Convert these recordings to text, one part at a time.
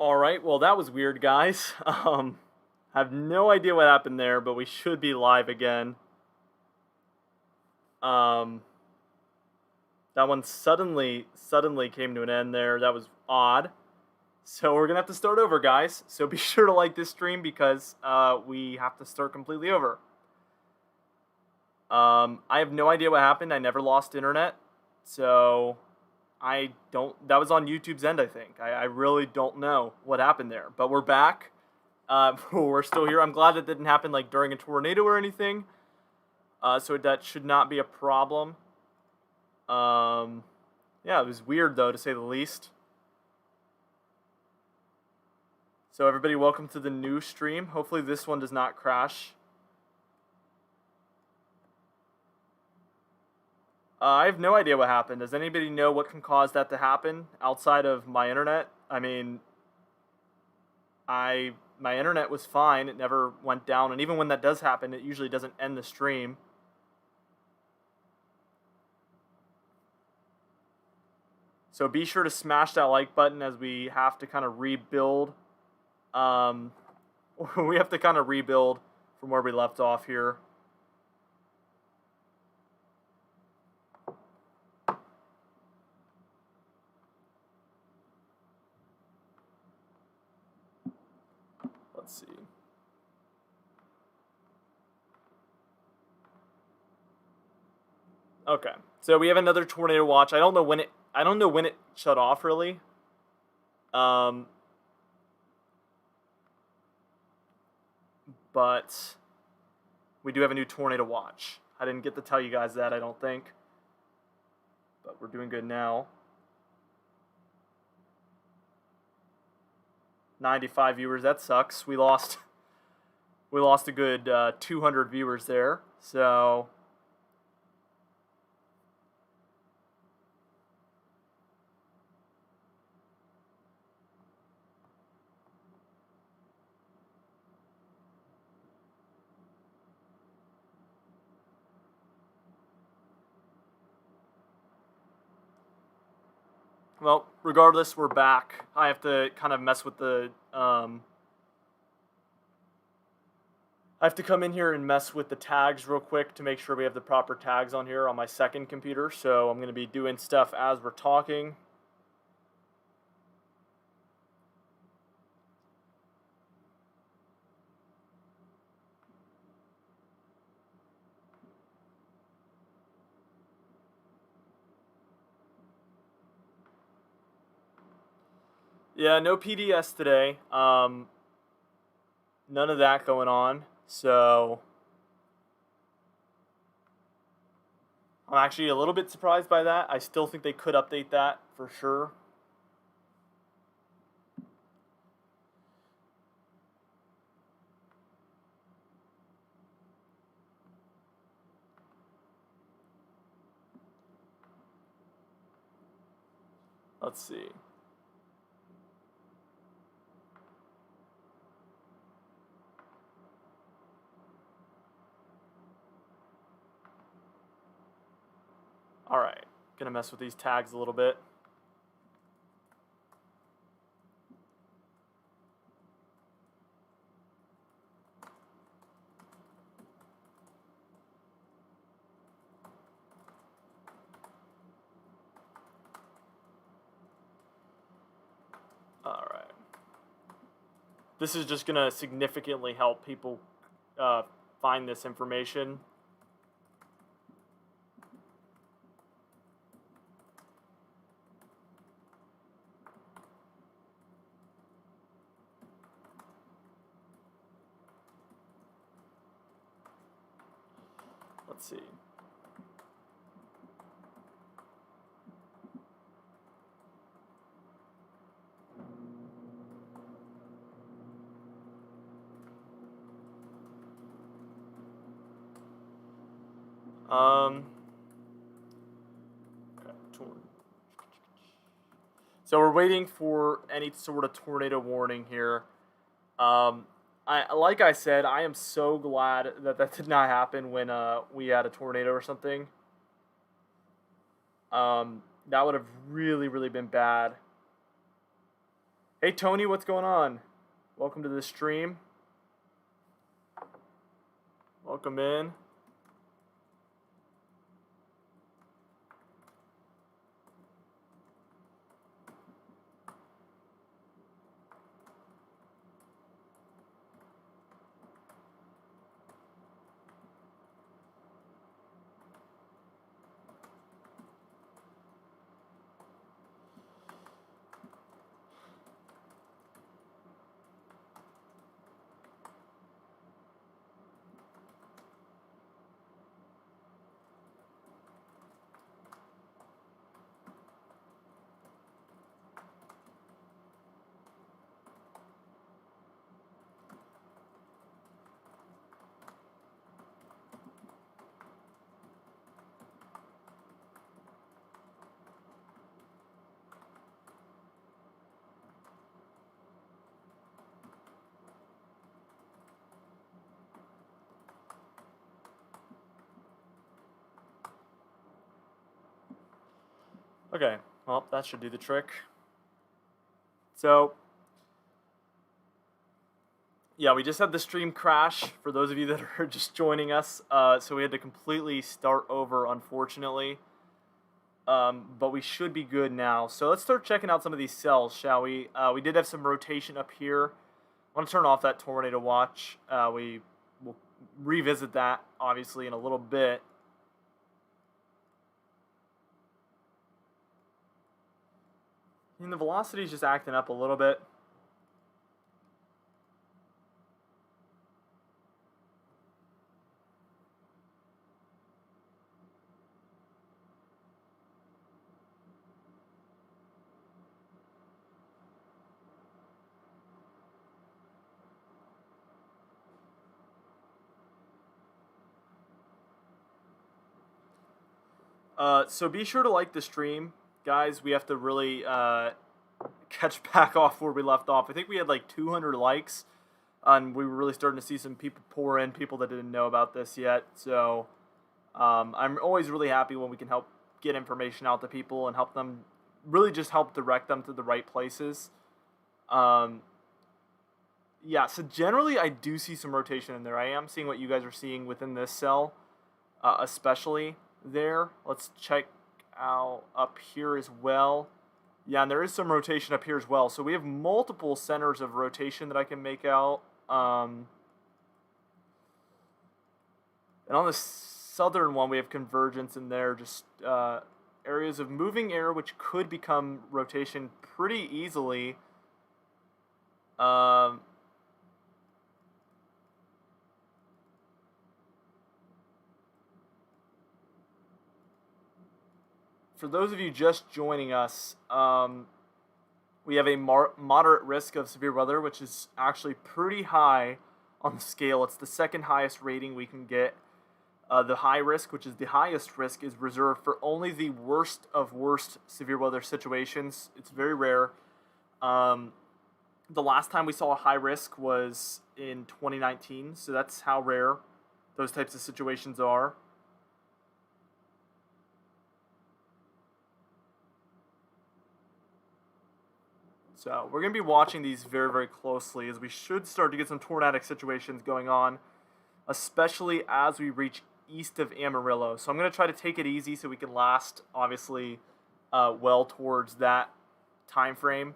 Alright, well that was weird, guys. I have no idea what happened there, but we should be live again. Um, that one suddenly came to an end there. That was odd. So we're gonna have to start over, guys. So be sure to like this stream because we have to start completely over. I have no idea what happened. I never lost internet, so I don't. That was on YouTube's end, I think. I really don't know what happened there, but we're back. We're still here. I'm glad it didn't happen like during a tornado or anything. So that should not be a problem. Yeah, it was weird though, to say the least. So everybody, welcome to the new stream. Hopefully this one does not crash. I have no idea what happened. Does anybody know what can cause that to happen outside of my internet? I mean, my internet was fine. It never went down, and even when that does happen, it usually doesn't end the stream. So be sure to smash that like button as we have to kind of rebuild. We have to kind of rebuild from where we left off here. Let's see. Okay, so we have another tornado watch. I don't know when it shut off really. But we do have a new tornado watch. I didn't get to tell you guys that, I don't think. But we're doing good now. 95 viewers, that sucks. We lost a good 200 viewers there. So well, regardless, we're back. I have to kind of mess with the I have to come in here and mess with the tags real quick to make sure we have the proper tags on here on my second computer. So I'm going to be doing stuff as we're talking. Yeah, no PDS today. None of that going on. So I'm actually a little bit surprised by that. I still think they could update that for sure. Let's see. All right, gonna mess with these tags a little bit. All right. This is just gonna significantly help people find this information. Let's see. Okay. So we're waiting for any sort of tornado warning here. Like I said, I am so glad that that did not happen when we had a tornado or something. That would have really been bad. Hey Tony, what's going on? Welcome to the stream. Welcome in. Okay, well, that should do the trick. So, yeah, we just had the stream crash for those of you that are just joining us. So we had to completely start over, unfortunately. But we should be good now. So let's start checking out some of these cells, shall we? We did have some rotation up here. I want to turn off that tornado watch. We will revisit that, obviously, in a little bit. And the velocity is just acting up a little bit. So be sure to like the stream, guys. We have to really catch back off where we left off. I think we had like 200 likes, and we were really starting to see some people pour in, people that didn't know about this yet. So I'm always really happy when we can help get information out to people and help them, really just help direct them to the right places. Yeah, so generally I do see some rotation in there. I am seeing what you guys are seeing within this cell, especially there. Let's check out up here as well. Yeah, and there is some rotation up here as well. So we have multiple centers of rotation that I can make out. And on the southern one, we have convergence in there, just areas of moving air which could become rotation pretty easily. For those of you just joining us, we have a moderate risk of severe weather, which is actually pretty high on the scale. It's the second highest rating we can get. The high risk, which is the highest risk, is reserved for only the worst of worst severe weather situations. It's very rare. The last time we saw a high risk was in 2019, so that's how rare those types of situations are. So we're going to be watching these very, very closely, as we should start to get some tornadic situations going on, especially as we reach east of Amarillo. So I'm going to try to take it easy so we can last, obviously, well towards that time frame.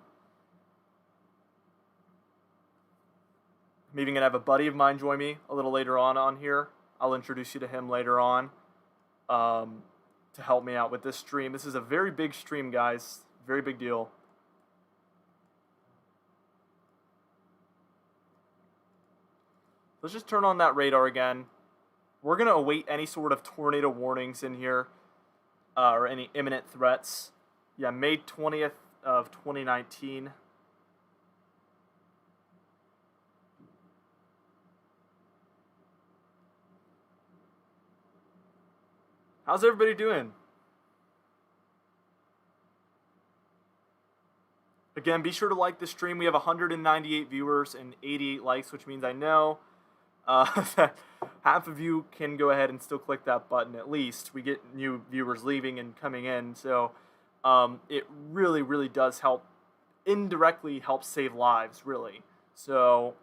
I'm even going to have a buddy of mine join me a little later on here. I'll introduce you to him later on to help me out with this stream. This is a very big stream, guys. Very big deal. Let's just turn on that radar again. We're going to await any sort of tornado warnings in here or any imminent threats. Yeah, May 20th of 2019. How's everybody doing? Again, be sure to like the stream. We have 198 viewers and 88 likes, which means I know that half of you can go ahead and still click that button at least. We get new viewers leaving and coming in, so it really, really does help indirectly helps save lives, really. So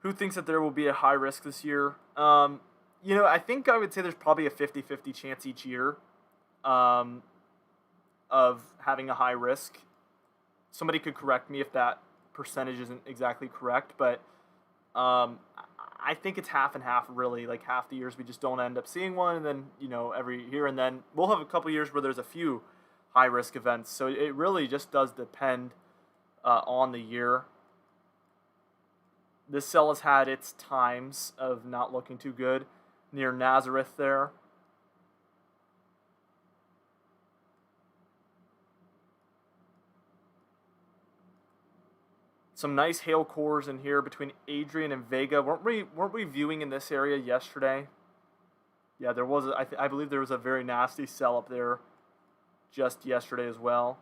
who thinks that there will be a high risk this year? I think I would say there's probably a 50-50 chance each year um, of having a high risk. Somebody could correct me if that percentage isn't exactly correct, but I think it's half and half, really. Like, half the years we just don't end up seeing one, and then, every here and then we'll have a couple years where there's a few high risk events. So it really just does depend on the year. This cell has had its times of not looking too good near Nazareth there. Some nice hail cores in here between Adrian and Vega. Weren't we viewing in this area yesterday? Yeah, there was. I believe there was a very nasty cell up there just yesterday as well.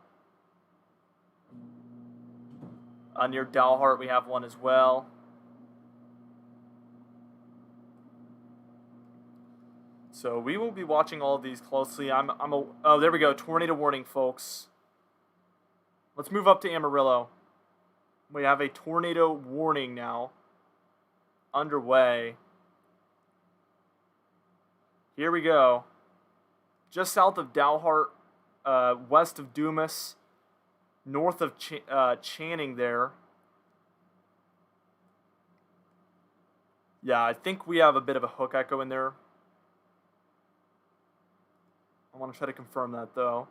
Near Dalhart, we have one as well. So we will be watching all of these closely. Oh, there we go. Tornado warning, folks. Let's move up to Amarillo. We have a tornado warning now underway. Here we go. Just south of Dalhart, west of Dumas, north of Channing there. Yeah, I think we have a bit of a hook echo in there. I want to try to confirm that, though.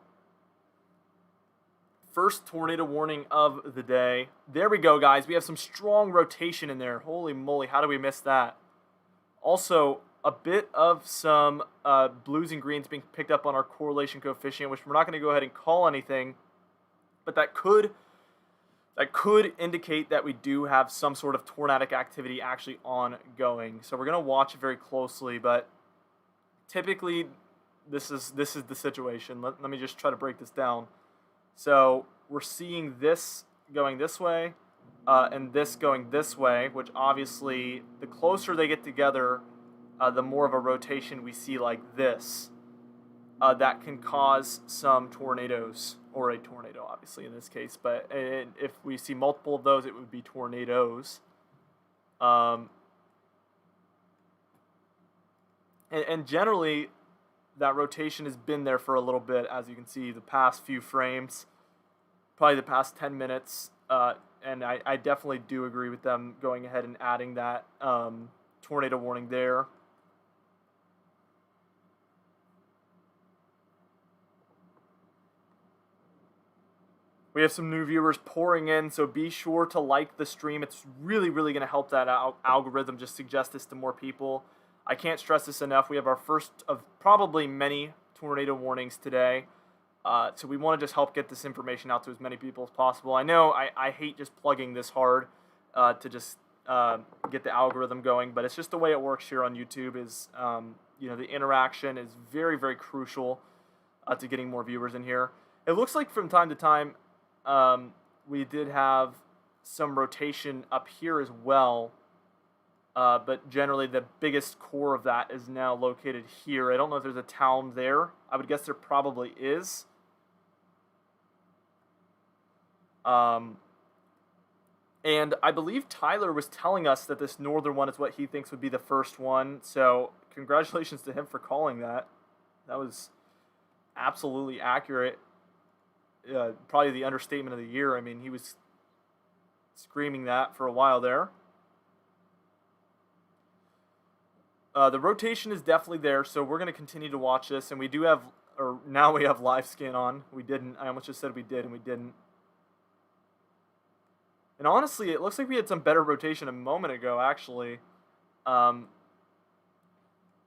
First tornado warning of the day. There we go, guys. We have some strong rotation in there. Holy moly, how do we miss that? Also, a bit of some blues and greens being picked up on our correlation coefficient, which we're not going to go ahead and call anything, but that could indicate that we do have some sort of tornadic activity actually ongoing. So we're going to watch it very closely, but typically this is the situation. Let me just try to break this down. So we're seeing this going this way and this going this way, which obviously the closer they get together, the more of a rotation we see like this. That can cause some tornadoes, or a tornado obviously in this case, but if we see multiple of those, it would be tornadoes. And generally, that rotation has been there for a little bit, as you can see, the past few frames, probably the past 10 minutes, and I definitely do agree with them going ahead and adding that tornado warning there. We have some new viewers pouring in, so be sure to like the stream. It's really, really going to help that algorithm just suggest this to more people. I can't stress this enough. We have our first of probably many tornado warnings today. So we want to just help get this information out to as many people as possible. I know I hate just plugging this hard to just get the algorithm going, but it's just the way it works here on YouTube. Is the interaction is very, very crucial to getting more viewers in here. It looks like from time to time we did have some rotation up here as well. But generally, the biggest core of that is now located here. I don't know if there's a town there. I would guess there probably is. And I believe Tyler was telling us that this northern one is what he thinks would be the first one. So congratulations to him for calling that. That was absolutely accurate. Probably the understatement of the year. I mean, he was screaming that for a while there. The rotation is definitely there, so we're going to continue to watch this, and we do have, or now we have live scan on. We didn't. I almost just said we did, and we didn't. And honestly, it looks like we had some better rotation a moment ago, actually,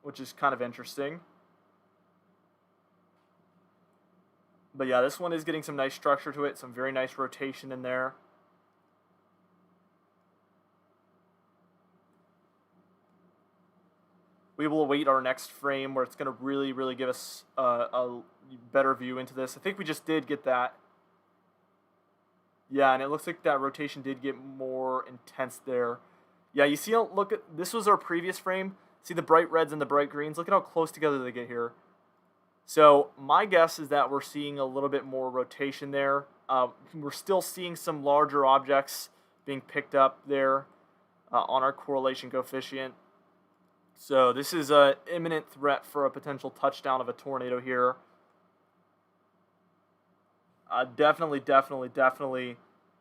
which is kind of interesting. But yeah, this one is getting some nice structure to it, some very nice rotation in there. We will await our next frame where it's going to really, really give us a better view into this. I think we just did get that. Yeah, and it looks like that rotation did get more intense there. Yeah, you see how, look at, this was our previous frame. See the bright reds and the bright greens? Look at how close together they get here. So my guess is that we're seeing a little bit more rotation there. We're still seeing some larger objects being picked up there on our correlation coefficient. So this is an imminent threat for a potential touchdown of a tornado here. Definitely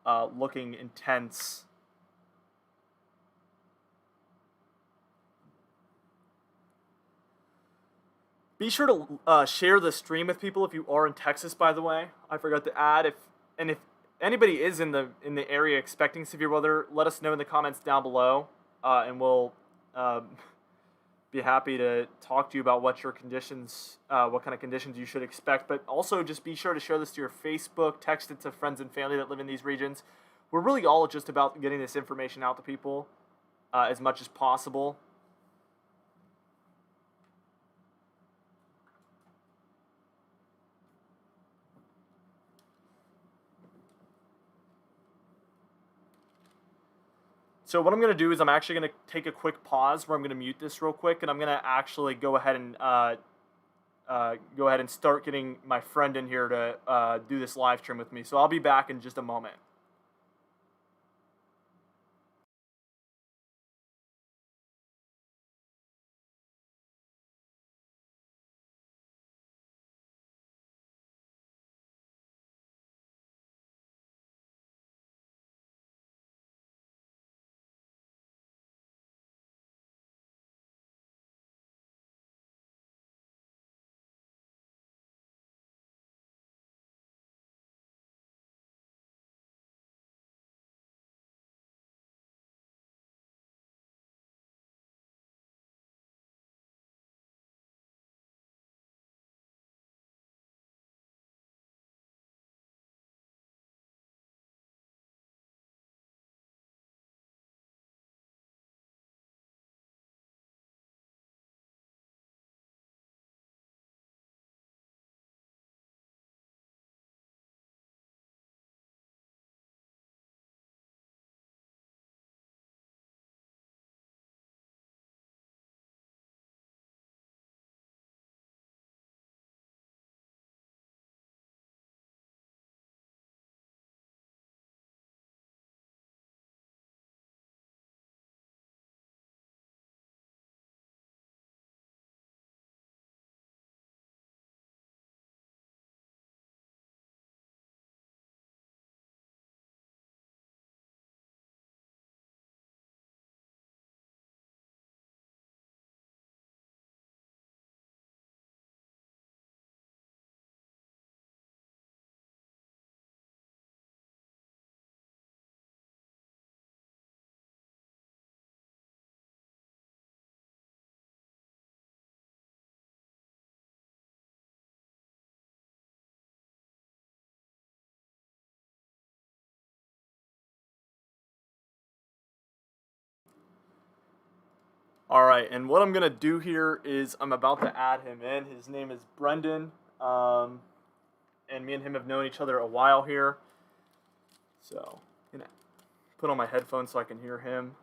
looking intense. Be sure to share the stream with people if you are in Texas. By the way, I forgot to add if anybody is in the area expecting severe weather, let us know in the comments down below, and we'll be happy to talk to you about what your conditions, what kind of conditions you should expect. But also just be sure to share this to your Facebook, text it to friends and family that live in these regions. We're really all just about getting this information out to people as much as possible. So what I'm going to do is I'm actually going to take a quick pause where I'm going to mute this real quick, and I'm going to actually go ahead and start getting my friend in here to do this live stream with me. So I'll be back in just a moment. All right, and what I'm going to do here is I'm about to add him in. His name is Brendan, and me and him have known each other a while here. So I'm going to put on my headphones so I can hear him.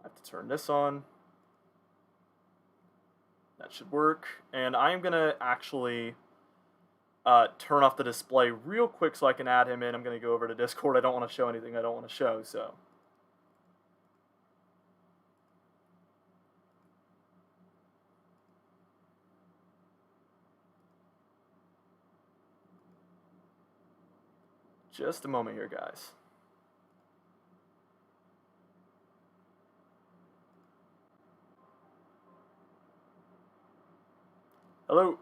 I have to turn this on. That should work. And I am going to actually turn off the display real quick so I can add him in. I'm going to go over to Discord. I don't want to show anything I don't want to show, so... Just a moment here, guys. Hello.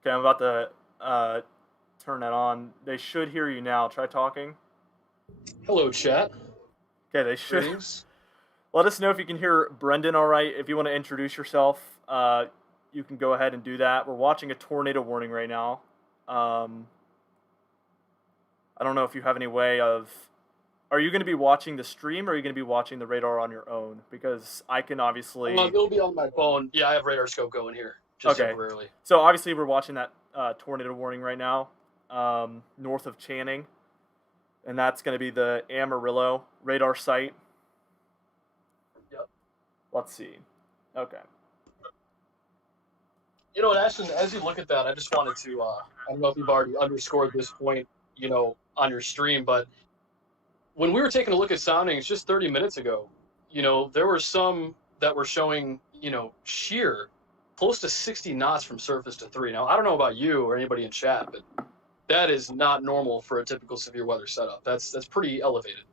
Okay, I'm about to turn that on. They should hear you now. Try talking. Hello, chat. Okay, they should. Greetings. Let us know if you can hear Brendan all right. If you want to introduce yourself, you can go ahead and do that. We're watching a tornado warning right now. I don't know if you have any way of... Are you going to be watching the stream, or are you going to be watching the radar on your own? Because I can obviously... It'll be on my phone. Yeah, I have radar scope going here, just temporarily. So obviously we're watching that tornado warning right now, north of Channing. And that's going to be the Amarillo radar site. Yep. Let's see. Okay. You know, Ashton, as you look at that, I just wanted to, I don't know if you've already underscored this point, on your stream, but when we were taking a look at soundings just 30 minutes ago, there were some that were showing, sheer close to 60 knots from surface to 3. Now, I don't know about you or anybody in chat, but that is not normal for a typical severe weather setup. That's pretty elevated.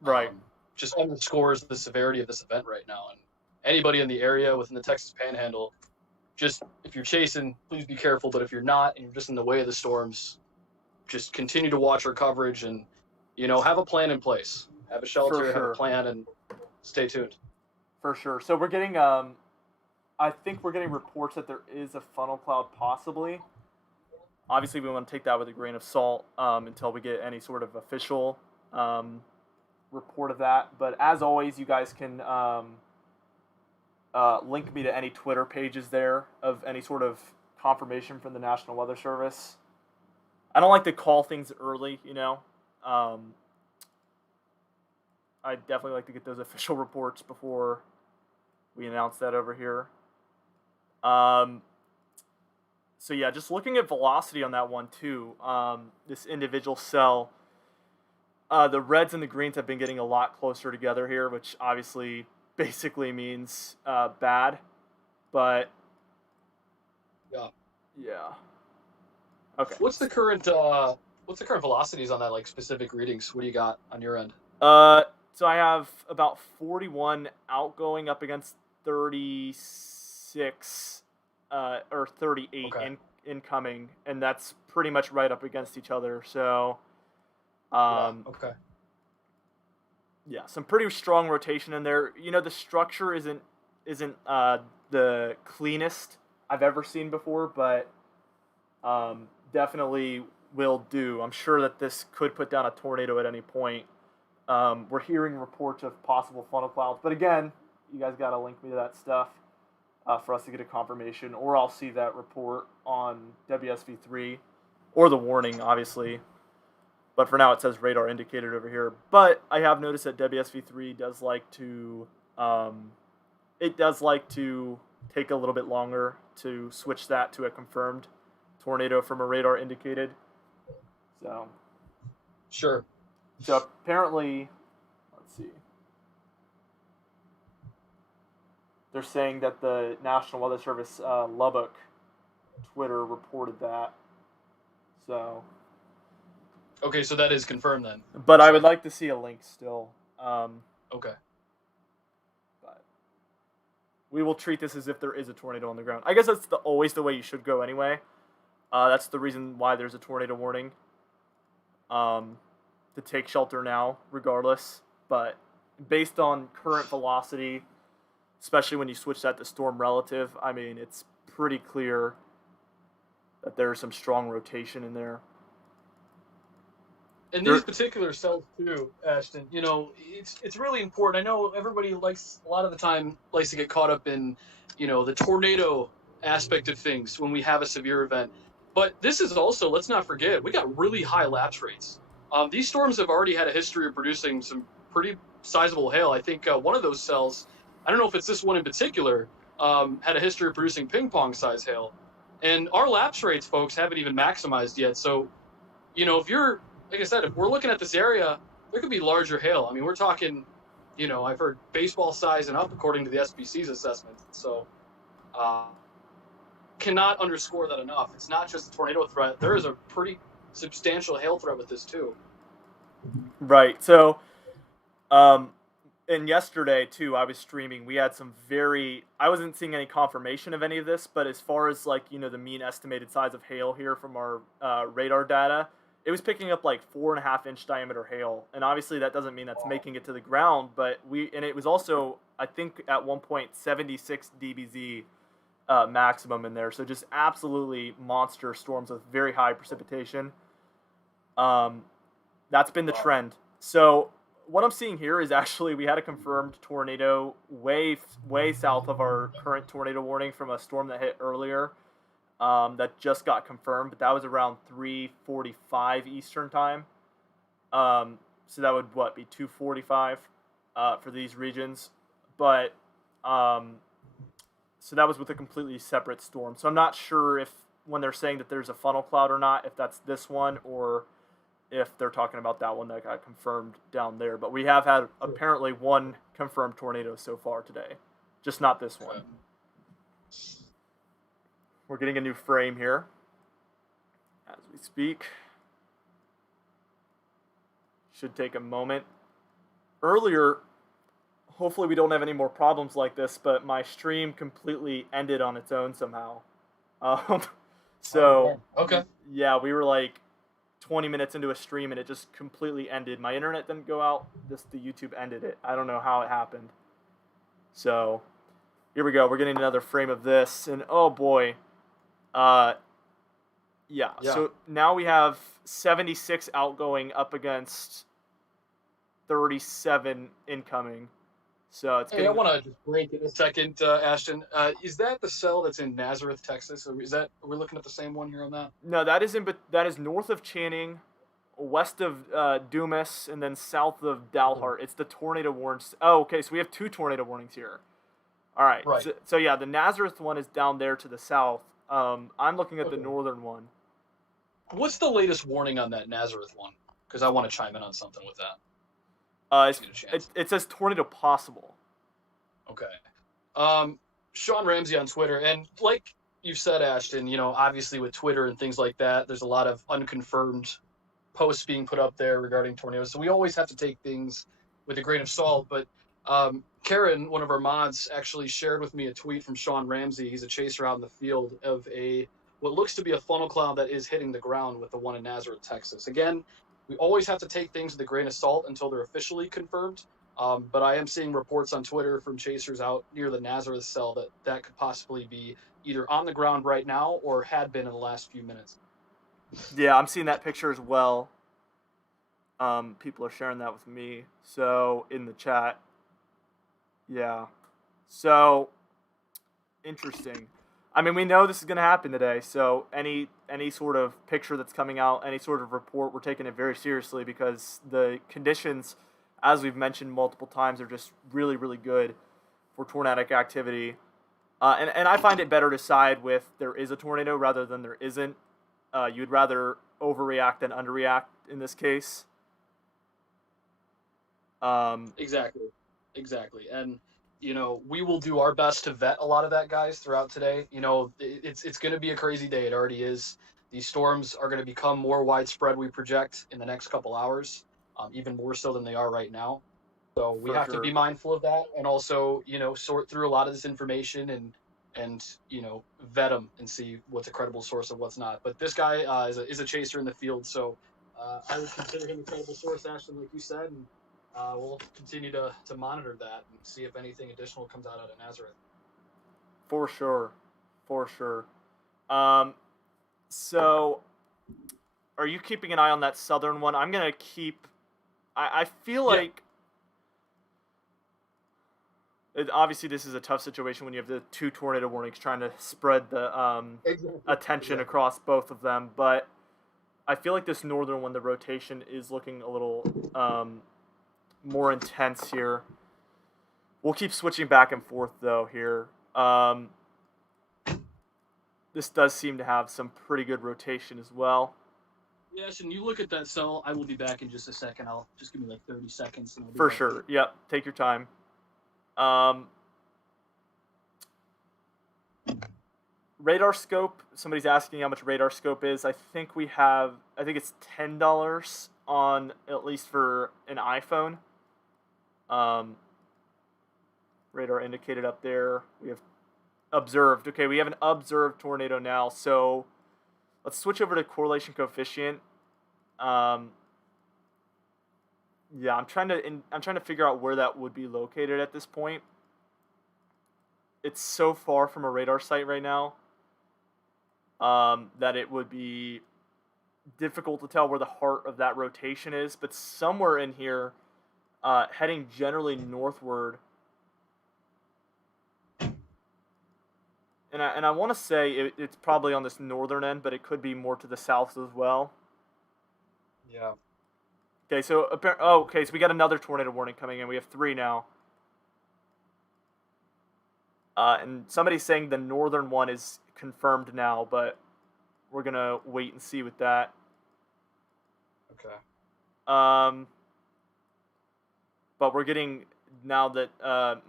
Right. Just underscores the severity of this event right now. And anybody in the area within the Texas Panhandle, just if you're chasing, please be careful. But if you're not and you're just in the way of the storms, just continue to watch our coverage and, have a plan in place. Have a shelter, have a plan, and stay tuned. For sure. So we're getting, I think we're getting reports that there is a funnel cloud possibly. Obviously, we want to take that with a grain of salt until we get any sort of official report of that. But as always, you guys can link me to any Twitter pages there of any sort of confirmation from the National Weather Service. I don't like to call things early, I definitely like to get those official reports before we announce that over here. So yeah, just looking at velocity on that one too. This individual cell, the reds and the greens have been getting a lot closer together here, which obviously basically means bad. But yeah. Okay. What's the current velocities on that, like specific readings? What do you got on your end? So I have about 41 outgoing up against 36 or 38 incoming, and that's pretty much right up against each other. So, okay. Yeah, some pretty strong rotation in there. The structure isn't the cleanest I've ever seen before, but definitely will do. I'm sure that this could put down a tornado at any point. We're hearing reports of possible funnel clouds, but again, you guys got to link me to that stuff for us to get a confirmation, or I'll see that report on WSV3 or the warning, obviously. But for now, it says radar indicated over here. But I have noticed that WSV3 does like to take a little bit longer to switch that to a confirmed tornado from a radar indicated. So. Sure. So apparently, let's see. They're saying that the National Weather Service Lubbock Twitter reported that. So. Okay, so that is confirmed then. But I would like to see a link still. Okay. But we will treat this as if there is a tornado on the ground. I guess that's always the way you should go anyway. That's the reason why there's a tornado warning. To take shelter now, regardless. But based on current velocity, especially when you switch that to storm relative, I mean, it's pretty clear that there's some strong rotation in there. And these particular cells too, Ashton, it's really important. I know everybody a lot of the time likes to get caught up in, the tornado aspect of things when we have a severe event. But this is also, let's not forget, we got really high lapse rates. These storms have already had a history of producing some pretty sizable hail. I think one of those cells, I don't know if it's this one in particular, had a history of producing ping pong size hail. And our lapse rates, folks, haven't even maximized yet. So, if you're, like I said, if we're looking at this area, there could be larger hail. I mean, we're talking, I've heard baseball size and up according to the SPC's assessment. So, cannot underscore that enough. It's not just a tornado threat. There is a pretty substantial hail threat with this too. Right. So, and yesterday too, I was streaming. We had some I wasn't seeing any confirmation of any of this, but as far as the mean estimated size of hail here from our radar data, it was picking up 4.5-inch diameter hail, and obviously that doesn't mean that's making it to the ground. But it was also, I think, at one point 76 dBz maximum in there. So just absolutely monster storms with very high precipitation. That's been the trend. So what I'm seeing here is actually we had a confirmed tornado way south of our current tornado warning from a storm that hit earlier. That just got confirmed, but that was around 3:45 Eastern time. So that would be 2:45 for these regions. But so that was with a completely separate storm. So I'm not sure if when they're saying that there's a funnel cloud or not, if that's this one or if they're talking about that one that got confirmed down there. But we have had apparently one confirmed tornado so far today, just not this one. We're getting a new frame here as we speak. Should take a moment. Earlier, hopefully we don't have any more problems like this, but my stream completely ended on its own somehow. So, okay. Yeah, we were like 20 minutes into a stream and it just completely ended. My internet didn't go out, the YouTube ended it. I don't know how it happened. So, here we go. We're getting another frame of this, and oh boy. Yeah, so now we have 76 outgoing up against 37 incoming. So it's I want to just break it a second, Ashton. Is that the cell that's in Nazareth, Texas? Are we looking at the same one here on that? No, that is north of Channing, west of Dumas, and then south of Dalhart. It's the tornado warnings. Oh, okay, so we have 2 tornado warnings here. All right. So yeah, the Nazareth one is down there to the south. I'm looking at the northern one. What's the latest warning on that Nazareth one? Because I want to chime in on something with that. It says tornado possible. Okay. Sean Ramsey on Twitter, and like you said, Ashton, obviously with Twitter and things like that, there's a lot of unconfirmed posts being put up there regarding tornadoes. So we always have to take things with a grain of salt. But Karen, one of our mods, actually shared with me a tweet from Sean Ramsey. He's a chaser out in the field of what looks to be a funnel cloud that is hitting the ground with the one in Nazareth, Texas. Again, we always have to take things with a grain of salt until they're officially confirmed. But I am seeing reports on Twitter from chasers out near the Nazareth cell that could possibly be either on the ground right now or had been in the last few minutes. Yeah, I'm seeing that picture as well. People are sharing that with me. So in the chat. Yeah. So interesting. I mean, we know this is going to happen today, so any sort of picture that's coming out, any sort of report, we're taking it very seriously because the conditions, as we've mentioned multiple times, are just really, really good for tornadic activity. And I find it better to side with there is a tornado rather than there isn't. You'd rather overreact than underreact in this case. Exactly. And we will do our best to vet a lot of that, guys, throughout today. It's going to be a crazy day. It already is. These storms are going to become more widespread, we project, in the next couple hours, even more so than they are right now. So we have to be mindful of that, and also, sort through a lot of this information and vet them and see what's a credible source and what's not. But this guy is a chaser in the field, so I would consider him a credible source, Ashton, like you said, and we'll continue to monitor that and see if anything additional comes out of Nazareth. For sure. So, are you keeping an eye on that southern one? I'm going to keep... I feel like... Obviously, this is a tough situation when you have the 2 tornado warnings trying to spread the attention across both of them. But I feel like this northern one, the rotation is looking a little... more intense here. We'll keep switching back and forth though here. This does seem to have some pretty good rotation as well. Yes, and you look at that cell. I will be back in just a second. I'll just give me like 30 seconds. And For sure. Yep. Take your time. Radar scope. Somebody's asking how much radar scope is. I think it's $10 on, at least for an iPhone. Radar indicated up there. We have observed. Okay, we have an observed tornado now. So let's switch over to correlation coefficient. Yeah, I'm trying to figure out where that would be located at this point. It's so far from a radar site right now that it would be difficult to tell where the heart of that rotation is, but somewhere in here, heading generally northward. And I want to say it's probably on this northern end, but it could be more to the south as well. Yeah. Okay, so so we got another tornado warning coming in. We have 3 now. And somebody's saying the northern one is confirmed now, but we're gonna wait and see with that. Okay. But we're getting now that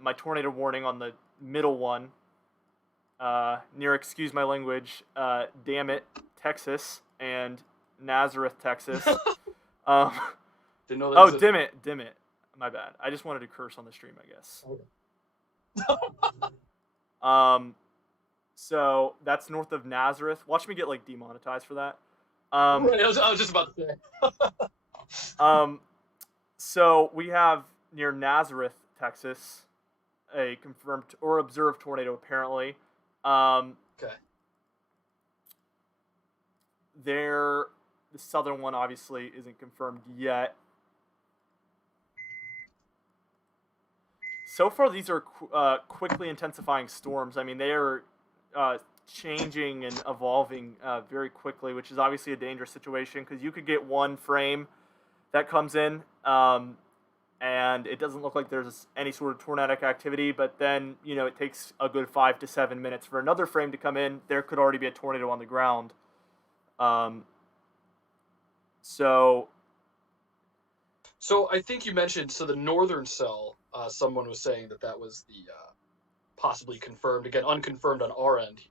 my tornado warning on the middle one, near, excuse my language, damn it, Texas and Nazareth, Texas. Didn't know that. Oh, dim it. My bad. I just wanted to curse on the stream, I guess. Okay. So that's north of Nazareth. Watch me get like demonetized for that. Right, I was just about to say. So we have near Nazareth, Texas, a confirmed or observed tornado apparently. Okay. The southern one obviously isn't confirmed yet. So far, these are quickly intensifying storms. I mean, they are changing and evolving very quickly, which is obviously a dangerous situation because you could get one frame that comes in, and it doesn't look like there's any sort of tornadic activity, but then, it takes a good 5 to 7 minutes for another frame to come in. There could already be a tornado on the ground. So I think you mentioned, the northern cell, someone was saying that was the possibly confirmed, again, unconfirmed on our end.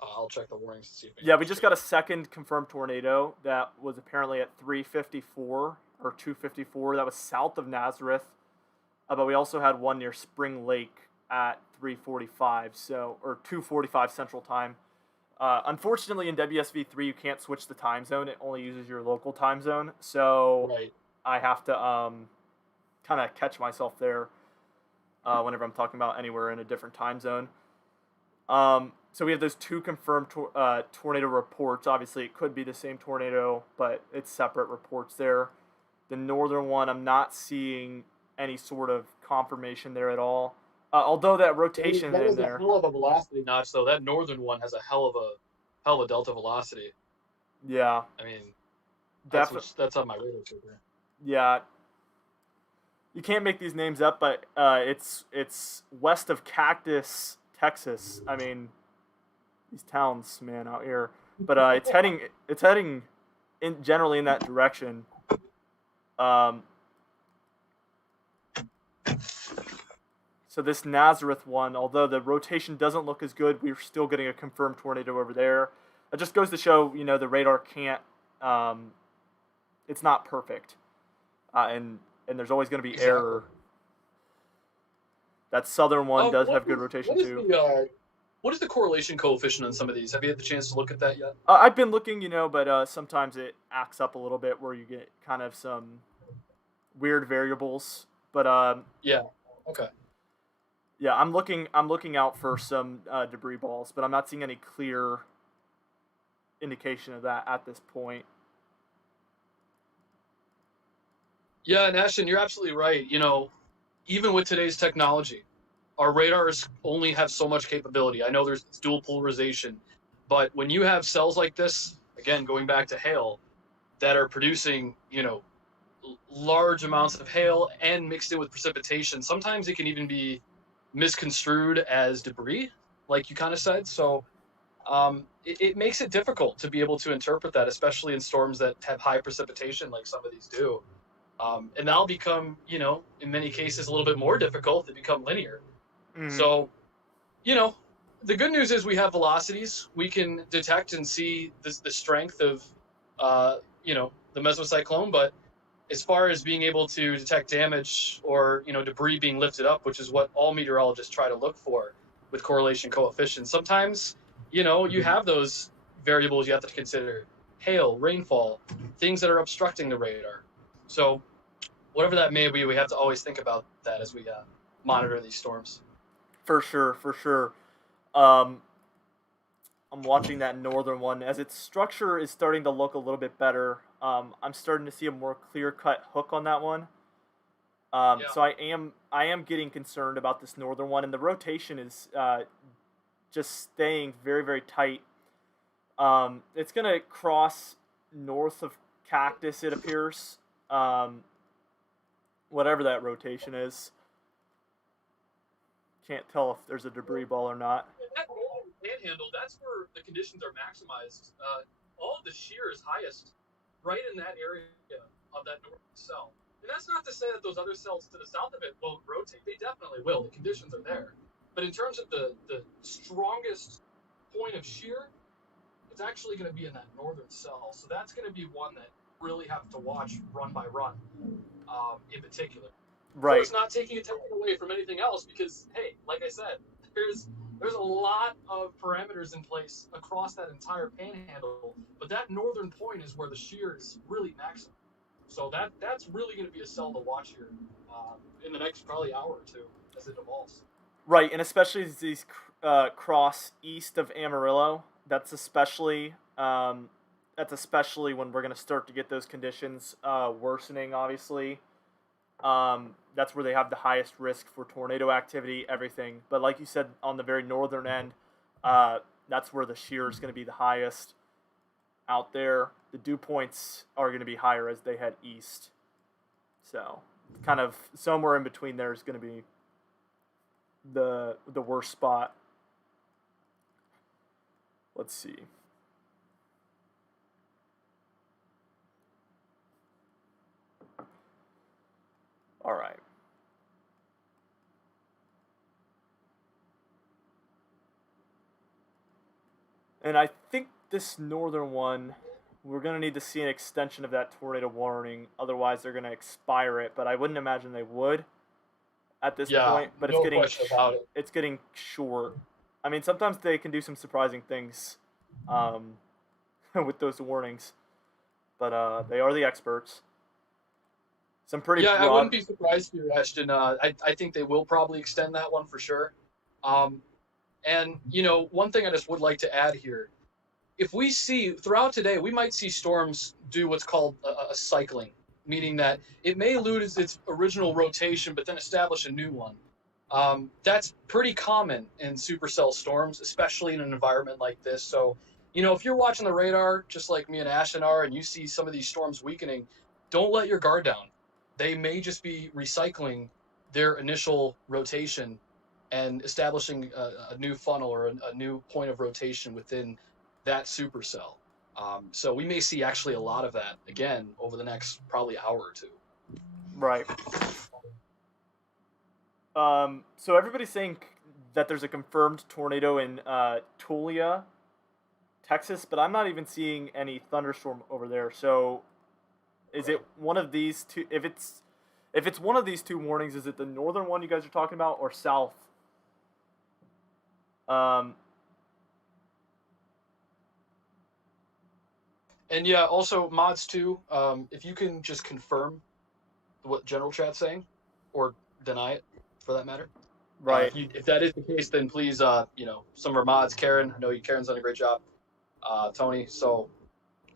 I'll check the warnings to see if... Yeah, we just got a second confirmed tornado that was apparently at 354 or 254. That was south of Nazareth. But we also had one near Spring Lake at 345, or 245 Central Time. Unfortunately, in WSV3, you can't switch the time zone. It only uses your local time zone. So right. I have to kind of catch myself there whenever I'm talking about anywhere in a different time zone. So we have those two confirmed tornado reports. Obviously, it could be the same tornado, but it's separate reports there. The northern one, I'm not seeing any sort of confirmation there at all. Although that rotation that in is there, a hell of a velocity notch, though. That northern one has a hell of a delta velocity. Yeah. I mean, that's on my radar screen. Yeah. You can't make these names up, but it's west of Cactus, Texas. I mean, these towns, man, out here. But it's heading in generally in that direction. So this Nazareth one, although the rotation doesn't look as good, we're still getting a confirmed tornado over there. It just goes to show, the radar can't. It's not perfect, and there's always going to be error. That southern one does have good rotation too. What is the correlation coefficient on some of these? Have you had the chance to look at that yet? I've been looking, but sometimes it acts up a little bit where you get kind of some weird variables. But yeah, okay. Yeah, I'm looking out for some debris balls, but I'm not seeing any clear indication of that at this point. Yeah, and Ashton, you're absolutely right. Even with today's technology, our radars only have so much capability. I know there's dual polarization, but when you have cells like this, again, going back to hail, that are producing, large amounts of hail and mixed in with precipitation, sometimes it can even be misconstrued as debris, like you kind of said. So it makes it difficult to be able to interpret that, especially in storms that have high precipitation like some of these do. And that'll become, in many cases, a little bit more difficult to become linear. Mm-hmm. So, the good news is we have velocities. We can detect and see the strength of, the mesocyclone. But as far as being able to detect damage or, debris being lifted up, which is what all meteorologists try to look for with correlation coefficients, sometimes, you have those variables you have to consider. Hail, rainfall, things that are obstructing the radar. So whatever that may be, we have to always think about that as we monitor these storms. For sure. I'm watching that northern one. As its structure is starting to look a little bit better, I'm starting to see a more clear-cut hook on that one. So I am getting concerned about this northern one, and the rotation is just staying very, very tight. It's going to cross north of Cactus, it appears. Whatever that rotation is. Can't tell if there's a debris ball or not. That northern panhandle, that's where the conditions are maximized. All of the shear is highest right in that area of that northern cell. And that's not to say that those other cells to the south of it won't rotate. They definitely will. The conditions are there. But in terms of the strongest point of shear, it's actually going to be in that northern cell. So that's going to be one that really have to watch run by run, in particular. Right. Of course, not taking attention away from anything else, because hey, like I said, there's a lot of parameters in place across that entire panhandle, but that northern point is where the shear is really maximum. So that's really going to be a cell to watch here in the next probably hour or two as it evolves. Right, and especially as these cross east of Amarillo. That's especially when we're going to start to get those conditions worsening. Obviously, that's where they have the highest risk for tornado activity. Everything, but like you said, on the very northern end, that's where the shear is going to be the highest. Out there, the dew points are going to be higher as they head east. So, kind of somewhere in between there is going to be the worst spot. Let's see. All right. And I think this northern one, we're going to need to see an extension of that tornado warning. Otherwise, they're going to expire it. But I wouldn't imagine they would at this point. But no question about it. It's getting short. I mean, sometimes they can do some surprising things with those warnings. But they are the experts. Some pretty I broad... wouldn't be surprised here, Ashton. I think they will probably extend that one for sure. And, one thing I just would like to add here, if we see throughout today, we might see storms do what's called a cycling, meaning that it may lose its original rotation, but then establish a new one. That's pretty common in supercell storms, especially in an environment like this. So, if you're watching the radar, just like me and Ashton are, and you see some of these storms weakening, don't let your guard down. They may just be recycling their initial rotation and establishing a new funnel or a new point of rotation within that supercell. So we may see actually a lot of that again over the next probably hour or two. Right. So everybody's saying that there's a confirmed tornado in Tulia, Texas, but I'm not even seeing any thunderstorm over there. So is it one of these two? If it's one of these two warnings, is it the northern one you guys are talking about or south? And yeah, also mods too. If you can just confirm what general chat's saying, or deny it, for that matter. Right. If that is the case, then please, some of our mods, Karen. I know Karen's done a great job. Tony, so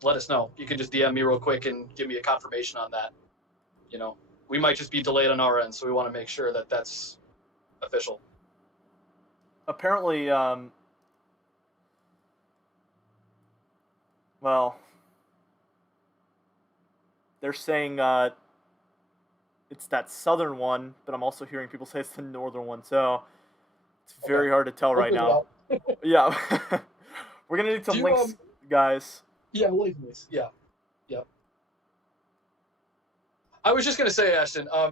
let us know. You can just DM me real quick and give me a confirmation on that. We might just be delayed on our end, so we want to make sure that that's official. Apparently, they're saying it's that southern one, but I'm also hearing people say it's the northern one, so it's very hard to tell right now. Yeah. We're going to need some links, guys. Yeah, links. Yeah. I was just going to say, Ashton, I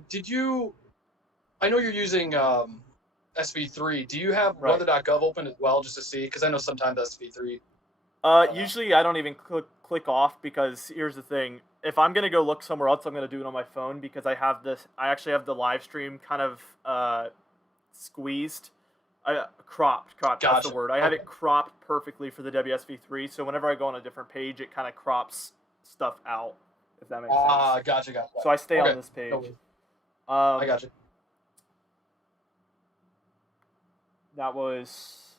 know you're using SV3. Do you have weather.gov open as well, just to see? Because I know sometimes SV3. Usually I don't even click off, because here's the thing. If I'm going to go look somewhere else, I'm going to do it on my phone, because I actually have the live stream kind of squeezed. Cropped, gotcha. That's the word. I have it cropped perfectly for the WSV3, so whenever I go on a different page, it kind of crops stuff out, if that makes sense. Gotcha. So I stay on this page. I gotcha. That was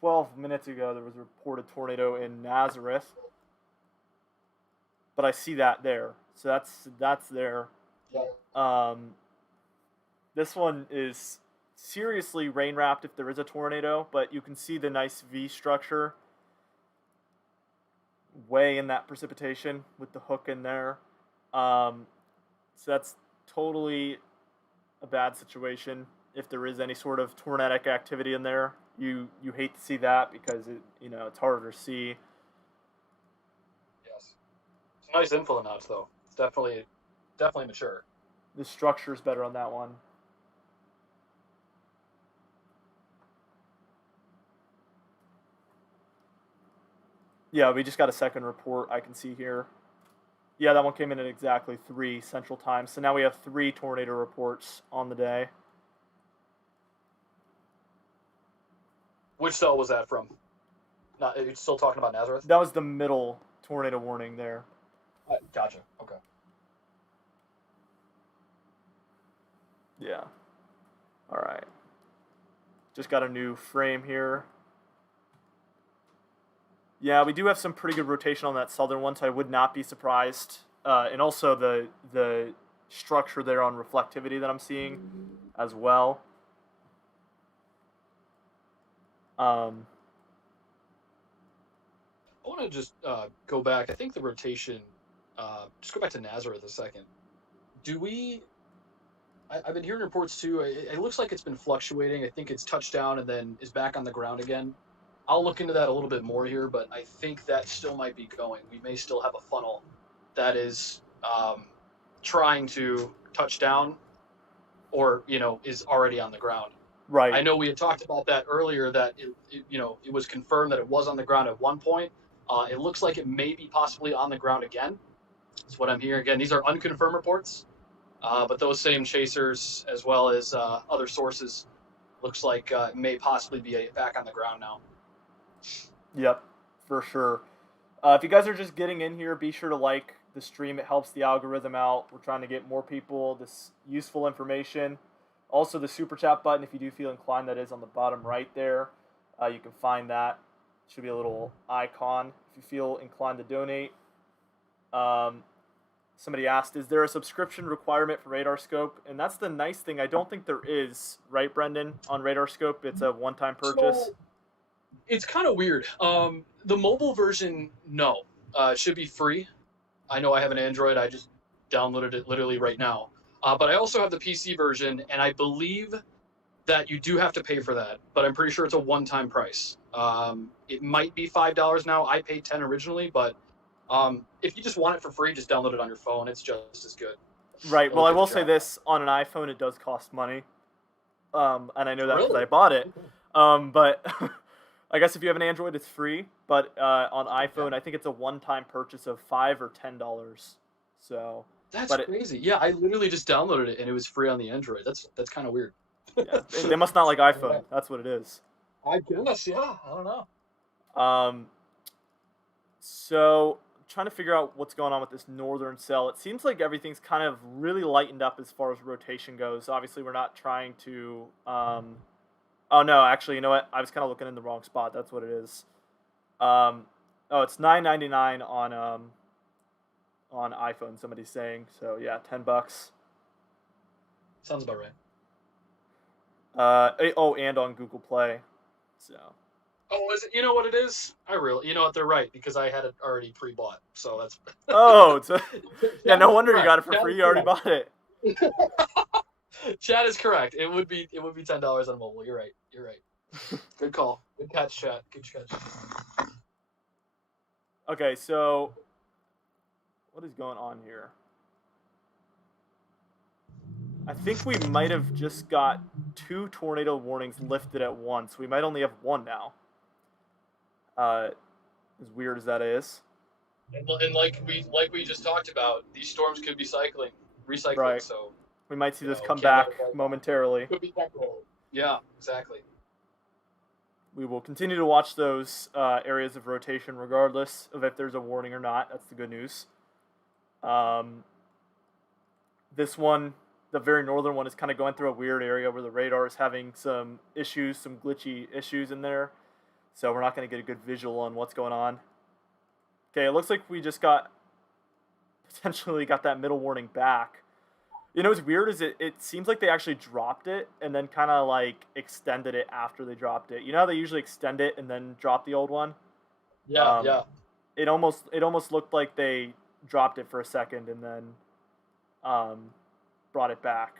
12 minutes ago. There was a reported tornado in Nazareth. But I see that there. So that's there. Yeah. This one is seriously rain wrapped if there is a tornado, but you can see the nice V structure way in that precipitation with the hook in there. So that's totally a bad situation. if there is any sort of tornadic activity in there. You hate to see that because it's harder to see. Yes. It's nice info notch though. It's definitely mature. The structure is better on that one. Yeah, we just got a second report I can see here. Yeah, that one came in at exactly 3 Central Time. So now we have 3 tornado reports on the day. Which cell was that from? Not, you're still talking about Nazareth? That was the middle tornado warning there. Gotcha. Okay. Yeah. All right. Just got a new frame here. Yeah, we do have some pretty good rotation on that southern one, so I would not be surprised. And also the structure there on reflectivity that I'm seeing as well. I want to just go back. I think the rotation. Just go back to Nazareth a second. I've been hearing reports too. It looks like it's been fluctuating. I think it's touched down and then is back on the ground again. I'll look into that a little bit more here, but I think that still might be going. We may still have a funnel that is trying to touch down, or is already on the ground. Right. I know we had talked about that earlier. That it was confirmed that it was on the ground at one point. It looks like it may be possibly on the ground again. That's what I'm hearing. Again, these are unconfirmed reports, but those same chasers, as well as other sources, looks like it may possibly be back on the ground now. Yep, for sure. If you guys are just getting in here, be sure to like the stream. It helps the algorithm out. We're trying to get more people this useful information. Also, the super chat button, if you do feel inclined, that is on the bottom right there. You can find that. Should be a little icon if you feel inclined to donate. Somebody asked, is there a subscription requirement for RadarScope? And that's the nice thing. I don't think there is, right, Brendan? On RadarScope, it's a one-time purchase. So, it's kind of weird. The mobile version, no. It should be free. I know I have an Android. I just downloaded it literally right now. But I also have the PC version, and I believe that you do have to pay for that. But I'm pretty sure it's a one-time price. It might be $5 now. I paid $10 originally, but if you just want it for free, just download it on your phone. It's just as good. Right. Well, I will say this. On an iPhone, it does cost money. And I know that because I bought it. But I guess if you have an Android, it's free. But on iPhone, I think it's a one-time purchase of $5 or $10. So that's crazy. Yeah, I literally just downloaded it and it was free on the Android. That's kind of weird. Yeah, they must not like iPhone. That's what it is. I guess. Yeah. I don't know. So trying to figure out what's going on with this northern cell. It seems like everything's kind of really lightened up as far as rotation goes. Obviously, we're not trying to. Oh no, actually, you know what? I was kind of looking in the wrong spot. That's what it is. Oh, it's $9.99 on iPhone. Somebody's saying so. Yeah, $10. Sounds about right. And on Google Play. So. Oh, is it? You know what it is? You know what? They're right because I had it already pre-bought. So that's. Oh, yeah. No wonder you got it for free. You already bought it. Chat is correct. It would be $10 on mobile. You're right. Good call. Good catch, chat. Good catch. Okay, so what is going on here? I think we might have just got 2 tornado warnings lifted at once. We might only have 1 now. As weird as that is. And like we just talked about, these storms could be recycling. Right. So we might see this come back momentarily. Could be technical. Yeah, exactly. We will continue to watch those areas of rotation regardless of if there's a warning or not. That's the good news. This one, the very northern one, is kind of going through a weird area where the radar is having some issues, some glitchy issues in there. So we're not going to get a good visual on what's going on. Okay, it looks like we just potentially got that middle warning back. You know what's weird is it seems like they actually dropped it and then kind of like extended it after they dropped it. You know how they usually extend it and then drop the old one? Yeah, yeah. It almost looked like they dropped it for a second and then brought it back.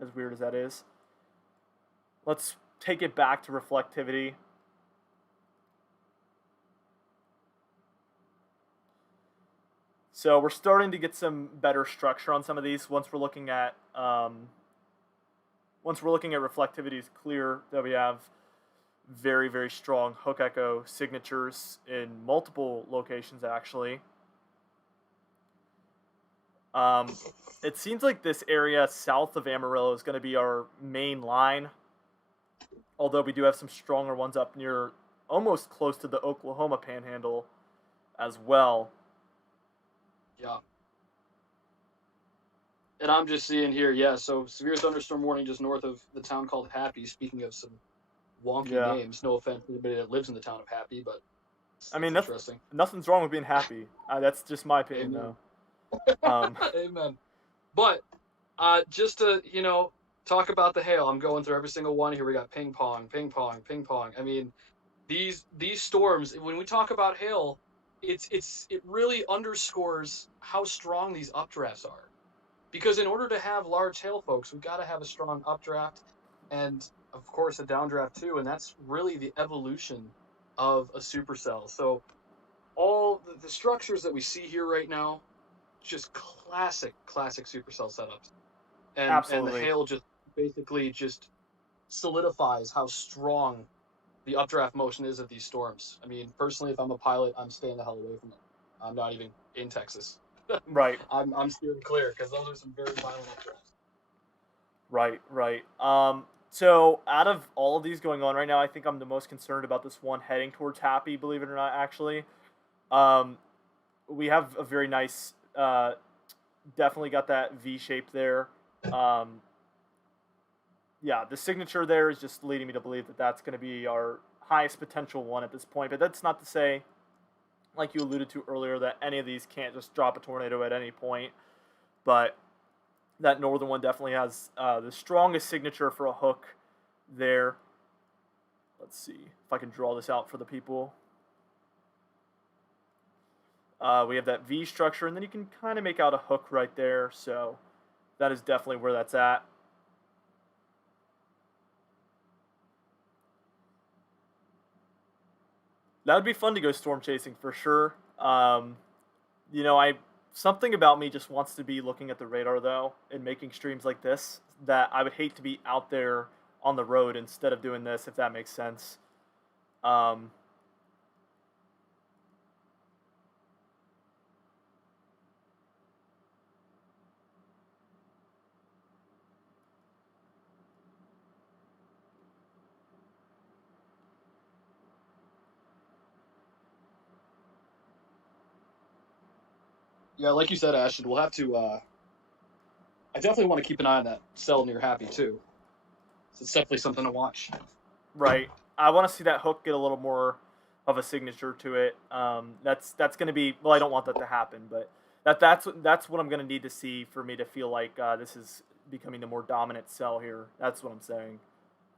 As weird as that is. let's take it back to reflectivity. So we're starting to get some better structure on some of these. Once we're looking at reflectivity, it's clear that we have very, very strong hook echo signatures in multiple locations, actually. It seems like this area south of Amarillo is going to be our main line, although we do have some stronger ones up near, almost close to the Oklahoma Panhandle as well. Yeah. And I'm just seeing here, yeah, so severe thunderstorm warning just north of the town called Happy. Speaking of some wonky names, no offense to anybody that lives in the town of Happy, but I mean, interesting. Nothing's wrong with being happy. That's just my opinion, Amen. though. Amen. But just to, talk about the hail, I'm going through every single one here. We got ping pong, ping pong, ping pong. I mean, these storms, when we talk about hail, it really underscores how strong these updrafts are. Because in order to have large hail, folks, we've got to have a strong updraft and, of course, a downdraft too. And that's really the evolution of a supercell. So all the structures that we see here right now, just classic supercell setups. And the hail just basically just solidifies how strong the updraft motion is of these storms. I mean, personally, if I'm a pilot, I'm staying the hell away from them. I'm not even in Texas. Right. I'm steering clear because those are some very violent updrafts. Right. So out of all of these going on right now, I think I'm the most concerned about this one heading towards Happy, believe it or not, actually. We have a very nice, definitely got that V shape there. Yeah, the signature there is just leading me to believe that that's going to be our highest potential one at this point. But that's not to say, like you alluded to earlier, that any of these can't just drop a tornado at any point. But that northern one definitely has the strongest signature for a hook there. Let's see if I can draw this out for the people. We have that V structure, and then you can kind of make out a hook right there. So that is definitely where that's at. That would be fun to go storm chasing for sure. Something about me just wants to be looking at the radar though and making streams like this. That I would hate to be out there on the road instead of doing this, if that makes sense. Yeah, like you said, Ashton, we'll have to. I definitely want to keep an eye on that cell near Happy too. So it's definitely something to watch. Right. I want to see that hook get a little more of a signature to it. That's going to be, well, I don't want that to happen, but that's what I'm going to need to see for me to feel like this is becoming the more dominant cell here. That's what I'm saying.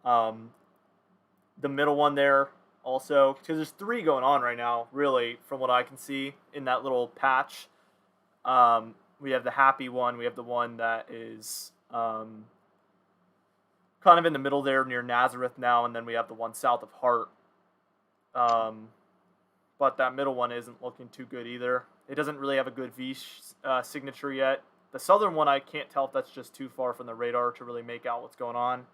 The middle one there also, because there's 3 going on right now, really, from what I can see in that little patch. We have the Happy one. We have the one that is kind of in the middle there near Nazareth now, and then we have the one south of Hart. But that middle one isn't looking too good either. It doesn't really have a good V signature yet. The southern one, I can't tell if that's just too far from the radar to really make out what's going on.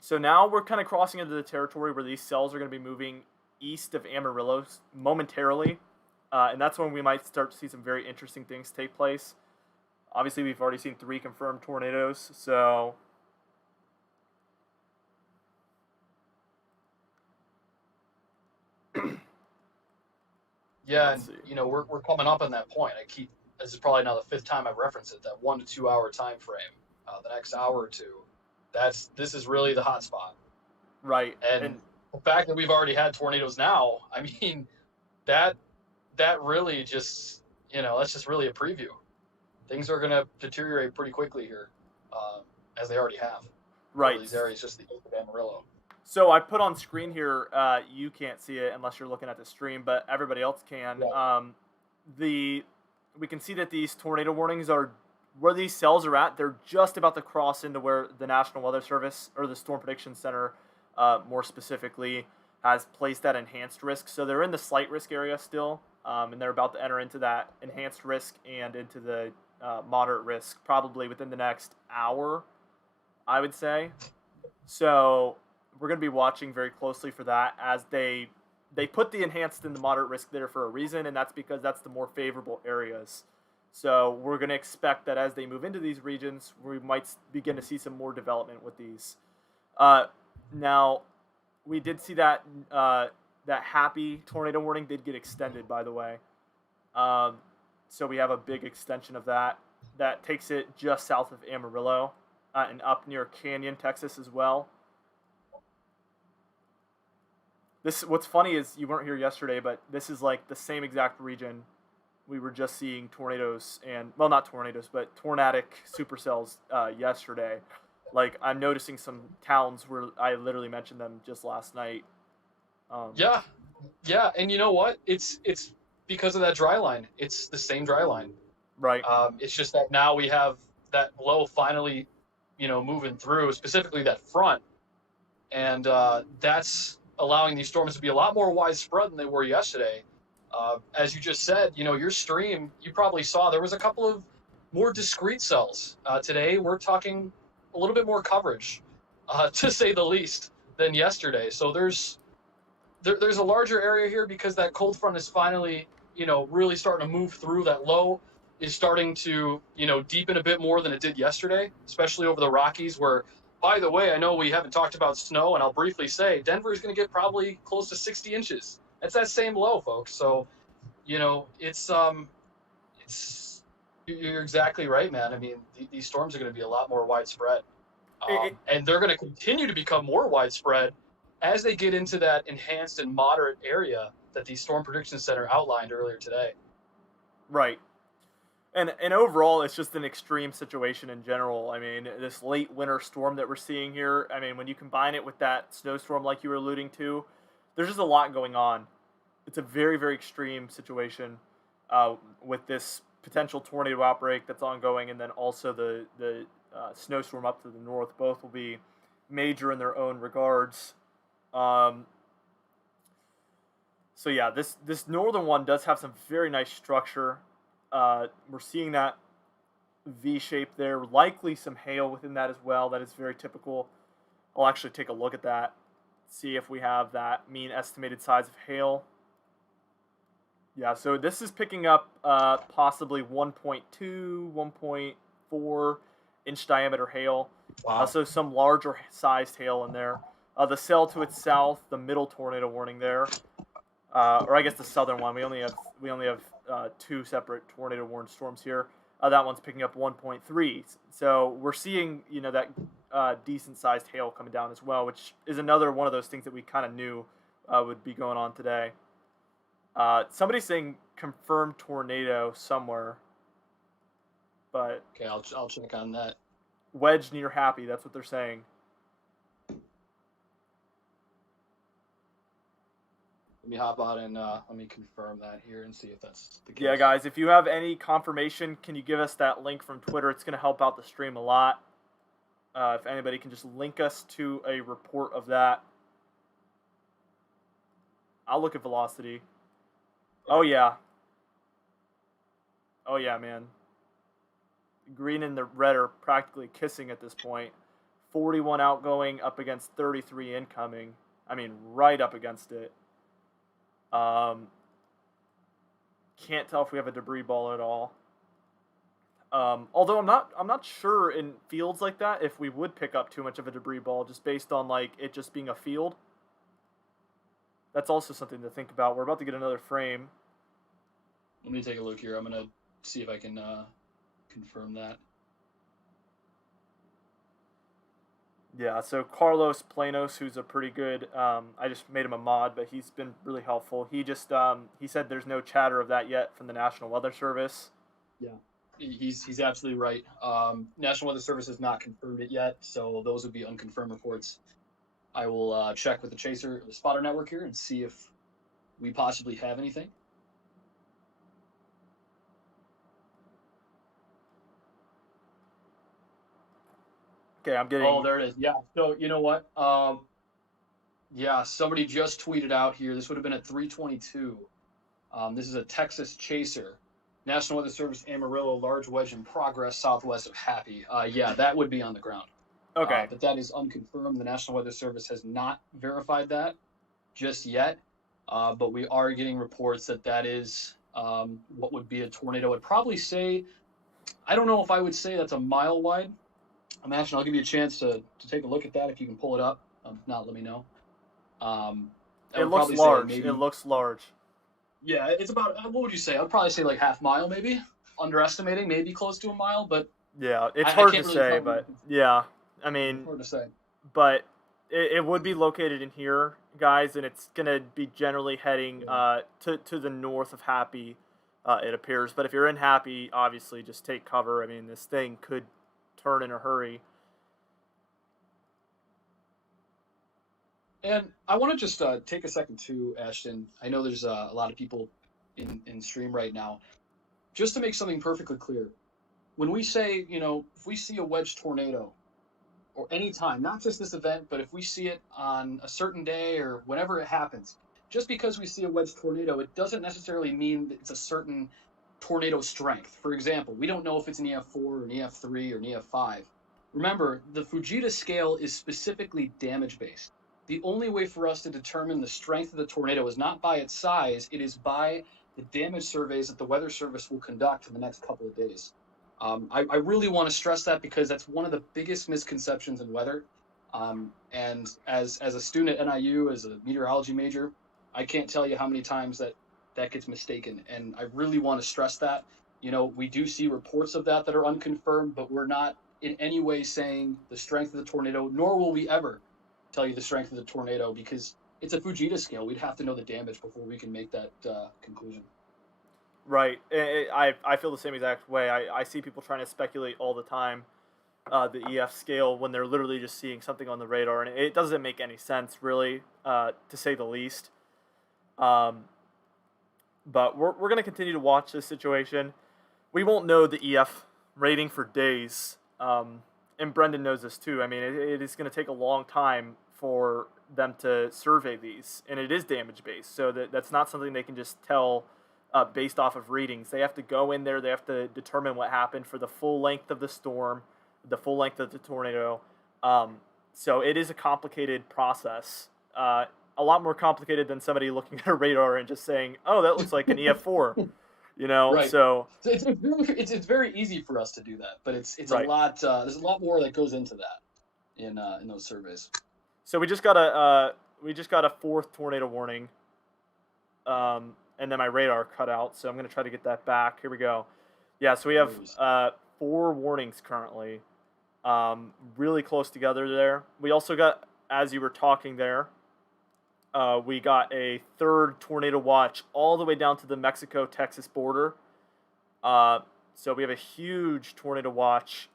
So now we're kind of crossing into the territory where these cells are going to be moving east of Amarillo momentarily. And that's when we might start to see some very interesting things take place. Obviously, we've already seen 3 confirmed tornadoes, so... Yeah, and we're coming up on that point. This is probably now the 5th time I've referenced it, that 1 to 2 hour time frame. The next hour or two, this is really the hot spot. Right. And the fact that we've already had tornadoes now, I mean, that really just, that's just really a preview. Things are going to deteriorate pretty quickly here, as they already have. Right. These areas just the east of Amarillo. So I put on screen here, you can't see it unless you're looking at the stream, but everybody else can. Yeah. We can see that these tornado warnings are where these cells are at, they're just about to cross into where the National Weather Service, or the Storm Prediction Center, more specifically, has placed that enhanced risk. So they're in the slight risk area still, and they're about to enter into that enhanced risk and into the moderate risk probably within the next hour, I would say. So we're going to be watching very closely for that, as they put the enhanced and the moderate risk there for a reason, and that's because that's the more favorable areas. So we're going to expect that as they move into these regions, we might begin to see some more development with these. Now, we did see that that happy tornado warning did get extended, by the way. So we have a big extension of that. That takes it just south of Amarillo and up near Canyon, Texas as well. What's funny is you weren't here yesterday, but this is like the same exact region we were just seeing tornadoes and, well, not tornadoes, but tornadic supercells yesterday. Like, I'm noticing some towns where I literally mentioned them just last night. Yeah, and you know what? It's because of that dry line. It's the same dry line. Right. It's just that now we have that low finally, moving through, specifically that front, and that's allowing these storms to be a lot more widespread than they were yesterday. As you just said, your stream, you probably saw there was a couple of more discrete cells. Today, we're talking a little bit more coverage, to say the least, than yesterday. So there's a larger area here because that cold front is finally, really starting to move through. That low is starting to, deepen a bit more than it did yesterday, especially over the Rockies, where, by the way, I know we haven't talked about snow, and I'll briefly say Denver is going to get probably close to 60 inches. That's that same low, folks. So, it's you're exactly right, man. I mean, these storms are going to be a lot more widespread, and they're going to continue to become more widespread as they get into that enhanced and moderate area that the Storm Prediction Center outlined earlier today. Right. And overall, it's just an extreme situation in general. I mean, this late winter storm that we're seeing here, I mean, when you combine it with that snowstorm like you were alluding to, there's just a lot going on. It's a very, very extreme situation with this potential tornado outbreak that's ongoing, and then also the snowstorm up to the north. Both will be major in their own regards. So yeah, this northern one does have some very nice structure. We're seeing that V shape there. Likely some hail within that as well. That is very typical. I'll actually take a look at that, see if we have that mean estimated size of hail. Yeah, so this is picking up possibly 1.2, 1.4 inch diameter hail. Wow. So some larger sized hail in there. The cell to its south, the middle tornado warning there, or I guess the southern one. We only have two separate tornado warned storms here. That one's picking up 1.3. So we're seeing that decent sized hail coming down as well, which is another one of those things that we kind of knew would be going on today. Somebody's saying confirmed tornado somewhere, but okay, I'll check on that. Wedge near Happy. That's what they're saying. Let me hop on and let me confirm that here and see if that's the case. Yeah, guys, if you have any confirmation, can you give us that link from Twitter? It's going to help out the stream a lot. If anybody can just link us to a report of that. I'll look at velocity. Oh, yeah. Oh, yeah, man. Green and the red are practically kissing at this point. 41 outgoing up against 33 incoming. I mean, right up against it. Can't tell if we have a debris ball at all. Although I'm not sure in fields like that if we would pick up too much of a debris ball just based on like it just being a field. That's also something to think about. We're about to get another frame. Let me take a look here. I'm gonna see if I can confirm that. Yeah, so Carlos Planos, who's a pretty good, I just made him a mod, but he's been really helpful. He just, he said there's no chatter of that yet from the National Weather Service. Yeah, he's absolutely right. National Weather Service has not confirmed it yet, so those would be unconfirmed reports. I will check with the spotter network here and see if we possibly have anything. Okay, I'm Oh, getting. there it is. Yeah. So you know what? Yeah, somebody just tweeted out here. This would have been at 3:22. This is a Texas chaser. National Weather Service Amarillo, large wedge in progress southwest of Happy. Yeah, that would be on the ground. Okay. But that is unconfirmed. The National Weather Service has not verified that just yet. But we are getting reports that that is what would be a tornado. I'd probably say, I don't know if I would say that's a mile wide. Imagine, I'll give you a chance to take a look at that if you can pull it up. If not, let me know. I It would looks probably say large. It maybe, looks large. yeah, it's about, what would you say? I'd probably say like half mile, maybe. Underestimating, maybe close to a mile, but Yeah, it's I hard to can't really say, tell. but yeah, I It's mean, hard to say. but it would be located in here, guys, and it's gonna be generally heading Yeah. to the north of Happy, it appears. But if you're in Happy, obviously just take cover. I mean, this thing could turn in a hurry. And I want to just take a second too, Ashton. I know there's a lot of people in stream right now. Just to make something perfectly clear, when we say, if we see a wedge tornado or any time, not just this event, but if we see it on a certain day or whenever it happens, just because we see a wedge tornado, it doesn't necessarily mean that it's a certain tornado strength. For example, we don't know if it's an EF4 or an EF3 or an EF5. Remember, the Fujita scale is specifically damage based. The only way for us to determine the strength of the tornado is not by its size, it is by the damage surveys that the Weather Service will conduct in the next couple of days. I really want to stress that because that's one of the biggest misconceptions in weather. And as a student at NIU, as a meteorology major, I can't tell you how many times that gets mistaken. And I really want to stress that. We do see reports of that are unconfirmed, but we're not in any way saying the strength of the tornado, nor will we ever tell you the strength of the tornado because it's a Fujita scale. We'd have to know the damage before we can make that conclusion. Right. I feel the same exact way. I see people trying to speculate all the time, the EF scale when they're literally just seeing something on the radar, and it doesn't make any sense really, to say the least. Um, but we're gonna continue to watch this situation. We won't know the EF rating for days, and Brendan knows this too. I mean, it is gonna take a long time for them to survey these, and it is damage based, so that's not something they can just tell based off of readings. They have to go in there. They have to determine what happened for the full length of the storm, the full length of the tornado. So it is a complicated process. A lot more complicated than somebody looking at a radar and just saying, "Oh, that looks like an EF4." Right. So So it's very easy for us to do that, but it's a right. lot. There's a lot more that goes into that in those surveys. So we just got a fourth tornado warning, and then my radar cut out. So I'm gonna try to get that back. Here we go. Yeah, so we have four warnings currently, really close together there. We also got, as you were talking there, we got a third tornado watch all the way down to the Mexico-Texas border. So we have a huge tornado watch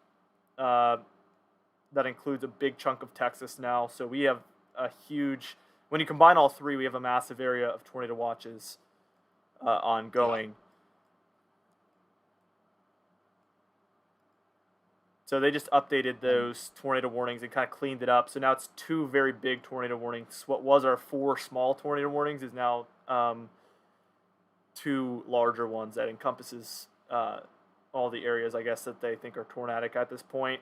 that includes a big chunk of Texas now. So we have a huge, when you combine all three, we have a massive area of tornado watches ongoing. Yeah. So they just updated those tornado warnings and kind of cleaned it up. So now it's two very big tornado warnings. What was our four small tornado warnings is now two larger ones that encompasses all the areas, I guess, that they think are tornadic at this point.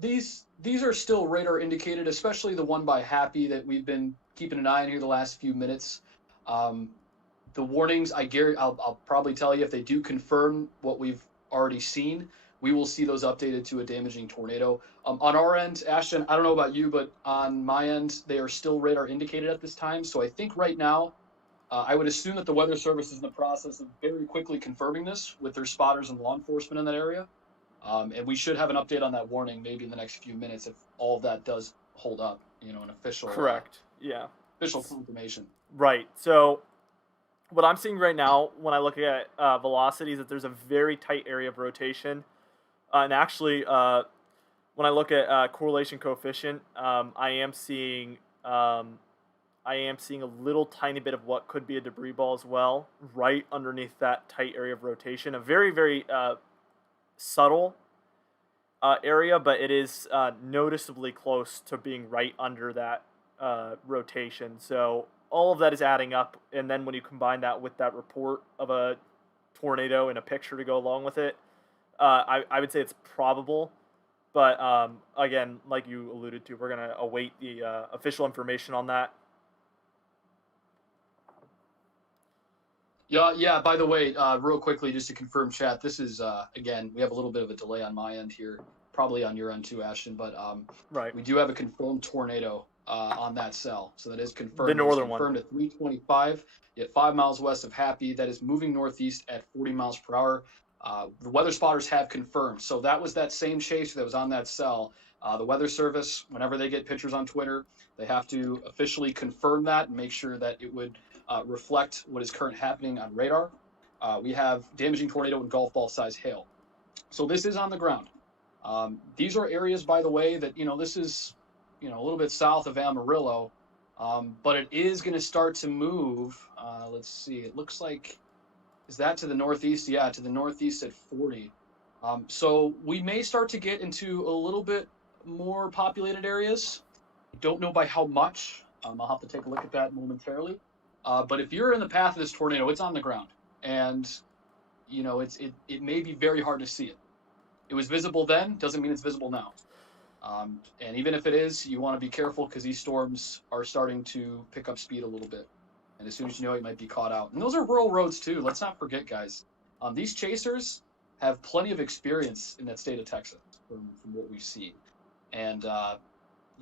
These are still radar indicated, especially the one by Happy that we've been keeping an eye on here the last few minutes. The warnings, I'll probably tell you if they do confirm what we've already seen, we will see those updated to a damaging tornado. On our end, Ashton, I don't know about you, but on my end, they are still radar indicated at this time. So I think right now, I would assume that the Weather Service is in the process of very quickly confirming this with their spotters and law enforcement in that area. And we should have an update on that warning maybe in the next few minutes if all of that does hold up, an official Correct. Yeah. Official confirmation. Right. So what I'm seeing right now when I look at velocity is that there's a very tight area of rotation. And actually, when I look at correlation coefficient, I am seeing a little tiny bit of what could be a debris ball as well, right underneath that tight area of rotation. A very, very subtle area, but it is noticeably close to being right under that rotation. So all of that is adding up, and then when you combine that with that report of a tornado and a picture to go along with it, I would say it's probable. But again, like you alluded to, we're gonna await the official information on that. Yeah, yeah. By the way, real quickly, just to confirm, chat, this is again, we have a little bit of a delay on my end here, probably on your end too, Ashton. But Right. we do have a confirmed tornado on that cell, so that is confirmed. The northern It's one. confirmed at 3:25, at 5 miles west of Happy. That is moving northeast at 40 miles per hour. The weather spotters have confirmed. So that was that same chaser that was on that cell. The Weather Service, whenever they get pictures on Twitter, they have to officially confirm that and make sure that it would reflect what is currently happening on radar. We have damaging tornado and golf ball size hail. So this is on the ground. These are areas, by the way, that, this is, a little bit south of Amarillo, but it is going to start to move. Let's see. It looks like, is that to the northeast? Yeah, to the northeast at 40. So we may start to get into a little bit more populated areas. I don't know by how much. I'll have to take a look at that momentarily. But if you're in the path of this tornado, it's on the ground, and it may be very hard to see it. It was visible then, doesn't mean it's visible now. And even if it is, you want to be careful because these storms are starting to pick up speed a little bit. And as soon as you know it, might be caught out. And those are rural roads too. Let's not forget, guys. These chasers have plenty of experience in that state of Texas from what we've seen. And,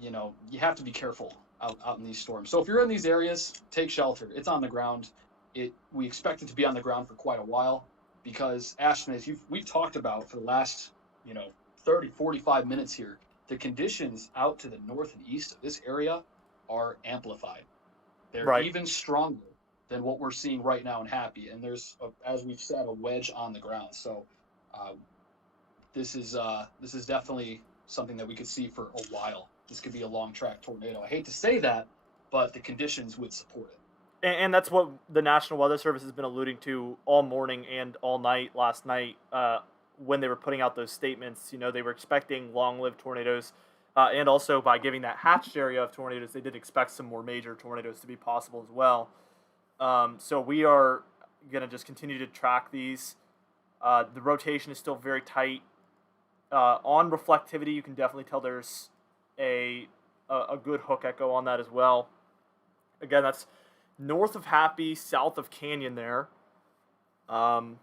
you have to be careful out in these storms. So if you're in these areas, take shelter. It's on the ground. We expect it to be on the ground for quite a while because, Ashton, as we've talked about for the last, 30, 45 minutes here, the conditions out to the north and east of this area are amplified. They're Right. even stronger than what we're seeing right now in Happy. And there's, as we've said, a wedge on the ground. So this is definitely something that we could see for a while. This could be a long track tornado. I hate to say that, but the conditions would support it. And that's what the National Weather Service has been alluding to all morning and all night last night when they were putting out those statements. They were expecting long-lived tornadoes, and also by giving that hatched area of tornadoes, they did expect some more major tornadoes to be possible as well. So we are going to just continue to track these. The rotation is still very tight. On reflectivity, you can definitely tell there's a good hook echo on that as well. Again, that's north of Happy, south of Canyon there. So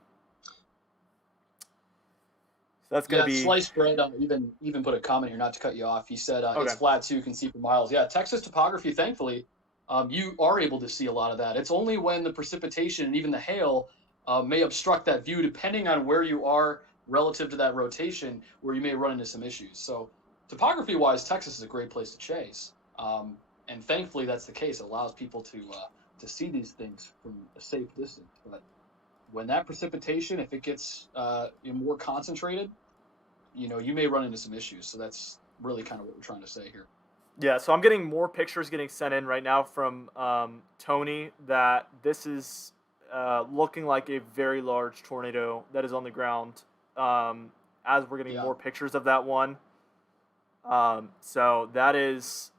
that's going to be... Slice Bread even put a comment here, not to cut you off. He said Okay. It's flat too, you can see for miles. Yeah, Texas topography, thankfully, you are able to see a lot of that. It's only when the precipitation and even the hail may obstruct that view, depending on where you are relative to that rotation, where you may run into some issues. So topography-wise, Texas is a great place to chase. And thankfully, that's the case. It allows people to see these things from a safe distance. But when that precipitation, if it gets more concentrated, you may run into some issues. So that's really kind of what we're trying to say here. Yeah, so I'm getting more pictures getting sent in right now from Tony that this is looking like a very large tornado that is on the ground as we're getting more pictures of that one. So that is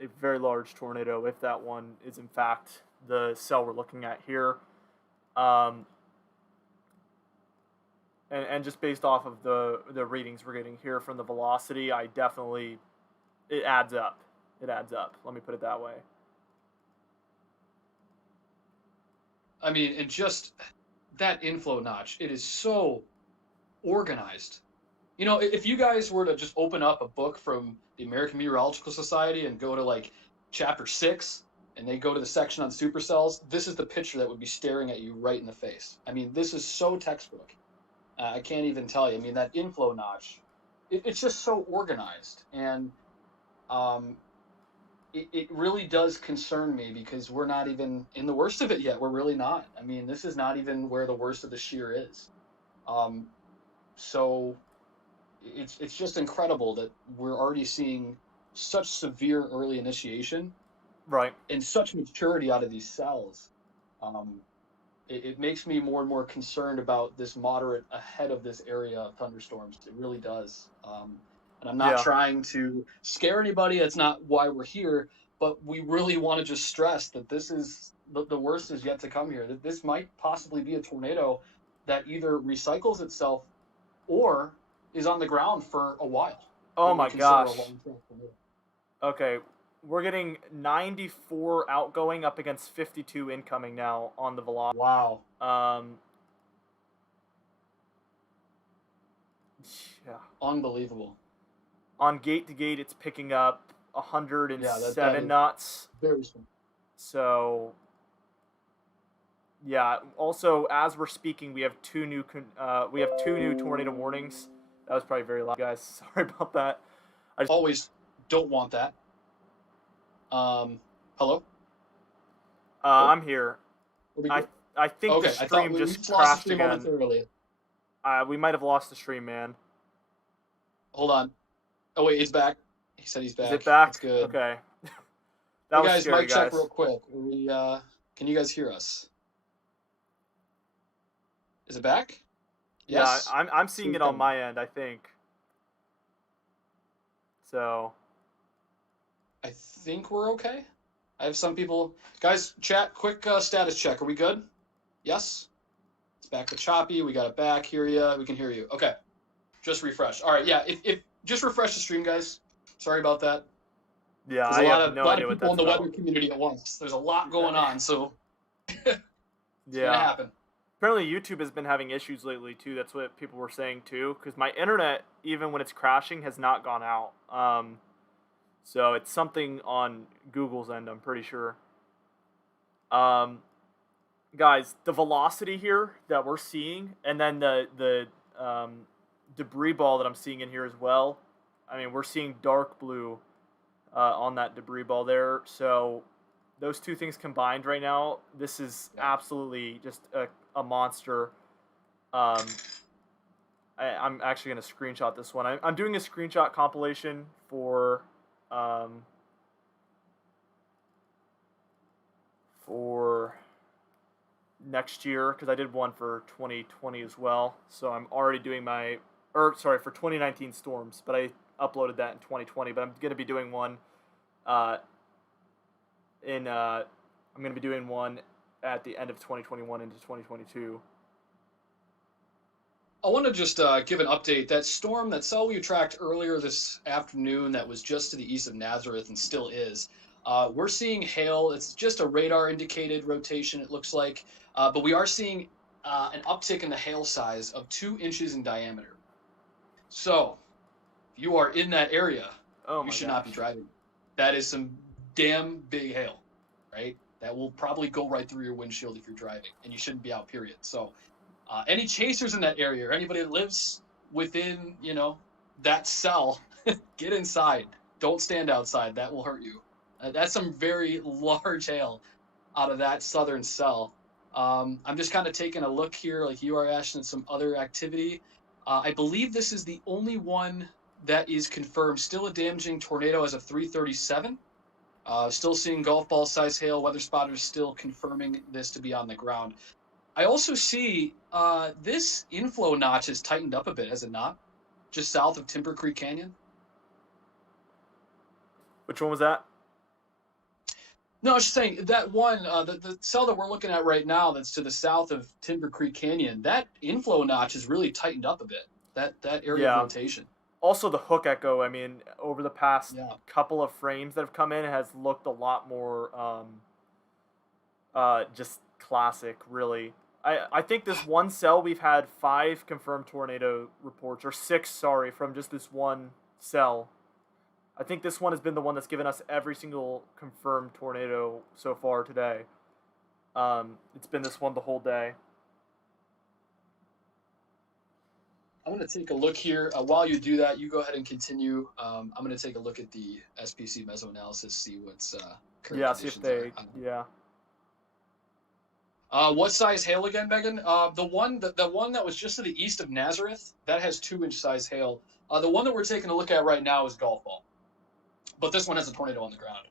a very large tornado if that one is in fact the cell we're looking at here. And just based off of the readings we're getting here from the velocity, it adds up. It adds up. Let me put it that way. I mean, and just that inflow notch, it is so organized. If you guys were to just open up a book from the American Meteorological Society and go to like chapter 6 and they go to the section on supercells, this is the picture that would be staring at you right in the face. I mean, this is so textbook. I can't even tell you. I mean, that inflow notch, it's just so organized. And it really does concern me because we're not even in the worst of it yet. We're really not. I mean, this is not even where the worst of the shear is. So it's just incredible that we're already seeing such severe early initiation, right, and such maturity out of these cells. it makes me more and more concerned about this moderate ahead of this area of thunderstorms. It really does. And I'm not Yeah. trying to scare anybody. That's not why we're here. But we really want to just stress that this is the worst is yet to come here. That this might possibly be a tornado that either recycles itself or is on the ground for a while. Oh What we my consider a gosh. long-term tornado. Okay, we're getting 94 outgoing up against 52 incoming now on the velocity. Wow. Yeah. Unbelievable. On gate to gate, it's picking up 107 that is knots. Very small. So, yeah. Also, as we're speaking, we have two new tornado warnings. That was probably very loud, guys. Sorry about that. Always don't want that. Hello? I'm here. I think okay, the stream I thought we just lost the crashed stream again. momentarily. We might have lost the stream, man. Hold on. Oh wait, it's back. He said he's back. Is it back? That's good. Okay. Hey guys, mic check real quick. Can you guys hear us? Is it back? Yes. Yeah, I'm seeing it on my end, I think. So. I think we're okay. I have some people. Guys, chat, quick status check. Are we good? Yes? It's back to choppy. We got it back. Hear ya. We can hear you. Okay. Just refresh. All right, yeah. If just refresh the stream, guys. Sorry about that. Yeah, There's I have a no lot idea of what people that's in the about. weather community at once. There's a lot going on, so it's gonna happen. Apparently YouTube has been having issues lately too. That's what people were saying too. Because my internet, even when it's crashing, has not gone out. So it's something on Google's end, I'm pretty sure. Guys, the velocity here that we're seeing, and then the debris ball that I'm seeing in here as well. I mean, we're seeing dark blue on that debris ball there. So those two things combined right now, this is absolutely just a monster. I'm actually going to screenshot this one. I'm doing a screenshot compilation for next year, because I did one for 2020 as well. So I'm already doing for 2019 storms, but I uploaded that in 2020. But I'm going to be doing one I'm going to be doing one at the end of 2021 into 2022. I want to just give an update. That storm, that cell we tracked earlier this afternoon that was just to the east of Nazareth and still is, we're seeing hail. It's just a radar-indicated rotation, it looks like. But we are seeing an uptick in the hail size of 2 inches in diameter. So, if you are in that area, you should not be driving. That is some damn big hail, right? That will probably go right through your windshield if you're driving, and you shouldn't be out, period. So, any chasers in that area, or anybody that lives within, that cell, get inside. Don't stand outside. That will hurt you. That's some very large hail out of that southern cell. I'm just kind of taking a look here, like you are, Ashton, some other activity. I believe this is the only one that is confirmed. Still a damaging tornado as of 3:37. Still seeing golf ball size hail. Weather spotters still confirming this to be on the ground. I also see this inflow notch has tightened up a bit, has it not? Just south of Timber Creek Canyon. Which one was that? No, I was just saying that one, the cell that we're looking at right now that's to the south of Timber Creek Canyon, that inflow notch has really tightened up a bit, that area of rotation. Also the hook echo, I mean, over the past couple of frames that have come in, it has looked a lot more just classic, really. I think this one cell, we've had 5 confirmed tornado reports, or 6, sorry, from just this one cell. I think this one has been the one that's given us every single confirmed tornado so far today. It's been this one the whole day. I'm going to take a look here. While you do that, you go ahead and continue. I'm going to take a look at the SPC mesoanalysis, see what's current conditions are. What size hail again, Megan? The one that was just to the east of Nazareth, that has 2-inch size hail. The one that we're taking a look at right now is golf ball. But this one has a tornado on the ground.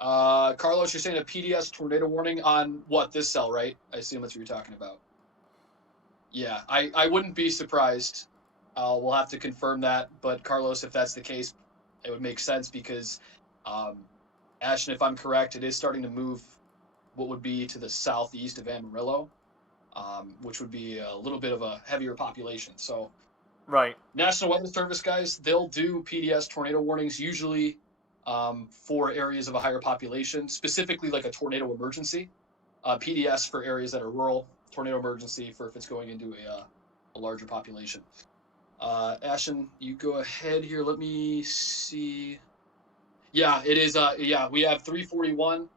Carlos, you're saying a PDS tornado warning on what, this cell, right? I assume that's what you're talking about. Yeah, I wouldn't be surprised. We'll have to confirm that. But Carlos, if that's the case, it would make sense because, Ashton, if I'm correct, it is starting to move what would be to the southeast of Amarillo, which would be a little bit of a heavier population. So, Right. National Weather Service guys, they'll do PDS tornado warnings usually for areas of a higher population, specifically like a tornado emergency. PDS for areas that are rural, tornado emergency for if it's going into a larger population. Ashton, you go ahead here. Let me see. Yeah, it is. Yeah, we have 341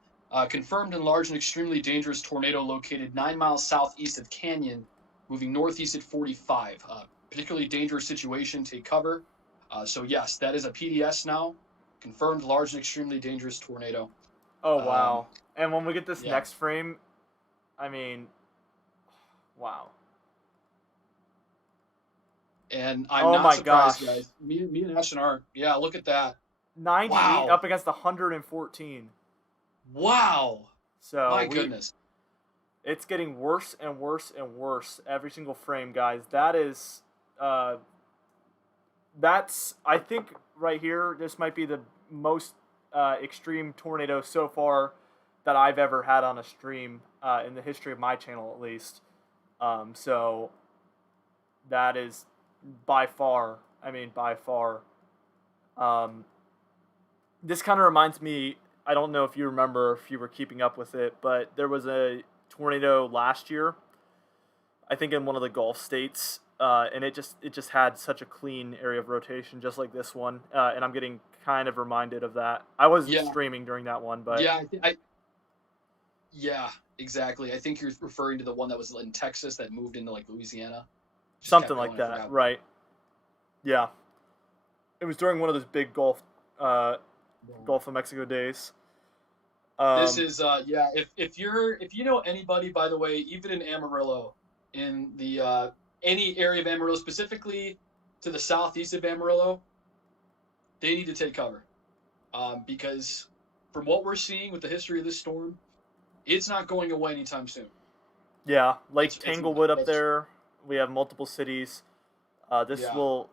confirmed and large and extremely dangerous tornado located 9 miles southeast of Canyon, moving northeast at 45. Particularly dangerous situation. Take cover. So yes, that is a PDS now. Confirmed large and extremely dangerous tornado. Oh wow. And when we get this yeah. next frame, I mean, wow. And I'm not surprised, guys. Me and Ashton aren't. Yeah, look at that. 98 up against 114. Wow. So my goodness. It's getting worse and worse and worse every single frame, guys. That is that's, I think right here, this might be the most extreme tornado so far that I've ever had on a stream in the history of my channel, at least. So that is by far, this kind of reminds me, I don't know if you remember, if you were keeping up with it, but there was a tornado last year, I think in one of the Gulf states, and it just had such a clean area of rotation, just like this one, and I'm getting kind of reminded of that. I wasn't streaming during that one, but yeah, exactly. I think you're referring to the one that was in Texas that moved into like Louisiana. Something like that, right? Yeah, it was during one of those big Gulf of Mexico days. This is if you know anybody, by the way, even in Amarillo, in the any area of Amarillo, specifically to the southeast of Amarillo, they need to take cover, because from what we're seeing with the history of this storm, it's not going away anytime soon. Yeah, Lake Tanglewood up there. We have multiple cities. This will.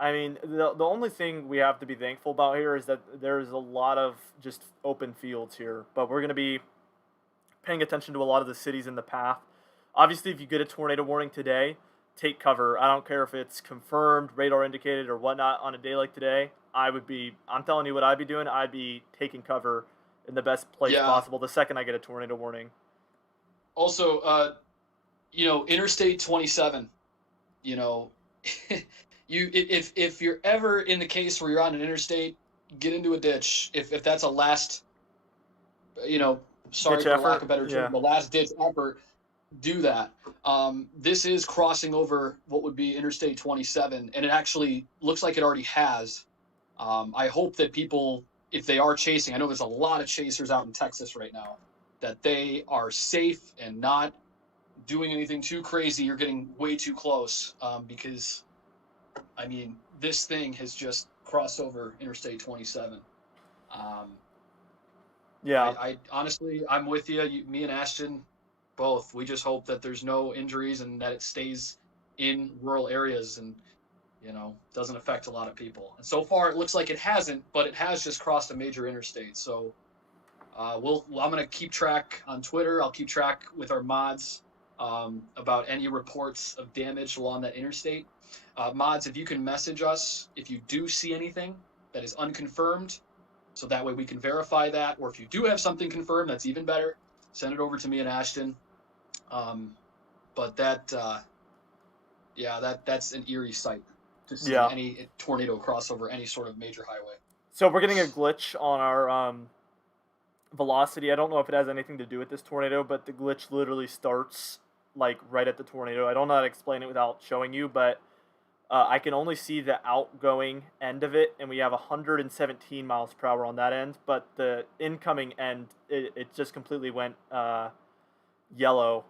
I mean, the only thing we have to be thankful about here is that there's a lot of just open fields here. But we're going to be paying attention to a lot of the cities in the path. Obviously, if you get a tornado warning today, take cover. I don't care if it's confirmed, radar indicated, or whatnot. On a day like today, I'm telling you what I'd be doing. I'd be taking cover in the best place possible the second I get a tornado warning. Also, Interstate 27, if you're ever in the case where you're on an interstate, get into a ditch. If that's a last, sorry for lack of a better term, the last ditch effort, do that. This is crossing over what would be Interstate 27, and it actually looks like it already has. I hope that people, if they are chasing, I know there's a lot of chasers out in Texas right now, that they are safe and not doing anything too crazy. You're getting way too close, because, I mean, this thing has just crossed over Interstate 27. I honestly, I'm with you. Me and Ashton, both. We just hope that there's no injuries and that it stays in rural areas and, doesn't affect a lot of people. And so far, it looks like it hasn't, but it has just crossed a major interstate. So I'm going to keep track on Twitter. I'll keep track with our mods about any reports of damage along that interstate. Mods, if you can message us if you do see anything that is unconfirmed, so that way we can verify that. Or if you do have something confirmed, that's even better. Send it over to me and Ashton. But that's an eerie sight to see any tornado cross over any sort of major highway. So we're getting a glitch on our velocity. I don't know if it has anything to do with this tornado, but the glitch literally starts like right at the tornado. I don't know how to explain it without showing you, but I can only see the outgoing end of it, and we have 117 miles per hour on that end, but the incoming end, it just completely went yellow,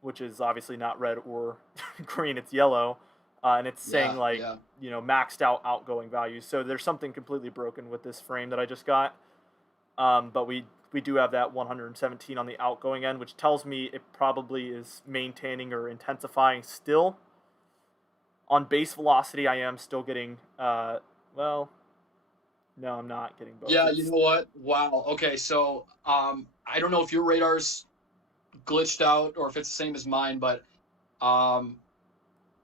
which is obviously not red or green, it's yellow. and it's saying Yeah, like, yeah. maxed out outgoing values. So there's something completely broken with this frame that I just got. But we do have that 117 on the outgoing end, which tells me it probably is maintaining or intensifying still. On base velocity, I am still getting, well, no, I'm not getting both. Yeah, you know what? Wow. Okay, so I don't know if your radar's glitched out or if it's the same as mine, but um,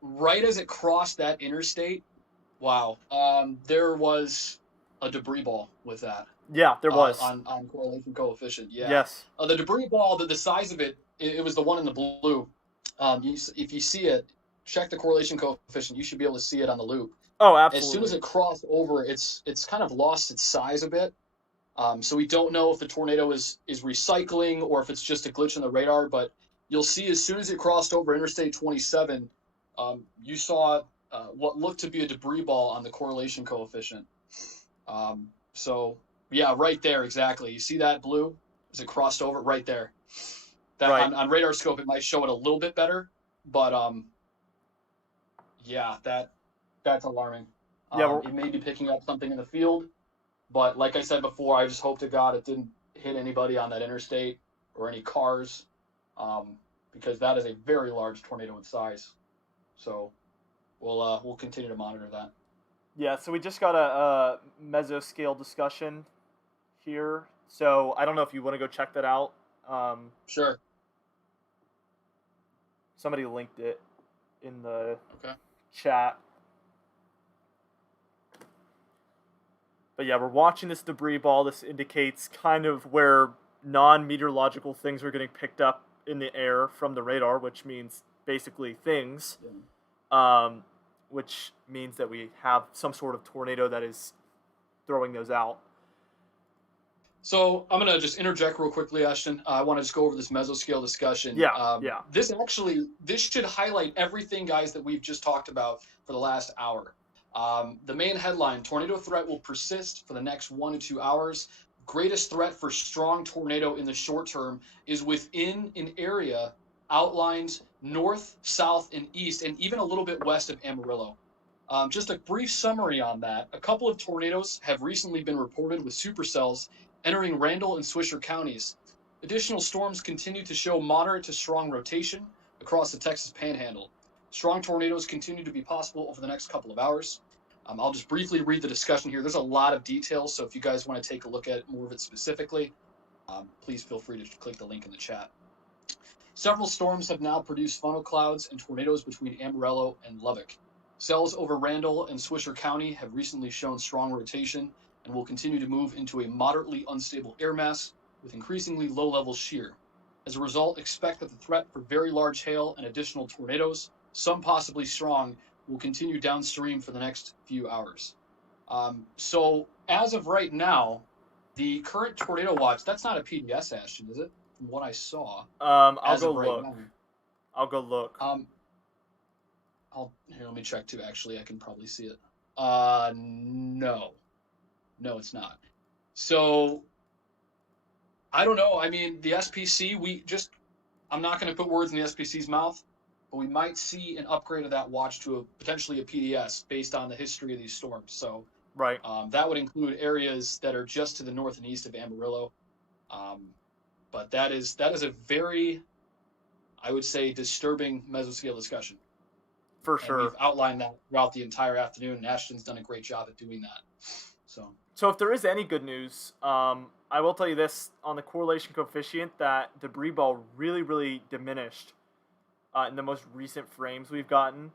right as it crossed that interstate, wow, there was a debris ball with that Yeah, there was. on correlation coefficient. Yeah, Yes. the debris ball, the size of it was the one in the blue. If you see it, check the correlation coefficient. You should be able to see it on the loop. Oh, As soon as absolutely. it crossed over, it's kind of lost its size a bit. So we don't know if the tornado is recycling or if it's just a glitch in the radar. But you'll see as soon as it crossed over Interstate 27, you saw what looked to be a debris ball on the correlation coefficient. So yeah, right there exactly. You see that blue as it crossed over right there. That Right. on radar scope it might show it a little bit better, but yeah, that's alarming. Yeah, It may be picking up something in the field. But like I said before, I just hope to God it didn't hit anybody on that interstate or any cars, because that is a very large tornado in size. So we'll continue to monitor that. yeah. So we just got a mesoscale discussion here. So I don't know if you want to go check that out. Um, Sure. Somebody linked it in the Okay. chat. But yeah, we're watching this debris ball. This indicates kind of where non-meteorological things are getting picked up in the air from the radar, which means basically things, Yeah. which means that we have some sort of tornado that is throwing those out. So I'm gonna just interject real quickly, Ashton. I want to just go over this mesoscale discussion. Yeah, yeah. This should highlight everything, guys, that we've just talked about for the last hour. The main headline: tornado threat will persist for the next 1 to 2 hours. Greatest threat for strong tornado in the short term is within an area outlined north, south, and east, and even a little bit west of Amarillo. Just a brief summary on that. A couple of tornadoes have recently been reported with supercells entering Randall and Swisher counties. Additional storms continue to show moderate to strong rotation across the Texas Panhandle. Strong tornadoes continue to be possible over the next couple of hours. I'll just briefly read the discussion here. There's a lot of details, so if you guys want to take a look at more of it specifically, please feel free to click the link in the chat. Several storms have now produced funnel clouds and tornadoes between Amarillo and Lubbock. Cells over Randall and Swisher County have recently shown strong rotation and will continue to move into a moderately unstable air mass with increasingly low-level shear. As a result, expect that the threat for very large hail and additional tornadoes, some possibly strong, will continue downstream for the next few hours. So as of right now, the current tornado watch, that's not a PDS, Ashton, is it? From what I saw, I'll as go of right look. now. I'll go look. Here, let me check too. Actually, I can probably see it. No, it's not. So I don't know. I mean, the SPC, I'm not going to put words in the SPC's mouth, but we might see an upgrade of that watch to potentially a PDS based on the history of these storms. So Right. that would include areas that are just to the north and east of Amarillo. But that is a very, I would say, disturbing mesoscale discussion. For And we've sure. outlined that throughout the entire afternoon, and Ashton's done a great job at doing that. So if there is any good news, I will tell you this on the correlation coefficient that debris ball really, really diminished in the most recent frames we've gotten.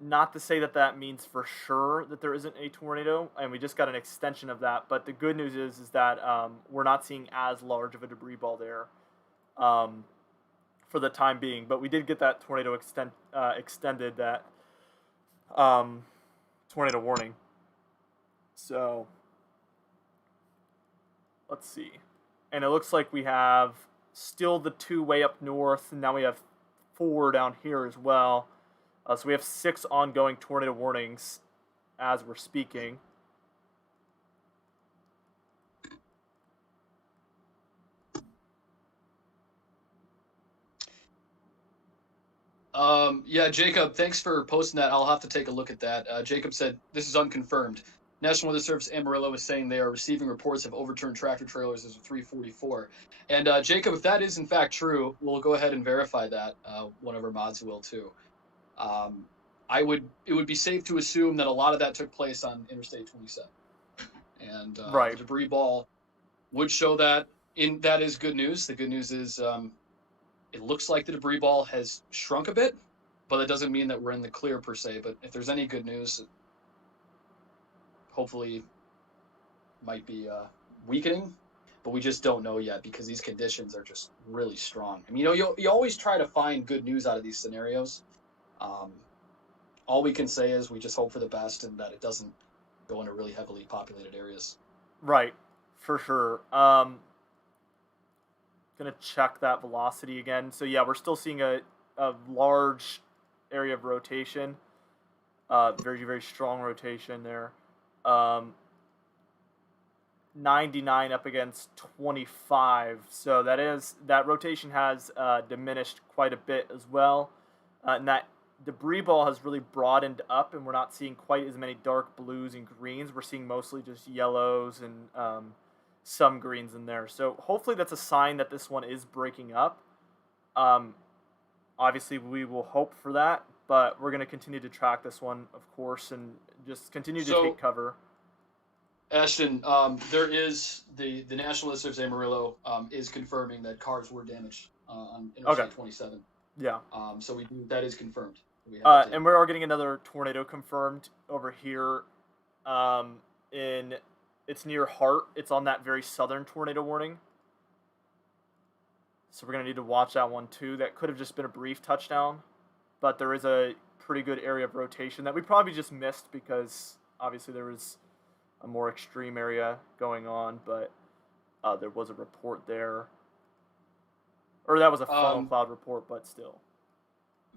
Not to say that that means for sure that there isn't a tornado, and we just got an extension of that. But the good news is that we're not seeing as large of a debris ball there for the time being. But we did get that tornado extended, that tornado warning. So let's see. And it looks like we have still the 2 way up north, and now we have 4 down here as well. So we have 6 ongoing tornado warnings as we're speaking. Yeah, Jacob, thanks for posting that. I'll have to take a look at that. Jacob said this is unconfirmed. National Weather Service Amarillo is saying they are receiving reports of overturned tractor trailers as of 3:44. And Jacob, if that is in fact true, we'll go ahead and verify that. One of our mods will too. Um, it would be safe to assume that a lot of that took place on Interstate 27, and the Right. debris ball would show that. That is good news. The good news is it looks like the debris ball has shrunk a bit, but that doesn't mean that we're in the clear per se. But if there's any good news, hopefully might be weakening, but we just don't know yet because these conditions are just really strong. I mean, you always try to find good news out of these scenarios. All we can say is we just hope for the best and that it doesn't go into really heavily populated areas. Right. For sure. Gonna check that velocity again. So yeah, we're still seeing a large area of rotation. Very, very strong rotation there. 99 up against 25. So that rotation has diminished quite a bit as well. And that debris ball has really broadened up, and we're not seeing quite as many dark blues and greens. We're seeing mostly just yellows and some greens in there. So hopefully that's a sign that this one is breaking up. Obviously, we will hope for that, but we're going to continue to track this one, of course, and just continue to take cover. Ashton, there is the National Weather Service Amarillo is confirming that cars were damaged on Interstate 27. Yeah. So that is confirmed. And we are getting another tornado confirmed over here. It's near Hart. It's on that very southern tornado warning. So we're going to need to watch that one too. That could have just been a brief touchdown, but there is a pretty good area of rotation that we probably just missed because obviously there was a more extreme area going on, but there was a report there. Or that was a funnel cloud report, but still.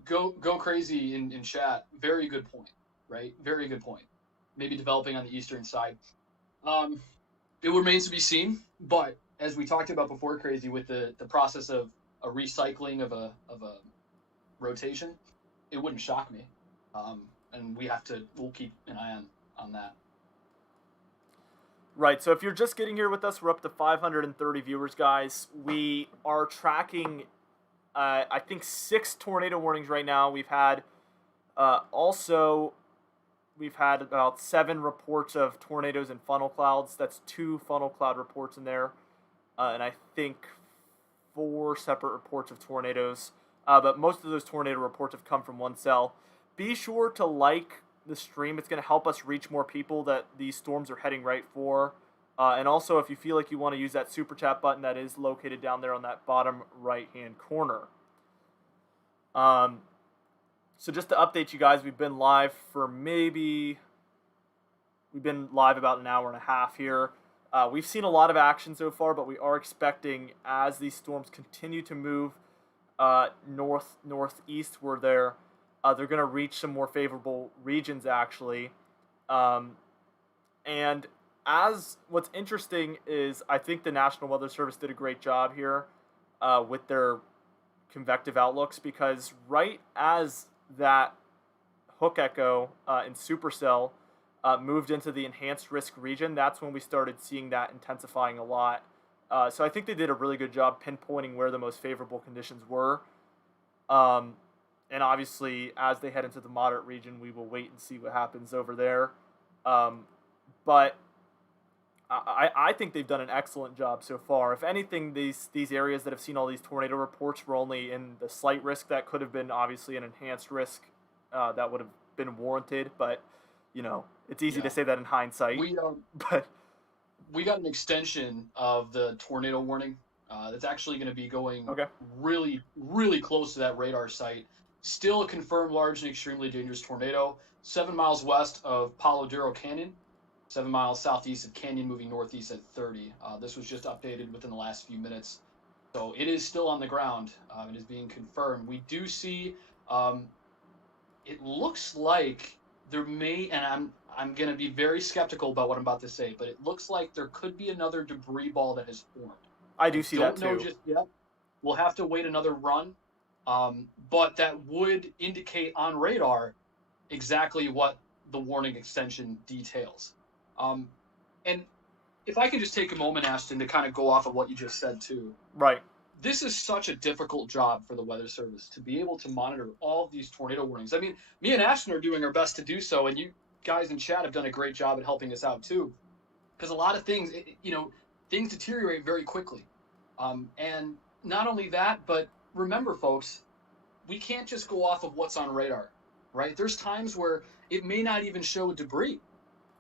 Go crazy in chat. Very good point, right? Very good point. Maybe developing on the eastern side. It remains to be seen, but as we talked about before, crazy, with the process of a recycling of a rotation, it wouldn't shock me. And we'll keep an eye on that. Right, so if you're just getting here with us, we're up to 530 viewers, guys. We are tracking, I think, 6 tornado warnings right now. We've had about 7 reports of tornadoes and funnel clouds. That's 2 funnel cloud reports in there. And I think 4 separate reports of tornadoes. But most of those tornado reports have come from one cell. Be sure to like the stream. It's going to help us reach more people that these storms are heading right for. And also, if you feel like you want to use that super chat button that is located down there on that bottom right-hand corner. So just to update you guys, we've been live about an hour and a half here. We've seen a lot of action so far, but we are expecting, as these storms continue to move northeast, where they're going to reach some more favorable regions, actually. And what's interesting is I think the National Weather Service did a great job here with their convective outlooks, because right as that hook echo in Supercell moved into the enhanced risk region, that's when we started seeing that intensifying a lot. So I think they did a really good job pinpointing where the most favorable conditions were. And obviously, as they head into the moderate region, we will wait and see what happens over there. But I think they've done an excellent job so far. If anything, these areas that have seen all these tornado reports were only in the slight risk. That could have been obviously an enhanced risk that would have been warranted. But, it's easy to say that in hindsight. We got an extension of the tornado warning that's actually going to be going really, really close to that radar site. Still a confirmed large and extremely dangerous tornado, 7 miles west of Palo Duro Canyon, 7 miles southeast of Canyon, moving northeast at 30. This was just updated within the last few minutes. So it is still on the ground. It is being confirmed. We do see, it looks like there may, and I'm going to be very skeptical about what I'm about to say, but it looks like there could be another debris ball that has formed. I do see that too. Don't know just yet. We'll have to wait another run but that would indicate on radar exactly what the warning extension details. And if I can just take a moment, Ashton, to kind of go off of what you just said too. Right. This is such a difficult job for the Weather Service to be able to monitor all of these tornado warnings. I mean, me and Ashton are doing our best to do so, and you guys in chat have done a great job at helping us out too, because a lot of things, things deteriorate very quickly. And not only that, but remember, folks, we can't just go off of what's on radar, right? There's times where it may not even show debris,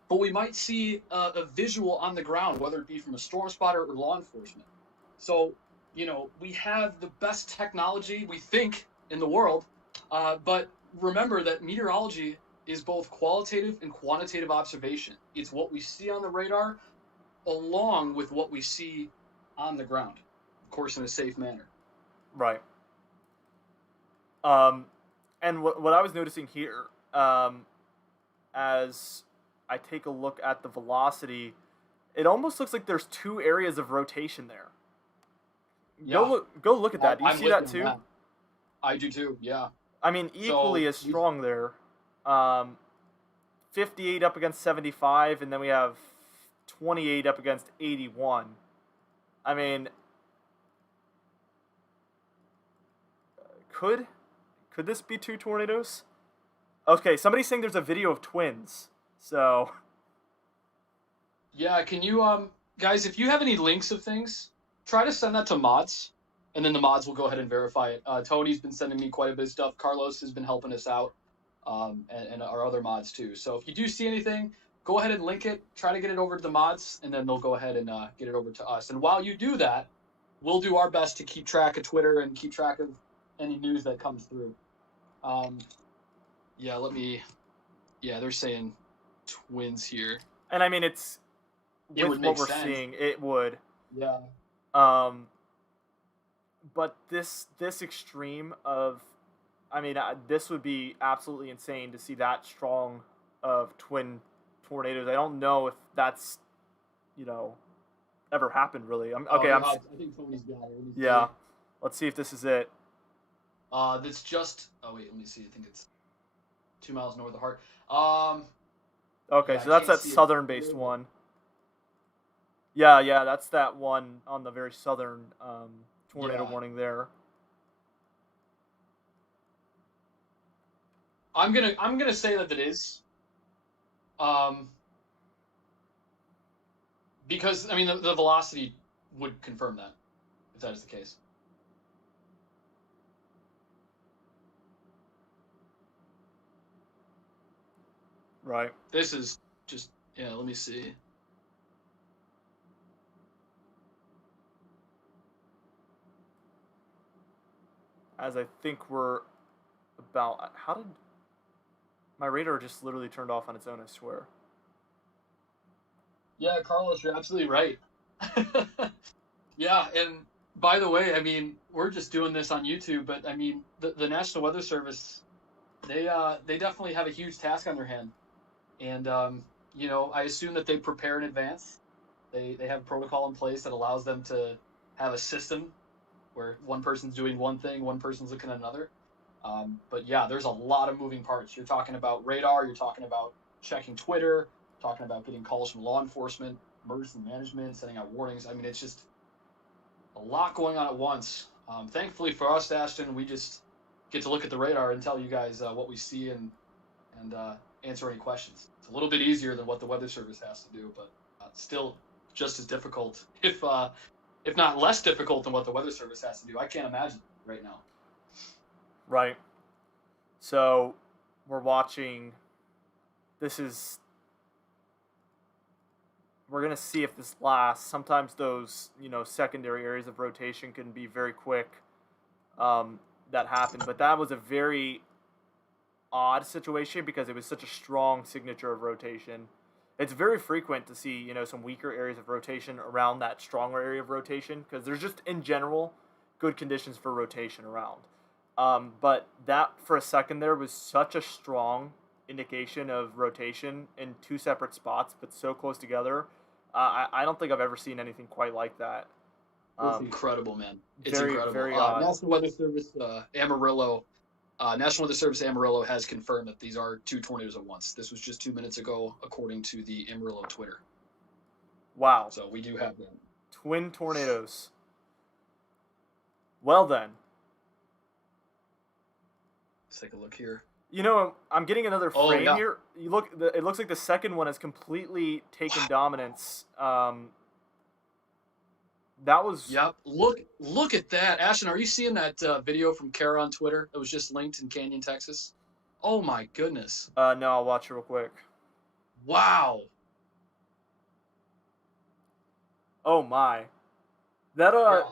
but we might see a visual on the ground, whether it be from a storm spotter or law enforcement. So, we have the best technology, we think, in the world, but remember that meteorology is both qualitative and quantitative observation. It's what we see on the radar along with what we see on the ground, of course, in a safe manner. Right. And what I was noticing here, as I take a look at the velocity, it almost looks like there's two areas of rotation there. Yeah. Go look at that. Do you see that too? I do too. Yeah. I mean, equally as strong there. 58 up against 75, and then we have 28 up against 81. I mean, could this be two tornadoes? Okay, somebody's saying there's a video of twins. So yeah, can you guys, if you have any links of things, try to send that to mods, and then the mods will go ahead and verify it. Tony's been sending me quite a bit of stuff. Carlos has been helping us out, and our other mods too. So if you do see anything, go ahead and link it. Try to get it over to the mods, and then they'll go ahead and get it over to us. And while you do that, we'll do our best to keep track of Twitter and keep track of any news that comes through. They're saying twins here. And I mean, it's with what we're seeing, it would. Yeah. But this extreme of, I mean, this would be absolutely insane to see that strong of twin tornadoes. I don't know if that's, ever happened really. I think Tony's got it. Yeah. Let's see if this is it. That's just. Oh wait, let me see. I think it's 2 miles north of Hart. Okay, so that's that southern-based one. Yeah, that's that one on the very southern tornado warning there. I'm gonna say that it is. Because I mean the velocity would confirm that, if that is the case. Right. This is just, let me see. As I think we're about, how did my radar just literally turned off on its own, I swear. Yeah, Carlos, you're absolutely right. Yeah, and by the way, I mean, we're just doing this on YouTube, but I mean, the National Weather Service, they definitely have a huge task on their hand. And, I assume that they prepare in advance. They have a protocol in place that allows them to have a system where one person's doing one thing, one person's looking at another. But yeah, there's a lot of moving parts. You're talking about radar, you're talking about checking Twitter, talking about getting calls from law enforcement, emergency management, sending out warnings. I mean, it's just a lot going on at once. Thankfully for us, Ashton, we just get to look at the radar and tell you guys what we see and answer any questions. It's a little bit easier than what the Weather Service has to do, but still just as difficult, if not less difficult than what the Weather Service has to do. I can't imagine right now. Right. So we're watching. We're gonna see if this lasts. Sometimes those secondary areas of rotation can be very quick. That happened, but that was a very odd situation because it was such a strong signature of rotation. It's very frequent to see, some weaker areas of rotation around that stronger area of rotation because there's just, in general, good conditions for rotation around. But that, for a second there, was such a strong indication of rotation in two separate spots, but so close together. I don't think I've ever seen anything quite like that. It's incredible, man. It's very, incredible. very odd. National Weather Service Amarillo. National Weather Service Amarillo has confirmed that these are 2 tornadoes at once. This was just 2 minutes ago, according to the Amarillo Twitter. Wow. So we do have that. Twin tornadoes. Well then. Let's take a look here. You know, I'm getting another frame yeah. here. You look. It looks like the second one has completely taken dominance. That was. Yep. Look at that, Ashton. Are you seeing that video from Kara on Twitter that was just linked in Canyon, Texas? Oh my goodness. No, I'll watch it real quick. Wow. Oh my. That Yeah.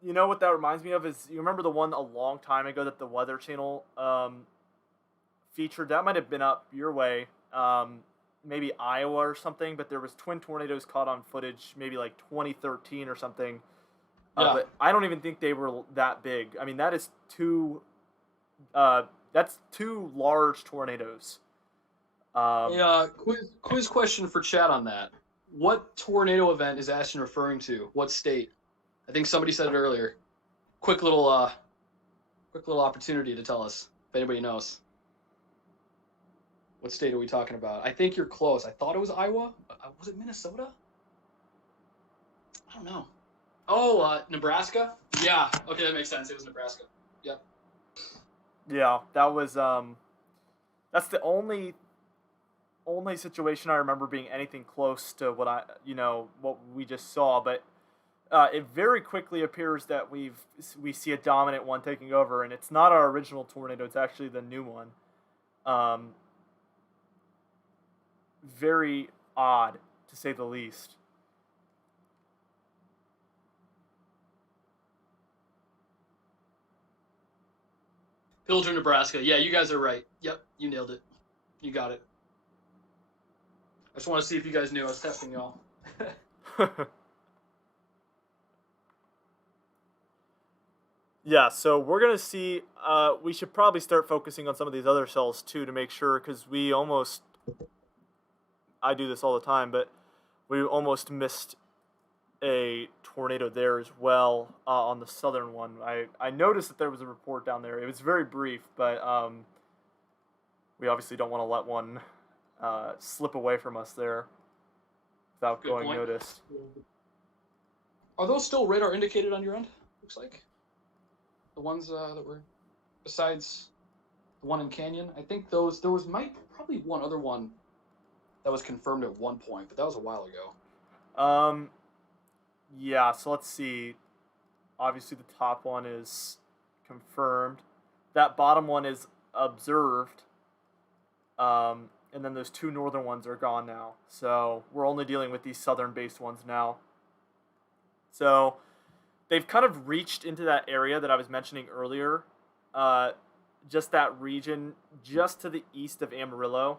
You know what that reminds me of is, you remember the one a long time ago that the Weather Channel featured? That might have been up your way, maybe Iowa or something, but there was twin tornadoes caught on footage, maybe like 2013 or something. Yeah. But I don't even think they were that big. I mean, that is that's 2 large tornadoes. Quiz question for chat on that. What tornado event is Ashton referring to? What state? I think somebody said it earlier. Quick little opportunity to tell us if anybody knows. What state are we talking about? I think you're close. I thought it was Iowa. Was it Minnesota? I don't know. Oh, Nebraska? Yeah. Okay, that makes sense. It was Nebraska. Yep. Yeah, that was that's the only situation I remember being anything close to what we just saw, but it very quickly appears that we see a dominant one taking over, and it's not our original tornado, it's actually the new one. Very odd, to say the least. Pillager, Nebraska. Yeah, you guys are right. Yep, you nailed it. You got it. I just want to see if you guys knew. I was testing y'all. Yeah, so we're going to see, we should probably start focusing on some of these other cells too to make sure, because I do this all the time, but we almost missed a tornado there as well on the southern one. I noticed that there was a report down there. It was very brief, but we obviously don't want to let one slip away from us there without Good going point. noticed. Are those still radar indicated on your end? Looks like the ones that were besides the one in Canyon. I think there was probably one other one that was confirmed at one point, but that was a while ago. Yeah, so let's see. Obviously the top one is confirmed. That bottom one is observed. And then those 2 northern ones are gone now. So we're only dealing with these southern-based ones now. So they've kind of reached into that area that I was mentioning earlier. Just that region just to the east of Amarillo,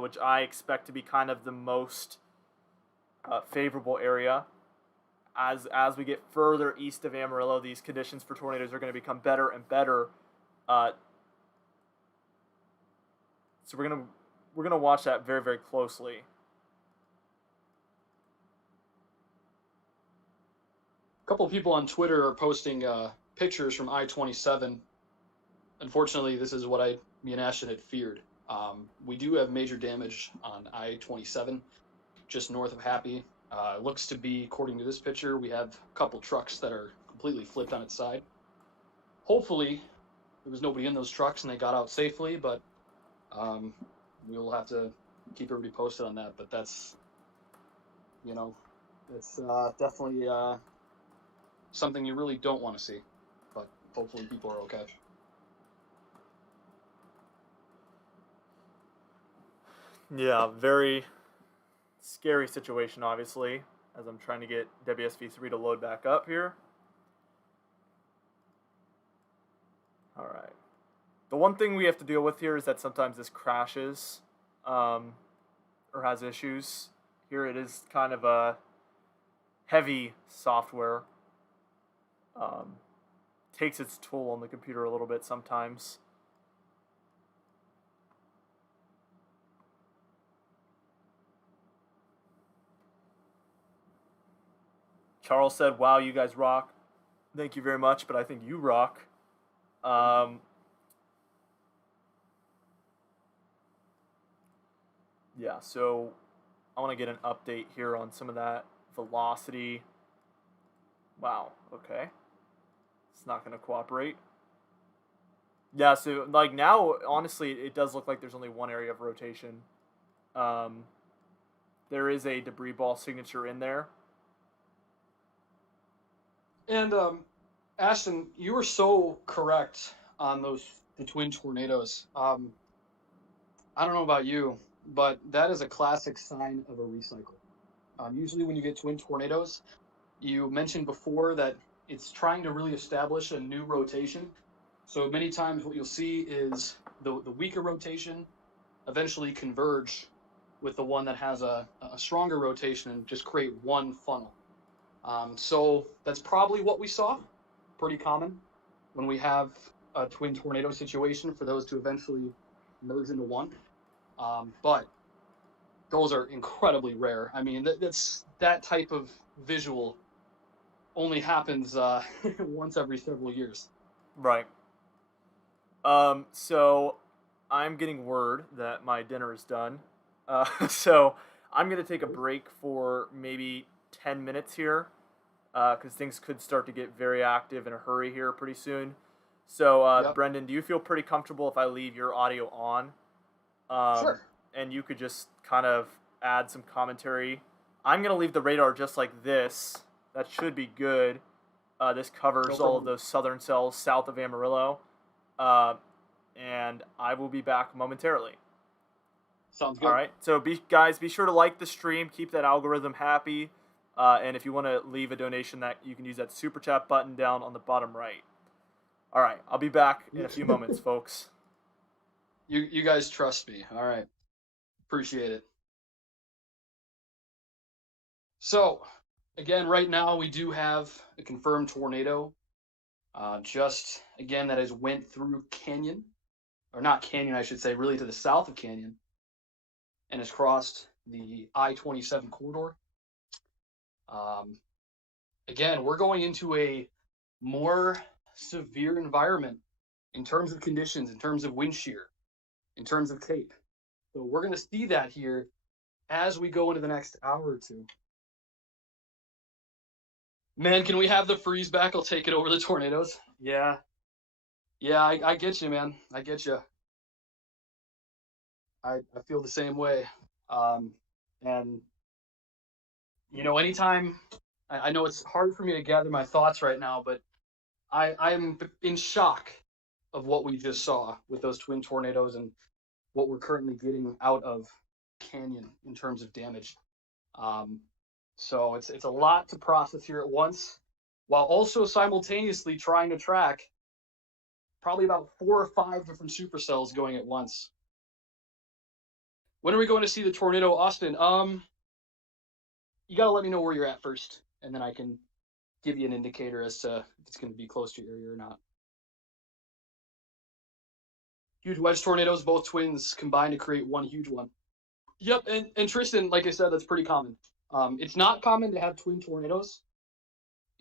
which I expect to be kind of the most favorable area. As we get further east of Amarillo, these conditions for tornadoes are going to become better and better. So we're gonna watch that very, very closely. A couple of people on Twitter are posting pictures from I-27. Unfortunately, this is what me and Ashton had feared. We do have major damage on I-27, just north of Happy. It looks to be, according to this picture, we have a couple trucks that are completely flipped on its side. Hopefully, there was nobody in those trucks and they got out safely, but we'll have to keep everybody posted on that. But that's, it's definitely something you really don't want to see. But hopefully people are okay. Yeah, very scary situation, obviously, as I'm trying to get WSV3 to load back up here. All right. The one thing we have to deal with here is that sometimes this crashes or has issues. Here it is kind of a heavy software. Takes its toll on the computer a little bit sometimes. Charles said, "Wow, you guys rock." Thank you very much, but I think you rock. Um, yeah, so I want to get an update here on some of that velocity. Wow, okay. It's not going to cooperate. Yeah, so like now, honestly, it does look like there's only one area of rotation. Um, there is a debris ball signature in there. And Ashton, you were so correct on the twin tornadoes. I don't know about you, but that is a classic sign of a recycle. Usually, when you get twin tornadoes, you mentioned before that it's trying to really establish a new rotation. So many times, what you'll see is the weaker rotation eventually converge with the one that has a stronger rotation and just create one funnel. So that's probably what we saw. Pretty common when we have a twin tornado situation for those to eventually merge into one. But those are incredibly rare. I mean, that type of visual only happens once every several years. Right. So I'm getting word that my dinner is done. So I'm gonna take a break for maybe 10 minutes here, because things could start to get very active in a hurry here pretty soon. So, Yep. Brendan, do you feel pretty comfortable if I leave your audio on? Sure. And you could just kind of add some commentary. I'm gonna leave the radar just like this. That should be good. This No covers all of problem. those southern cells south of Amarillo. Uh, and I will be back momentarily. Sounds All good. right. So, be sure to like the stream, keep that algorithm happy, and if you want to leave a donation, that you can use that super chat button down on the bottom right. All right. I'll be back in a few moments, folks. You guys trust me. All right. Appreciate it. So, again, right now we do have a confirmed tornado. Just again, that has went through Canyon, or not Canyon, I should say, really to the south of Canyon, and has crossed the I-27 corridor. Um, Again, we're going into a more severe environment in terms of conditions, in terms of wind shear, in terms of cape. So we're going to see that here as we go into the next hour or two. Man, can we have the freeze back? I'll take it over the tornadoes. Yeah. Yeah, I get you, man. I get you. I feel the same way. Um, and, anytime, I know it's hard for me to gather my thoughts right now, but I'm in shock of what we just saw with those twin tornadoes and what we're currently getting out of Canyon in terms of damage. Um, so it's a lot to process here at once, while also simultaneously trying to track probably about 4 or 5 different supercells going at once. When are we going to see the tornado, Austin? You got to let me know where you're at first, and then I can give you an indicator as to if it's going to be close to your area or not. Huge wedge tornadoes, both twins combined to create one huge one. Yep, and Tristan, like I said, that's pretty common. It's not common to have twin tornadoes.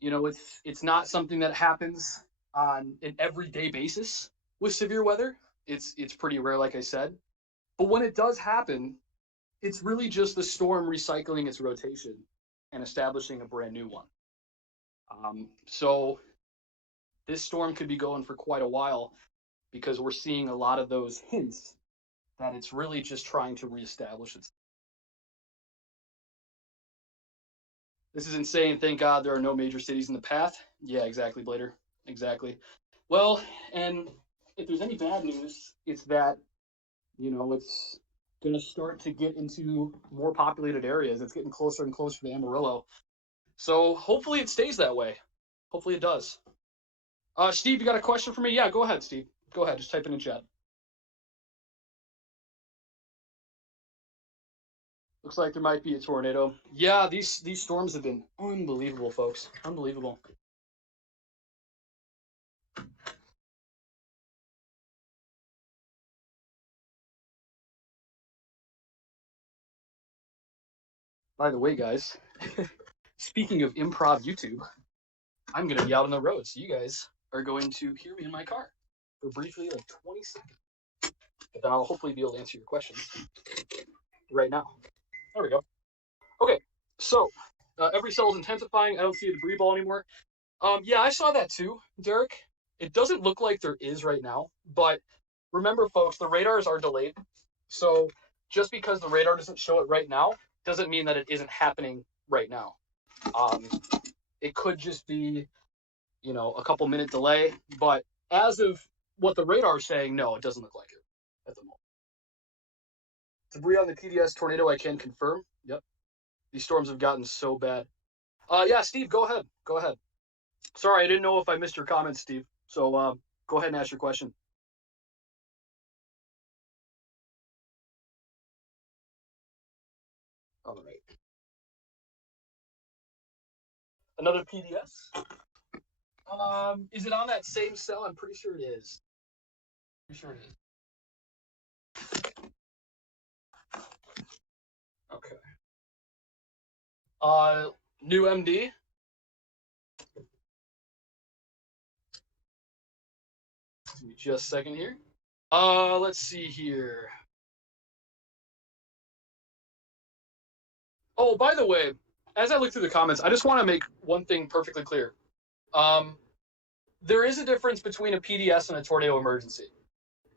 It's not something that happens on an everyday basis with severe weather. It's pretty rare, like I said. But when it does happen, it's really just the storm recycling its rotation and establishing a brand new one. So this storm could be going for quite a while because we're seeing a lot of those hints that it's really just trying to reestablish itself. This is insane. Thank God there are no major cities in the path. Yeah, exactly, Blader. Exactly. Well, and if there's any bad news, it's that, it's going to start to get into more populated areas. It's getting closer and closer to Amarillo. So hopefully it stays that way. Hopefully it does. Steve, you got a question for me? Yeah, go ahead, Steve. Go ahead. Just type it in chat. Looks like there might be a tornado. Yeah, these storms have been unbelievable, folks. Unbelievable. By the way, guys, speaking of improv YouTube, I'm going to be out on the road, so you guys are going to hear me in my car for briefly like 20 seconds. But then I'll hopefully be able to answer your questions right now. There we go. Okay, so every cell is intensifying. I don't see a debris ball anymore. Yeah, I saw that too, Derek. It doesn't look like there is right now, but remember, folks, the radars are delayed. So just because the radar doesn't show it right now doesn't mean that it isn't happening right now. It could just be, you know, a couple minute delay, but as of what the radar is saying, no, it doesn't look like it at the moment. Debris on the PDS tornado, I can confirm. Yep. These storms have gotten so bad. Yeah, Steve, go ahead. Go ahead. Sorry, I didn't know if I missed your comments, Steve. So go ahead and ask your question. All right. Another PDS? Is it on that same cell? I'm pretty sure it is. Pretty sure it is. Okay. New MD. Give me just a second here. Let's see here. Oh, by the way, as I look through the comments, I just want to make one thing perfectly clear. There is a difference between a PDS and a tornado emergency.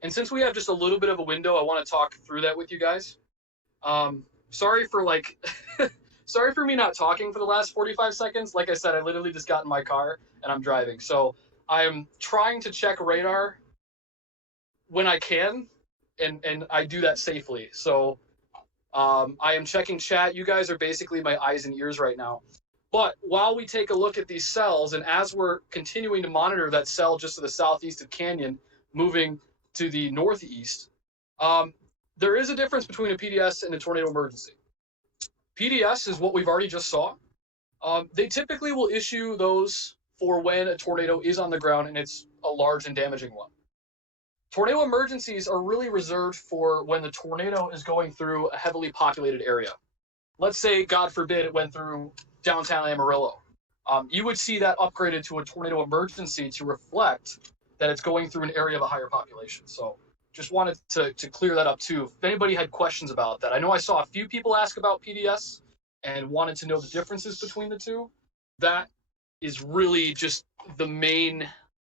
And since we have just a little bit of a window, I want to talk through that with you guys. Sorry for sorry for me not talking for the last 45 seconds. Like I said, I literally just got in my car and I'm driving. So I'm trying to check radar when I can, and I do that safely. So I am checking chat. You guys are basically my eyes and ears right now. But while we take a look at these cells, and as we're continuing to monitor that cell just to the southeast of Canyon, moving to the northeast, there is a difference between a PDS and a tornado emergency. PDS is what we've already just saw. They typically will issue those for when a tornado is on the ground and it's a large and damaging one. Tornado emergencies are really reserved for when the tornado is going through a heavily populated area. Let's say, God forbid, it went through downtown Amarillo. You would see that upgraded to a tornado emergency to reflect that it's going through an area of a higher population. So just wanted to clear that up too. If anybody had questions about that. I know I saw a few people ask about PDS and wanted to know the differences between the two. That is really just the main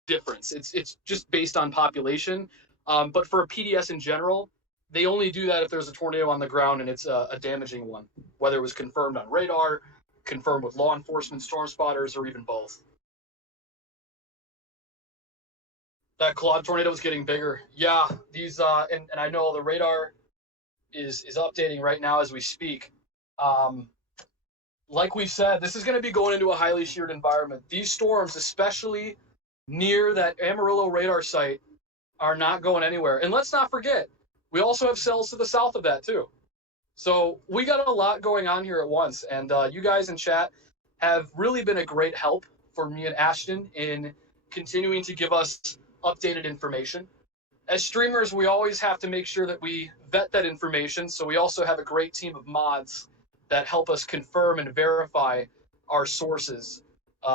difference. It's just based on population. But for a PDS in general, they only do that if there's a tornado on the ground and it's a damaging one, whether it was confirmed on radar, confirmed with law enforcement, storm spotters, or even both. That Claude tornado is getting bigger. Yeah, these and I know the radar is updating right now as we speak. Like we said, this is going to be going into a highly sheared environment. These storms, especially near that Amarillo radar site, are not going anywhere. And let's not forget, we also have cells to the south of that too. So we got a lot going on here at once. And you guys in chat have really been a great help for me and Ashton in continuing to give us updated information. As streamers, we always have to make sure that we vet that information. So we also have a great team of mods that help us confirm and verify our sources.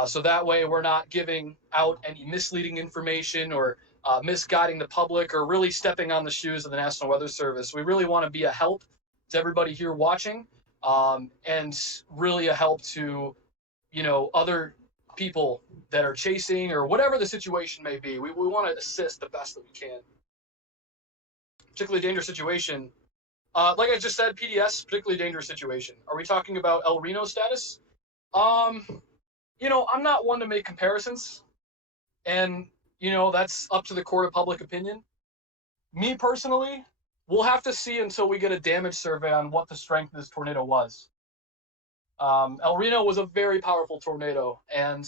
So that way we're not giving out any misleading information or misguiding the public or really stepping on the shoes of the National Weather Service. We really want to be a help to everybody here watching, and really a help to, you know, other people that are chasing or whatever the situation may be. We want to assist the best that we can. Particularly dangerous situation. Like I just said, PDS, particularly dangerous situation. Are we talking about El Reno status? You know, I'm not one to make comparisons, and you know, that's up to the court of public opinion. Me personally, we'll have to see until we get a damage survey on what the strength of this tornado was. El Reno was a very powerful tornado, and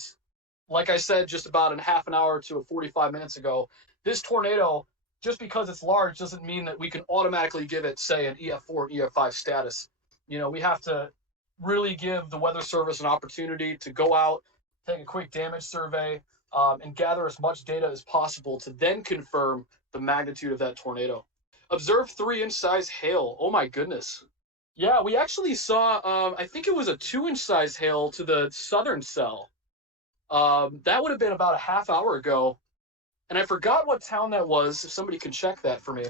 like I said, just about in half an hour to 45 minutes ago, this tornado, just because it's large, doesn't mean that we can automatically give it, say, an EF4 and EF5 status. You know, we have to really give the Weather Service an opportunity to go out, take a quick damage survey, and gather as much data as possible to then confirm the magnitude of that tornado. Observe 3-inch size hail. Oh my goodness. Yeah, we actually saw, I think it was a 2-inch size hail to the southern cell. That would have been about a half hour ago. And I forgot what town that was, if somebody can check that for me.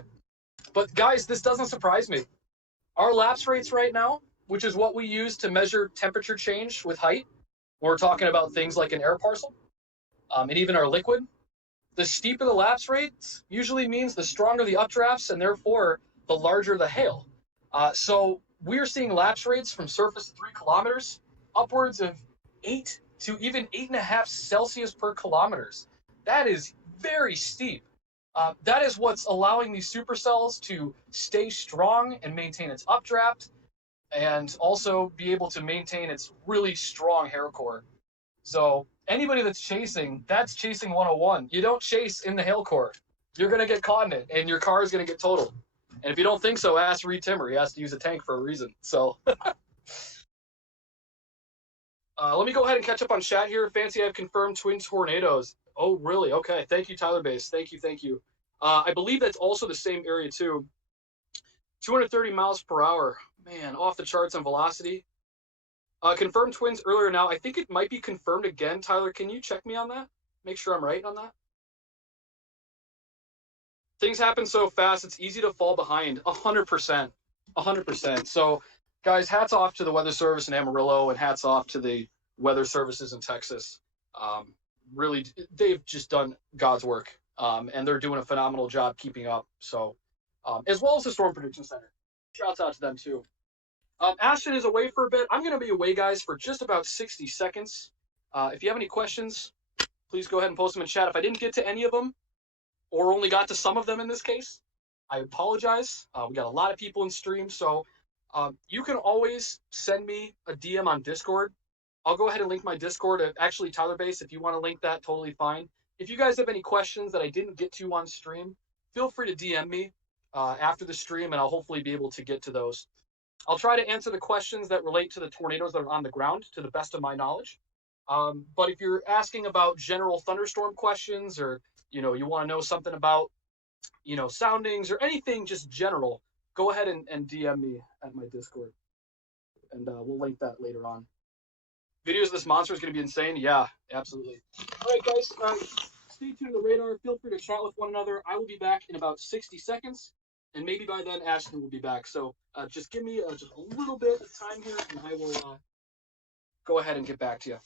But guys, this doesn't surprise me. Our lapse rates right now, which is what we use to measure temperature change with height, we're talking about things like an air parcel, and even our liquid. The steeper the lapse rates usually means the stronger the updrafts, and therefore the larger the hail. So we're seeing lapse rates from surface to 3 kilometers, upwards of 8 to even 8.5 Celsius per kilometers. That is very steep. That is what's allowing these supercells to stay strong and maintain its updraft, and also be able to maintain its really strong hair core. So anybody that's chasing 101. You don't chase in the hail core. You're going to get caught in it, and your car is going to get totaled. And if you don't think so, ask Reed Timmer. He has to use a tank for a reason. So let me go ahead and catch up on chat here. Fancy, I've confirmed twin tornadoes. Oh, really? Okay. Thank you, Tyler Base. Thank you. Thank you. I believe that's also the same area, too. 230 miles per hour. Man, off the charts on velocity. Confirmed twins earlier now. I think it might be confirmed again. Tyler, can you check me on that? Make sure I'm right on that. Things happen so fast, it's easy to fall behind. 100%. 100%. So, guys, hats off to the Weather Service in Amarillo, and hats off to the weather services in Texas. Really, they've just done God's work, and they're doing a phenomenal job keeping up. So, as well as the Storm Prediction Center. Shouts out to them, too. Ashton is away for a bit. I'm going to be away, guys, for just about 60 seconds. If you have any questions, please go ahead and post them in chat. If I didn't get to any of them, or only got to some of them in this case, I apologize. We got a lot of people in stream, so you can always send me a DM on Discord. I'll go ahead and link my Discord. Actually, Tyler Base, if you want to link that, totally fine. If you guys have any questions that I didn't get to on stream, feel free to DM me after the stream, and I'll hopefully be able to get to those. I'll try to answer the questions that relate to the tornadoes that are on the ground to the best of my knowledge. But if you're asking about general thunderstorm questions, or you want to know something about soundings or anything just general, go ahead and DM me at my Discord, and we'll link that later on. Videos of this monster is going to be insane. Yeah, absolutely. All right, guys, stay tuned to the radar. Feel free to chat with one another. I will be back in about 60 seconds. And maybe by then, Ashton will be back. So just give me just a little bit of time here, and I will go ahead and get back to you.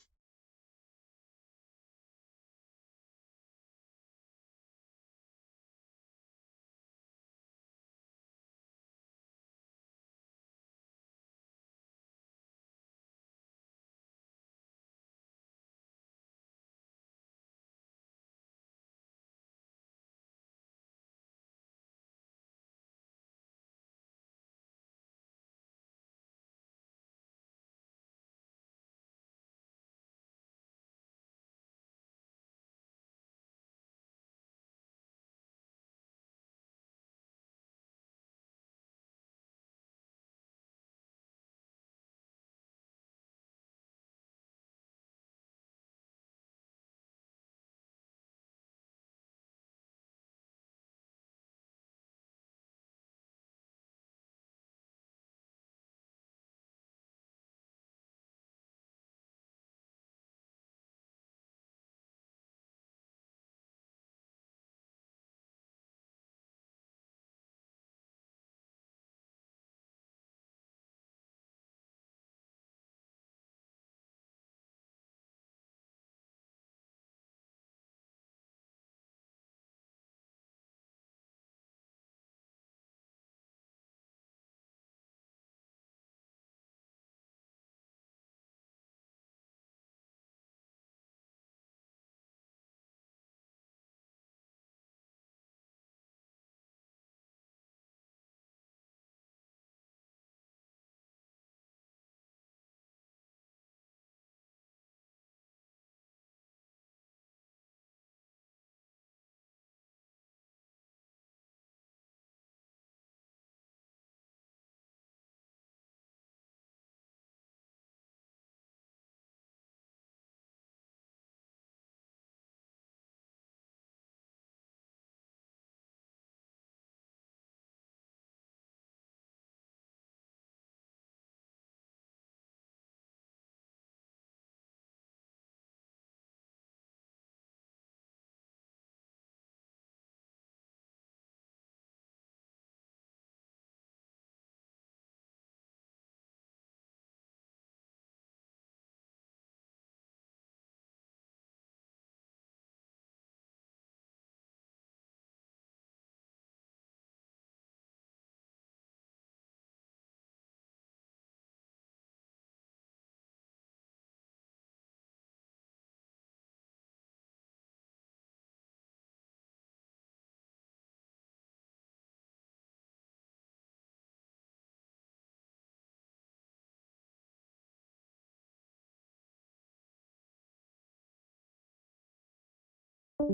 All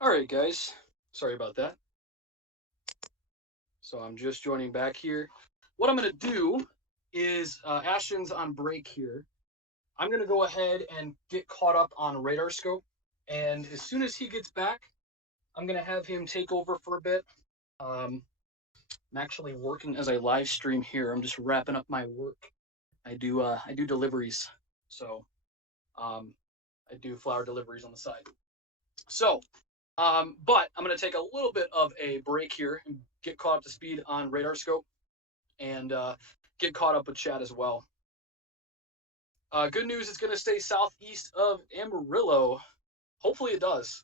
right, guys. Sorry about that. So I'm just joining back here. What I'm going to do is Ashton's on break here. I'm going to go ahead and get caught up on radar scope. And as soon as he gets back, I'm going to have him take over for a bit. I'm actually working as a live stream here. I'm just wrapping up my work. I do deliveries. So I do flower deliveries on the side. So but I'm going to take a little bit of a break here and get caught up to speed on radar scope and get caught up with chat as well. Good news, it's going to stay southeast of Amarillo. Hopefully it does.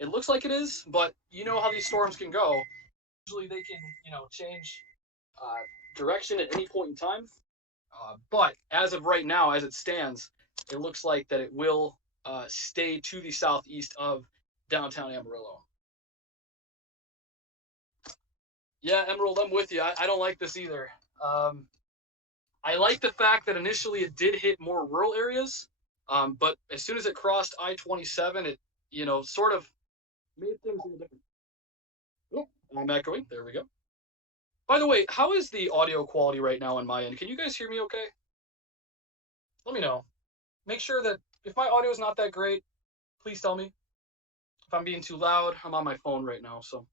It looks like it is, but you know how these storms can go. Usually they can, change direction at any point in time. But as of right now, as it stands, it looks like that it will stay to the southeast of downtown Amarillo. Yeah, Emerald, I'm with you. I don't like this either. I like the fact that initially it did hit more rural areas, but as soon as it crossed I-27, it, sort of made things a little different. Oh, I'm echoing. There we go. By the way, how is the audio quality right now on my end? Can you guys hear me okay? Let me know. Make sure that if my audio is not that great, please tell me. If I'm being too loud, I'm on my phone right now, so.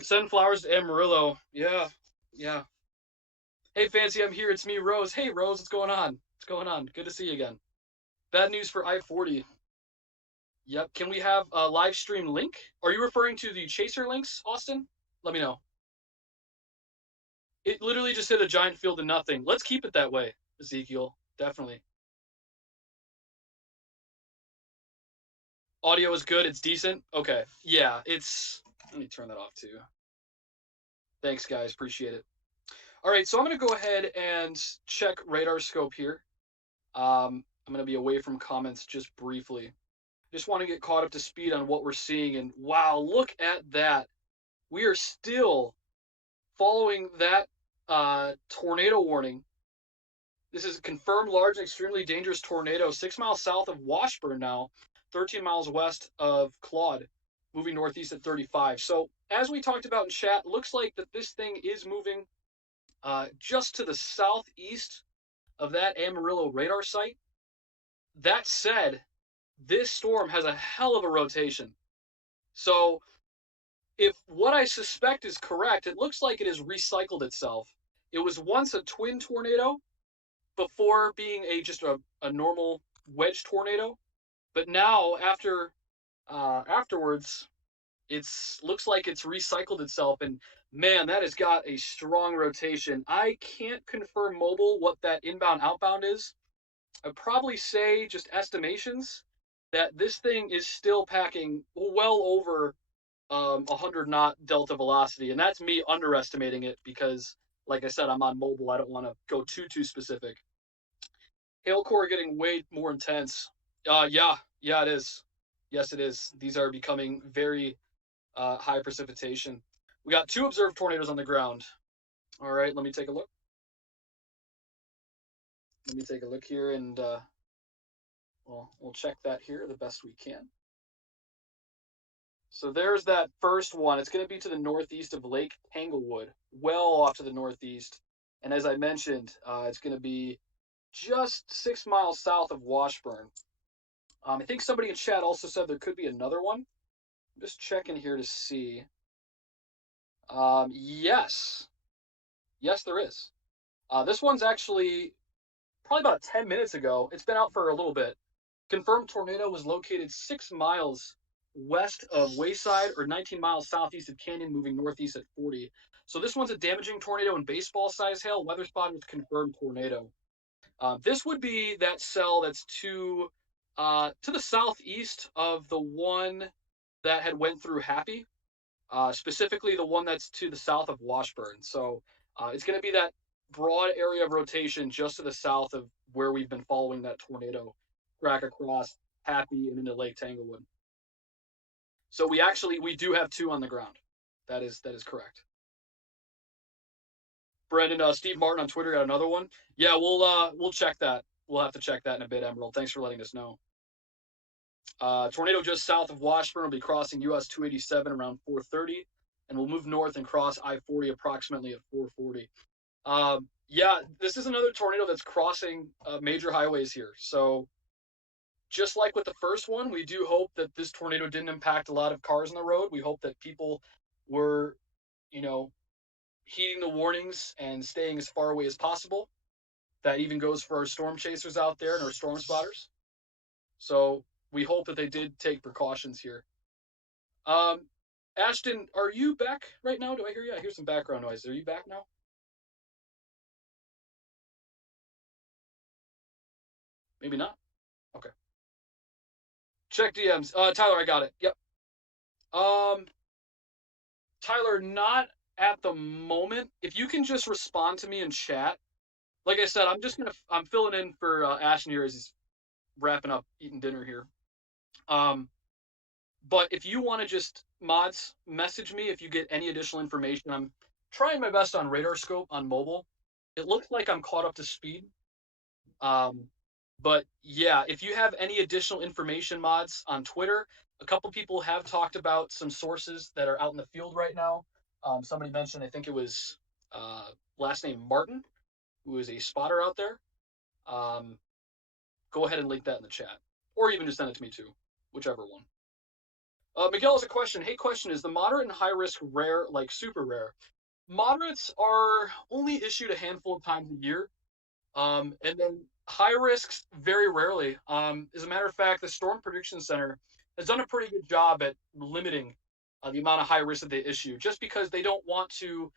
Send flowers to Amarillo. Yeah. Hey, Fancy, I'm here. It's me, Rose. Hey, Rose, what's going on? What's going on? Good to see you again. Bad news for I-40. Yep. Can we have a live stream link? Are you referring to the chaser links, Austin? Let me know. It literally just hit a giant field of nothing. Let's keep it that way, Ezekiel. Definitely. Audio is good. It's decent. Okay. Yeah, it's... Let me turn that off too. Thanks, guys. Appreciate it. All right, so I'm going to go ahead and check radar scope here. I'm going to be away from comments just briefly. Just want to get caught up to speed on what we're seeing. And wow, look at that. We are still following that tornado warning. This is a confirmed large and extremely dangerous tornado 6 miles south of Washburn now, 13 miles west of Claude, moving northeast at 35. So as we talked about in chat, looks like that this thing is moving just to the southeast of that Amarillo radar site. That said, this storm has a hell of a rotation. So if what I suspect is correct, it looks like it has recycled itself. It was once a twin tornado before being just a normal wedge tornado. But now afterwards, looks like it's recycled itself, and man, that has got a strong rotation. I can't confirm mobile what that inbound outbound is. I'd probably say, just estimations, that this thing is still packing well over 100 knot delta velocity, and that's me underestimating it because, like I said, I'm on mobile. I don't want to go too specific. Hail core getting way more intense. Yeah, it is. Yes, it is. These are becoming very high precipitation. We got 2 observed tornadoes on the ground. All right, let me take a look. Let me take a look here, and we'll check that here the best we can. So there's that first one. It's going to be to the northeast of Lake Tanglewood, well off to the northeast. And as I mentioned, it's going to be just 6 miles south of Washburn. I think somebody in chat also said there could be another one. I'm just checking here to see. Yes, there is. This one's actually probably about 10 minutes ago. It's been out for a little bit. Confirmed tornado was located 6 miles west of Wayside or 19 miles southeast of Canyon, moving northeast at 40. So this one's a damaging tornado and baseball size hail. Weather spotted with confirmed tornado. This would be that cell that's to the southeast of the one that had went through Happy, specifically the one that's to the south of Washburn. So it's going to be that broad area of rotation just to the south of where we've been following that tornado crack across Happy and into Lake Tanglewood. So we do have 2 on the ground. That is correct. Brendan, Steve Martin on Twitter got another one. Yeah, we'll check that. We'll have to check that in a bit, Emerald. Thanks for letting us know. Tornado just south of Washburn will be crossing US 287 around 4:30, and will move north and cross I-40 approximately at 4:40. Yeah, this is another tornado that's crossing major highways here. So just like with the first one, we do hope that this tornado didn't impact a lot of cars on the road. We hope that people were, heeding the warnings and staying as far away as possible. That even goes for our storm chasers out there and our storm spotters. So we hope that they did take precautions here. Ashton, are you back right now? Do I hear you? I hear some background noise. Are you back now? Maybe not. Okay. Check DMs. Tyler, I got it. Yep. Tyler, not at the moment. If you can just respond to me in chat. Like I said, I'm filling in for Ashton here as he's wrapping up eating dinner here. But if you want to just mods message me if you get any additional information. I'm trying my best on Radar Scope on mobile. It looks like I'm caught up to speed. But yeah, if you have any additional information, mods, on Twitter, a couple people have talked about some sources that are out in the field right now. Somebody mentioned, I think it was last name Martin, who is a spotter out there. Go ahead and link that in the chat, or even just send it to me too, whichever one. Miguel has a question. Hey, question, is the moderate and high risk rare like super rare? Moderates are only issued a handful of times a year. And then high risks very rarely. As a matter of fact, the Storm Prediction Center has done a pretty good job at limiting the amount of high risk that they issue, just because they don't want to,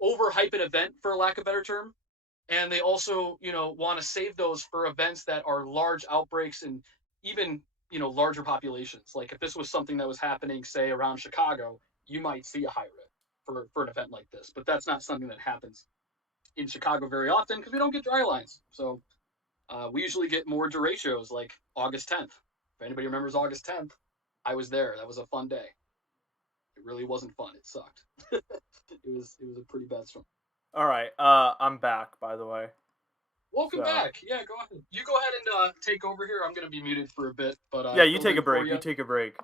overhype an event, for lack of a better term. And they also, want to save those for events that are large outbreaks and even, larger populations. Like if this was something that was happening, say, around Chicago, you might see a high risk for an event like this. But that's not something that happens in Chicago very often because we don't get dry lines. So we usually get more derechos like August 10th. If anybody remembers August 10th, I was there. That was a fun day. It really wasn't fun. It sucked. it was a pretty bad storm. All right, I'm back, by the way. Welcome back. Yeah, go ahead. You go ahead and take over here. I'm going to be muted for a bit, but yeah, you take a break. You take a break.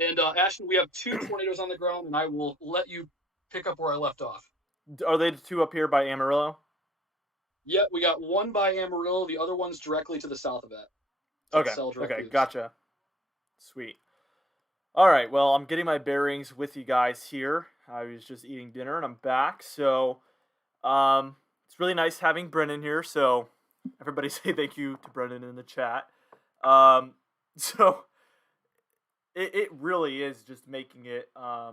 And Ashton, we have 2 tornadoes on the ground, and I will let you pick up where I left off. Are they the 2 up here by Amarillo? Yeah, we got one by Amarillo. The other one's directly to the south of that. Okay, gotcha. Sweet. All right, well, I'm getting my bearings with you guys here. I was just eating dinner, and I'm back. So, it's really nice having Brendan here. So, everybody say thank you to Brendan in the chat. So, it really is just making it a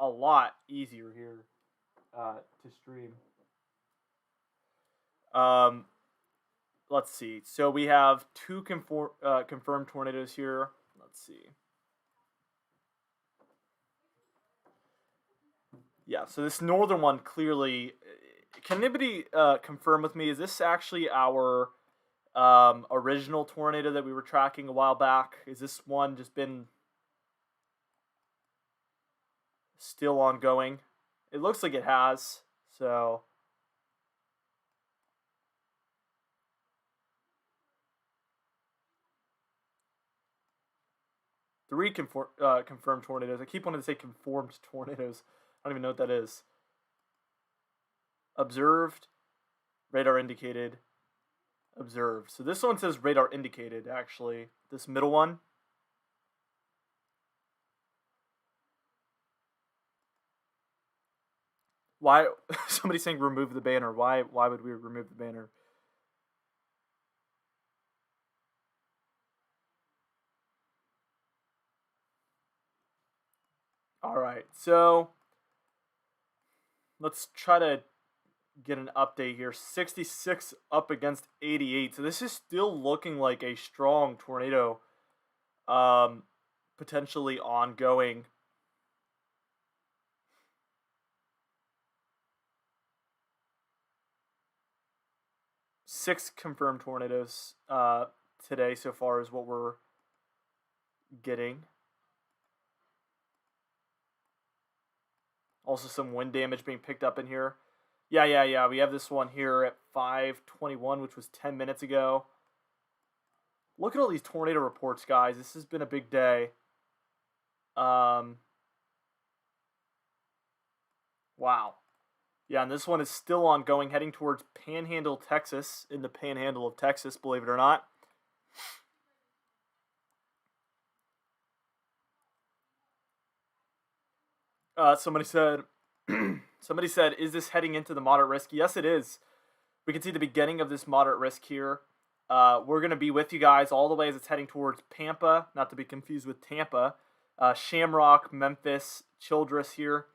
lot easier here to stream. Let's see. So we have 2 confirmed tornadoes here. Let's see. Yeah, so this northern one clearly. Can anybody confirm with me? Is this actually our original tornado that we were tracking a while back? Is this one just been still ongoing? It looks like it has. So. Three confirmed tornadoes. I keep wanting to say conformed tornadoes. I don't even know what that is. Observed, radar indicated, observed. So this one says radar indicated, actually. This middle one. Why? Somebody's saying remove the banner. Why would we remove the banner? All right, so let's try to get an update here. 66 up against 88. So this is still looking like a strong tornado, potentially ongoing. Six confirmed tornadoes today so far is what we're getting. Also some wind damage being picked up in here. Yeah. We have this one here at 5:21, which was 10 minutes ago. Look at all these tornado reports, guys. This has been a big day. Wow. Yeah, and this one is still ongoing, heading towards Panhandle, Texas, in the Panhandle of Texas, believe it or not. Somebody said, is this heading into the moderate risk? Yes, it is. We can see the beginning of this moderate risk here. We're going to be with you guys all the way as it's heading towards Pampa, not to be confused with Tampa. Shamrock, Memphis, Childress here.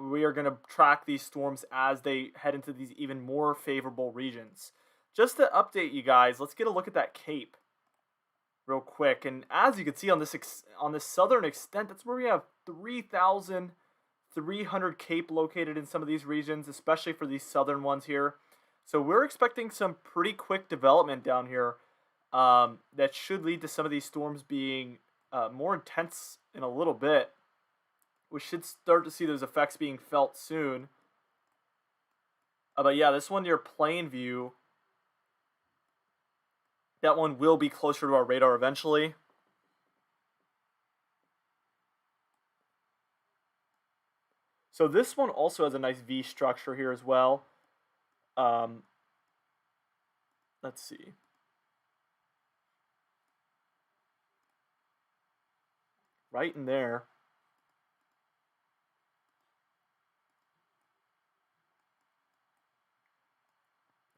We are going to track these storms as they head into these even more favorable regions. Just to update you guys, let's get a look at that Cape real quick. And as you can see on this southern extent, that's where we have 3,300 Cape located in some of these regions, especially for these southern ones here. So we're expecting some pretty quick development down here that should lead to some of these storms being more intense in a little bit. We should start to see those effects being felt soon. But yeah, this one near Plainview, that one will be closer to our radar eventually. So this one also has a nice V structure here as well. Let's see. Right in there.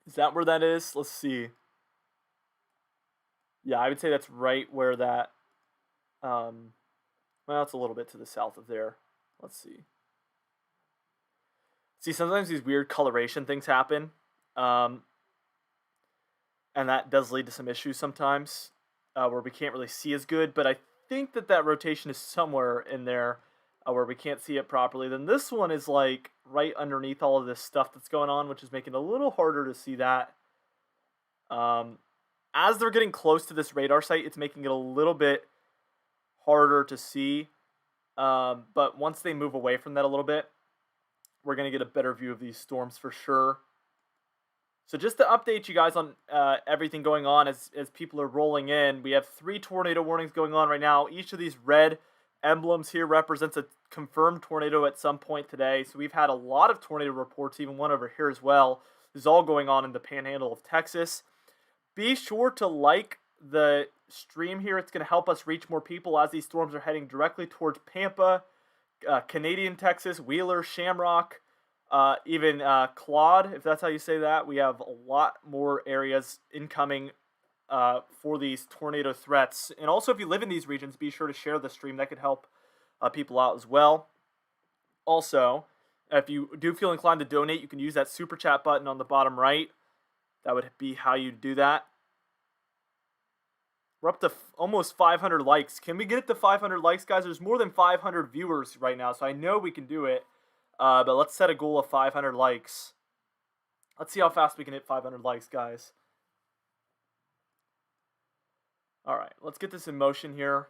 Is that where that is? Let's see. Yeah, I would say that's right where that, well, it's a little bit to the south of there. Let's see. See, sometimes these weird coloration things happen, and that does lead to some issues sometimes, where we can't really see as good, but I think that rotation is somewhere in there where we can't see it properly. Then this one is like right underneath all of this stuff that's going on, which is making it a little harder to see that. As they're getting close to this radar site, it's making it a little bit harder to see. But once they move away from that a little bit, we're going to get a better view of these storms for sure. So just to update you guys on everything going on as people are rolling in, we have 3 tornado warnings going on right now. Each of these red emblems here represents a confirmed tornado at some point today. So we've had a lot of tornado reports, even one over here as well. This is all going on in the Panhandle of Texas. Be sure to like the stream here. It's going to help us reach more people as these storms are heading directly towards Pampa, Canadian Texas, Wheeler, Shamrock, even Claude, if that's how you say that. We have a lot more areas incoming for these tornado threats. And also, if you live in these regions, be sure to share the stream. That could help people out as well. Also, if you do feel inclined to donate, you can use that super chat button on the bottom right. That would be how you do that. We're up to almost 500 likes. Can we get it to 500 likes, guys? There's more than 500 viewers right now, so I know we can do it. But let's set a goal of 500 likes. Let's see how fast we can hit 500 likes, guys. All right, let's get this in motion here.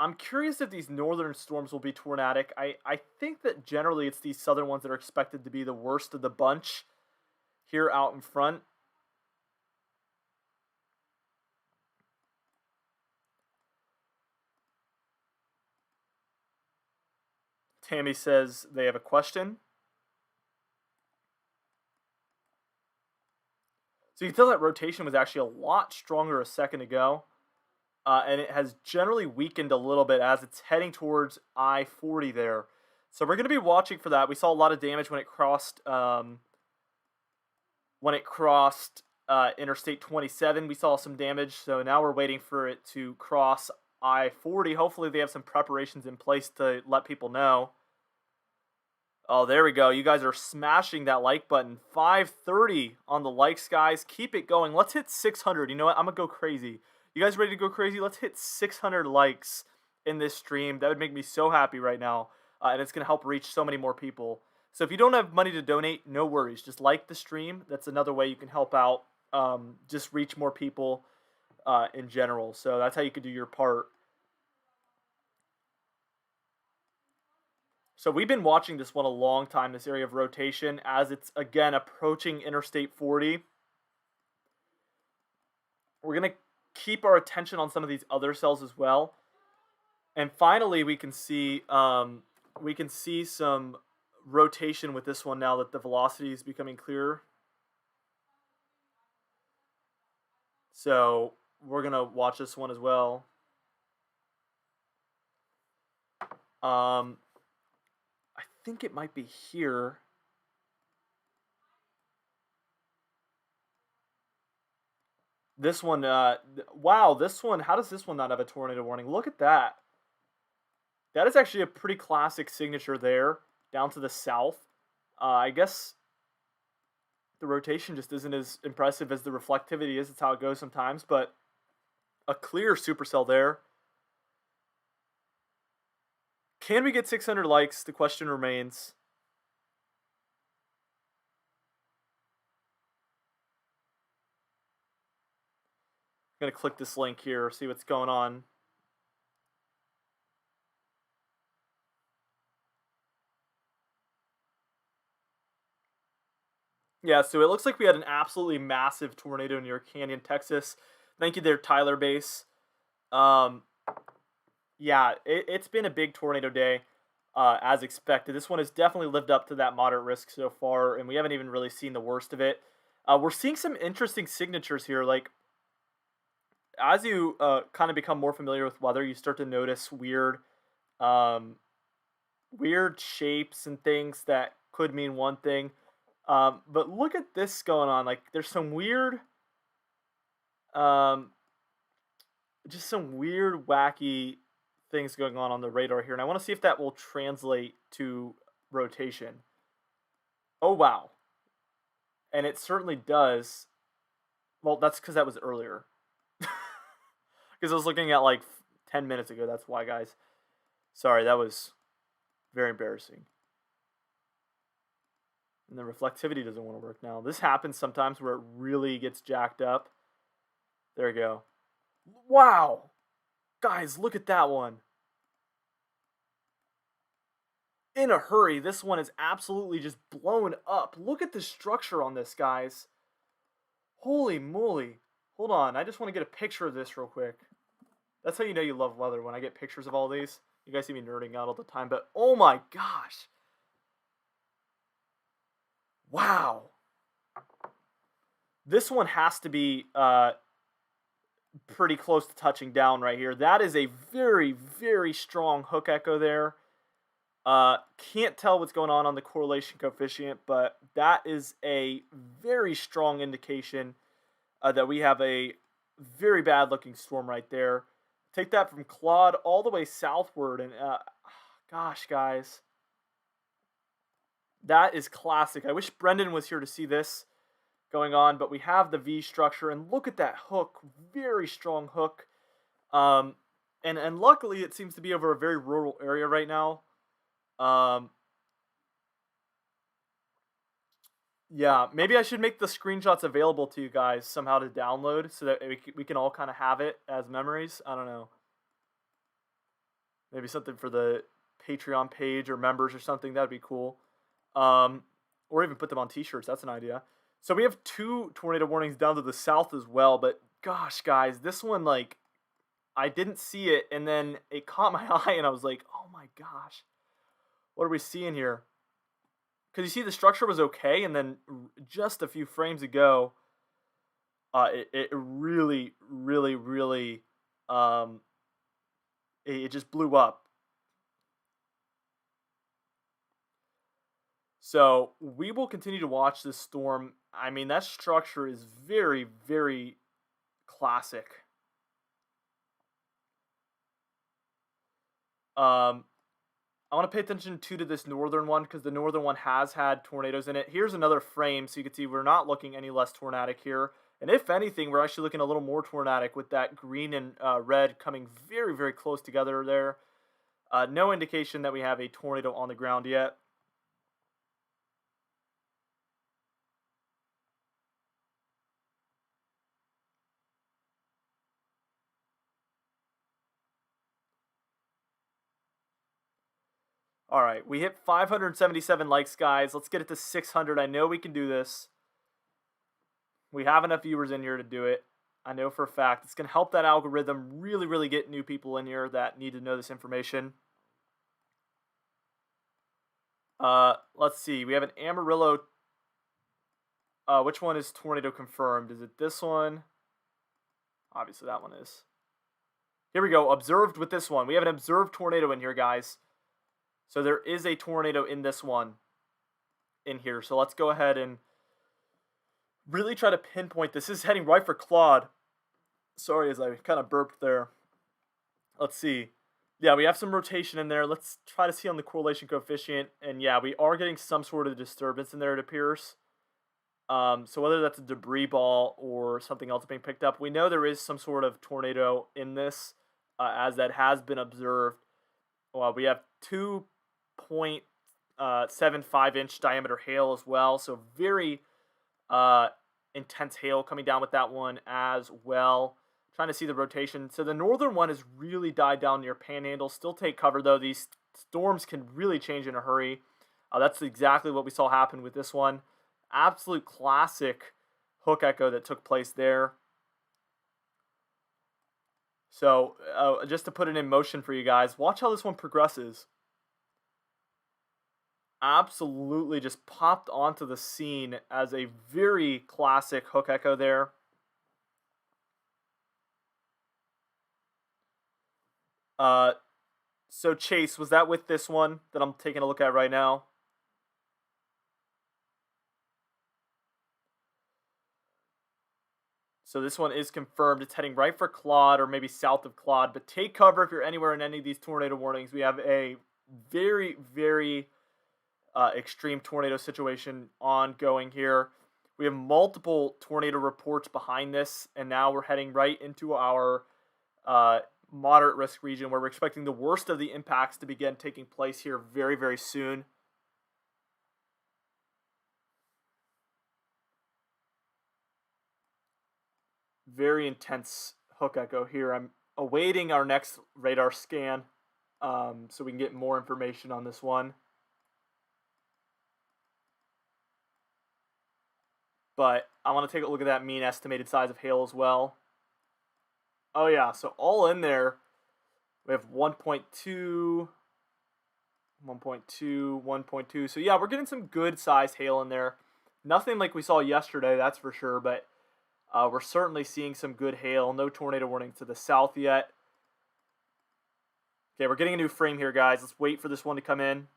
I'm curious if these northern storms will be tornadic. I think that generally it's these southern ones that are expected to be the worst of the bunch here out in front. Tammy says they have a question. So you can tell that rotation was actually a lot stronger a second ago. And it has generally weakened a little bit as it's heading towards I-40 there. So we're going to be watching for that. We saw a lot of damage when it crossed Interstate 27. We saw some damage, so now we're waiting for it to cross I-40. Hopefully they have some preparations in place to let people know. Oh, there we go. You guys are smashing that like button. 530 on the likes, guys. Keep it going. Let's hit 600. You know what? I'm going to go crazy. You guys ready to go crazy? Let's hit 600 likes in this stream. That would make me so happy right now. And it's going to help reach so many more people. So if you don't have money to donate, no worries. Just like the stream. That's another way you can help out. Just reach more people in general. So that's how you can do your part. So we've been watching this one a long time, this area of rotation, as it's again approaching Interstate 40. We're gonna keep our attention on some of these other cells as well. And finally, we can see some rotation with this one now that the velocity is becoming clearer. So we're gonna watch this one as well. I think it might be here. This one, wow, this one, how does this one not have a tornado warning? Look at that. That is actually a pretty classic signature there, down to the south. I guess the rotation just isn't as impressive as the reflectivity is. It's how it goes sometimes, but a clear supercell there. Can we get 600 likes? The question remains. I'm going to click this link here, see what's going on. Yeah, so it looks like we had an absolutely massive tornado near Canyon, Texas. Thank you there, Tyler Base. Yeah, it's been a big tornado day, as expected. This one has definitely lived up to that moderate risk so far, and we haven't even really seen the worst of it. We're seeing some interesting signatures here. Like, as you kind of become more familiar with weather, you start to notice weird shapes and things that could mean one thing. But look at this going on. Like, there's some weird, just some weird, wacky things going on the radar here. And I want to see if that will translate to rotation. Oh, wow. And it certainly does. Well, that's because that was earlier. Because I was looking at like 10 minutes ago. That's why, guys. Sorry, that was very embarrassing. And the reflectivity doesn't want to work now. This happens sometimes where it really gets jacked up. There we go. Wow! Guys, look at that one. In a hurry, this one is absolutely just blown up. Look at the structure on this, guys. Holy moly. Hold on, I just want to get a picture of this real quick. That's how you know you love weather, when I get pictures of all these. You guys see me nerding out all the time, but oh my gosh. Wow. This one has to be pretty close to touching down right here. That is a very, very strong hook echo there. Can't tell what's going on the correlation coefficient, but that is a very strong indication that we have a very bad looking storm right there. Take that from Claude all the way southward, and gosh, guys, that is classic. I wish Brendan was here to see this going on, but we have the V structure, and look at that hook, very strong hook. And luckily it seems to be over a very rural area right now. Yeah, maybe I should make the screenshots available to you guys somehow to download so that we can all kind of have it as memories. I don't know. Maybe something for the Patreon page or members or something. That'd be cool. Or even put them on t-shirts. That's an idea. So we have 2 tornado warnings down to the south as well. But gosh, guys, this one, like, I didn't see it. And then it caught my eye and I was like, oh my gosh. What are we seeing here? Because you see the structure was okay, and then just a few frames ago, it really, really, really, it just blew up. So we will continue to watch this storm. I mean, that structure is very, very classic. I want to pay attention to this northern one because the northern one has had tornadoes in it. Here's another frame so you can see we're not looking any less tornadic here. And if anything, we're actually looking a little more tornadic with that green and red coming very, very close together there. No indication that we have a tornado on the ground yet. All right, we hit 577 likes, guys. Let's get it to 600. I know we can do this. We have enough viewers in here to do it. I know for a fact. It's going to help that algorithm really, really get new people in here that need to know this information. Let's see. We have an Amarillo. Which one is tornado confirmed? Is it this one? Obviously, that one is. Here we go. Observed with this one. We have an observed tornado in here, guys. So there is a tornado in this one in here. So let's go ahead and really try to pinpoint. This is heading right for Claude. Sorry as I kind of burped there. Let's see. Yeah, we have some rotation in there. Let's try to see on the correlation coefficient. And yeah, we are getting some sort of disturbance in there, it appears. So whether that's a debris ball or something else being picked up, we know there is some sort of tornado in this, as that has been observed. Well, we have 2.75-inch diameter hail as well, so very intense hail coming down with that one as well. Trying to see the rotation. So the northern one has really died down near Panhandle. Still take cover, though. These storms can really change in a hurry. That's exactly what we saw happen with this one. Absolute classic hook echo that took place there. So just to put it in motion for you guys, watch how this one progresses. Absolutely just popped onto the scene as a very classic hook echo there. So Chase, was that with this one that I'm taking a look at right now? So this one is confirmed. It's heading right for Claude or maybe south of Claude. But take cover if you're anywhere in any of these tornado warnings. We have a very, very extreme tornado situation ongoing here. We have multiple tornado reports behind this. And now we're heading right into our moderate risk region where we're expecting the worst of the impacts to begin taking place here very, very soon. Very intense hook echo here. I'm awaiting our next radar scan so we can get more information on this one. But I want to take a look at that mean estimated size of hail as well. Oh yeah, so all in there, we have 1.2, 1.2, 1.2. So yeah, we're getting some good sized hail in there. Nothing like we saw yesterday, that's for sure, but we're certainly seeing some good hail. No tornado warning to the south yet. Okay, we're getting a new frame here, guys. Let's wait for this one to come in.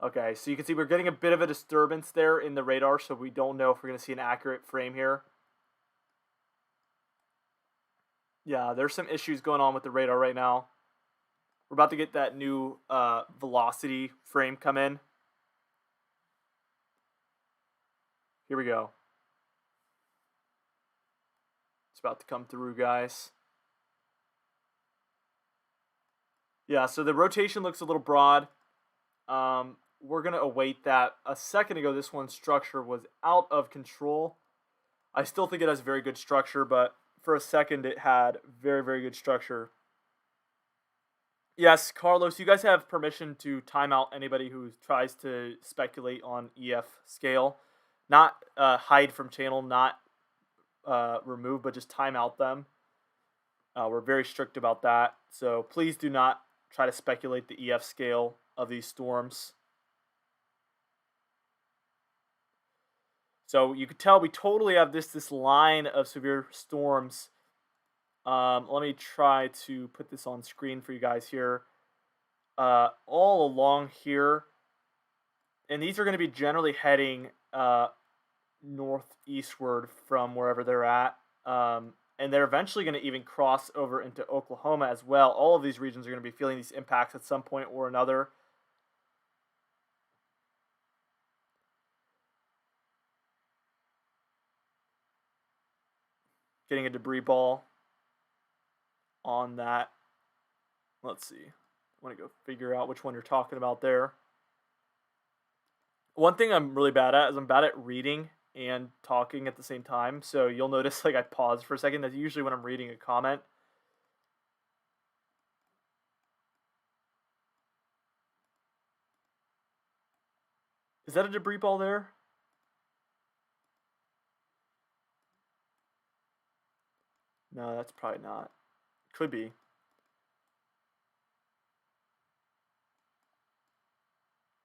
Okay, so you can see we're getting a bit of a disturbance there in the radar, so we don't know if we're going to see an accurate frame here. Yeah, there's some issues going on with the radar right now. We're about to get that new velocity frame come in. Here we go. It's about to come through, guys. Yeah, so the rotation looks a little broad. We're going to await that. A second ago, this one's structure was out of control. I still think it has very good structure, but for a second, it had very, very good structure. Yes, Carlos, you guys have permission to time out anybody who tries to speculate on EF scale. Not hide from channel, not remove, but just time out them. We're very strict about that. So please do not try to speculate the EF scale of these storms. So you could tell we totally have this line of severe storms. Let me try to put this on screen for you guys here. All along here. And these are going to be generally heading northeastward from wherever they're at. And they're eventually going to even cross over into Oklahoma as well. All of these regions are going to be feeling these impacts at some point or another. Getting a debris ball on that. Let's see. I want to go figure out which one you're talking about there. One thing I'm really bad at is I'm bad at reading and talking at the same time. So you'll notice like I pause for a second. That's usually when I'm reading a comment. that a debris ball there? No, that's probably not. Could be.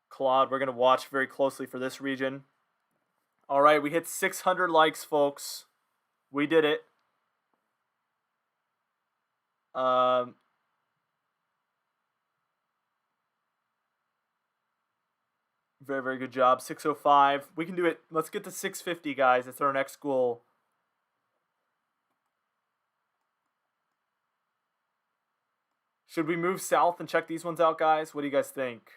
Claude, we're going to watch very closely for this region. All right, we hit 600 likes, folks. We did it. Very, very good job. 605. We can do it. Let's get to 650, guys. That's our next goal. Should we move south and check these ones out, guys? What do you guys think?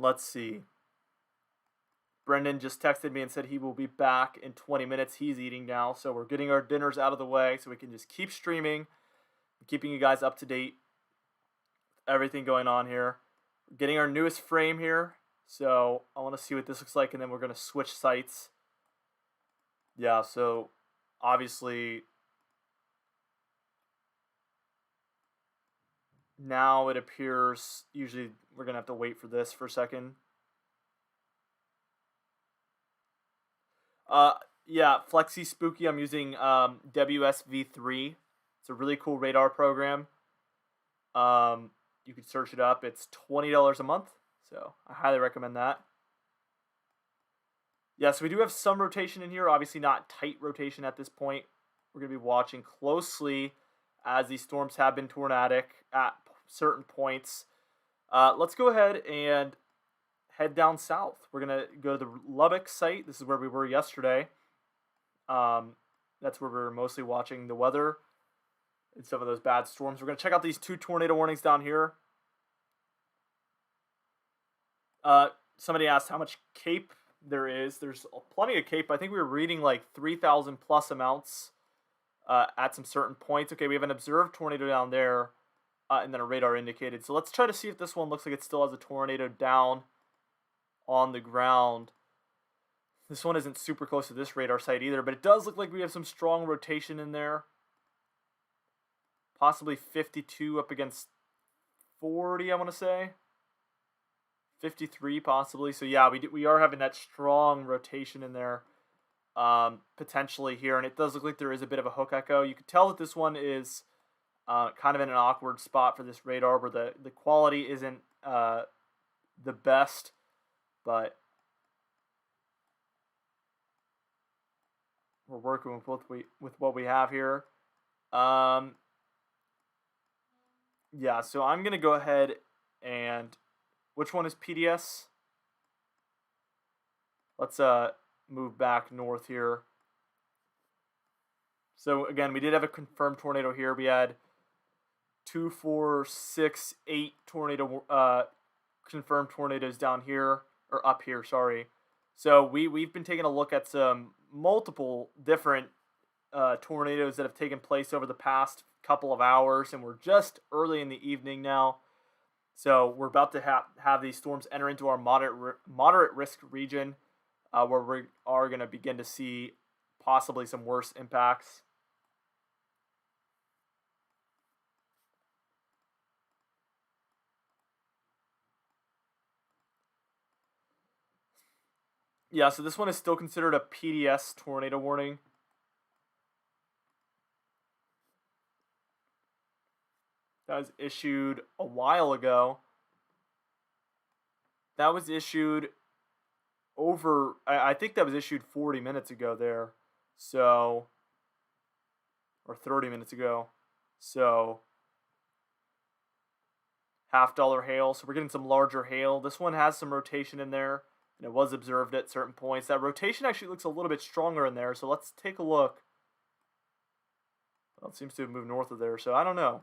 Let's see. Brendan just texted me and said he will be back in 20 minutes. He's eating now, so we're getting our dinners out of the way so we can just keep streaming, keeping you guys up to date. Everything going on here. Getting our newest frame here, so I want to see what this looks like, and then we're going to switch sites. Yeah, so obviously now it appears, usually we're going to have to wait for this for a second. Yeah, Flexi Spooky, I'm using WSV3. It's a really cool radar program. You can search it up. It's $20 a month, so I highly recommend that. Yeah, so we do have some rotation in here. Obviously not tight rotation at this point. We're going to be watching closely as these storms have been tornadic at certain points. Let's go ahead and head down south. We're going to go to the Lubbock site. This is where we were yesterday. That's where we were mostly watching the weather and some of those bad storms. We're going to check out these 2 tornado warnings down here. Somebody asked how much CAPE there is. There's plenty of CAPE. I think we were reading like 3,000 plus amounts at some certain points. Okay, we have an observed tornado down there and then a radar indicated. So let's try to see if this one looks like it still has a tornado down on the ground. This one isn't super close to this radar site either, but it does look like we have some strong rotation in there. Possibly 52 up against 40, I want to say. 53 possibly. So yeah, we are having that strong rotation in there potentially here, and it does look like there is a bit of a hook echo. You can tell that this one is kind of in an awkward spot for this radar where the quality isn't the best, but we're working with what we have here. Yeah, so I'm going to go ahead and... Which one is PDS? Let's move back north here. So again, we did have a confirmed tornado here. We had 2, 4, 6, 8 tornado confirmed tornadoes down here, or up here, sorry. So we've been taking a look at some multiple different tornadoes that have taken place over the past couple of hours, and we're just early in the evening now. So we're about to have these storms enter into our moderate risk region, where we are going to begin to see possibly some worse impacts. Yeah, so this one is still considered a PDS tornado warning. That was issued a while ago. That was issued over, I think that was issued 40 minutes ago there. So, or 30 minutes ago. So, $50 hail. So we're getting some larger hail. This one has some rotation in there, and it was observed at certain points. That rotation actually looks a little bit stronger in there. So let's take a look. Well, it seems to have moved north of there, so I don't know.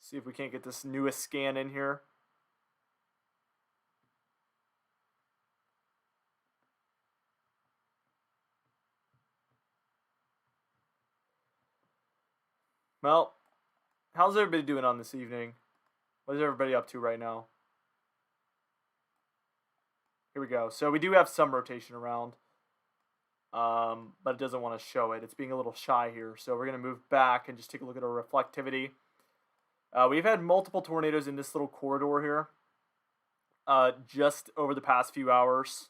See if we can't get this newest scan in here. Well, how's everybody doing on this evening? What is everybody up to right now? Here we go. So we do have some rotation around, but it doesn't want to show it. It's being a little shy here. So we're going to move back and just take a look at our reflectivity. We've had multiple tornadoes in this little corridor here just over the past few hours.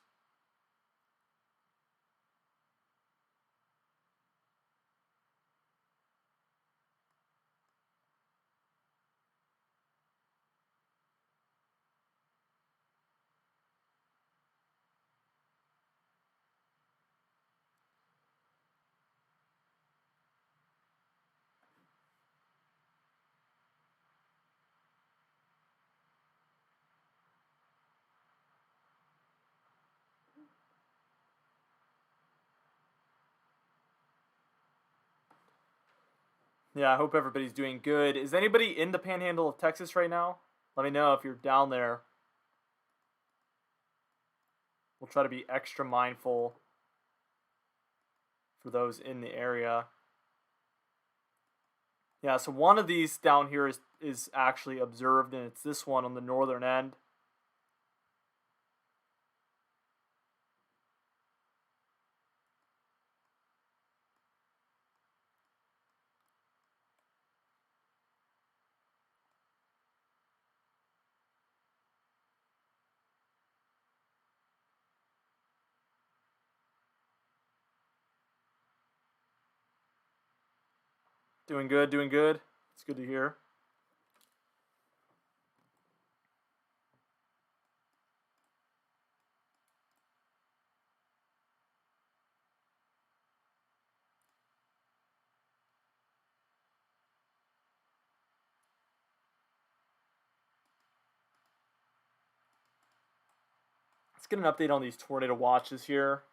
Yeah, I hope everybody's doing good. Is anybody in the panhandle of Texas right now? Let me know if you're down there. We'll try to be extra mindful for those in the area. Yeah, so one of these down here is actually observed, and it's this one on the northern end. Doing good, doing good. It's good to hear. Let's get an update on these tornado watches here.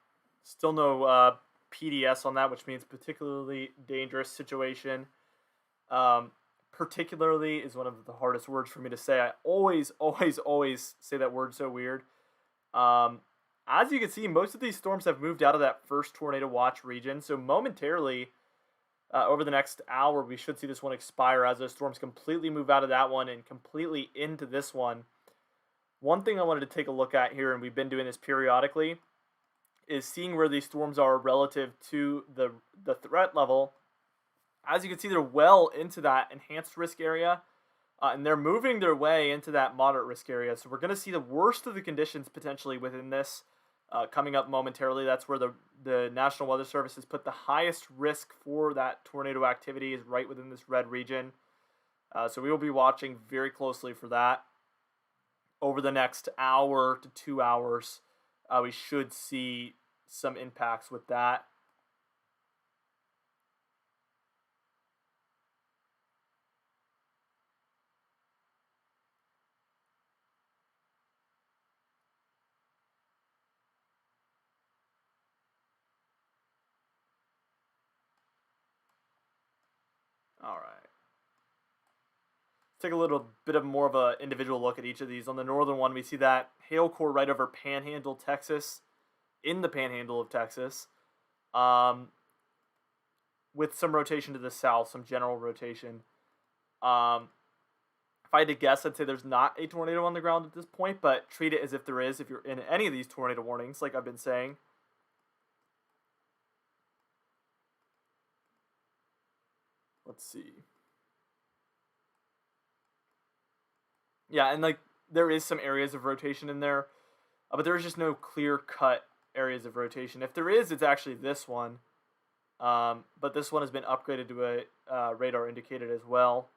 Still no PDS on that, which means particularly dangerous situation. Particularly is one of the hardest words for me to say. I always say that word so weird. As you can see, most of these storms have moved out of that first tornado watch region. So momentarily, over the next hour, we should see this one expire as those storms completely move out of that one and completely into this one. One thing I wanted to take a look at here, and we've been doing this periodically, is seeing where these storms are relative to the threat level. As you can see, they're well into that enhanced risk area, and they're moving their way into that moderate risk area. So we're going to see the worst of the conditions potentially within this coming up momentarily. That's where the National Weather Service has put the highest risk for that tornado activity is right within this red region. So we will be watching very closely for that. Over the next hour to 2 hours, we should see some impacts with that. All right. Take a little bit of more of an individual look at each of these. On the northern one, we see that hail core right over Panhandle, Texas, in the Panhandle of Texas, with some rotation to the south, some general rotation. If I had to guess, I'd say there's not a tornado on the ground at this point, but treat it as if there is if you're in any of these tornado warnings, like I've been saying. Let's see. Yeah, and like there is some areas of rotation in there, but there's just no clear-cut areas of rotation. If there is, it's actually this one. But this one has been upgraded to a radar indicated as well.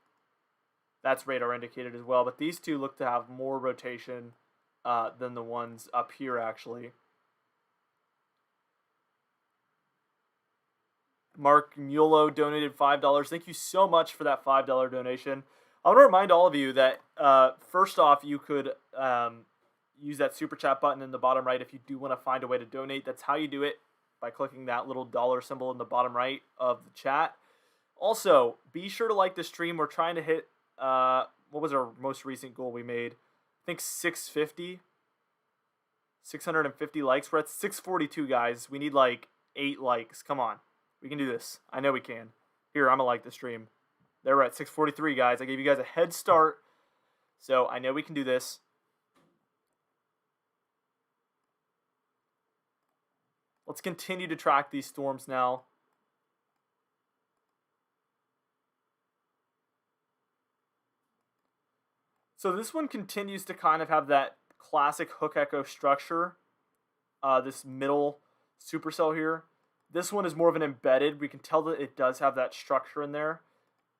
That's radar indicated as well. But these two look to have more rotation than the ones up here, actually. Mark Mulo donated $5. Thank you so much for that $5 donation. I want to remind all of you that, first off, you could use that super chat button in the bottom right if you do want to find a way to donate. That's how you do it, by clicking that little dollar symbol in the bottom right of the chat. Also, be sure to like the stream. We're trying to hit, what was our most recent goal we made? I think 650 likes. We're at 642, guys. We need like 8 likes. Come on. We can do this. I know we can. Here, I'm going to like the stream. There we're at 643, guys. I gave you guys a head start, so I know we can do this. Let's continue to track these storms now. So this one continues to kind of have that classic hook echo structure. This middle supercell here. This one is more of an embedded. We can tell that it does have that structure in there.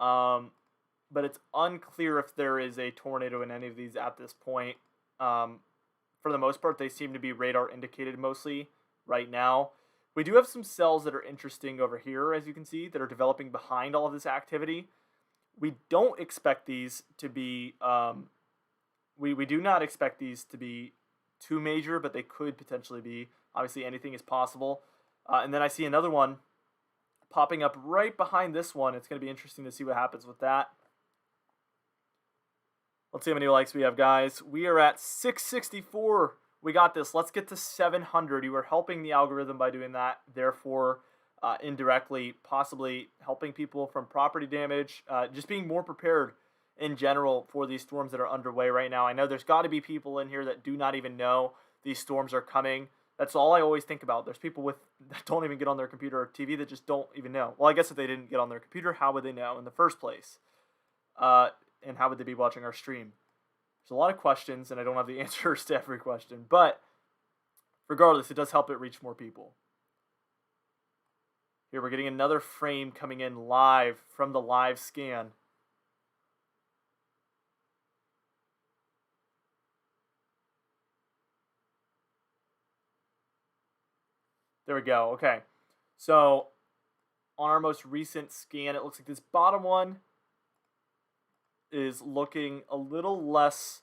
But it's unclear if there is a tornado in any of these at this point. For the most part, they seem to be radar indicated mostly right now. We do have some cells that are interesting over here, as you can see, that are developing behind all of this activity. We don't expect these to be, we do not expect these to be too major, but they could potentially be. Obviously, anything is possible. And then I see another one popping up right behind this one. It's going to be interesting to see what happens with that. Let's see how many likes we have, guys. We are at 664. We got this. Let's get to 700. You are helping the algorithm by doing that. Therefore, indirectly, possibly helping people from property damage, just being more prepared in general for these storms that are underway right now. I know there's got to be people in here that do not even know these storms are coming. That's all I always think about. There's people that don't even get on their computer or TV that just don't even know. Well, I guess if they didn't get on their computer, how would they know in the first place? And how would they be watching our stream? There's a lot of questions, and I don't have the answers to every question. But regardless, it does help it reach more people. Here we're getting another frame coming in live from the live scan. There we go. Okay. So on our most recent scan, it looks like this bottom one is looking a little less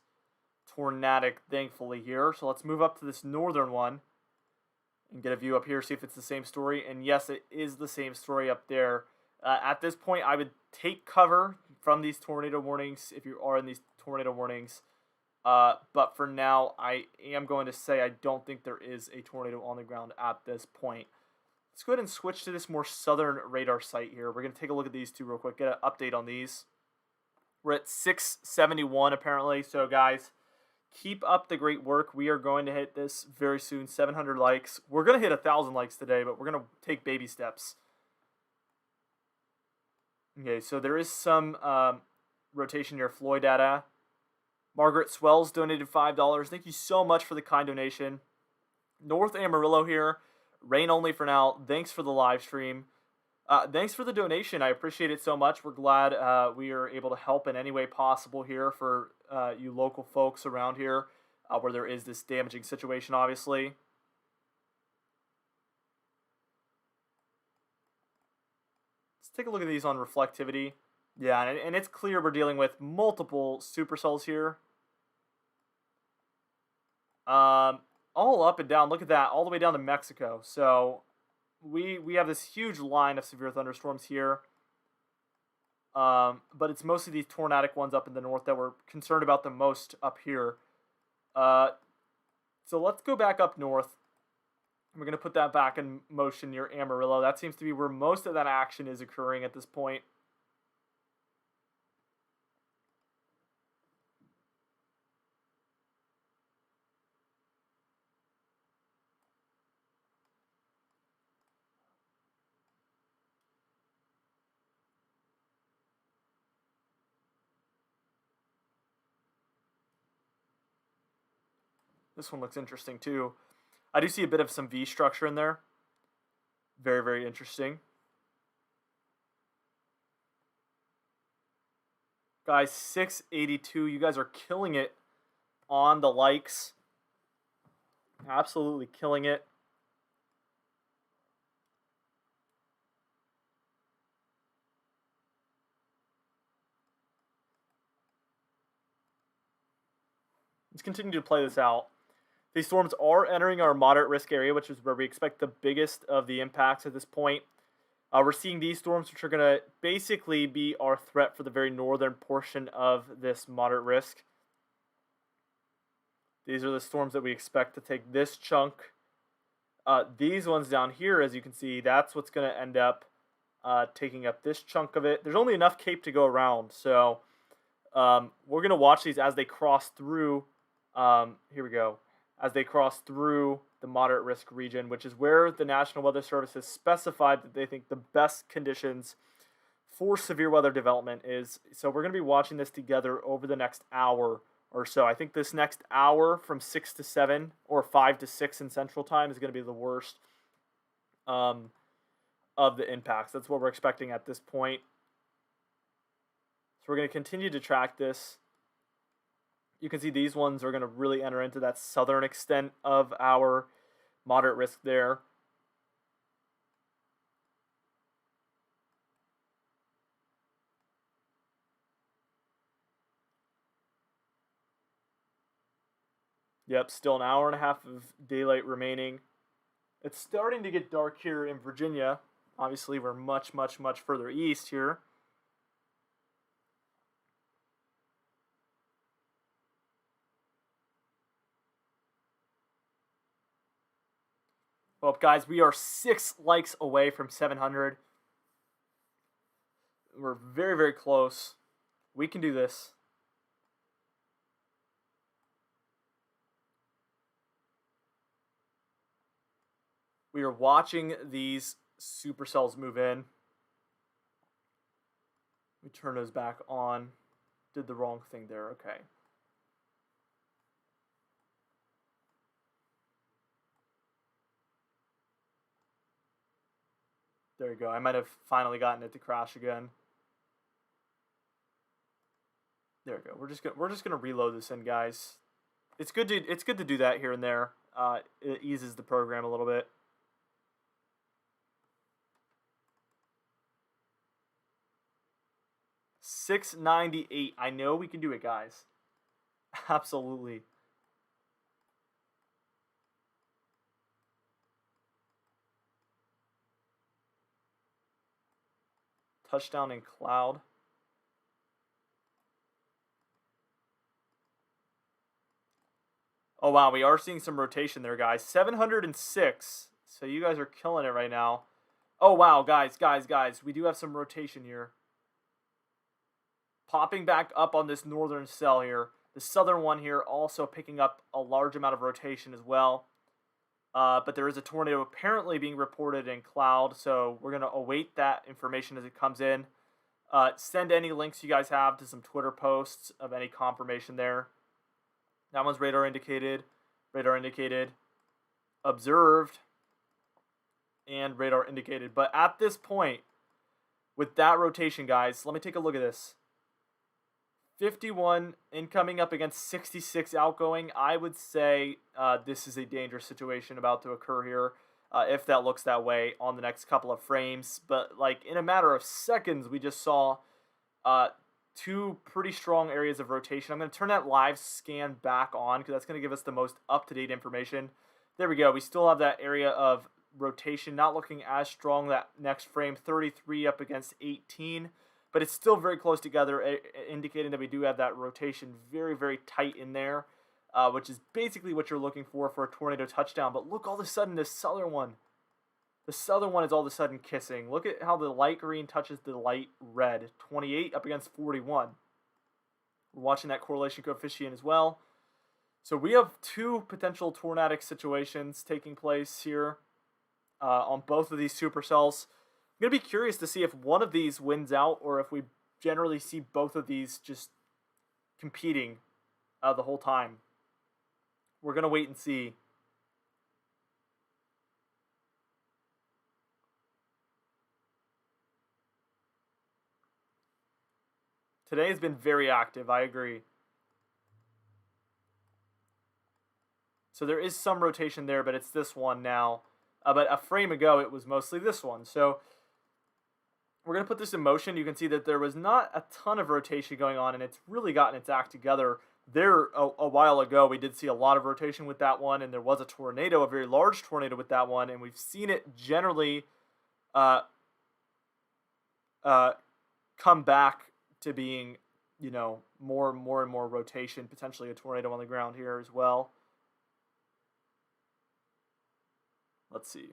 tornadic, thankfully, here. So let's move up to this northern one and get a view up here, see if it's the same story. And yes, it is the same story up there. At this point, I would take cover from these tornado warnings if you are in these tornado warnings. But for now, I am going to say I don't think there is a tornado on the ground at this point. Let's go ahead and switch to this more southern radar site here. We're going to take a look at these two real quick, get an update on these. We're at 671 apparently. So guys, keep up the great work. We are going to hit this very soon. 700 likes. We're going to hit 1,000 likes today, but we're going to take baby steps. Okay, so there is some rotation here. Floyd data. Margaret Swells donated $5. Thank you so much for the kind donation. North Amarillo here. Rain only for now. Thanks for the live stream. Thanks for the donation. I appreciate it so much. We're glad we are able to help in any way possible here for you local folks around here where there is this damaging situation, obviously. Let's take a look at these on reflectivity. Yeah, and it's clear we're dealing with multiple supercells here. All up and down. Look at that, all the way down to Mexico. So we have this huge line of severe thunderstorms here. But it's mostly these tornadic ones up in the north that we're concerned about the most up here. So let's go back up north. We're going to put that back in motion near Amarillo. That seems to be where most of that action is occurring at this point. This one looks interesting too. I do see a bit of some V structure in there. Very, very interesting. Guys, 682. You guys are killing it on the likes. Absolutely killing it. Let's continue to play this out. These storms are entering our moderate risk area, which is where we expect the biggest of the impacts at this point. We're seeing these storms, which are going to basically be our threat for the very northern portion of this moderate risk. These are the storms that we expect to take this chunk. These ones down here, as you can see, that's what's going to end up taking up this chunk of it. There's only enough Cape to go around, so we're going to watch these as they cross through. Here we go. As they cross through the moderate risk region, which is where the National Weather Service has specified that they think the best conditions for severe weather development is. So we're going to be watching this together over the next hour or so. I think this next hour from 6 to 7 or 5 to 6 in Central Time is going to be the worst of the impacts. That's what we're expecting at this point. So we're going to continue to track this. You can see these ones are going to really enter into that southern extent of our moderate risk there. Yep, still an hour and a half of daylight remaining. It's starting to get dark here in Virginia. Obviously, we're much, much, much further east here. Well, guys, we are 6 likes away from 700. We're very, very close. We can do this. We are watching these supercells move in. We turn those back on. Did the wrong thing there. Okay. There you go. I might have finally gotten it to crash again. There we go. We're just gonna reload this in, guys. It's good to do that here and there. It eases the program a little bit. $698. I know we can do it, guys. Absolutely. Touchdown in cloud. Oh, wow. We are seeing some rotation there, guys. 706. So you guys are killing it right now. Oh, wow. Guys. We do have some rotation here. Popping back up on this northern cell here. The southern one here also picking up a large amount of rotation as well. But there is a tornado apparently being reported in cloud, so we're going to await that information as it comes in. Send any links you guys have to some Twitter posts of any confirmation there. That one's radar indicated, observed, and radar indicated. But at this point, with that rotation, guys, let me take a look at this. 51 incoming up against 66 outgoing. I would say this is a dangerous situation about to occur here, if that looks that way on the next couple of frames. But like in a matter of seconds, we just saw 2 pretty strong areas of rotation. I'm going to turn that live scan back on because that's going to give us the most up-to-date information. There we go. We still have that area of rotation not looking as strong. That next frame, 33 up against 18. But it's still very close together, indicating that we do have that rotation very, very tight in there, which is basically what you're looking for a tornado touchdown. But look, all of a sudden, this southern one. The southern one is all of a sudden kissing. Look at how the light green touches the light red. 28 up against 41. We're watching that correlation coefficient as well. So we have 2 potential tornadic situations taking place here on both of these supercells. I'm going to be curious to see if one of these wins out or if we generally see both of these just competing the whole time. We're going to wait and see. Today has been very active, I agree. So there is some rotation there, but it's this one now. But a frame ago, it was mostly this one. So we're going to put this in motion. You can see that there was not a ton of rotation going on, and it's really gotten its act together. There, a while ago, we did see a lot of rotation with that one, and there was a tornado, a very large tornado with that one, and we've seen it generally come back to being, you know, more and more rotation, potentially a tornado on the ground here as well. Let's see.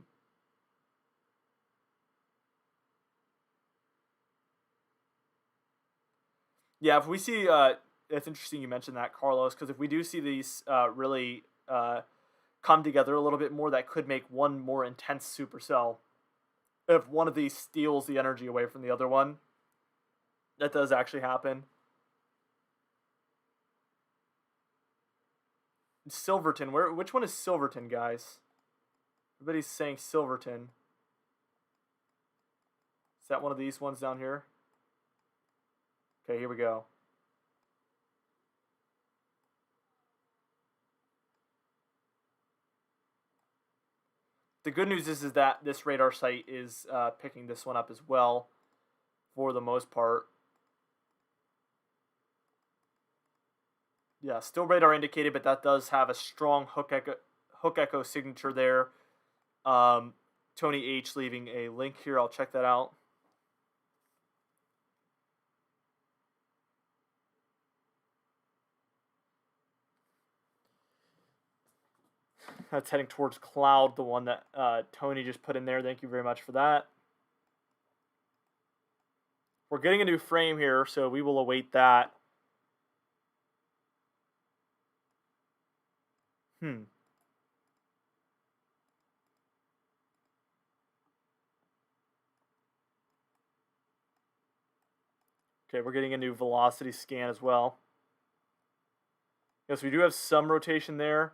Yeah, if we see, it's interesting you mentioned that, Carlos, because if we do see these really come together a little bit more, that could make one more intense supercell. If one of these steals the energy away from the other one, that does actually happen. Silverton, which one is Silverton, guys? Everybody's saying Silverton. Is that one of these ones down here? Okay, here we go. The good news is that this radar site is picking this one up as well, for the most part. Yeah, still radar indicated, but that does have a strong hook echo signature there. Tony H leaving a link here. I'll check that out. That's heading towards Cloud, the one that Tony just put in there. Thank you very much for that. We're getting a new frame here, so we will await that. Okay, we're getting a new velocity scan as well. Yes, we do have some rotation there.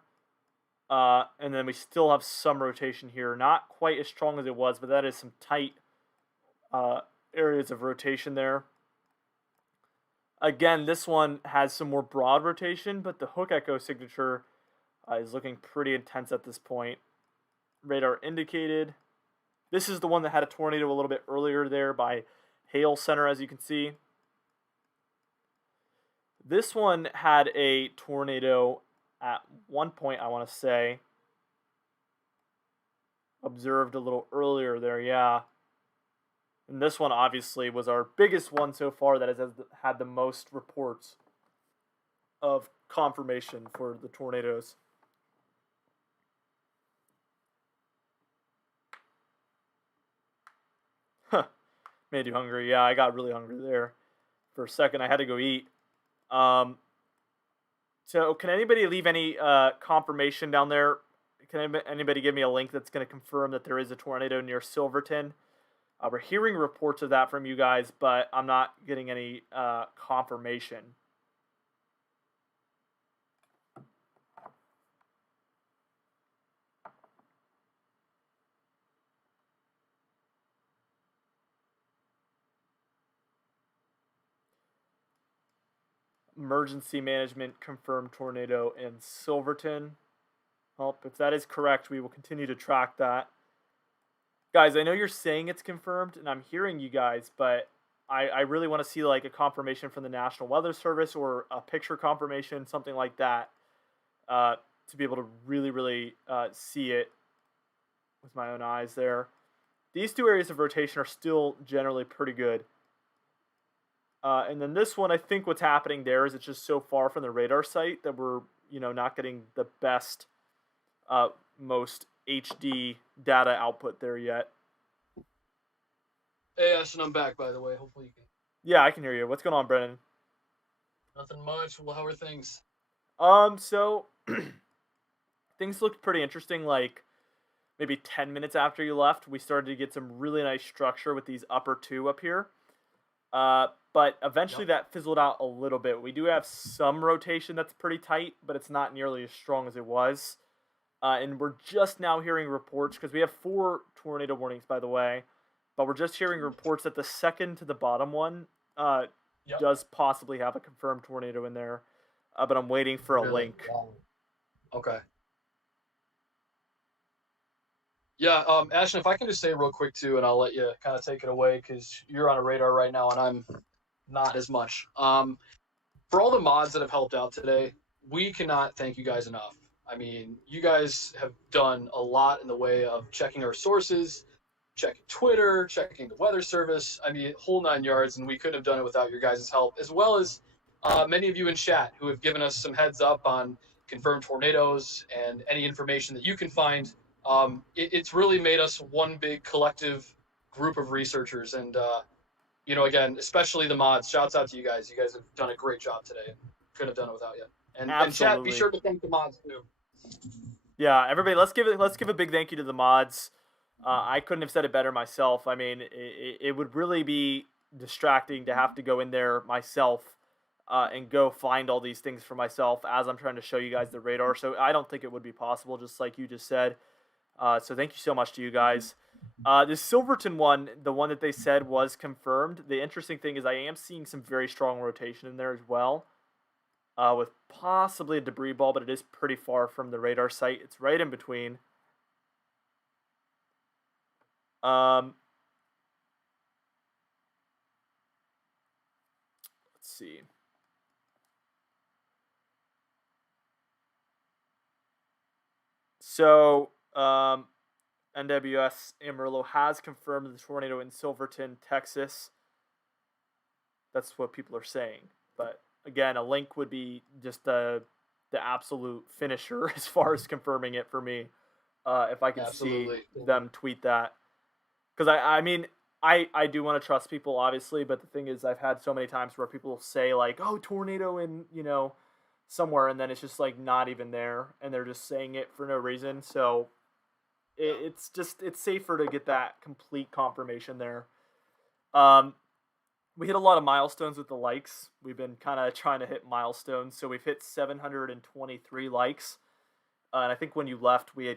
And then we still have some rotation here. Not quite as strong as it was, but that is some tight areas of rotation there. Again, this one has some more broad rotation, but the hook echo signature is looking pretty intense at this point. Radar indicated. This is the one that had a tornado a little bit earlier there by Hale Center, as you can see. This one had a tornado at one point, I want to say. Observed a little earlier there, yeah. And this one obviously was our biggest one so far that has had the most reports of confirmation for the tornadoes. Huh. Made you hungry. Yeah, I got really hungry there. For a second, I had to go eat. So can anybody leave any confirmation down there? Can anybody give me a link that's going to confirm that there is a tornado near Silverton? We're hearing reports of that from you guys, but I'm not getting any confirmation. Emergency management confirmed tornado in Silverton. Well, if that is correct, we will continue to track that. Guys, I know you're saying it's confirmed, and I'm hearing you guys, but I really want to see like a confirmation from the National Weather Service or a picture confirmation, something like that, to be able to really see it with my own eyes there. These two areas of rotation are still generally pretty good. And then this one, I think what's happening there is it's just so far from the radar site that we're, not getting the best, most HD data output there yet. Hey, Ashton, I'm back, by the way. Hopefully you can. Yeah, I can hear you. What's going on, Brennan? Nothing much. Well, how are things? So things looked pretty interesting. Like maybe 10 minutes after you left, we started to get some really nice structure with these upper two up here. But eventually that fizzled out a little bit. We do have some rotation that's pretty tight, but it's not nearly as strong as it was. And we're just now hearing reports, because we have 4 tornado warnings, by the way, but we're just hearing reports that the second to the bottom one does possibly have a confirmed tornado in there. But I'm waiting for a link. Wow. Okay. Yeah, Ashton, if I can just say real quick too, and I'll let you kind of take it away because you're on a radar right now and I'm not as much. For all the mods that have helped out today, we cannot thank you guys enough. I mean, you guys have done a lot in the way of checking our sources, checking Twitter, checking the weather service. I mean, whole 9 yards, and we couldn't have done it without your guys' help, as well as many of you in chat who have given us some heads up on confirmed tornadoes and any information that you can find. It's really made us one big collective group of researchers, and again, especially the mods. Shouts out to you guys. You guys have done a great job today. Couldn't have done it without you. And chat, be Absolutely. sure to thank the mods too. Yeah, everybody, let's give a big thank you to the mods. I couldn't have said it better myself. I mean, it would really be distracting to have to go in there myself and go find all these things for myself as I'm trying to show you guys the radar. So I don't think it would be possible, just like you just said. So thank you so much to you guys. This Silverton one, the one that they said was confirmed. The interesting thing is I am seeing some very strong rotation in there as well. With possibly a debris ball, but it is pretty far from the radar site. It's right in between. Let's see. So, NWS Amarillo has confirmed the tornado in Silverton, Texas. That's what people are saying. But again, a link would be just the absolute finisher as far as confirming it for me. If I could see them tweet that, because I mean I do want to trust people obviously, but the thing is I've had so many times where people say like, oh, tornado in somewhere, and then it's just like not even there, and they're just saying it for no reason. So it's safer to get that complete confirmation there. We hit a lot of milestones with the likes. We've been kind of trying to hit milestones. So we've hit 723 likes. And I think when you left, we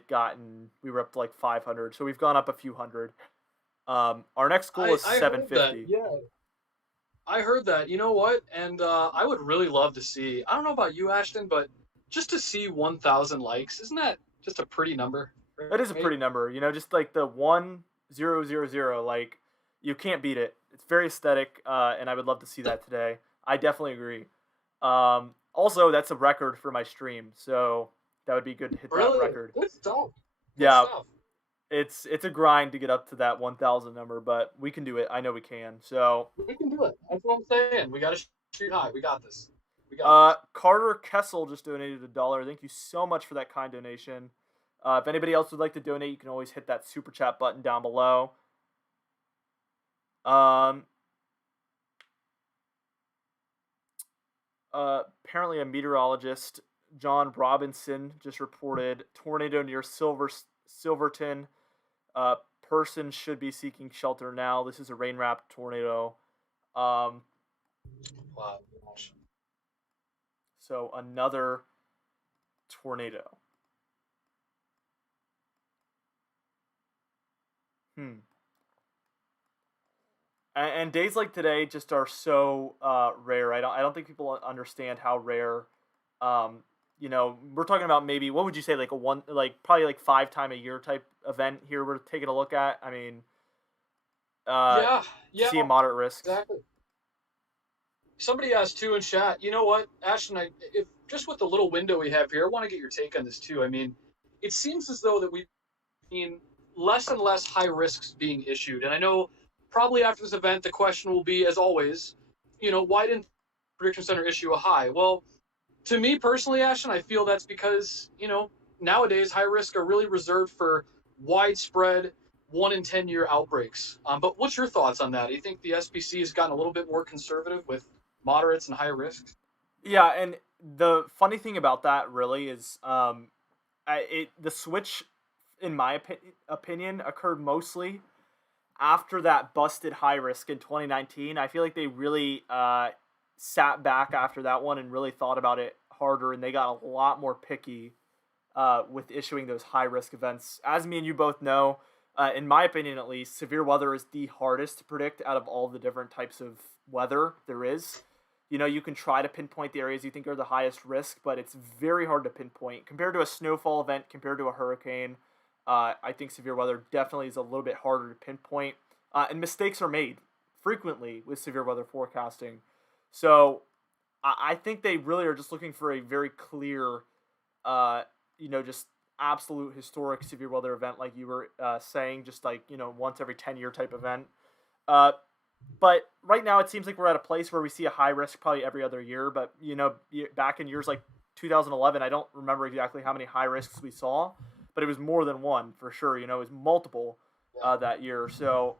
were up to like 500. So we've gone up a few hundred. Our next goal is 750. Yeah, I heard that. You know what? And I would really love to see, I don't know about you, Ashton, but just to see 1,000 likes, isn't that just a pretty number? Right? That is a pretty number. Just like the 1000, like you can't beat it. It's very aesthetic, and I would love to see that today. I definitely agree. Also, that's a record for my stream, so that would be good to hit that record. Good stuff. Yeah, it's a grind to get up to that 1,000 number, but we can do it. I know we can. So we can do it. That's what I'm saying. We got to shoot high. We got this. Carter Kessel just donated $1. Thank you so much for that kind donation. If anybody else would like to donate, you can always hit that super chat button down below. Apparently a meteorologist, John Robinson, just reported tornado near Silverton. Person should be seeking shelter now. This is a rain-wrapped tornado. Wow. So another tornado. And days like today just are so rare. I don't think people understand how rare. We're talking about maybe, what would you say, like probably like 5 times a year type event here we're taking a look at. I mean, see a moderate risk. Exactly. Somebody asked too in chat, you know what, Ashton, if just with the little window we have here, I want to get your take on this too. I mean, it seems as though that we've seen less and less high risks being issued. And I know probably after this event, the question will be, as always, why didn't the Prediction Center issue a high? Well, to me personally, Ashton, I feel that's because, nowadays high risk are really reserved for widespread 1 in 10 year outbreaks. But what's your thoughts on that? Do you think the SPC has gotten a little bit more conservative with moderates and high risks? Yeah, and the funny thing about that really is the switch, in my opinion, occurred mostly after that busted high risk in 2019. I feel like they really sat back after that one and really thought about it harder, and they got a lot more picky with issuing those high risk events. As me and you both know, in my opinion at least, severe weather is the hardest to predict out of all the different types of weather there is. You can try to pinpoint the areas you think are the highest risk, but it's very hard to pinpoint. Compared to a snowfall event, compared to a hurricane, I think severe weather definitely is a little bit harder to pinpoint. And mistakes are made frequently with severe weather forecasting. So I think they really are just looking for a very clear, just absolute historic severe weather event, like you were saying, just like, once every 10-year type event. But right now it seems like we're at a place where we see a high risk probably every other year. But, back in years like 2011, I don't remember exactly how many high risks we saw, but it was more than one for sure. It was multiple that year. So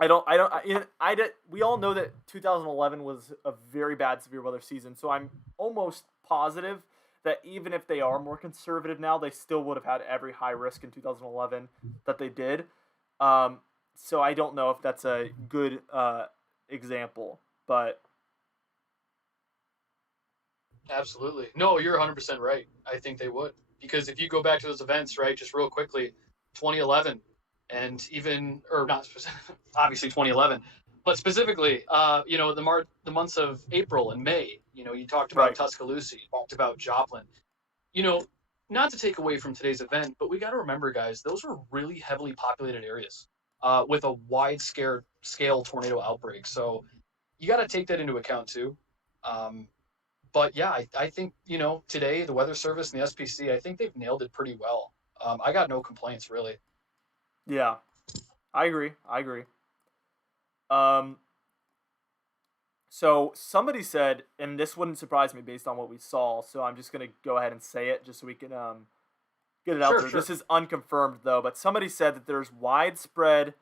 We all know that 2011 was a very bad severe weather season, so I'm almost positive that even if they are more conservative now, they still would have had every high risk in 2011 that they did. Um, so I don't know if that's a good example, but Absolutely. No, you're 100% right. I think they would. Because if you go back to those events, right, just real quickly, 2011, and even, or not specific, obviously 2011, but specifically, the months of April and May, you talked about right, Tuscaloosa, you talked about Joplin. You know, not to take away from today's event, but we got to remember, guys, those were really heavily populated areas with a wide scale tornado outbreak. So you got to take that into account too. Um, but yeah, I think today the Weather Service and the SPC, I think they've nailed it pretty well. I got no complaints really. yeah, I agree. I agree. Um, so somebody said, and this wouldn't surprise me based on what we saw. So I'm just gonna go ahead and say it just so we can get it out Sure, there. This sure. is unconfirmed though, but somebody said that there's widespread,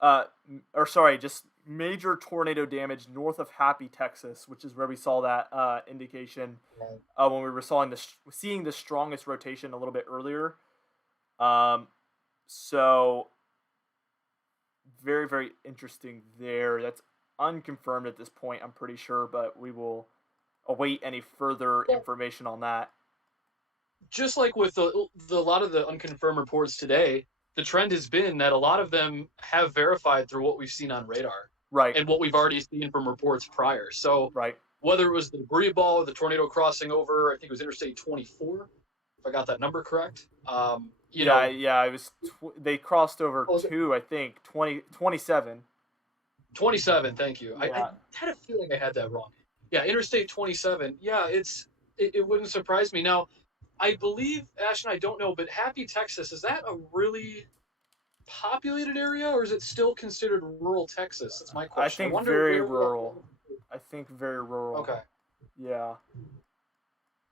or sorry, just major tornado damage north of Happy, Texas, which is where we saw that indication Right. when we were seeing the strongest rotation a little bit earlier. Um, so very very interesting there. That's unconfirmed at this point. I'm pretty sure, but we will await any further Well, information on that. just like with the a lot of the unconfirmed reports today, the trend has been that a lot of them have verified through what we've seen on radar Right, and what we've already seen from reports prior. So right. whether it was the debris ball, the tornado crossing over, I think it was Interstate 24, if I got that number correct. Yeah, yeah. It was they crossed over Oh, two, I think 27. 27. Thank you. I Yeah, had a feeling I had that wrong. Yeah, Interstate 27. Yeah, it wouldn't surprise me. Now, I believe Ashton. I don't know, but Happy, Texas, is that a really populated area, or is it still considered rural Texas? That's my I question. I think wonder very where that. rural. I think very rural. Okay, Yeah.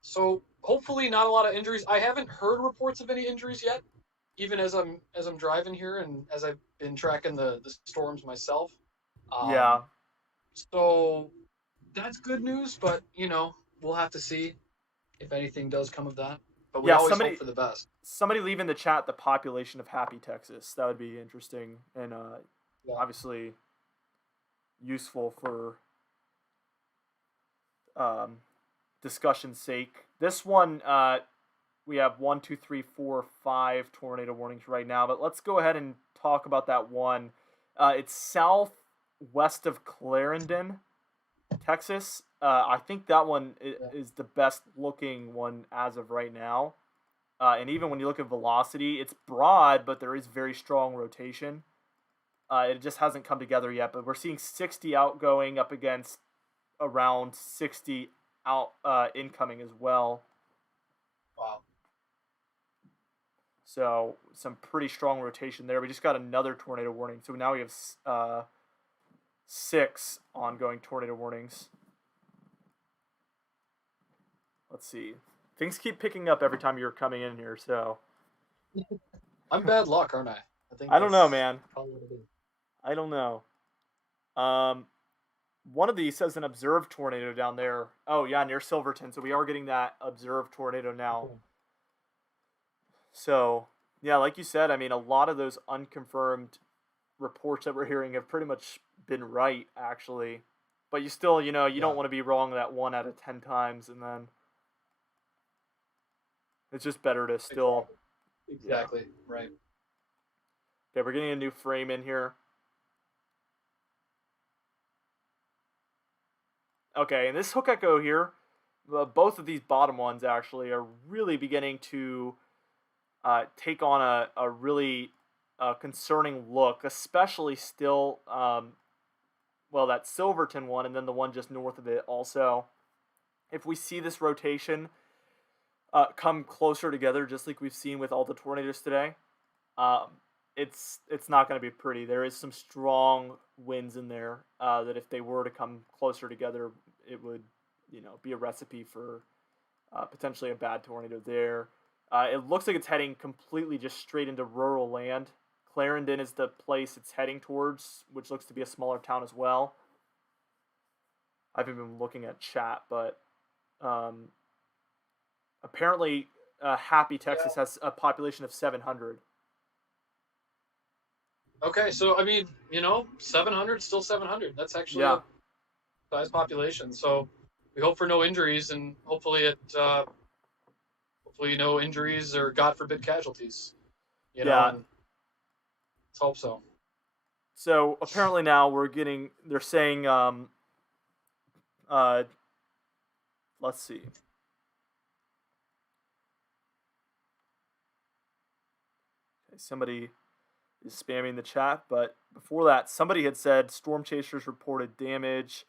so hopefully not a lot of injuries. I haven't heard reports of any injuries yet, even as I'm driving here and as I've been tracking the storms myself. Yeah. Um, so that's good news, but we'll have to see if anything does come of that. But we Yeah, always hope for the best. somebody leave in the chat the population of Happy, Texas. That would be interesting and Yeah. obviously useful for um, discussion's sake. This one, we have 1, 2, 3, 4, 5 tornado warnings right now, but let's go ahead and talk about that one. It's southwest of Clarendon, Texas. I think that one Yeah. is the best looking one as of right now. And even when you look at velocity, it's broad, but there is very strong rotation. It just hasn't come together yet, but we're seeing 60 outgoing up against around 60 out incoming as well. Wow. So some pretty strong rotation there. We just got another tornado warning, so now we have 6 ongoing tornado warnings. Let's see. Things keep picking up every time you're coming in here, so I'm bad luck, aren't I? I think I don't know, that's man. probably what it is. I don't know. Um, one of these says an observed tornado down there. Oh yeah, near Silverton. So we are getting that observed tornado now. Okay. So yeah, like you said, I mean, a lot of those unconfirmed reports that we're hearing have pretty much been right, actually. But you still, you Yeah. don't want to be wrong that 1 out of 10 times, and then it's just better to still, Exactly. yeah. Exactly. Right. Okay, we're getting a new frame in here. Okay, and this hook echo here, both of these bottom ones actually are really beginning to take on a really concerning look, especially still, that Silverton one and then the one just north of it also. If we see this rotation come closer together, just like we've seen with all the tornadoes today, um, it's not going to be pretty. There is some strong winds in there that if they were to come closer together, it would be a recipe for potentially a bad tornado there. It looks like it's heading completely just straight into rural land, Clarendon is the place it's heading towards, which looks to be a smaller town as well. I haven't been looking at chat, but um, apparently Happy, Texas has a population of 700. Okay, so I mean, 700, still 700. That's actually Yeah. a size population. So we hope for no injuries, and hopefully no injuries or God forbid casualties. Yeah. And let's hope so. So apparently now they're saying, uh, let's see. Okay, somebody is spamming the chat, but before that, somebody had said storm chasers reported damage.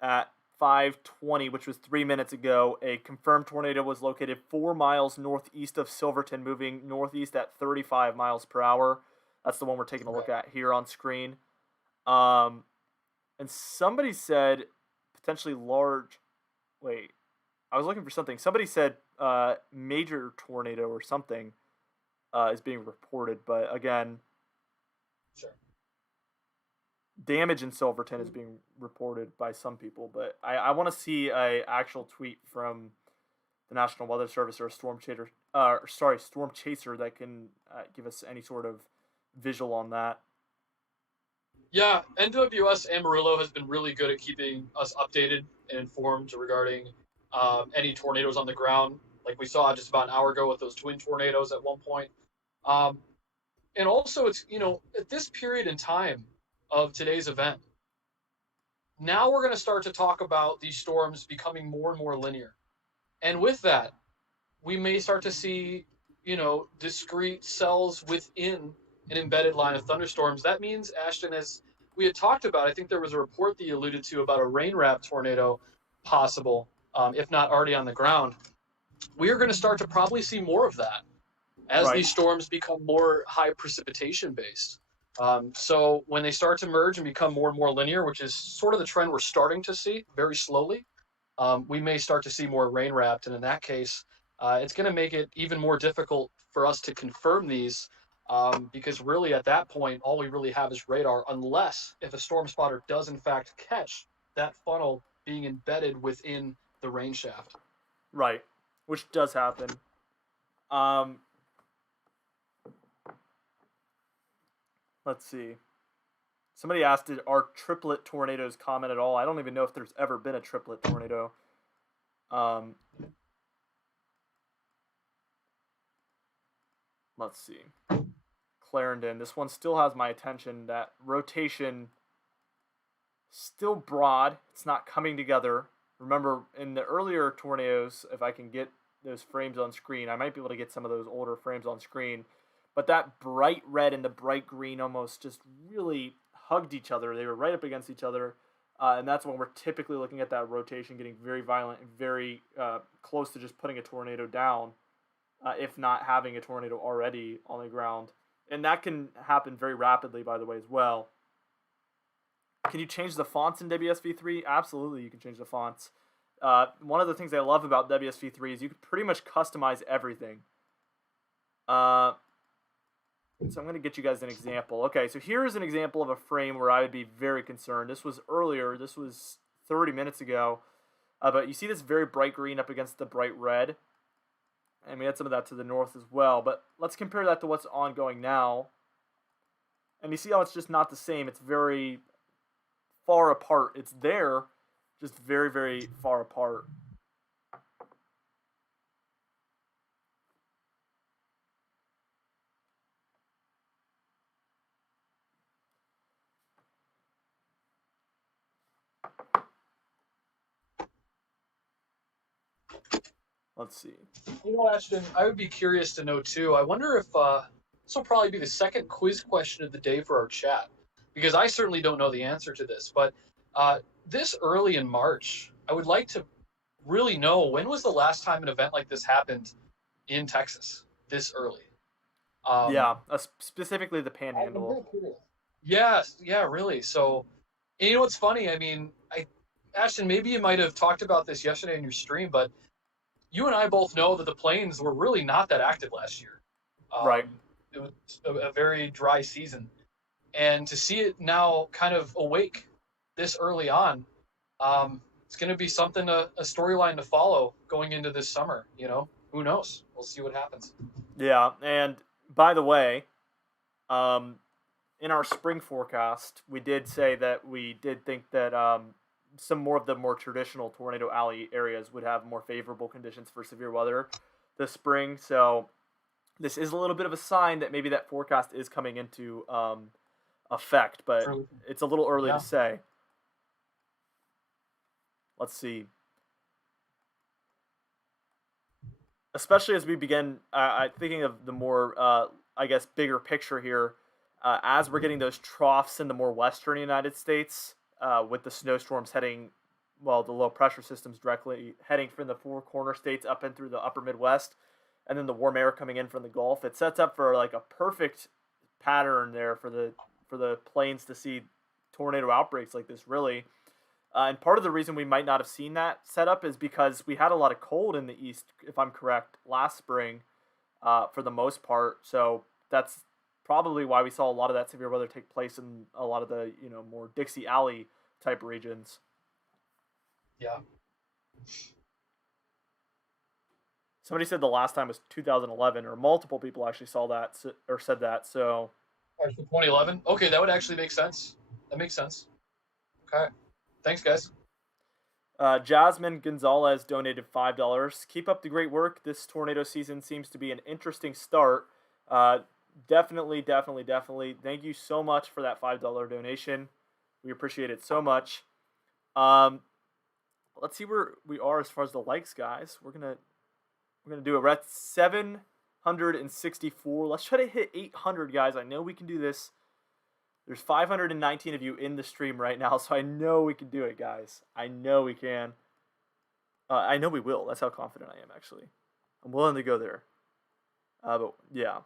At 5:20, which was 3 minutes ago, a confirmed tornado was located 4 miles northeast of Silverton, moving northeast at 35 miles per hour. That's the one we're taking a look at here on screen. And somebody said potentially large. Wait, I was looking for something. Somebody said major tornado or something is being reported, but again, Sure. damage in Silverton is being reported by some people. But I want to see a actual tweet from the National Weather Service or a storm chaser that can give us any sort of visual on that. Yeah, NWS Amarillo has been really good at keeping us updated and informed regarding any tornadoes on the ground, like we saw just about an hour ago with those twin tornadoes at one point. Um, and also, it's at this period in time of today's event, now we're going to start to talk about these storms becoming more and more linear, and with that, we may start to see discrete cells within an embedded line of thunderstorms. That means, Ashton, as we had talked about, I think there was a report that you alluded to about a rain wrap tornado possible, if not already on the ground. We are going to start to probably see more of that as Right. these storms become more high precipitation based. So when they start to merge and become more and more linear, which is sort of the trend we're starting to see very slowly, we may start to see more rain wrapped. And in that case, it's going to make it even more difficult for us to confirm these, because really at that point, all we really have is radar, unless if a storm spotter does in fact catch that funnel being embedded within the rain shaft. Right, which does happen. Let's see. Somebody asked, are triplet tornadoes common at all? I don't even know if there's ever been a triplet tornado. Let's see. Clarendon. This one still has my attention. That rotation, still broad. It's not coming together. Remember, in the earlier tornadoes, if I can get those frames on screen, I might be able to get some of those older frames on screen. But that bright red and the bright green almost just really hugged each other. They were right up against each other. And that's when we're typically looking at that rotation getting very violent and very close to just putting a tornado down, if not having a tornado already on the ground. And that can happen very rapidly, by the way, as well. Can you change the fonts in WSV3? Absolutely, you can change the fonts. One of the things I love about WSV3 is you can pretty much customize everything. So I'm going to get you guys an example. Okay, so here's an example of a frame where I would be very concerned. This was earlier. This was 30 minutes ago. But you see this very bright green up against the bright red. And we had some of that to the north as well. But let's compare that to what's ongoing now. And you see how it's just not the same. It's very far apart. It's there, just very, very far apart. Let's see. Ashton, I would be curious to know too. I wonder if this will probably be the second quiz question of the day for our chat, because I certainly don't know the answer to this. But this early in March, I would like to really know, when was the last time an event like this happened in Texas this early? Yeah, specifically the Panhandle. Yes, yeah, really. So, and what's funny? I mean, Ashton, maybe you might have talked about this yesterday in your stream, but you and I both know that the plains were really not that active last year. Right. It was a very dry season, and to see it now kind of awake this early on, it's going to be something a storyline to follow going into this summer. Who knows? We'll see what happens. Yeah. And by the way, um, in our spring forecast, we did say that we did think that some more of the more traditional tornado alley areas would have more favorable conditions for severe weather this spring. So this is a little bit of a sign that maybe that forecast is coming into effect, but True. it's a little early to Yeah. say. Let's see. Especially as we begin, thinking of the more, I guess, bigger picture here, as we're getting those troughs in the more western United States, with the snowstorms heading, well, the low pressure systems directly heading from the four corner states up and through the upper Midwest, and then the warm air coming in from the Gulf. It sets up for like a perfect pattern there for the plains to see tornado outbreaks like this, really. And part of the reason we might not have seen that setup is because we had a lot of cold in the east, if I'm correct, last spring, for the most part. So that's probably why we saw a lot of that severe weather take place in a lot of the more Dixie Alley type regions. Yeah. Somebody said the last time was 2011, or multiple people actually saw that or said that. So 2011. Okay, that would actually make sense. That makes sense. Okay. Thanks, guys. Jasmine Gonzalez donated $5. Keep up the great work. This tornado season seems to be an interesting start. Definitely, definitely, definitely. Thank you so much for that $5 donation. We appreciate it so much. Let's see where we are as far as the likes, guys. We're gonna do it. We're at 764. Let's try to hit 800, guys. I know we can do this. There's 519 of you in the stream right now, so I know we can do it, guys. I know we can. I know we will. That's how confident I am, actually. I'm willing to go there. But yeah.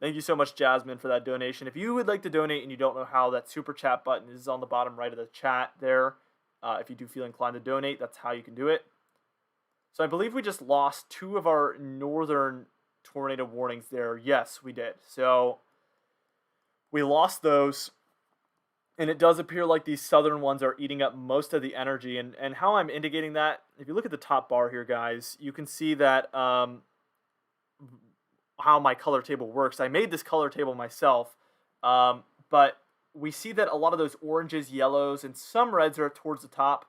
Thank you so much, Jasmine, for that donation. If you would like to donate and you don't know how, that super chat button is on the bottom right of the chat there. If you do feel inclined to donate, that's how you can do it. So I believe we just lost 2 of our northern tornado warnings there. Yes, we did. So we lost those, and it does appear like these southern ones are eating up most of the energy. And how I'm indicating that, if you look at the top bar here, guys, you can see that how my color table works. I made this color table myself, but we see that a lot of those oranges, yellows, and some reds are towards the top.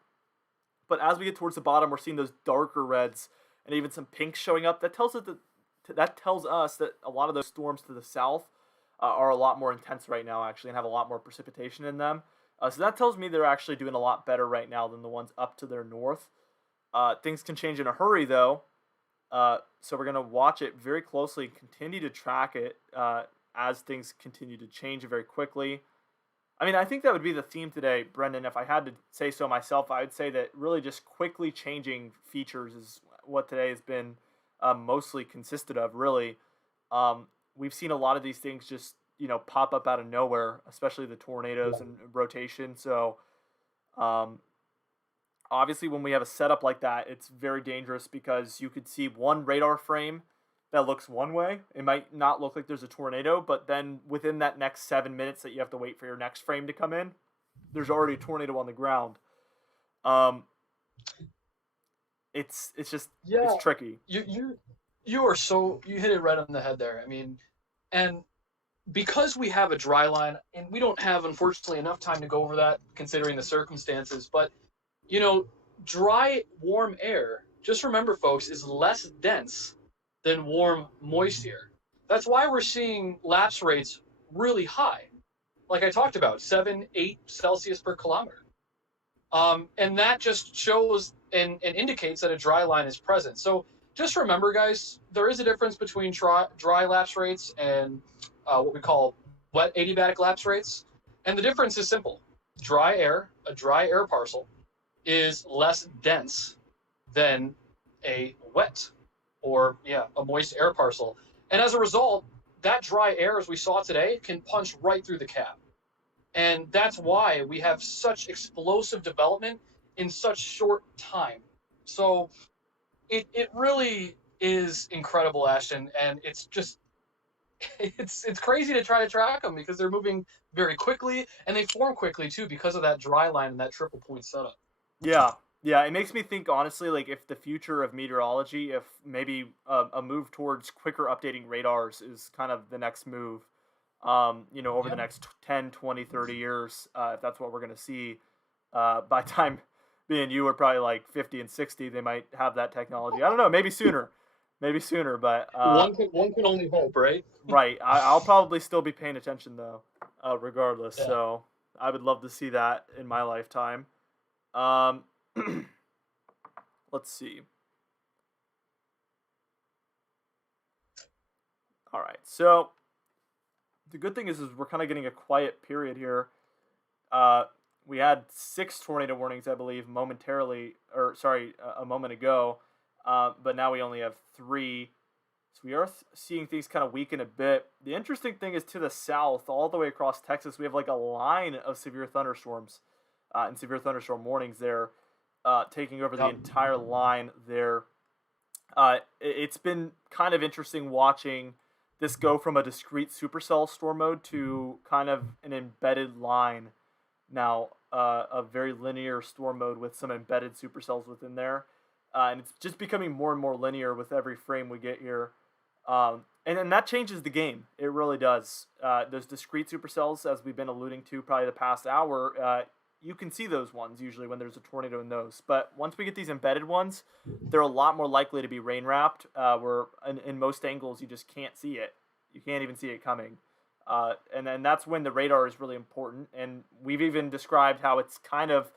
But as we get towards the bottom, we're seeing those darker reds and even some pinks showing up. That tells us that a lot of those storms to the south are a lot more intense right now, actually, and have a lot more precipitation in them. So that tells me they're actually doing a lot better right now than the ones up to their north. Things can change in a hurry, though. So we're going to watch it very closely and continue to track it as things continue to change very quickly. I mean, I think that would be the theme today, Brendan. If I had to say so myself, I would say that really just quickly changing features is what today has been mostly consisted of, really. We've seen a lot of these things just, pop up out of nowhere, especially the tornadoes and rotation. So, obviously, when we have a setup like that, it's very dangerous because you could see one radar frame that looks one way. It might not look like there's a tornado, but then within that next 7 minutes that you have to wait for your next frame to come in, there's already a tornado on the ground. It's just Yeah. it's tricky. You hit it right on the head there. I mean, and because we have a dry line, and we don't have, unfortunately, enough time to go over that considering the circumstances, but dry, warm air, just remember, folks, is less dense than warm, moist air. That's why we're seeing lapse rates really high. Like I talked about, 7, 8 Celsius per kilometer. And that just shows and indicates that a dry line is present. So just remember, guys, there is a difference between dry lapse rates and what we call wet adiabatic lapse rates. And the difference is simple. A dry air parcel, is less dense than a wet or a moist air parcel. And as a result, that dry air, as we saw today, can punch right through the cap. And that's why we have such explosive development in such short time. So it really is incredible, Ashton, and it's just it's crazy to try to track them because they're moving very quickly and they form quickly too because of that dry line and that triple point setup. Yeah, yeah. It makes me think honestly, like if the future of meteorology, if maybe a move towards quicker updating radars is kind of the next move. Over the Yeah. next 10, 20, 30 years, if that's what we're going to see, by time me and you are probably like 50 and 60, they might have that technology. I don't know, maybe sooner, but One can only hope, right? right. I'll probably still be paying attention though, regardless. Yeah. So I would love to see that in my lifetime. Um, let's see. All right. So the good thing is we're kind of getting a quiet period here. Uh, we had 6 tornado warnings, I believe, momentarily, or sorry, a moment ago. But now we only have 3. So we are seeing things kind of weaken a bit. The interesting thing is to the south, all the way across Texas, we have like a line of severe thunderstorms and severe thunderstorm warnings there, taking over the Yep. entire line there. It's been kind of interesting watching this go from a discrete supercell storm mode to kind of an embedded line now, a very linear storm mode with some embedded supercells within there. And it's just becoming more and more linear with every frame we get here. And then that changes the game. It really does. Those discrete supercells, as we've been alluding to probably the past hour, you can see those ones usually when there's a tornado in those. But once we get these embedded ones, they're a lot more likely to be rain wrapped. Where in most angles you just can't see it. You can't even see it coming. And then that's when the radar is really important. And we've even described how it's kind of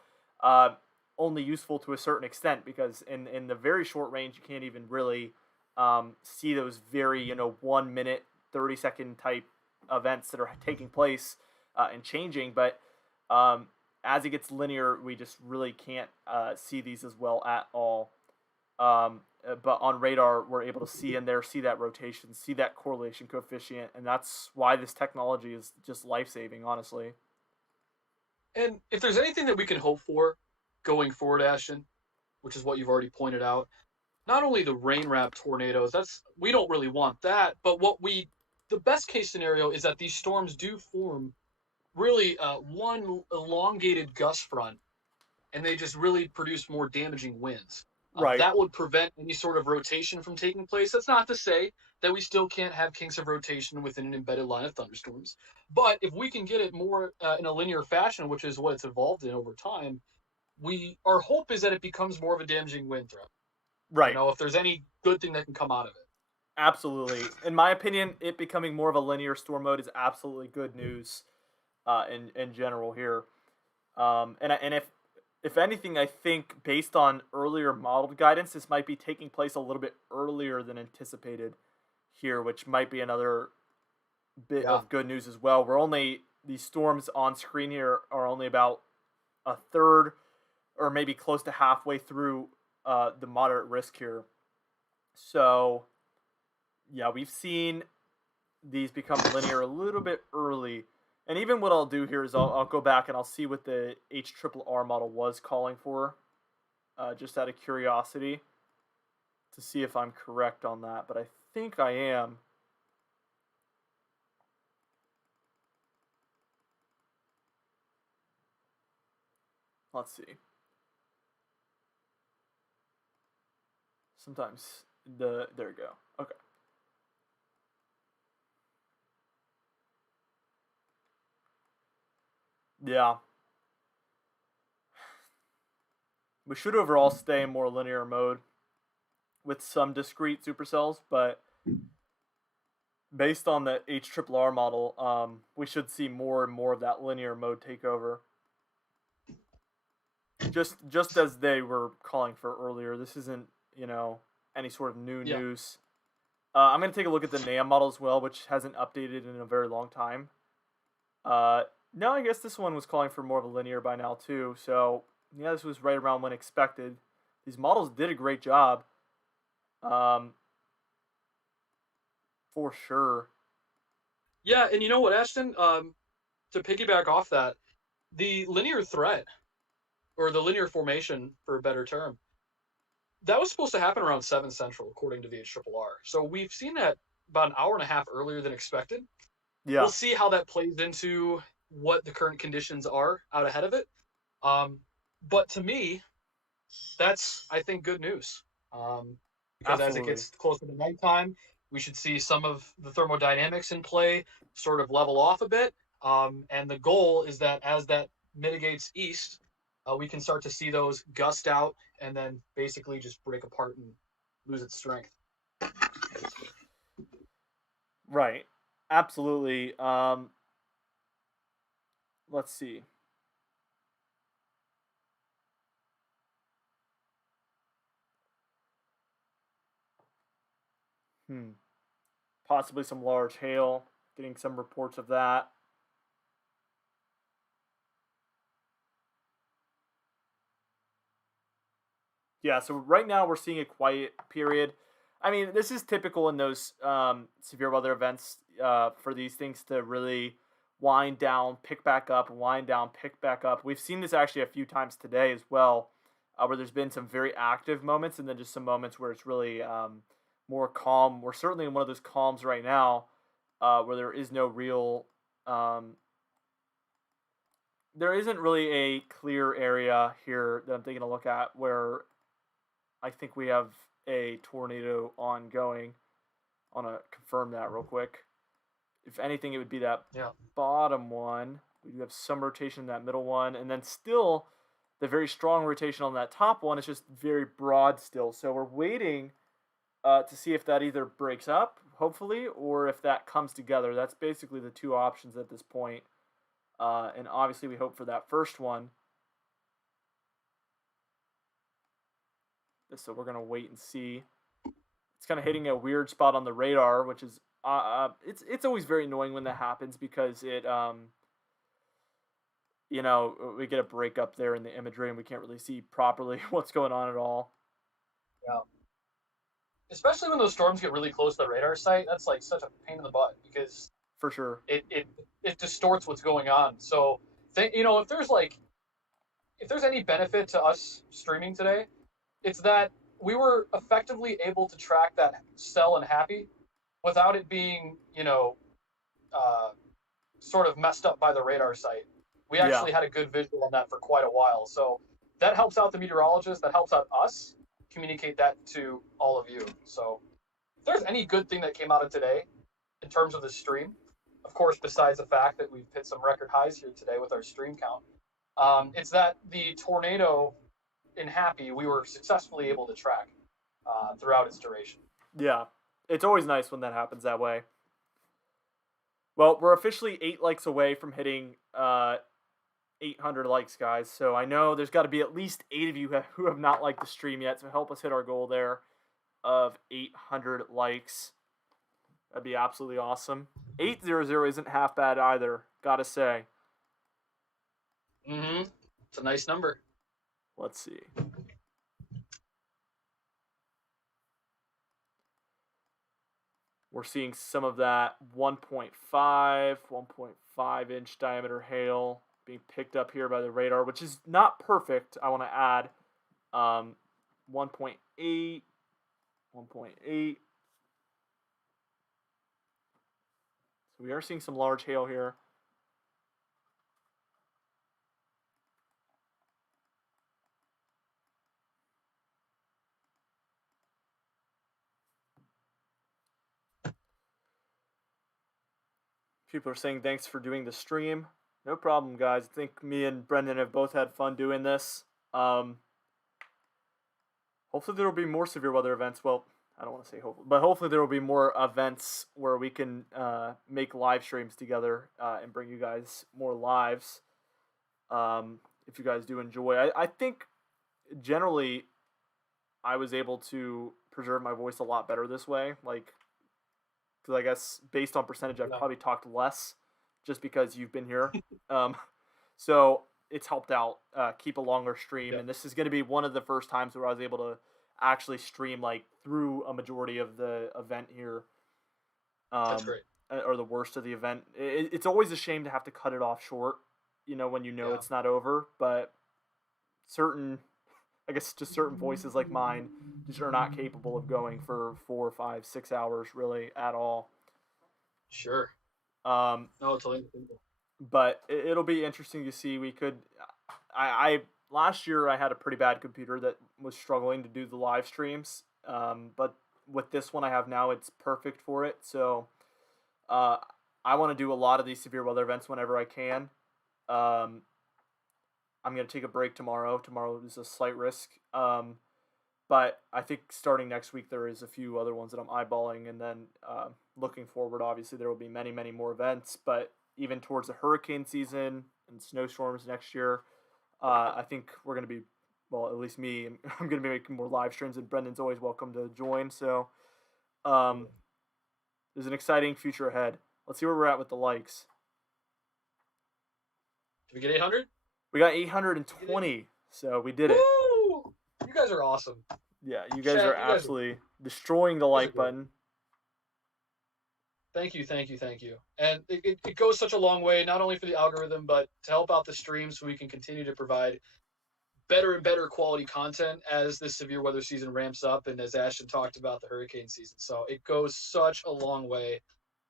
only useful to a certain extent because in the very short range you can't even really see those very 1 minute 30-second type events that are taking place and changing. But as it gets linear, we just really can't see these as well at all. But on radar, we're able to see in there, see that rotation, see that correlation coefficient, and that's why this technology is just life-saving, honestly. And if there's anything that we can hope for going forward, Ashton, which is what you've already pointed out, not only the rain wrap tornadoes, that's we don't really want that, but the best case scenario is that these storms do form really one elongated gust front and they just really produce more damaging winds. Right. That would prevent any sort of rotation from taking place. That's not to say that we still can't have kinks of rotation within an embedded line of thunderstorms. But if we can get it more in a linear fashion, which is what it's evolved in over time, our hope is that it becomes more of a damaging wind threat. Right. If there's any good thing that can come out of it. Absolutely. In my opinion, it becoming more of a linear storm mode is absolutely good news in general here. And if anything, I think based on earlier modeled guidance, this might be taking place a little bit earlier than anticipated here, which might be another bit Yeah. of good news as well. These storms on screen here are only about a third or maybe close to halfway through the moderate risk here. So, yeah, we've seen these become linear a little bit early. And even what I'll do here is I'll go back and I'll see what the HRRR model was calling for, just out of curiosity, to see if I'm correct on that. But I think I am. Let's see. Sometimes there we go. Okay. Yeah. We should overall stay in more linear mode with some discrete supercells, but based on the HRRR model, we should see more and more of that linear mode take over. Just as they were calling for earlier. This isn't, any sort of new Yeah. news. I'm going to take a look at the NAM model as well, which hasn't updated in a very long time. No, I guess this one was calling for more of a linear by now too. So, yeah, this was right around when expected. These models did a great job. For sure. Yeah, and you know what, Ashton? To piggyback off that, the linear threat, or the linear formation, for a better term, That was supposed to happen around 7 Central, according to the HRRR. So we've seen that about an hour and a half earlier than expected. We'll Yeah, see how that plays into what the current conditions are out ahead of it. Um, but to me, that's, I think, good news. Because as it absolutely. gets closer to nighttime, we should see some of the thermodynamics in play sort of level off a bit. And the goal is that as that mitigates east, we can start to see those gust out and then basically just break apart and lose its strength. Right. Absolutely. Let's see. Hmm. Possibly some large hail. Getting some reports of that. Yeah, so right now we're seeing a quiet period. I mean, this is typical in those severe weather events for these things to really wind down, pick back up, wind down, pick back up. We've seen this actually a few times today as well, where there's been some very active moments and then just some moments where it's really more calm. We're certainly in one of those calms right now where there is no real, there isn't really a clear area here that I'm taking a look at where I think we have a tornado ongoing. I want to confirm that real quick. If anything, it would be that Yeah. bottom one. We do have some rotation in that middle one, and then still the very strong rotation on that top one is just very broad still. So we're waiting to see if that either breaks up, hopefully, or if that comes together. That's basically the two options at this point. And obviously, we hope for that first one. So we're gonna wait and see. It's kind of hitting a weird spot on the radar, which is it's always very annoying when that happens because it we get a break up there in the imagery and we can't really see properly what's going on at all. Yeah. Especially when those storms get really close to the radar site, that's like such a pain in the butt because For sure. it distorts what's going on. So, if there's any benefit to us streaming today, it's that we were effectively able to track that cell in Happy without it being, uh, sort of messed up by the radar site. We Yeah. actually had a good visual on that for quite a while. So that helps out the meteorologist, that helps out us communicate that to all of you. So if there's any good thing that came out of today in terms of the stream, of course, besides the fact that we've hit some record highs here today with our stream count, it's that the tornado in Happy we were successfully able to track throughout its duration. Yeah. It's always nice when that happens that way. Well, we're officially 8 likes away from hitting 800 likes, guys. So I know there's got to be at least 8 of you who have not liked the stream yet. So help us hit our goal there of 800 likes. That'd be absolutely awesome. 800 isn't half bad either, gotta say. Mm-hmm. It's a nice number. Let's see. We're seeing some of that 1.5 inch diameter hail being picked up here by the radar, which is not perfect. I want to add 1.8, 1.8. So we are seeing some large hail here. People are saying thanks for doing the stream. No problem, guys. I think me and Brendan have both had fun doing this. Hopefully there will be more severe weather events. Well, I don't want to say hopefully, but hopefully there will be more events where we can make live streams together and bring you guys more lives. If you guys do enjoy, I think generally I was able to preserve my voice a lot better this way. Like, because I guess based on percentage, I've Yeah. probably talked less just because you've been here. Um, so it's helped out keep a longer stream, Yeah. and this is going to be one of the first times where I was able to actually stream like through a majority of the event here, That's great. or the worst of the event. It's always a shame to have to cut it off short, when Yeah. it's not over, but certain I guess just certain voices like mine just are not capable of going for 4, 5, 6 hours really at all. Sure. Um, No, totally understandable. but it'll be interesting to see. We could, I last year I had a pretty bad computer that was struggling to do the live streams. But with this one I have now, it's perfect for it. So, uh, I want to do a lot of these severe weather events whenever I can. Um, I'm gonna take a break tomorrow. Tomorrow is a slight risk. But I think starting next week there is a few other ones that I'm eyeballing, and then looking forward, obviously there will be many, many more events. But even towards the hurricane season and snowstorms next year, I think we're gonna be, well, at least me, I'm gonna be making more live streams, and Brendan's always welcome to join. So um, there's an exciting future ahead. Let's see where we're at with the likes. Did we get 800? We got 820, so we did it. Woo! You guys are awesome. Yeah, you guys are Chat, absolutely destroying the you guys are like great. button. Thank you, thank you, thank you. And it goes such a long way, not only for the algorithm, but to help out the stream so we can continue to provide better and better quality content as this severe weather season ramps up and as Ashton talked about the hurricane season. So it goes such a long way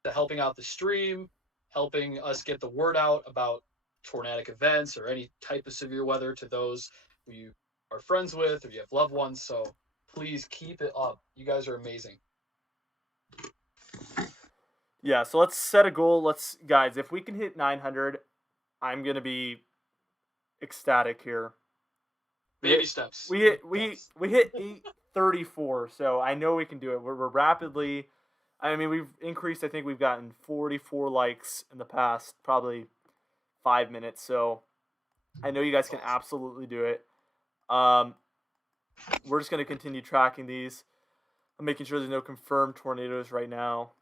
to helping out the stream, helping us get the word out about tornadic events or any type of severe weather to those who you are friends with or you have loved ones. So please keep it up. You guys are amazing. Yeah, so let's set a goal. Let's guys, if we can hit 900, I'm gonna be ecstatic here. Baby steps. We hit we hit 834, so I know we can do it. We're rapidly. I mean, we've increased. I think we've gotten 44 likes in the past probably 5 minutes. So I know you guys can absolutely do it. We're just gonna continue tracking these. I'm making sure there's no confirmed tornadoes right now.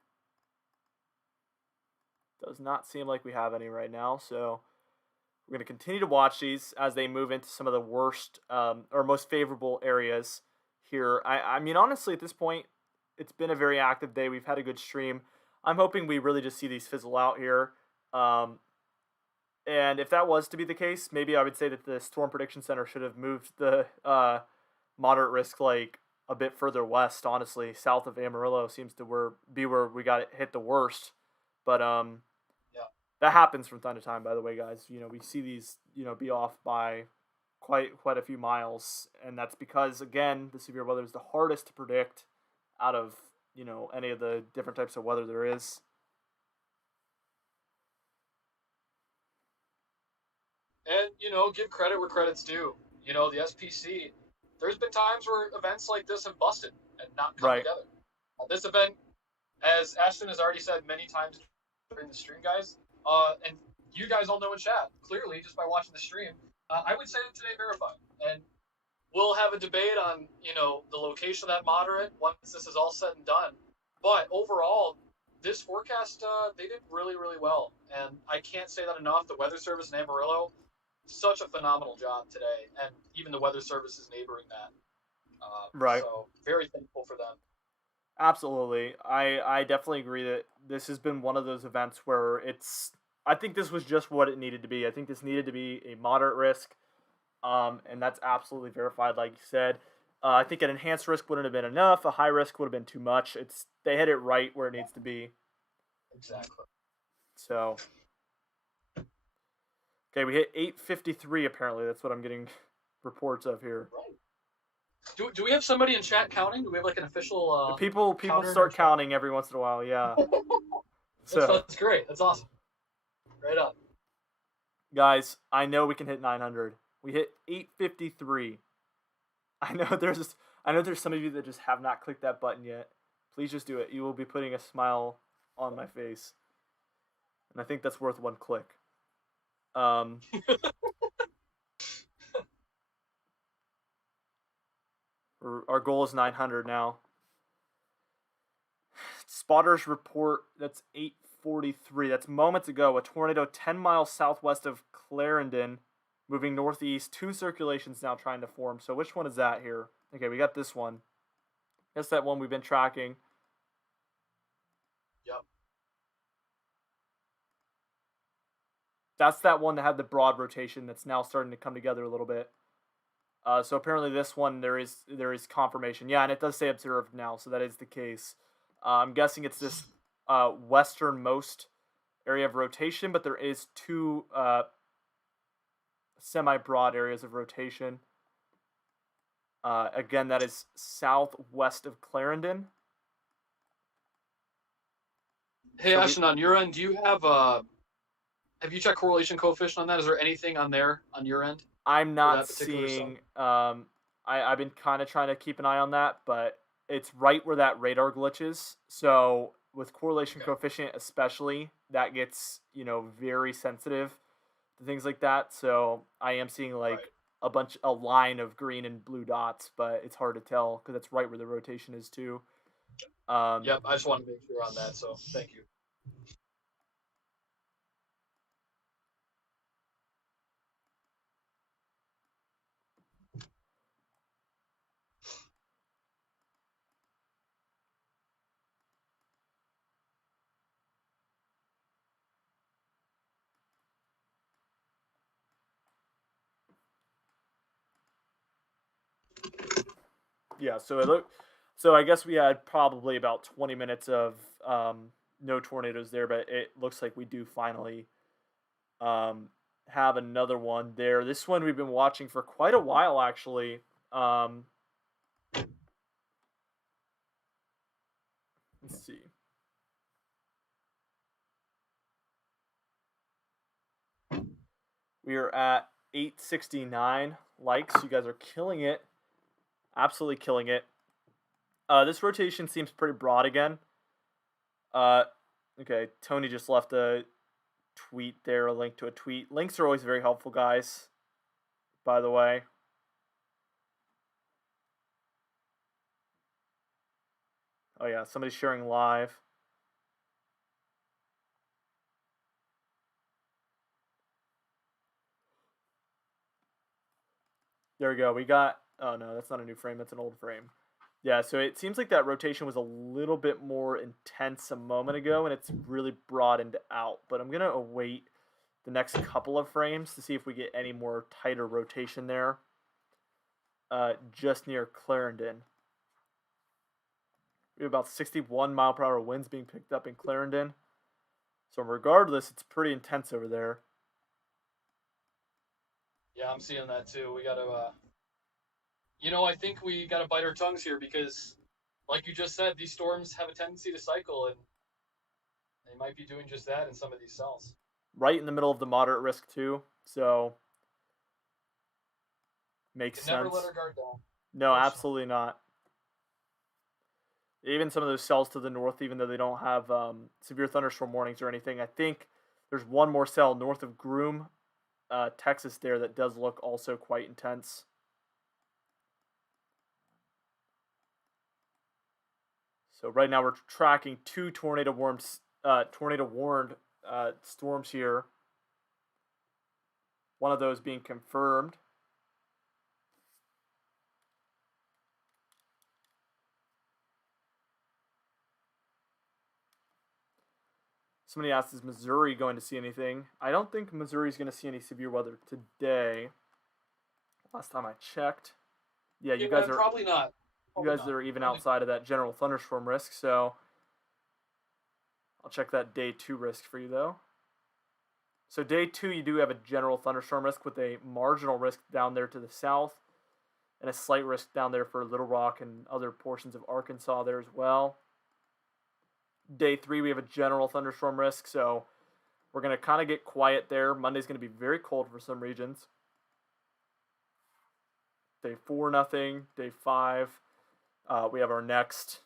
Does not seem like we have any right now, so we're going to continue to watch these as they move into some of the worst or most favorable areas here. I mean, honestly, at this point, it's been a very active day. We've had a good stream. I'm hoping we really just see these fizzle out here. And if that was to be the case, maybe I would say that the Storm Prediction Center should have moved the moderate risk like a bit further west. Honestly, south of Amarillo seems to be where we got hit the worst. But Yeah. that happens from time to time, by the way, guys. You know, we see these, be off by quite a few miles, and that's because again, the severe weather is the hardest to predict out of, any of the different types of weather there is. And, give credit where credit's due. The SPC, there's been times where events like this have busted and not come Right. together. This event, as Ashton has already said many times during the stream, guys, and you guys all know in chat, clearly, just by watching the stream, I would say that today verified. And we'll have a debate on, the location of that moderate once this is all said and done. But overall, this forecast, they did really, really well. And I can't say that enough. The Weather Service in Amarillo, such a phenomenal job today. And even the Weather Service is neighboring that. Right. So very thankful for them. Absolutely. I definitely agree that this has been one of those events where I think this was just what it needed to be. I think this needed to be a moderate risk. And that's absolutely verified, like you said. I think an enhanced risk wouldn't have been enough. A high risk would have been too much. They hit it right where it needs to be. Exactly. So, okay, we hit 853 apparently. That's what I'm getting reports of here. Right. Do we have somebody in chat counting? Do we have like an official? People start counting every once in a while. Yeah. That's great. That's awesome. Right on. Guys, I know we can hit 900. We hit 853. I know there's some of you that just have not clicked that button yet. Please just do it. You will be putting a smile on my face. And I think that's worth one click. Our goal is 900 now. Spotters report that's 843. That's moments ago. A tornado 10 miles southwest of Clarendon, moving northeast. 2 circulations now trying to form. So which one is that here? Okay, we got this one. That's that one we've been tracking. Yep. That's that one that had the broad rotation that's now starting to come together a little bit. So apparently this one there is confirmation. Yeah, and it does say observed now, so that is the case. I'm guessing it's this westernmost area of rotation, but there is two semi-broad areas of rotation. Again, that is southwest of Clarendon. Hey, So Ashton, on your end, do you have you checked correlation coefficient on that? Is there anything on there on your end I'm for not that particular cell? seeing. I've been kind of trying to keep an eye on that, but it's right where that radar glitch is. So with correlation Okay. coefficient, especially, that gets very sensitive to things like that. So I am seeing Right. like a line of green and blue dots, but it's hard to tell because that's right where the rotation is too. Um, Yep. I just wanted to make sure on that. So thank you. yeah. So I guess we had probably about 20 minutes of no tornadoes there, but it looks like we do finally um, have another one there. This one we've been watching for quite a while, actually. Um, let's see. We are at 869 likes. You guys are killing it. Absolutely killing it. This rotation seems pretty broad again. Uh, okay, Tony just left a tweet there, a link to a tweet. Links are always very helpful, guys, by the way. Oh, yeah, somebody's sharing live. There we go. We got. Oh, no, that's not a new frame. That's an old frame. Yeah, so it seems like that rotation was a little bit more intense a moment ago, and it's really broadened out. But I'm going to await the next couple of frames to see if we get any more tighter rotation there. Just near Clarendon. We have about 61 mile per hour winds being picked up in Clarendon. So regardless, it's pretty intense over there. Yeah, I'm seeing that too. We got to, I think we got to bite our tongues here because, like you just said, these storms have a tendency to cycle, and they might be doing just that in some of these cells. Right in the middle of the moderate risk too. So makes Can never let sense. our guard down, No, unfortunately. absolutely not. Even some of those cells to the north, even though they don't have severe thunderstorm warnings or anything, I think there's one more cell north of Groom, Texas there that does look also quite intense. So right now we're tracking two tornado-warned storms here. One of those being confirmed. Somebody asked, is Missouri going to see anything? I don't think Missouri's going to see any severe weather today. Last time I checked. Yeah, Yeah, probably not. you Probably guys not. are even Only outside of that general thunderstorm risk, so I'll check that day 2 risk for you though. So day 2 you do have a general thunderstorm risk with a marginal risk down there to the south and a slight risk down there for Little Rock and other portions of Arkansas there as well. Day 3 we have a general thunderstorm risk, so we're going to kind of get quiet there. Monday's going to be very cold for some regions. Day 4 nothing. Day 5 we have our next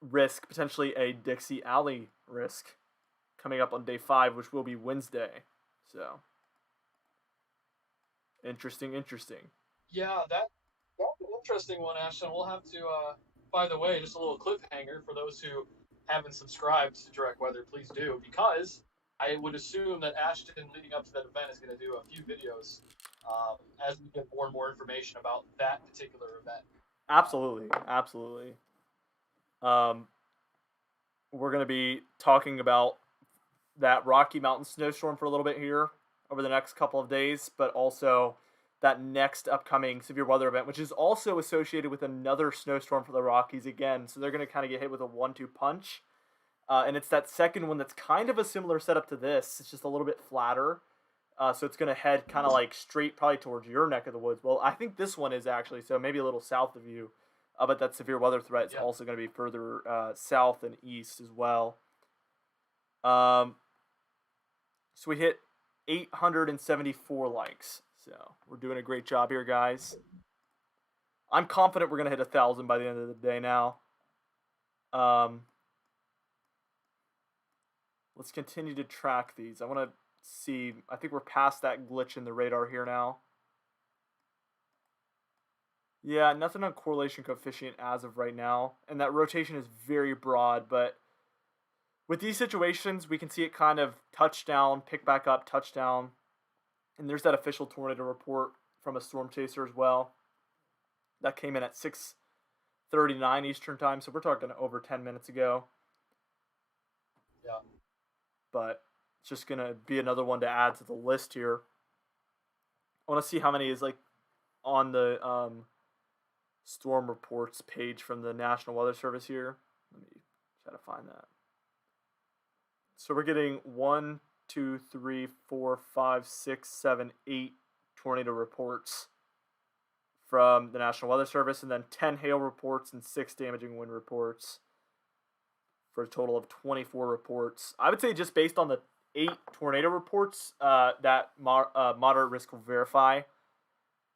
risk, potentially a Dixie Alley risk, coming up on day 5, which will be Wednesday. So interesting. Yeah, that's an interesting one, Ashton. We'll have to. By the way, just a little cliffhanger for those who haven't subscribed to Direct Weather, please do, because I would assume that Ashton, leading up to that event, is going to do a few videos as we get more and more information about that particular event. Absolutely. Um, we're going to be talking about that Rocky Mountain snowstorm for a little bit here over the next couple of days, but also that next upcoming severe weather event, which is also associated with another snowstorm for the Rockies again. So they're going to kind of get hit with a 1-2 punch. And it's that second one that's kind of a similar setup to this. It's just a little bit flatter. So it's going to head kind of like straight probably towards your neck of the woods. Well, I think this one is actually, so maybe a little south of you. But that severe weather threat is also going to be further south and east as well. So we hit 874 likes. So we're doing a great job here, guys. I'm confident we're going to hit 1,000 by the end of the day now. Let's continue to track these. I want to see. I think we're past that glitch in the radar here now. Yeah, nothing on correlation coefficient as of right now. And that rotation is very broad, but with these situations, we can see it kind of touchdown, pick back up, touchdown. And there's that official tornado report from a storm chaser as well. That came in at 6:39 Eastern time, so we're talking over 10 minutes ago. Yeah. But it's just going to be another one to add to the list here. I want to see how many is like on the storm reports page from the National Weather Service here. Let me try to find that. So we're getting 1, 2, 3, 4, 5, 6, 7, 8 tornado reports from the National Weather Service, and then 10 hail reports and 6 damaging wind reports for a total of 24 reports. I would say just based on the 8 tornado reports that moderate risk will verify.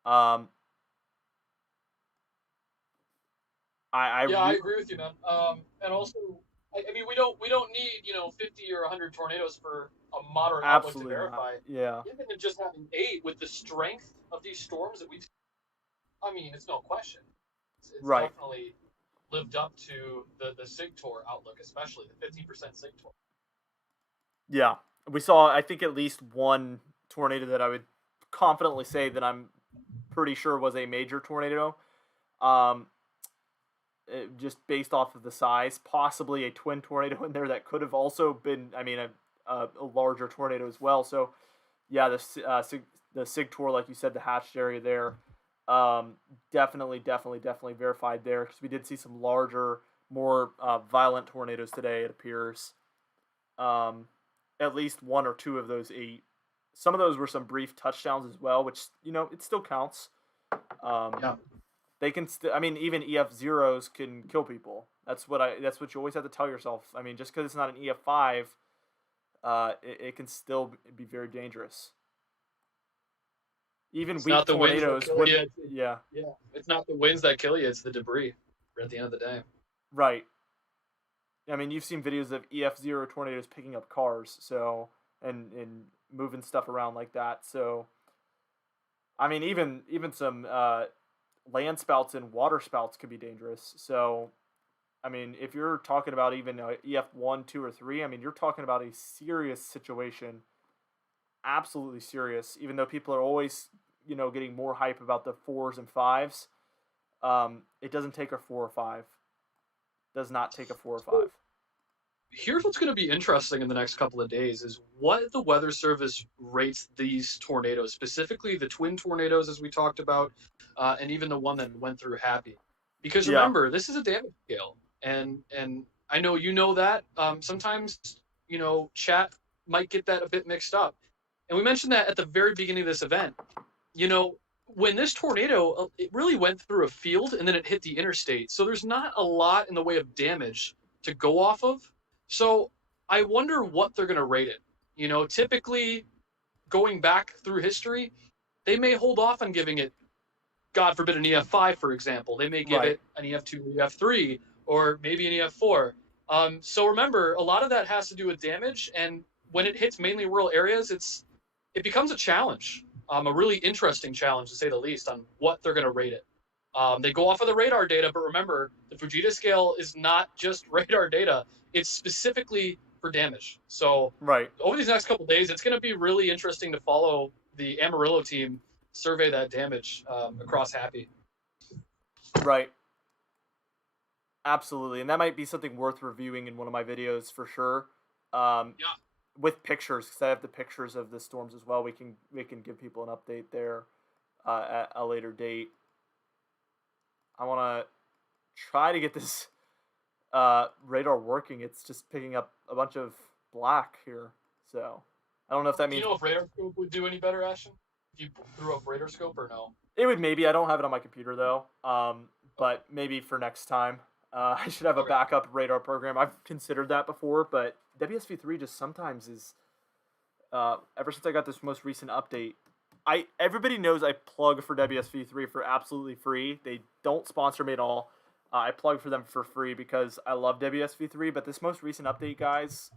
I agree with you, man. And also, I mean, we don't need 50 or 100 tornadoes for a moderate outlook to verify. Not. Yeah. Even just having 8 with the strength of these storms that I mean, it's no question. It's right. Definitely lived up to the SIGTOR outlook, especially the 15% SIGTOR. Yeah, we saw, I think, at least one tornado that I would confidently say that I'm pretty sure was a major tornado. Just based off of the size, possibly a twin tornado in there that could have also been, I mean, a larger tornado as well. So, yeah, the SIGTOR, like you said, the hatched area there, definitely verified there, because we did see some larger, more violent tornadoes today, it appears. At least 1 or 2 of those 8. Some of those were some brief touchdowns as well, which, it still counts. Yeah. They can I mean, even EF0s can kill people. That's what you always have to tell yourself. I mean, just because it's not an EF5, it can still be very dangerous. Even it's weak tornadoes would, yeah. It's not the winds that kill you, it's the debris at the end of the day. Right. I mean, you've seen videos of EF0 tornadoes picking up cars, so and moving stuff around like that. So, I mean, even some land spouts and water spouts could be dangerous. So, I mean, if you're talking about even EF1, 2, or 3, I mean, you're talking about a serious situation. Absolutely serious. Even though people are always, getting more hype about the 4s and 5s, it doesn't take a 4 or 5. Does not take a 4 or 5. Here's what's going to be interesting in the next couple of days is what the Weather Service rates these tornadoes, specifically the twin tornadoes, as we talked about, and even the one that went through Happy. Because remember, this is a damage scale, and I know you know that. Sometimes, chat might get that a bit mixed up. And we mentioned that at the very beginning of this event. When this tornado, it really went through a field and then it hit the interstate. So there's not a lot in the way of damage to go off of. So I wonder what they're going to rate it. Typically going back through history, they may hold off on giving it, God forbid, an EF5, for example. They may give it an EF2, EF3, or maybe an EF4. So remember, a lot of that has to do with damage. And when it hits mainly rural areas, it becomes a challenge, a really interesting challenge, to say the least, on what they're going to rate it. They go off of the radar data, but remember, the Fujita scale is not just radar data. It's specifically for damage. So over these next couple of days, it's going to be really interesting to follow the Amarillo team survey that damage across Happy. Right. Absolutely. And that might be something worth reviewing in one of my videos for sure. With pictures, because I have the pictures of the storms as well. We can give people an update there. at a later date. I want to try to get this radar working. It's just picking up a bunch of black here. So I don't know if that Do you means know if radar scope would do any better, Ashton? If you threw up radar scope or no? it would maybe. I don't have it on my computer though. Okay. But maybe for next time. I should have a Okay. backup radar program. I've considered that before, but WSV3 just sometimes is. Ever since I got this most recent update, everybody knows I plug for WSV3 for absolutely free. They don't sponsor me at all. I plug for them for free because I love WSV3. But this most recent update, guys,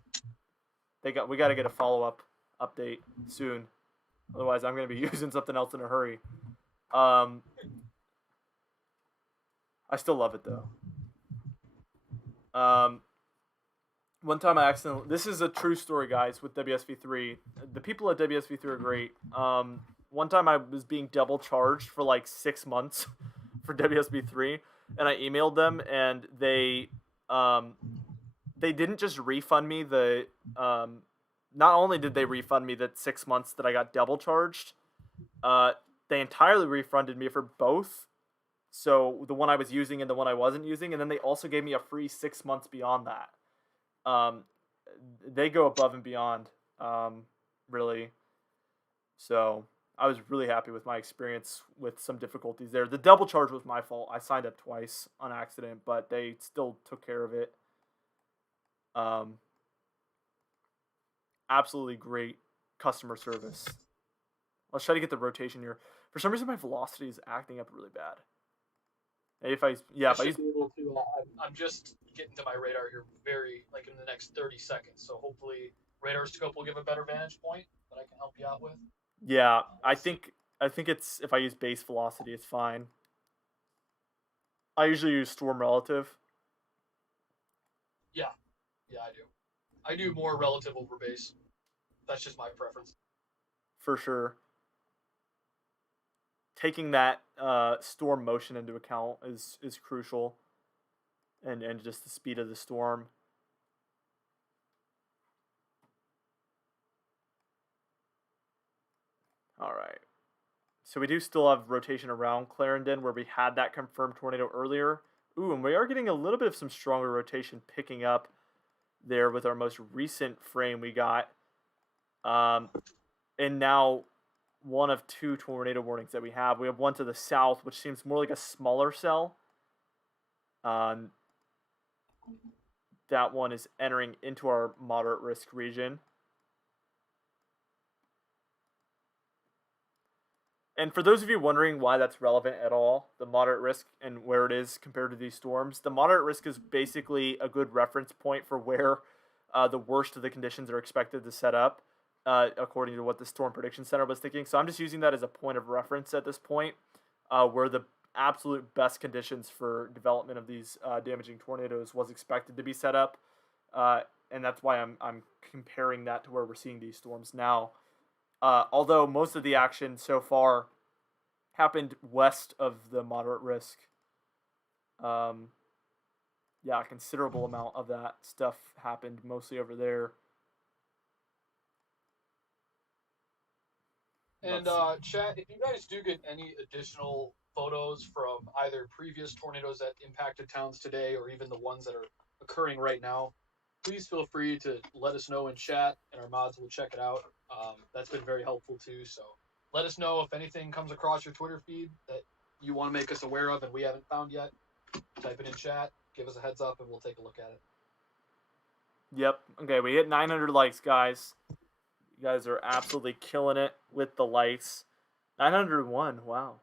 we got to get a follow up update soon. Otherwise, I'm gonna be using something else in a hurry. Um, I still love it though. Um, One time I accidentally. This is a true story, guys. With WSV3, the people at WSV3 are great. One time I was being double charged for like 6 months for WSV3, and I emailed them, and they didn't just refund me the. Not only did they refund me the 6 months that I got double charged, uh, they entirely refunded me for both. So the one I was using and the one I wasn't using, and then they also gave me a free 6 months beyond that. Um, they go above and beyond, really. So I was really happy with my experience with some difficulties there. The double charge was my fault. I signed up twice on accident, but they still took care of it. Um, Absolutely great customer service. Let's try to get the rotation here. For some reason, my velocity is acting up really bad. Maybe if I I if I should use be able to. I'm just getting to my radar here very like in the next 30 seconds. So hopefully radar scope will give a better vantage point that I can help you out with. yeah, We'll see. I think it's if I use base velocity, it's fine. I usually use storm relative. Yeah, yeah, I do. I do more relative over base. That's just my preference. For sure. Taking that storm motion into account is crucial, and just the speed of the storm. All right. So we do still have rotation around Clarendon where we had that confirmed tornado earlier. Ooh, and we are getting a little bit of some stronger rotation picking up there with our most recent frame we got. And now one of two tornado warnings that we have. We have one to the south, which seems more like a smaller cell. Um, that one is entering into our moderate risk region. And for those of you wondering why that's relevant at all, the moderate risk and where it is compared to these storms, the moderate risk is basically a good reference point for where the worst of the conditions are expected to set up, according to what the Storm Prediction Center was thinking. So I'm just using that as a point of reference at this point, where the absolute best conditions for development of these damaging tornadoes was expected to be set up, and that's why I'm comparing that to where we're seeing these storms now. Although most of the action so far happened west of the moderate risk. Um, yeah, a considerable amount of that stuff happened mostly over there. And chat, if you guys do get any additional photos from either previous tornadoes that impacted towns today or even the ones that are occurring right now, please feel free to let us know in chat, and our mods will check it out. That's been very helpful too. So let us know if anything comes across your Twitter feed that you want to make us aware of and we haven't found yet. Type it in chat, give us a heads up, and we'll take a look at it. Yep. Okay, we hit 900 likes, guys. You guys are absolutely killing it with the likes. 901. Wow.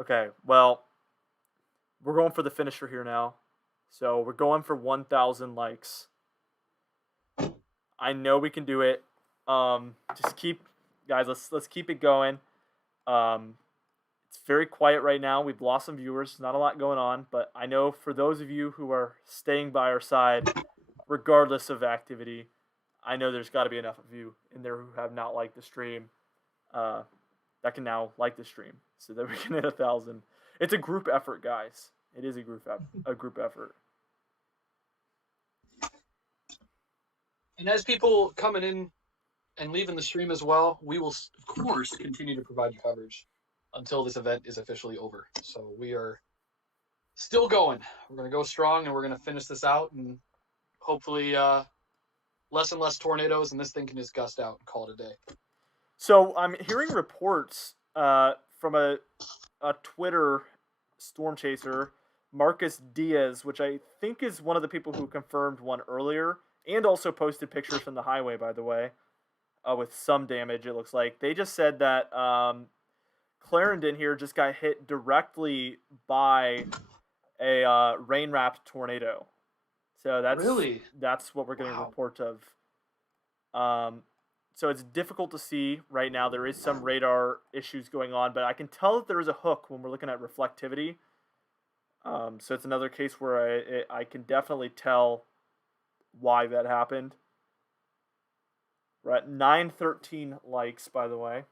Okay, well, we're going for the finisher here now. So we're going for 1,000 likes. I know we can do it. Just keep, guys. Let's keep it going. It's very quiet right now. We've lost some viewers. Not a lot going on, but I know for those of you who are staying by our side, regardless of activity, I know there's got to be enough of you in there who have not liked the stream, that can now like the stream, so that we can hit 1,000. It's a group effort, guys. It is a group effort. And as people coming in and leaving the stream as well, we will, of course, continue to provide you coverage. until this event is officially over. So we are still going. We're going to go strong, and we're going to finish this out, and hopefully less and less tornadoes, and this thing can just gust out and call it a day. So I'm hearing reports from a Twitter storm chaser, Marcus Diaz, which I think is one of the people who confirmed one earlier, and also posted pictures from the highway, by the way, with some damage, it looks like. They just said that Clarendon here just got hit directly by a rain-wrapped tornado. So that's what we're getting reports of. So it's difficult to see right now. There is some radar issues going on, but I can tell that there is a hook when we're looking at reflectivity. So it's another case where I can definitely tell why that happened. We're at 913 likes, by the way.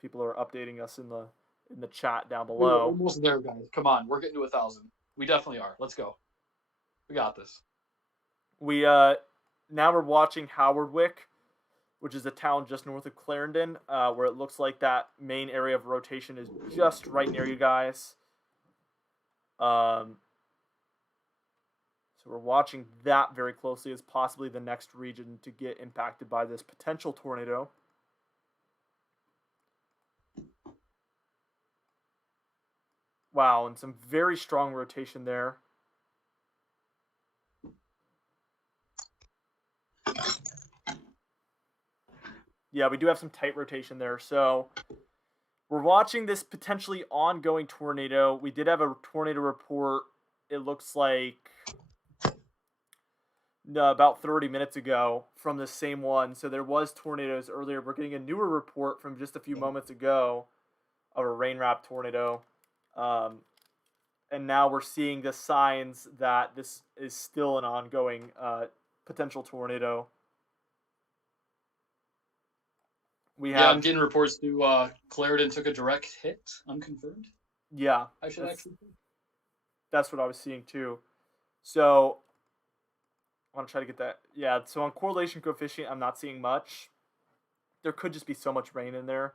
People are updating us in the chat down below. We're almost there, guys. Come on, we're getting to 1,000. We definitely are. Let's go. We got this. We now we're watching Howardwick, which is a town just north of Clarendon, where it looks like that main area of rotation is just right near you guys. So we're watching that very closely as possibly the next region to get impacted by this potential tornado. Wow, and some very strong rotation there. Yeah, we do have some tight rotation there. So we're watching this potentially ongoing tornado. We did have a tornado report, it looks like about 30 minutes ago from the same one. So there was tornadoes earlier. We're getting a newer report from just a few moments ago of a rain-wrapped tornado. And now we're seeing the signs that this is still an ongoing potential tornado. I'm getting reports to Clarendon took a direct hit, unconfirmed. Yeah. I should actually. That's what I was seeing too. So I want to try to get that. Yeah, so on correlation coefficient, I'm not seeing much. There could just be so much rain in there.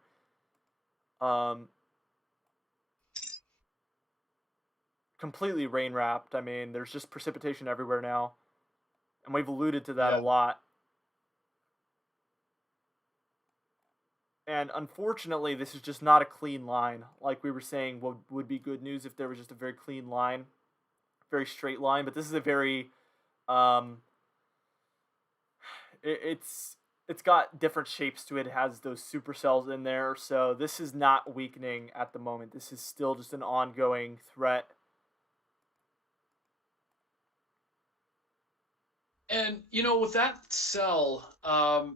Completely rain wrapped. I mean, there's just precipitation everywhere now. And we've alluded to that a lot. And unfortunately, this is just not a clean line. Like we were saying, what would be good news if there was just a very clean line, very straight line. But this is a very, it's got different shapes to it. It has those supercells in there. So this is not weakening at the moment. This is still just an ongoing threat. And, you know, with that cell, I'm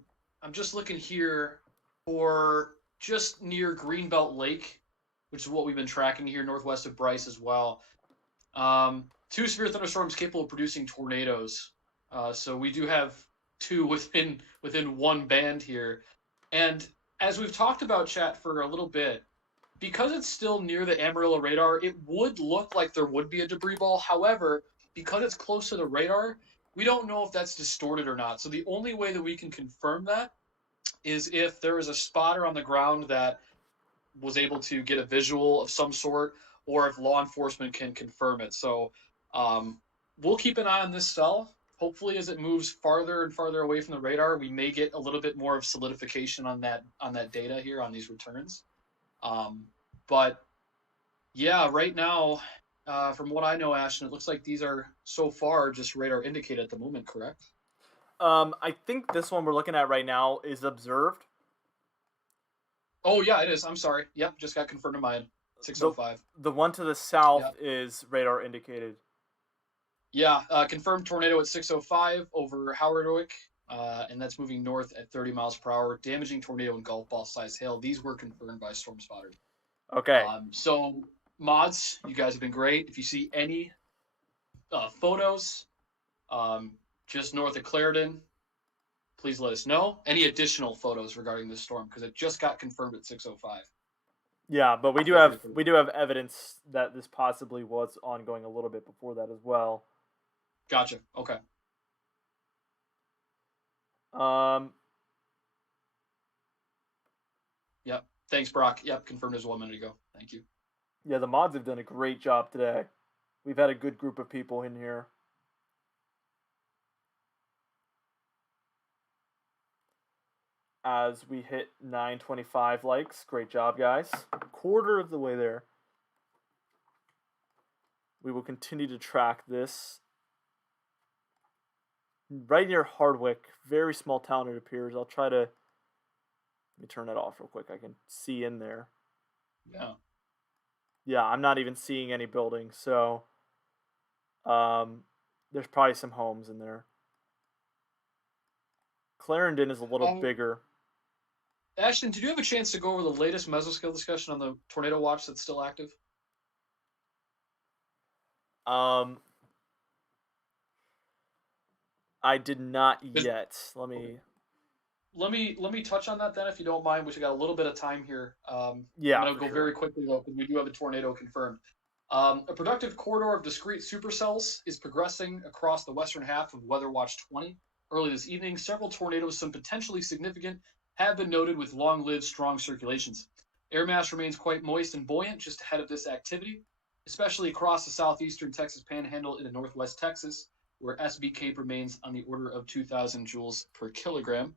just looking here for just near Greenbelt Lake, which is what we've been tracking here northwest of Bryce as well. 2 severe thunderstorms capable of producing tornadoes. So we do have 2 within one band here. And as we've talked about, chat, for a little bit, because it's still near the Amarillo radar, it would look like there would be a debris ball. However, because it's close to the radar, we don't know if that's distorted or not. So the only way that we can confirm that is if there is a spotter on the ground that was able to get a visual of some sort, or if law enforcement can confirm it. So we'll keep an eye on this cell. Hopefully, as it moves farther and farther away from the radar, we may get a little bit more of solidification on that data here on these returns. But yeah, right now, from what I know, Ashton, it looks like these are so far just radar indicated at the moment, correct? I think this one we're looking at right now is observed. Oh, yeah, it is. I'm sorry. Yep, just got confirmed in my 605. The one to the south is radar indicated. Yeah, confirmed tornado at 605 over Howardwick, and that's moving north at 30 miles per hour, damaging tornado and golf ball size hail. These were confirmed by Storm Spotter. Okay. So, mods, you guys have been great. If you see any photos just north of Clarendon, please let us know. Any additional photos regarding this storm, because it just got confirmed at 6:05. Yeah, but we do have evidence that this possibly was ongoing a little bit before that as well. Gotcha. Okay. Yep. Thanks, Brock. Yep, confirmed as 1 minute ago. Thank you. Yeah, the mods have done a great job today. We've had a good group of people in here. As we hit 925 likes. Great job, guys. Quarter of the way there. We will continue to track this. Right near Hardwick, very small town it appears. I'll try to, let me turn that off real quick. I can see in there. Yeah. Yeah, I'm not even seeing any buildings, so there's probably some homes in there. Clarendon is a little bigger. Ashton, did you have a chance to go over the latest mesoscale discussion on the tornado watch that's still active? I did not yet. Let me touch on that then, if you don't mind. We got a little bit of time here. Yeah, I'm going to go very quickly though, because we do have a tornado confirmed. A productive corridor of discrete supercells is progressing across the western half of Weather Watch 20. Early this evening, several tornadoes, some potentially significant, have been noted with long-lived, strong circulations. Air mass remains quite moist and buoyant just ahead of this activity, especially across the southeastern Texas Panhandle into northwest Texas, where SB Cape remains on the order of 2,000 joules per kilogram.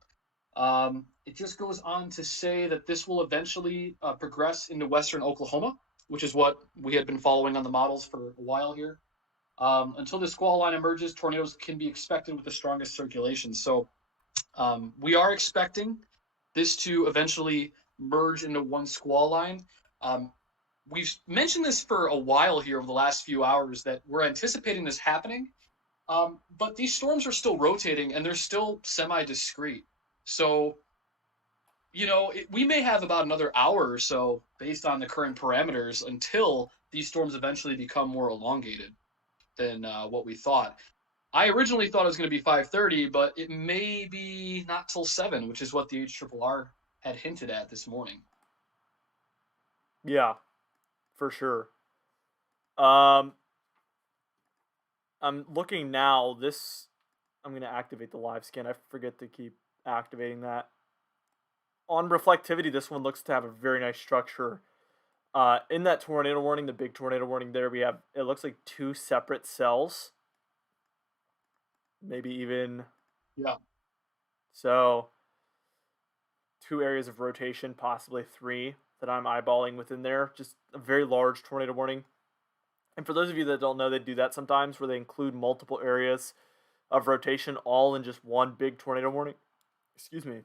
It just goes on to say that this will eventually progress into western Oklahoma, which is what we had been following on the models for a while here. Until the squall line emerges, tornadoes can be expected with the strongest circulation. So we are expecting this to eventually merge into one squall line. We've mentioned this for a while here over the last few hours that we're anticipating this happening. But these storms are still rotating and they're still semi-discrete. So, we may have about another hour or so based on the current parameters until these storms eventually become more elongated than what we thought. I originally thought it was going to be 5:30, but it may be not till 7, which is what the HRRR had hinted at this morning. Yeah, for sure. I'm looking now. I'm going to activate the live scan. I forget to keep activating that. On reflectivity, this one looks to have a very nice structure. In that tornado warning, the big tornado warning there, it looks like 2 separate cells. Maybe even. Yeah. So 2 areas of rotation, possibly 3 that I'm eyeballing within there. Just a very large tornado warning. And for those of you that don't know, they do that sometimes where they include multiple areas of rotation all in just one big tornado warning. Excuse me.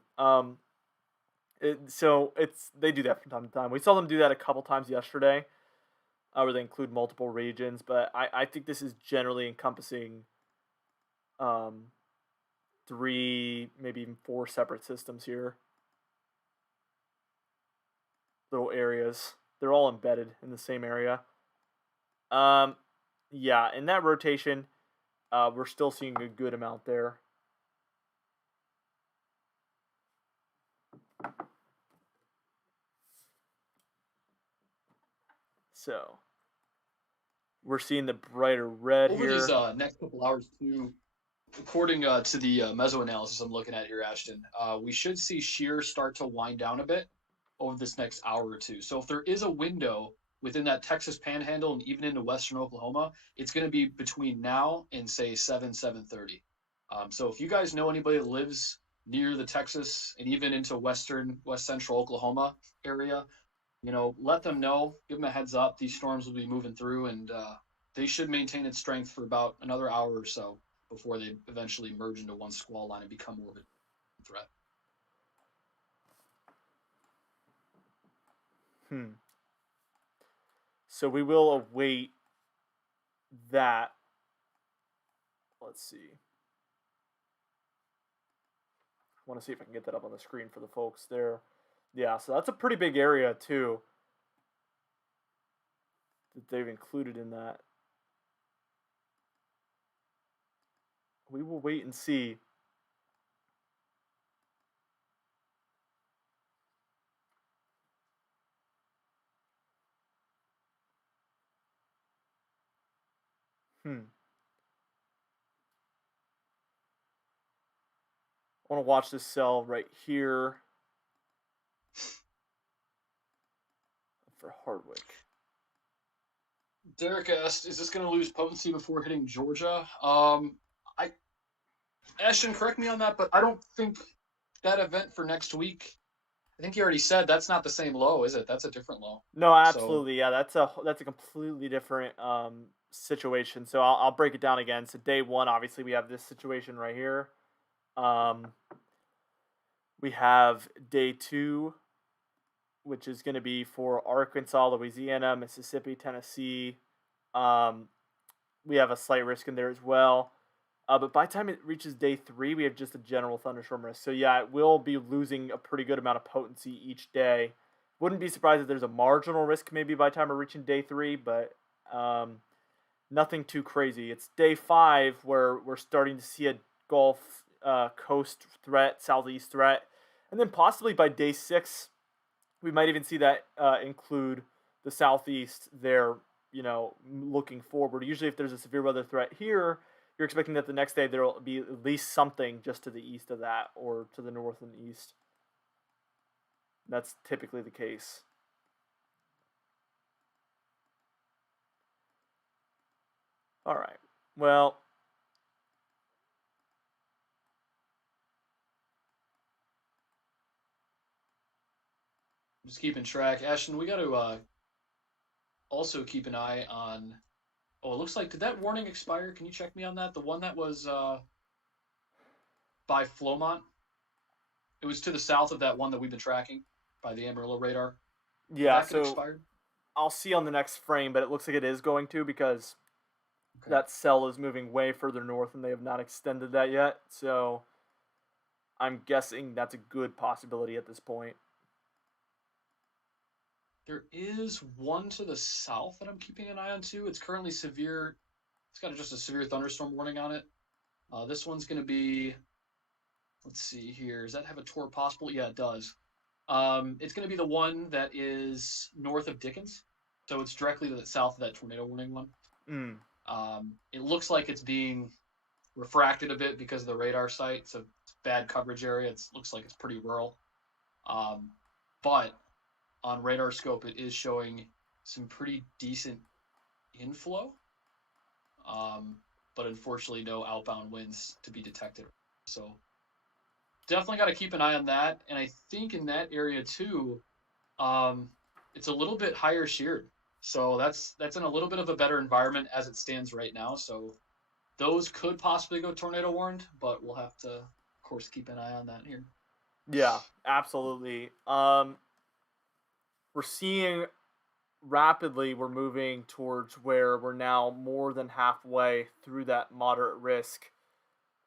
They do that from time to time. We saw them do that a couple times yesterday, where they include multiple regions. But I think this is generally encompassing 3, maybe even 4 separate systems here. Little areas. They're all embedded in the same area. Yeah, in that rotation, we're still seeing a good amount there. So we're seeing the brighter red over here. these next couple hours too. According to the meso analysis I'm looking at here, Ashton, we should see shear start to wind down a bit over this next hour or two. So if there is a window within that Texas Panhandle and even into western Oklahoma, it's going to be between now and say 7:30. So if you guys know anybody that lives near the Texas and even into west central Oklahoma area, let them know. Give them a heads up. These storms will be moving through, and they should maintain its strength for about another hour or so before they eventually merge into one squall line and become more of a threat. So we will await that. Let's see. I want to see if I can get that up on the screen for the folks there. Yeah, so that's a pretty big area too that they've included in that. We will wait and see. I want to watch this cell right here. for Hardwick. Derek asked, "Is this going to lose potency before hitting Georgia?" Ashton, correct me on that, but I don't think that event for next week. I think you already said that's not the same low, is it? That's a different low. No, absolutely. Yeah, that's a completely different situation. So I'll break it down again. So day one, obviously, we have this situation right here. We have day two, which is going to be for Arkansas, Louisiana, Mississippi, Tennessee. We have a slight risk in there as well. But by the time it reaches day three, we have just a general thunderstorm risk. So yeah, it will be losing a pretty good amount of potency each day. Wouldn't be surprised if there's a marginal risk maybe by the time we're reaching day three, but nothing too crazy. It's day five where we're starting to see a Gulf Coast threat, southeast threat, and then possibly by day six, we might even see that include the southeast there. Looking forward. Usually, if there's a severe weather threat here, you're expecting that the next day there will be at least something just to the east of that or to the north and east. That's typically the case. All right. Well, just keeping track. Ashton, we got to also keep an eye on. Oh, it looks like, did that warning expire? Can you check me on that? The one that was by Flomont. It was to the south of that one that we've been tracking by the Amarillo radar. yeah. That So expired? I'll see on the next frame, but it looks like it is going to because that cell is moving way further north and they have not extended that yet. So I'm guessing that's a good possibility at this point. There is one to the south that I'm keeping an eye on too. It's currently severe. It's got just a severe thunderstorm warning on it. This one's going to be, let's see here. Does that have a tour possible? Yeah, it does. It's going to be the one that is north of Dickens. So it's directly to the south of that tornado warning one. It looks like it's being refracted a bit because of the radar site. It's a bad coverage area. It looks like it's pretty rural. But on radar scope, it is showing some pretty decent inflow. But unfortunately, no outbound winds to be detected. So definitely got to keep an eye on that. And I think in that area too, it's a little bit higher sheared. So that's in a little bit of a better environment as it stands right now. So those could possibly go tornado warned, but we'll have to, of course, keep an eye on that here. Yeah, absolutely. We're seeing rapidly we're moving towards where we're now more than halfway through that moderate risk.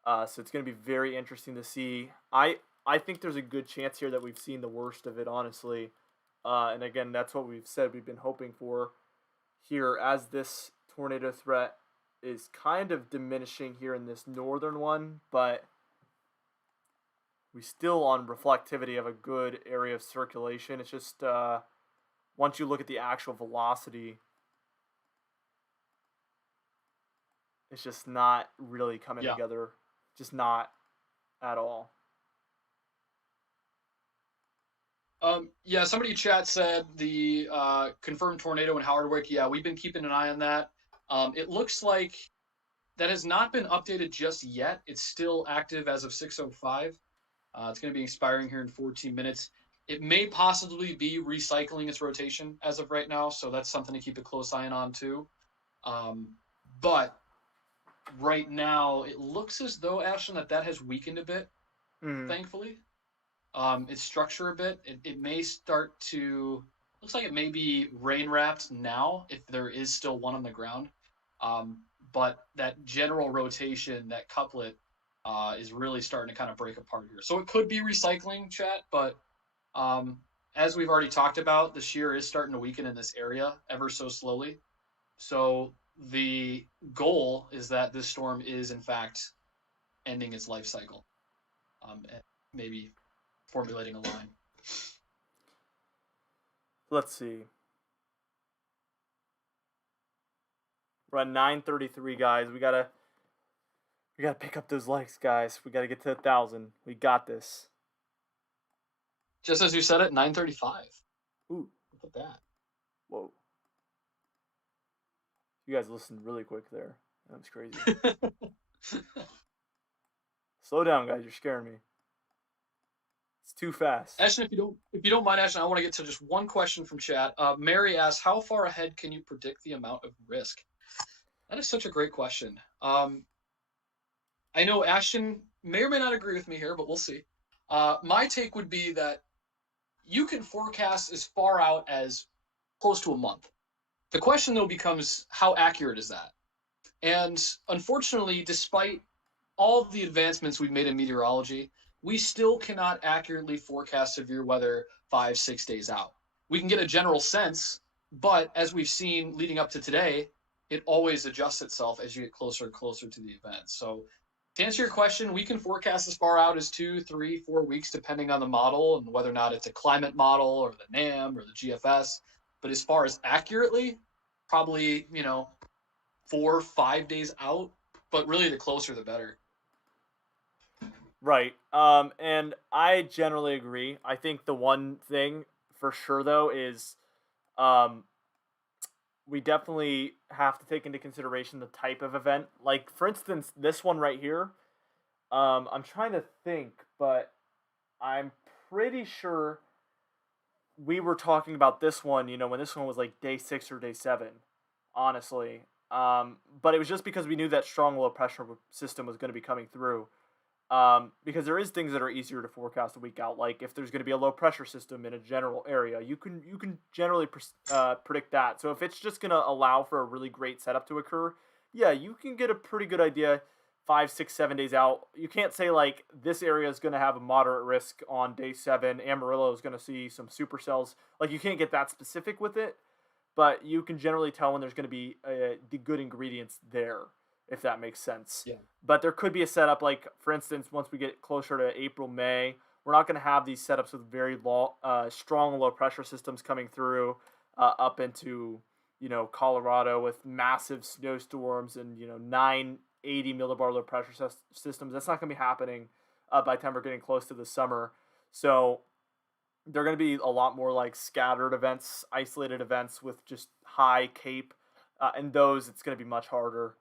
So it's going to be very interesting to see. I think there's a good chance here that we've seen the worst of it, honestly. And again, that's what we've said we've been hoping for here as this tornado threat is kind of diminishing here in this northern one, but we still on reflectivity of a good area of circulation. It's just once you look at the actual velocity, it's just not really coming together. Just not at all. Yeah, somebody in chat said the confirmed tornado in Hardwick. Yeah, we've been keeping an eye on that. It looks like that has not been updated just yet. It's still active as of 6:05. It's going to be expiring here in 14 minutes. It may possibly be recycling its rotation as of right now, so that's something to keep a close eye on too. But right now, it looks as though, Ashton, that has weakened a bit, thankfully. Its structure a bit. It may start to, looks like it may be rain wrapped now if there is still one on the ground. But that general rotation, that couplet, is really starting to kind of break apart here. So it could be recycling, chat, but as we've already talked about, the shear is starting to weaken in this area ever so slowly. So the goal is that this storm is, in fact, ending its life cycle. And maybe formulating a line. Let's see. We're at 9:33, guys. We gotta pick up those likes, guys. We gotta get to 1,000. We got this. Just as you said it, 9:35. Ooh, look at that. Whoa. You guys listened really quick there. That was crazy. Slow down, guys. You're scaring me. It's too fast. Ashton, if you don't mind, Ashton, I want to get to just one question from chat. Mary asks, how far ahead can you predict the amount of risk? That is such a great question. I know Ashton may or may not agree with me here, but we'll see. My take would be that you can forecast as far out as close to a month. The question, though, becomes how accurate is that? And unfortunately, despite all the advancements we've made in meteorology, we still cannot accurately forecast severe weather 5-6 days out. We can get a general sense, but as we've seen leading up to today, it always adjusts itself as you get closer and closer to the event. So to answer your question, we can forecast as far out as 2, 3, 4 weeks, depending on the model and whether or not it's a climate model or the NAM or the GFS. But as far as accurately, probably, 4, 5 days out, but really the closer the better. Right. And I generally agree. I think the one thing for sure though is we definitely have to take into consideration the type of event. Like for instance, this one right here. I'm trying to think, but I'm pretty sure we were talking about this one, when this one was like day 6 or day 7, honestly. But it was just because we knew that strong low pressure system was going to be coming through. Because there is things that are easier to forecast a week out, like if there's going to be a low pressure system in a general area, you can generally predict that. So if it's just going to allow for a really great setup to occur, yeah, you can get a pretty good idea 5, 6, 7 days out. You can't say like this area is going to have a moderate risk on day 7. Amarillo is going to see some supercells. Like you can't get that specific with it, but you can generally tell when there's going to be the good ingredients there, if that makes sense. Yeah. But there could be a setup like, for instance, once we get closer to April, May, we're not going to have these setups with very strong low pressure systems coming through up into, Colorado with massive snowstorms and, 980 millibar low pressure systems. That's not going to be happening by the time we're getting close to the summer. So they're going to be a lot more like scattered events, isolated events with just high CAPE. And those, it's going to be much harder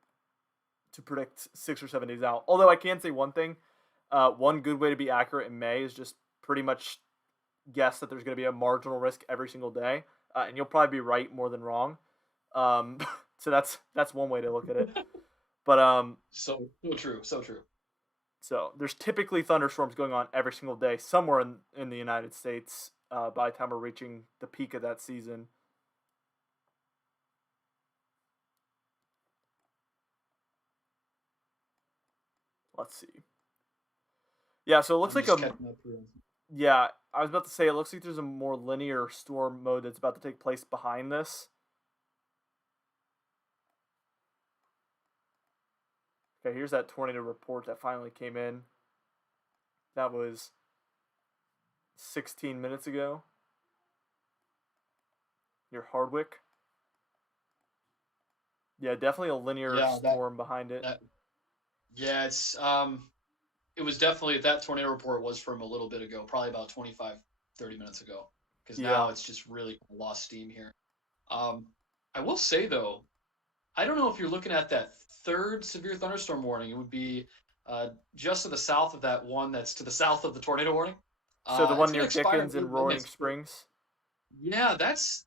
to predict 6 or 7 days out. Although I can say one thing, one good way to be accurate in May is just pretty much guess that there's going to be a marginal risk every single day, and you'll probably be right more than wrong. So that's one way to look at it. But so true. So there's typically thunderstorms going on every single day somewhere in the United States by the time we're reaching the peak of that season. Let's see. Yeah, so it looks yeah, I was about to say it looks like there's a more linear storm mode that's about to take place behind this. Okay, here's that tornado report that finally came in. That was 16 minutes ago. Near Hardwick. Yeah, definitely a linear storm behind it. Yeah, it was definitely, that tornado report was from a little bit ago, probably about 25, 30 minutes ago. Because now it's just really lost steam here. I will say, though, I don't know if you're looking at that third severe thunderstorm warning. It would be just to the south of that one that's to the south of the tornado warning. So the one near Dickens and Roaring Springs? Yeah, that's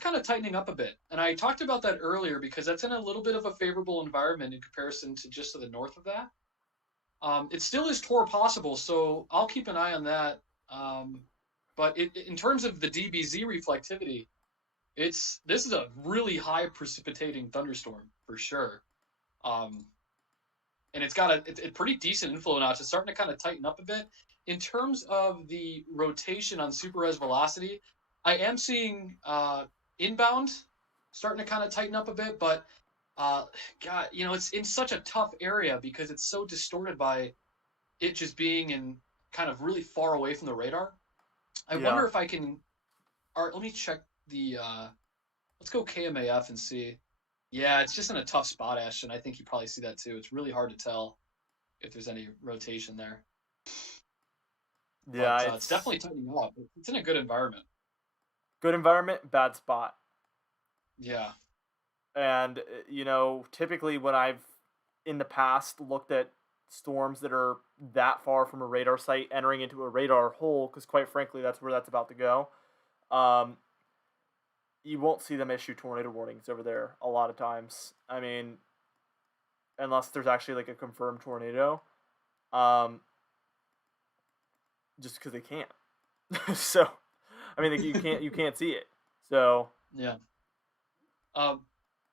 kind of tightening up a bit. And I talked about that earlier because that's in a little bit of a favorable environment in comparison to just to the north of that. It still is TOR possible, so I'll keep an eye on that. But in terms of the DBZ reflectivity, this is a really high precipitating thunderstorm for sure. And it's got a pretty decent inflow now. It's starting to kind of tighten up a bit. In terms of the rotation on super res velocity, I am seeing inbound starting to kind of tighten up a bit, but God, it's in such a tough area because it's so distorted by it just being in kind of really far away from the radar. I wonder if I can. All right, let me check the. Let's go KMAF and see. Yeah, it's just in a tough spot, Ashton. I think you probably see that too. It's really hard to tell if there's any rotation there. Yeah, but, it's definitely tightening up. It's in a good environment. Good environment, bad spot. Yeah. And typically when I've in the past looked at storms that are that far from a radar site entering into a radar hole, because quite frankly that's where that's about to go, um, you won't see them issue tornado warnings over there a lot of times. I mean, unless there's actually like a confirmed tornado, um, just because they can't. So, I mean, like, you can't see it. So Yeah. Um,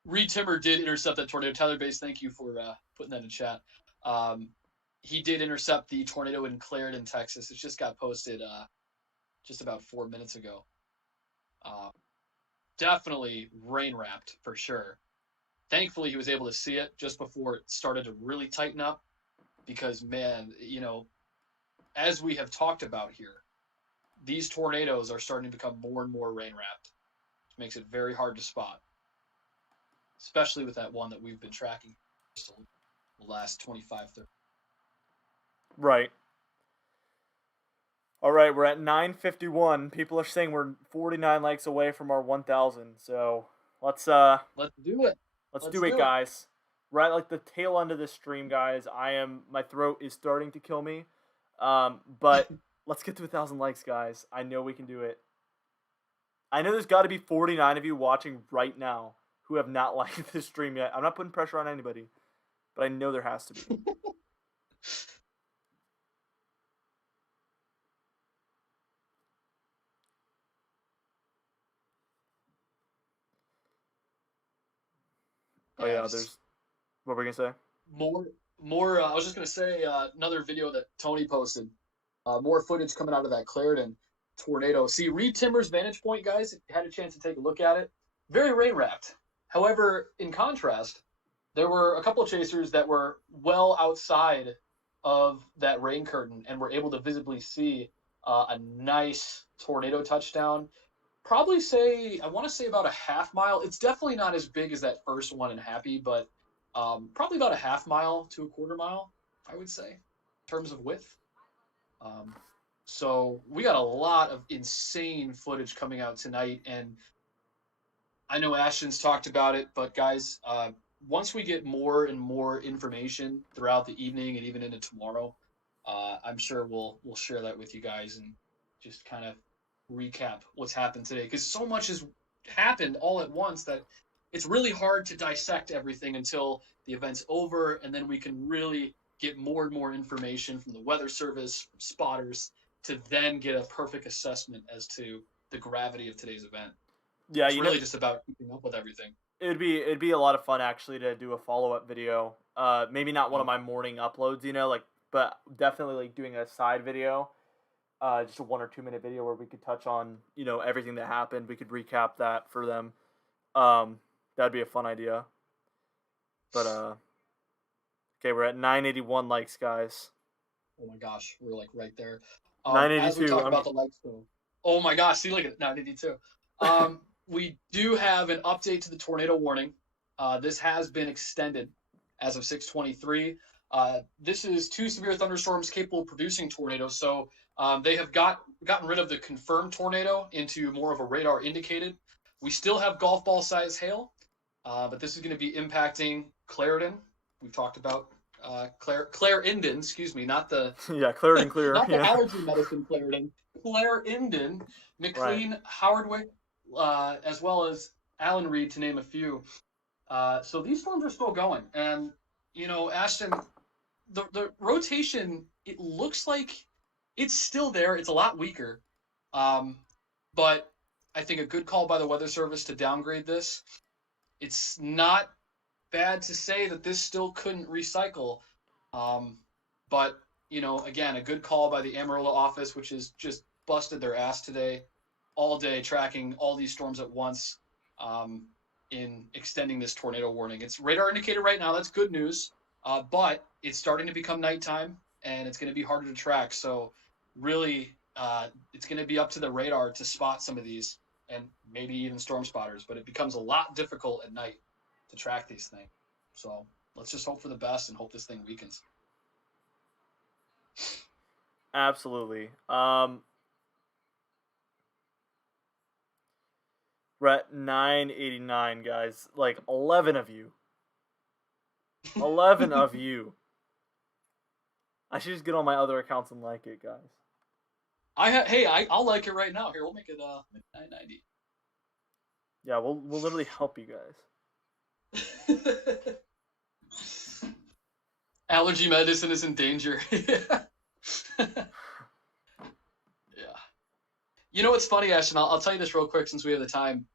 Reed Timmer did intercept that tornado. Tyler Bass, thank you for putting that in chat. Um, he did intercept the tornado in Clarendon, Texas. It just got posted just about 4 minutes ago. Uh, Definitely rain wrapped for sure. Thankfully, he was able to see it just before it started to really tighten up because, man, as we have talked about here, these tornadoes are starting to become more and more rain wrapped, which makes it very hard to spot, especially with that one that we've been tracking the last 25, 30. right. All right, we're at 9:51. People are saying we're 49 likes away from our 1,000. So let's Let's do it. let's Let's do it, do it. guys. Right, like the tail end of this stream, guys. My throat is starting to kill me. But let's get to 1,000 likes, guys. I know we can do it. I know there's got to be 49 of you watching right now who have not liked this stream yet. I'm not putting pressure on anybody, but I know there has to be. Oh yeah, there's. What were we gonna say? More. I was just gonna say another video that Tony posted. More footage coming out of that Clarendon tornado. See, Reed Timmer's vantage point, guys. If you had a chance to take a look at it, very rain wrapped. However, in contrast, there were a couple of chasers that were well outside of that rain curtain and were able to visibly see a nice tornado touchdown. Probably say, I want to say about a half mile. It's definitely not as big as that first one in Happy, but probably about a half mile to a quarter mile, I would say, in terms of width. Um, so we got a lot of insane footage coming out tonight, and I know Ashton's talked about it, but guys, once we get more and more information throughout the evening and even into tomorrow, I'm sure we'll share that with you guys and just kind of recap what's happened today because so much has happened all at once that it's really hard to dissect everything until the event's over, and then we can really get more and more information from the weather service, from spotters, to then get a perfect assessment as to the gravity of today's event. Yeah, It's really just about keeping up with everything. it'd be a lot of fun actually to do a follow-up video. Maybe not one of my morning uploads, but definitely like doing a side video, just a 1 or 2 minute video where we could touch on everything that happened. We could recap that for them. That'd be a fun idea. But okay, we're at 981 likes, guys. Oh my gosh, we're like right there. As we 982. talk about the likes, though. Oh my gosh, see, look at 982. We do have an update to the tornado warning. This has been extended as of 6:23. This is 2 severe thunderstorms capable of producing tornadoes. So they have gotten rid of the confirmed tornado into more of a radar indicated. We still have golf ball size hail, but this is going to be impacting Clarendon. We've talked about Clarendon, excuse me, not the Yeah, Clarendon clear. not the Yeah. allergy medicine Clarendon, Clarendon, McLean, Right. Howardwick, as well as Allen Reed, to name a few. So these storms are still going, and Ashton, the rotation, it looks like it's still there. It's a lot weaker, but I think a good call by the Weather Service to downgrade this. It's not bad to say that this still couldn't recycle. But, again, a good call by the Amarillo office, which has just busted their ass today, all day, tracking all these storms at once in extending this tornado warning. It's radar indicated right now. That's good news. But it's starting to become nighttime, and it's going to be harder to track. So, really, it's going to be up to the radar to spot some of these and maybe even storm spotters. But it becomes a lot difficult at night to track these things. So let's just hope for the best and hope this thing weakens. Absolutely. We're at 989, guys. Like 11 of you. 11 of you. I should just get on my other accounts and like it, guys. I'll like it right now. Here, we'll make it 990. Yeah, we'll literally help you guys. Allergy medicine is in danger. Yeah. You know what's funny, Ashton? I'll tell you this real quick since we have the time.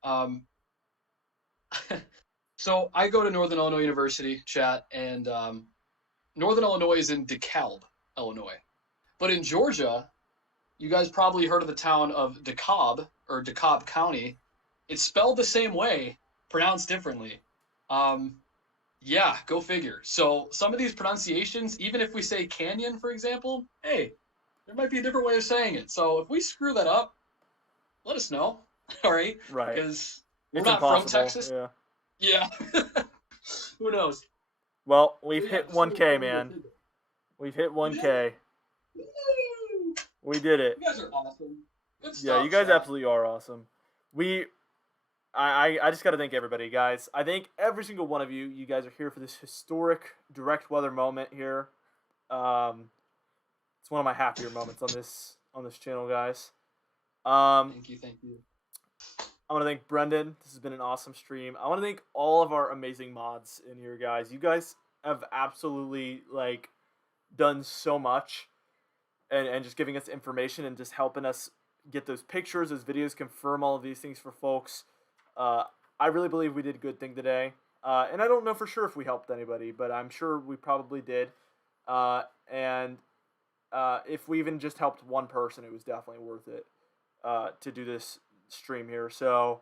So I go to Northern Illinois University, chat, and Northern Illinois is in DeKalb, Illinois. But in Georgia, you guys probably heard of the town of DeKalb, or DeKalb County. It's spelled the same way, pronounced differently. Yeah, go figure. So some of these pronunciations, even if we say canyon, for example, hey, there might be a different way of saying it. So if we screw that up, let us know. All right? Right. Because we're It's not impossible. from Texas. Yeah. Who knows? Well, we've hit 1K, man. We've hit 1K. We did it. You guys are awesome. Good stuff. Yeah, you guys absolutely are awesome. I just got to thank everybody, guys. I thank every single one of you. You guys are here for this historic direct weather moment here. It's one of my happier moments on this channel, guys. Thank you. I want to thank Brendan. This has been an awesome stream. I want to thank all of our amazing mods in here, guys. You guys have absolutely done so much, and just giving us information and just helping us get those pictures, those videos, confirm all of these things for folks. I really believe we did a good thing today. And I don't know for sure if we helped anybody, but I'm sure we probably did. And if we even just helped one person, it was definitely worth it to do this stream here. So,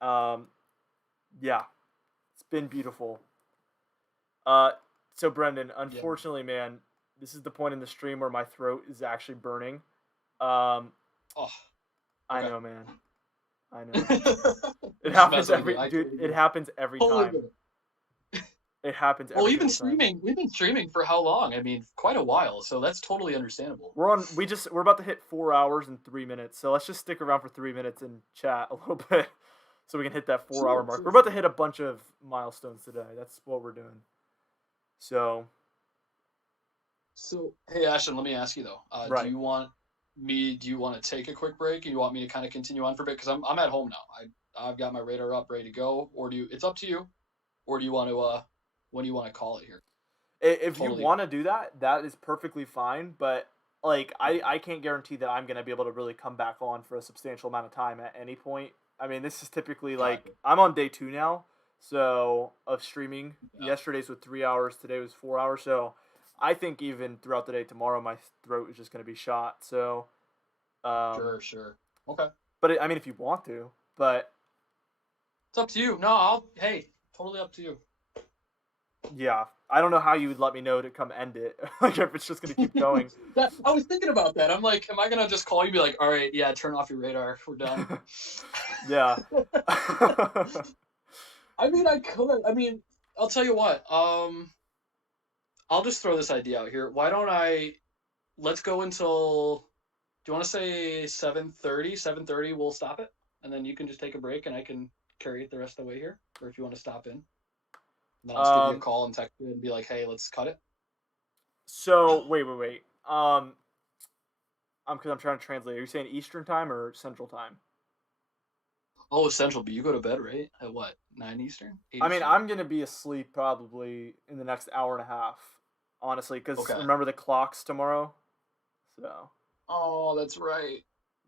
yeah, it's been beautiful. So Brendan, unfortunately, man, this is the point in the stream where my throat is actually burning. Okay. I know, man. I know. It happens it happens every time. It happens every we've been streaming for how long? I mean, quite a while, so that's totally understandable. We're about to hit 4 hours and 3 minutes, so let's just stick around for 3 minutes and chat a little bit so we can hit that 4 hour mark. We're about to hit a bunch of milestones today. That's what we're doing. So hey Ashton, let me ask you though. Right. Do you want to take a quick break? Do you want me to kind of continue on for a bit? Because I'm at home now. I've got my radar up, ready to go. Or it's up to you. Or do you want to when do you want to call it here? If you want to do that, that is perfectly fine. But I can't guarantee that I'm gonna be able to really come back on for a substantial amount of time at any point. I mean, this is typically I'm on day 2 now, so of streaming. Yeah. Yesterday's was 3 hours, today was 4 hours. So I think even throughout the day tomorrow, my throat is just gonna be shot. So sure. Okay. But I mean, if you want to, but it's up to you. No, totally up to you. Yeah, I don't know how you would let me know to come end it. If it's just gonna keep going. I was thinking about that. I'm like, am I gonna just call you and be like, all right, yeah, turn off your radar, we're done. Yeah. I mean, I could. I mean, I'll tell you what. I'll just throw this idea out here. Why don't let's go until, do you want to say 7:30? 7:30, we'll stop it, and then you can just take a break, and I can carry it the rest of the way here, or if you want to stop in. And then I'll just give you a call and text you and be like, hey, let's cut it. So, wait. Because I'm trying to translate. Are you saying Eastern time or Central time? Oh, Central, but you go to bed, right? At what, 9 Eastern? I mean, I'm going to be asleep probably in the next hour and a half, honestly, because remember the clocks tomorrow? So. Oh, that's right.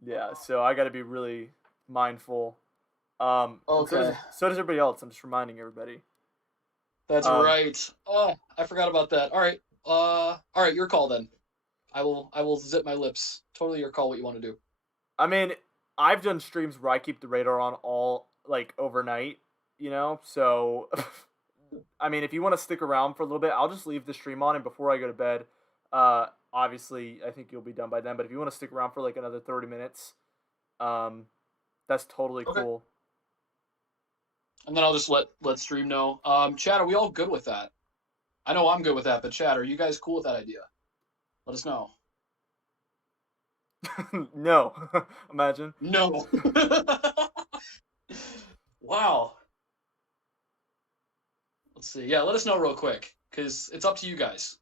Yeah, so I got to be really mindful. Okay. So does everybody else. I'm just reminding everybody. That's right. Oh, I forgot about that. All right, your call then. I will zip my lips. Totally your call what you want to do. I mean, I've done streams where I keep the radar on all overnight, so I mean, if you want to stick around for a little bit, I'll just leave the stream on, and before I go to bed, obviously I think you'll be done by then, but if you want to stick around for another 30 minutes, that's totally cool. And then I'll just let stream know. Chad, are we all good with that? I know I'm good with that, but Chad, are you guys cool with that idea? Let us know. No. Imagine. No. Wow. Let's see. Yeah, let us know real quick, because it's up to you guys.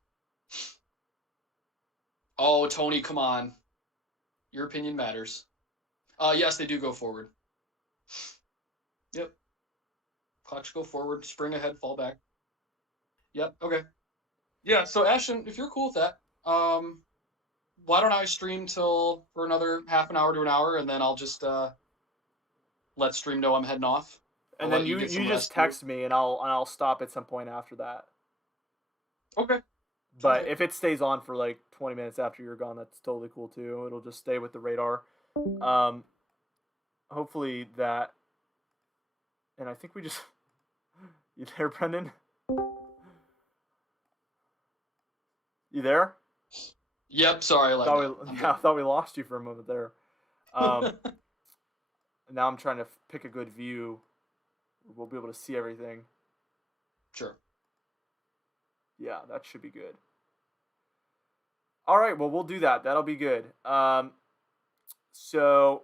Oh, Tony, come on. Your opinion matters. Yes, they do go forward. Yep. Clocks go forward, spring ahead, fall back. Yep, okay. Yeah, so Ashton, if you're cool with that, why don't I stream till for another half an hour to an hour, and then I'll just let stream know I'm heading off. I'll And let then you get some you just rest here. text me and I'll stop at some point after that. Okay. Sounds But good. if it stays on for like 20 minutes after you're gone, that's totally cool too. It'll just stay with the radar. Um, hopefully that. And I think we just. You there, Brendan? You there? Yep, sorry, I lagged out. I thought we lost you for a moment there. Now I'm trying to pick a good view. We'll be able to see everything. Sure. Yeah, that should be good. All right, well, we'll do that. That'll be good. So,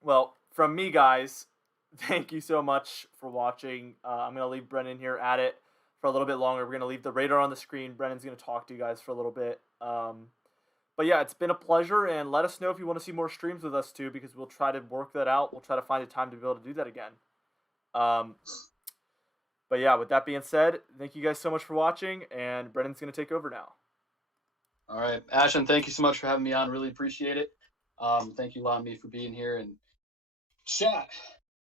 well, from me, guys, thank you so much for watching. I'm going to leave Brendan here at it for a little bit longer. We're going to leave the radar on the screen. Brendan's going to talk to you guys for a little bit. But yeah, it's been a pleasure, and let us know if you want to see more streams with us too, because we'll try to work that out. We'll try to find a time to be able to do that again. But yeah, with that being said, thank you guys so much for watching, and Brendan's going to take over now. All right, Ashton, thank you so much for having me on. Really appreciate it. Thank you, Lon, me, for being here. And chat,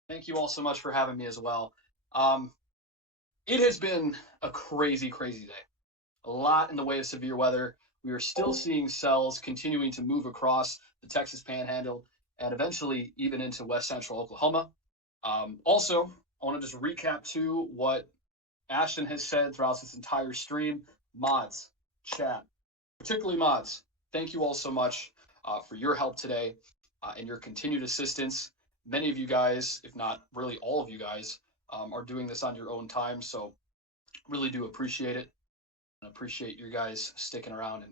thank you all so much for having me as well. It has been a crazy, crazy day. A lot in the way of severe weather. We are still seeing cells continuing to move across the Texas Panhandle and eventually even into west central Oklahoma. Also, I want to just recap too what Ashton has said throughout this entire stream. Mods, chat, particularly mods, thank you all so much for your help today and your continued assistance. Many of you guys, if not really all of you guys, are doing this on your own time, so really do appreciate it. And appreciate you guys sticking around and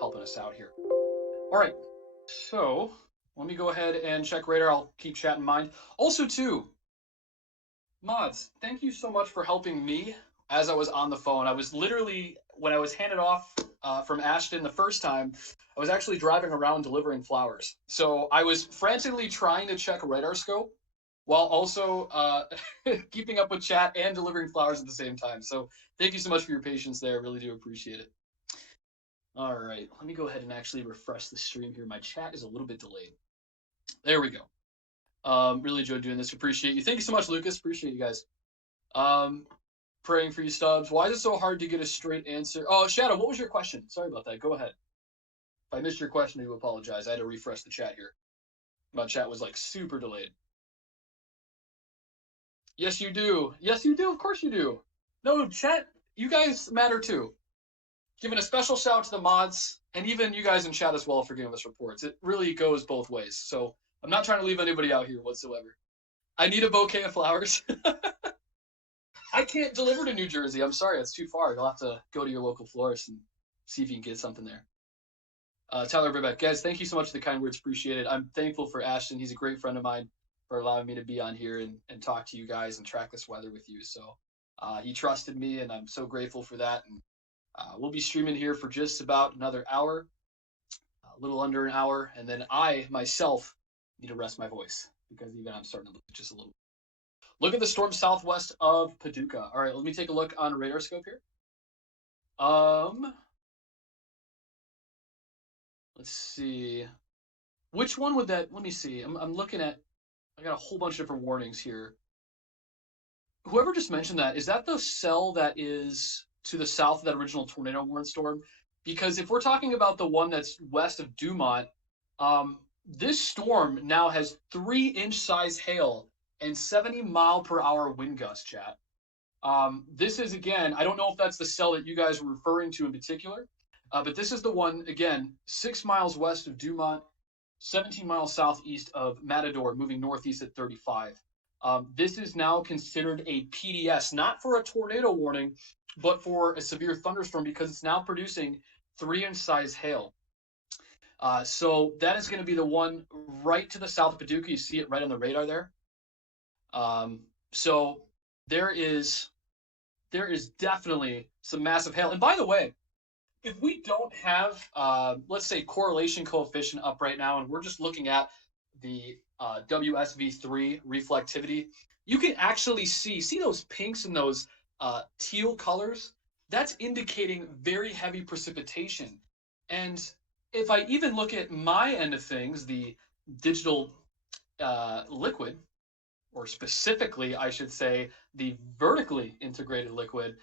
helping us out here. All right, so let me go ahead and check radar. I'll keep chat in mind. Also, too, mods, thank you so much for helping me as I was on the phone. I was literally, when I was handed off from Ashton the first time, I was actually driving around delivering flowers. So I was frantically trying to check radar scope while also keeping up with chat and delivering flowers at the same time. So thank you so much for your patience there. Really do appreciate it. All right, let me go ahead and actually refresh the stream here. My chat is a little bit delayed. There we go. Really enjoyed doing this. Appreciate you. Thank you so much, Lucas. Appreciate you guys. Praying for you, Stubbs. Why is it so hard to get a straight answer? Oh, Shadow, what was your question? Sorry about that. Go ahead. If I missed your question, I do apologize. I had to refresh the chat here. My chat was like super delayed. Yes, you do. Yes, you do. Of course you do. No, chat, you guys matter too. Giving a special shout out to the mods and even you guys in chat as well for giving us reports. It really goes both ways. So I'm not trying to leave anybody out here whatsoever. I need a bouquet of flowers. I can't deliver to New Jersey. I'm sorry, it's too far. You'll have to go to your local florist and see if you can get something there. Tyler Burbeck, guys, thank you so much for the kind words. Appreciate it. I'm thankful for Ashton. He's a great friend of mine for allowing me to be on here and talk to you guys and track this weather with you. So he trusted me, and I'm so grateful for that. And we'll be streaming here for just about another hour, a little under an hour, and then I myself need to rest my voice because even I'm starting to look just a little. Look at the storm southwest of Paducah. All right, let me take a look on radar scope here. Let's see. Which one would that? Let me see. I'm looking at. I got a whole bunch of different warnings here. Whoever just mentioned that, is that the cell that is to the south of that original tornado warning storm? Because if we're talking about the one that's west of Dumont, this storm now has 3-inch size hail and 70-mile-per-hour wind gust, chat. This is, again, I don't know if that's the cell that you guys were referring to in particular, but this is the one, again, 6 miles west of Dumont, 17 miles southeast of Matador, moving northeast at 35. This is now considered a PDS, not for a tornado warning, but for a severe thunderstorm because it's now producing 3-inch size hail. So that is going to be the one right to the south of Paducah. You see it right on the radar there. So there is definitely some massive hail. And by the way, if we don't have, let's say, correlation coefficient up right now, and we're just looking at the WSV3 reflectivity, you can actually see those pinks and those teal colors. That's indicating very heavy precipitation. And if I even look at my end of things, the digital liquid, or specifically, I should say, the vertically integrated liquid,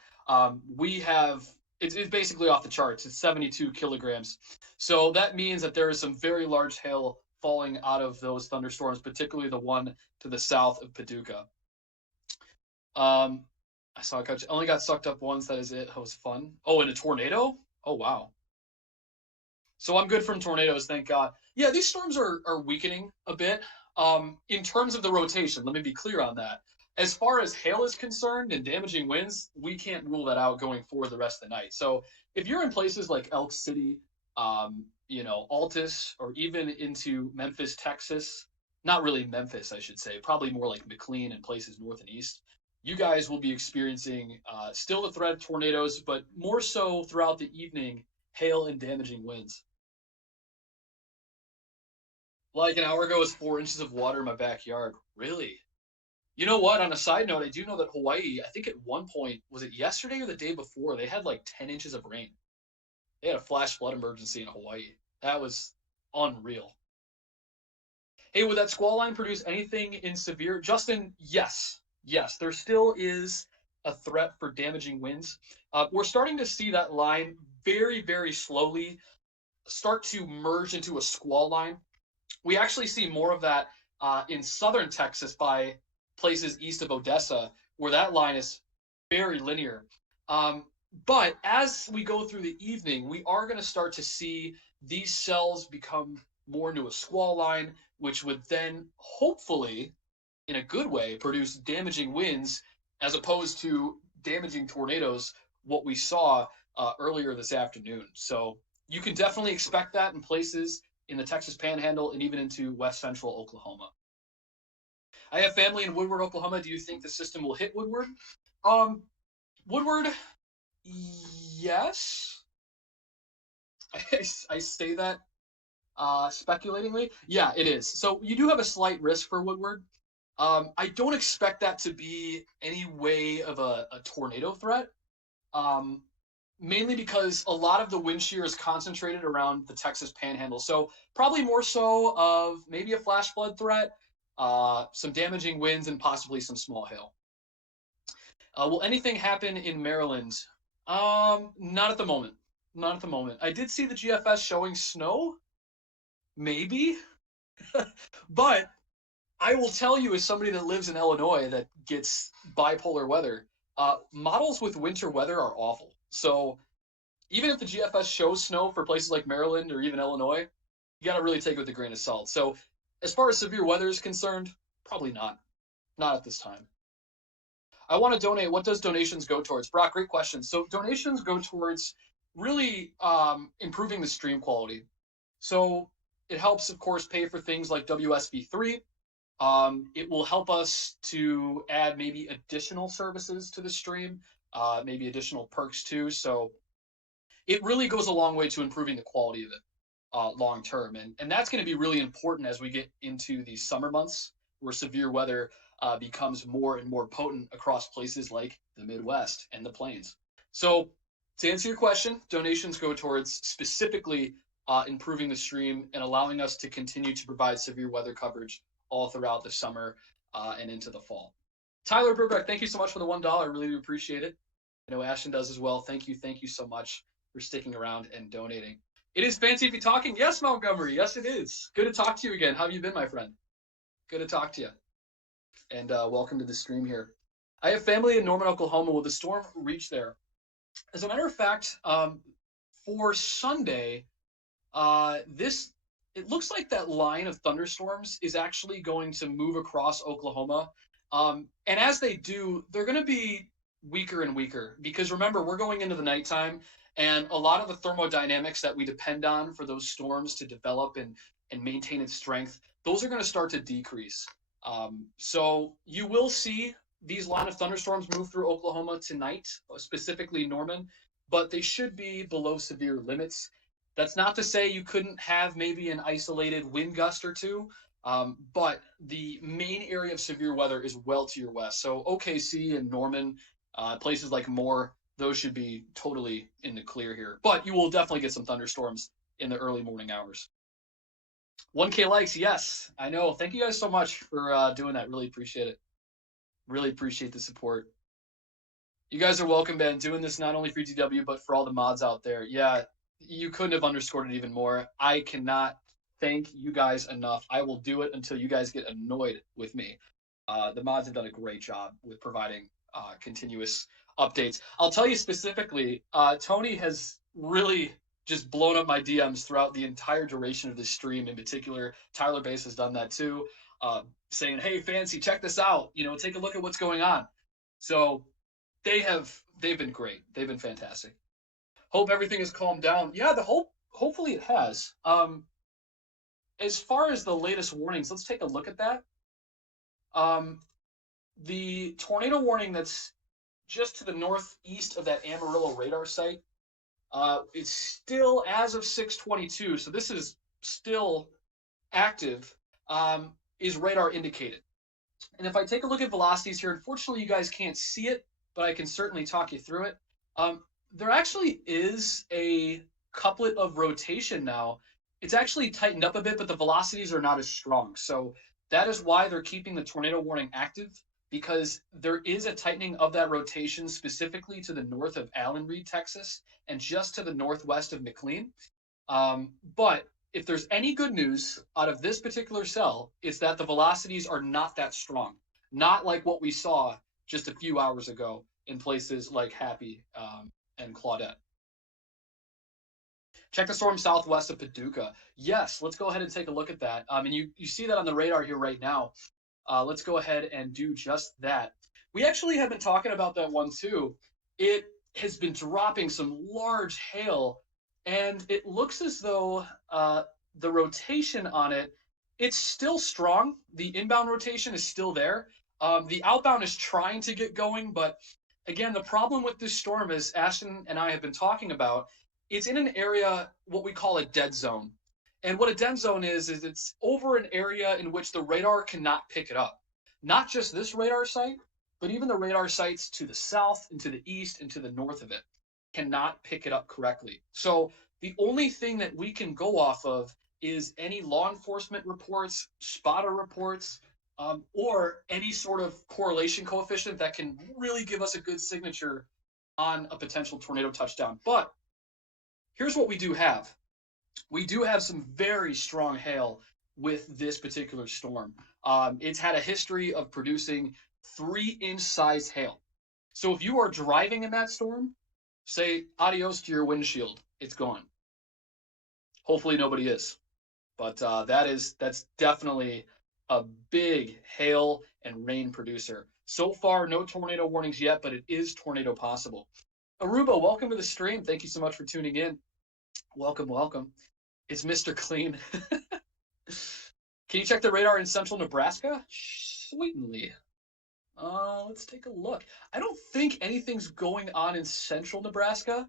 we have it's basically off the charts. It's 72 kilograms. So that means that there is some very large hail falling out of those thunderstorms, particularly the one to the south of Paducah. Um, I saw a coach only got sucked up once. That is it. It was fun. Oh, in a tornado? Oh, wow. So I'm good from tornadoes, thank God. Yeah, these storms are weakening a bit. In terms of the rotation, let me be clear on that. As far as hail is concerned and damaging winds, we can't rule that out going forward the rest of the night. So if you're in places like Elk City, Altus, or even into Memphis, Texas, not really Memphis, I should say, probably more like McLean and places north and east, you guys will be experiencing still the threat of tornadoes, but more so throughout the evening, hail and damaging winds. Like an hour ago, it was 4 inches of water in my backyard. Really? You know what? On a side note, I do know that Hawaii, I think at one point, was it yesterday or the day before, they had like 10 inches of rain. They had a flash flood emergency in Hawaii. That was unreal. Hey, would that squall line produce anything in severe? Justin, yes. Yes, there still is a threat for damaging winds. We're starting to see that line very, very slowly start to merge into a squall line. We actually see more of that in southern Texas by places east of Odessa, where that line is very linear. But as we go through the evening, we are going to start to see these cells become more into a squall line, which would then hopefully, in a good way, produce damaging winds as opposed to damaging tornadoes, what we saw earlier this afternoon. So you can definitely expect that in places in the Texas Panhandle and even into west central Oklahoma. I have family in Woodward, Oklahoma. Do you think the system will hit Woodward? Woodward, yes. I say that speculatingly. Yeah, it is. So you do have a slight risk for Woodward. I don't expect that to be any way of a tornado threat. Mainly because a lot of the wind shear is concentrated around the Texas Panhandle. So probably more so of maybe a flash flood threat, some damaging winds, and possibly some small hail. Will anything happen in Maryland? Not at the moment. Not at the moment. I did see the GFS showing snow. Maybe. But I will tell you, as somebody that lives in Illinois that gets bipolar weather, models with winter weather are awful. So even if the GFS shows snow for places like Maryland or even Illinois, you got to really take it with a grain of salt. So as far as severe weather is concerned, probably not. Not at this time. I want to donate. What does donations go towards? Brock, great question. So donations go towards really improving the stream quality. So it helps, of course, pay for things like WSV3. It will help us to add maybe additional services to the stream, maybe additional perks too. So it really goes a long way to improving the quality of it long term. And that's going to be really important as we get into these summer months where severe weather becomes more and more potent across places like the Midwest and the Plains. So to answer your question, donations go towards specifically improving the stream and allowing us to continue to provide severe weather coverage all throughout the summer and into the fall. Tyler Burbeck, thank you so much for the $1. I really do appreciate it. I know Ashton does as well. Thank you so much for sticking around and donating. It is Fancy Feet Talking. Yes, Montgomery. Yes, it is. Good to talk to you again. How have you been, my friend? Good to talk to you. And welcome to the stream here. I have family in Norman, Oklahoma. Will the storm reach there? As a matter of fact, for Sunday, it looks like that line of thunderstorms is actually going to move across Oklahoma. And as they do, they're going to be weaker and weaker because remember, we're going into the nighttime and a lot of the thermodynamics that we depend on for those storms to develop and maintain its strength, those are going to start to decrease. So you will see these line of thunderstorms move through Oklahoma tonight, specifically Norman, but they should be below severe limits. That's not to say you couldn't have maybe an isolated wind gust or two, but the main area of severe weather is well to your west. So OKC and Norman, places like Moore, those should be totally in the clear here. But you will definitely get some thunderstorms in the early morning hours. 1K likes, yes, I know. Thank you guys so much for doing that. Really appreciate it. Really appreciate the support. You guys are welcome, Ben. Doing this not only for DW, but for all the mods out there. Yeah, you couldn't have underscored it even more. I cannot thank you guys enough. I will do it until you guys get annoyed with me. The mods have done a great job with providing continuous updates. I'll tell you specifically, Tony has really just blown up my DMs throughout the entire duration of this stream. In particular, Tyler Bass has done that too, saying, "Hey, Fancy, check this out. You know, take a look at what's going on." So they've been great. They've been fantastic. Hope everything has calmed down. Yeah, hopefully it has. As far as the latest warnings, let's take a look at that. The tornado warning that's just to the northeast of that Amarillo radar site, it's still as of 6:22, so this is still active, is radar indicated. And if I take a look at velocities here, unfortunately you guys can't see it, but I can certainly talk you through it. There actually is a couplet of rotation now. It's actually tightened up a bit, but the velocities are not as strong. So that is why they're keeping the tornado warning active, because there is a tightening of that rotation specifically to the north of Allen Reed, Texas, and just to the northwest of McLean. But if there's any good news out of this particular cell, it's that the velocities are not that strong, not like what we saw just a few hours ago in places like Happy and Claudette. Check the storm southwest of Paducah. Yes, let's go ahead and take a look at that. And you see that on the radar here right now. Let's go ahead and do just that. We actually have been talking about that one too. It has been dropping some large hail, and it looks as though the rotation on it, it's still strong. The inbound rotation is still there. The outbound is trying to get going, but again, the problem with this storm, as Ashton and I have been talking about, it's in an area, what we call a dead zone. And what a dead zone is it's over an area in which the radar cannot pick it up. Not just this radar site, but even the radar sites to the south and to the east and to the north of it cannot pick it up correctly. So the only thing that we can go off of is any law enforcement reports, spotter reports, or any sort of correlation coefficient that can really give us a good signature on a potential tornado touchdown. But here's what we do have. We do have some very strong hail with this particular storm. It's had a history of producing 3-inch sized hail. So if you are driving in that storm, say adios to your windshield. It's gone. Hopefully nobody is. But that's definitely a big hail and rain producer. So far, no tornado warnings yet, but it is tornado possible. Aruba, welcome to the stream. Thank you so much for tuning in. Welcome, welcome. It's Mr. Clean. Can you check the radar in central Nebraska? Sweetly. Let's take a look. I don't think anything's going on in central Nebraska,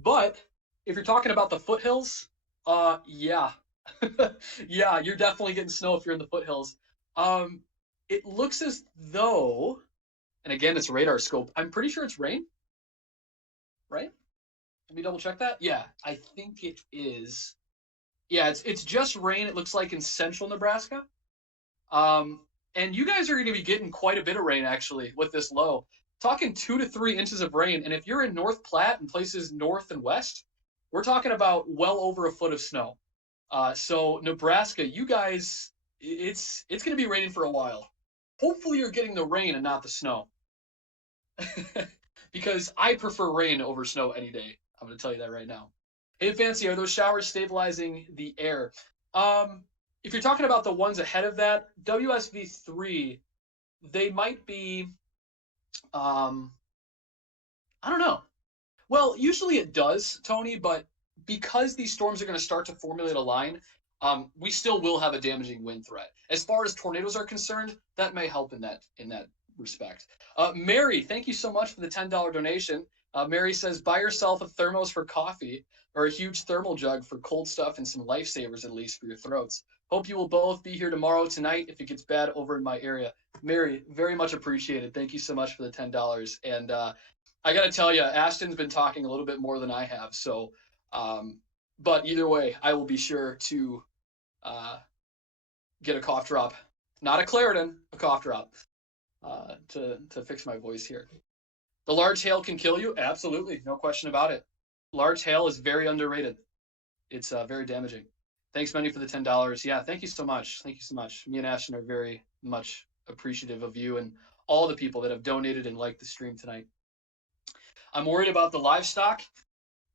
but if you're talking about the foothills, yeah. Yeah, you're definitely getting snow if you're in the foothills. It looks as though, and again, it's radar scope. I'm pretty sure it's rain, right? Let me double check that. Yeah, I think it is. Yeah, it's just rain. It looks like in central Nebraska. And you guys are going to be getting quite a bit of rain actually with this low. Talking 2 to 3 inches of rain, and if you're in North Platte and places north and west, we're talking about well over a foot of snow. So Nebraska, you guys, it's going to be raining for a while. Hopefully you're getting the rain and not the snow. Because I prefer rain over snow any day. I'm going to tell you that right now. Hey, Fancy, are those showers stabilizing the air? If you're talking about the ones ahead of that, WSV3, they might be, I don't know. Well, usually it does, Tony, but because these storms are going to start to formulate a line, we still will have a damaging wind threat. As far as tornadoes are concerned, that may help in that respect. Mary, thank you so much for the $10 donation. Mary says, buy yourself a thermos for coffee or a huge thermal jug for cold stuff and some lifesavers at least for your throats. Hope you will both be here tomorrow, tonight, if it gets bad over in my area. Mary, very much appreciated. Thank you so much for the $10. And I got to tell you, Ashton's been talking a little bit more than I have. So, but either way, I will be sure to get a cough drop, not a Claritin, a cough drop, to fix my voice here. The large hail can kill you? Absolutely, no question about it. Large hail is very underrated. It's very damaging. Thanks, Manny, for the $10. Yeah, thank you so much. Thank you so much. Me and Ashton are very much appreciative of you and all the people that have donated and liked the stream tonight. I'm worried about the livestock.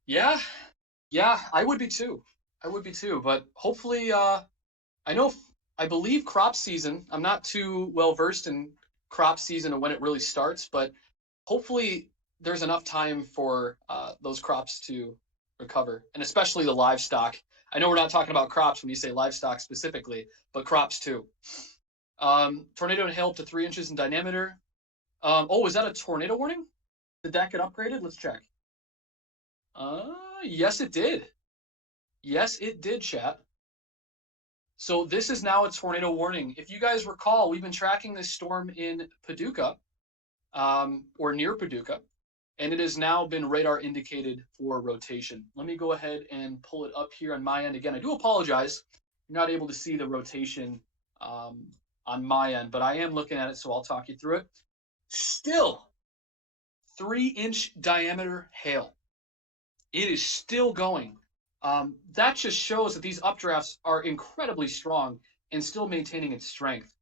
Yeah, I would be too. But hopefully, I believe crop season. I'm not too well versed in crop season and when it really starts, but hopefully there's enough time for those crops to recover, and especially the livestock. I know we're not talking about crops when you say livestock specifically, but crops too. Tornado and hail up to 3 inches in diameter. Oh, is that a tornado warning? Did that get upgraded? Let's check. Yes, it did. Yes, it did, chat. So this is now a tornado warning. If you guys recall, we've been tracking this storm in Paducah, or near Paducah, and it has now been radar indicated for rotation. Let me go ahead and pull it up here on my end. Again, I do apologize. You're not able to see the rotation on my end, but I am looking at it, so I'll talk you through it. Still 3-inch diameter hail. It is still going. That just shows that these updrafts are incredibly strong and still maintaining its strength.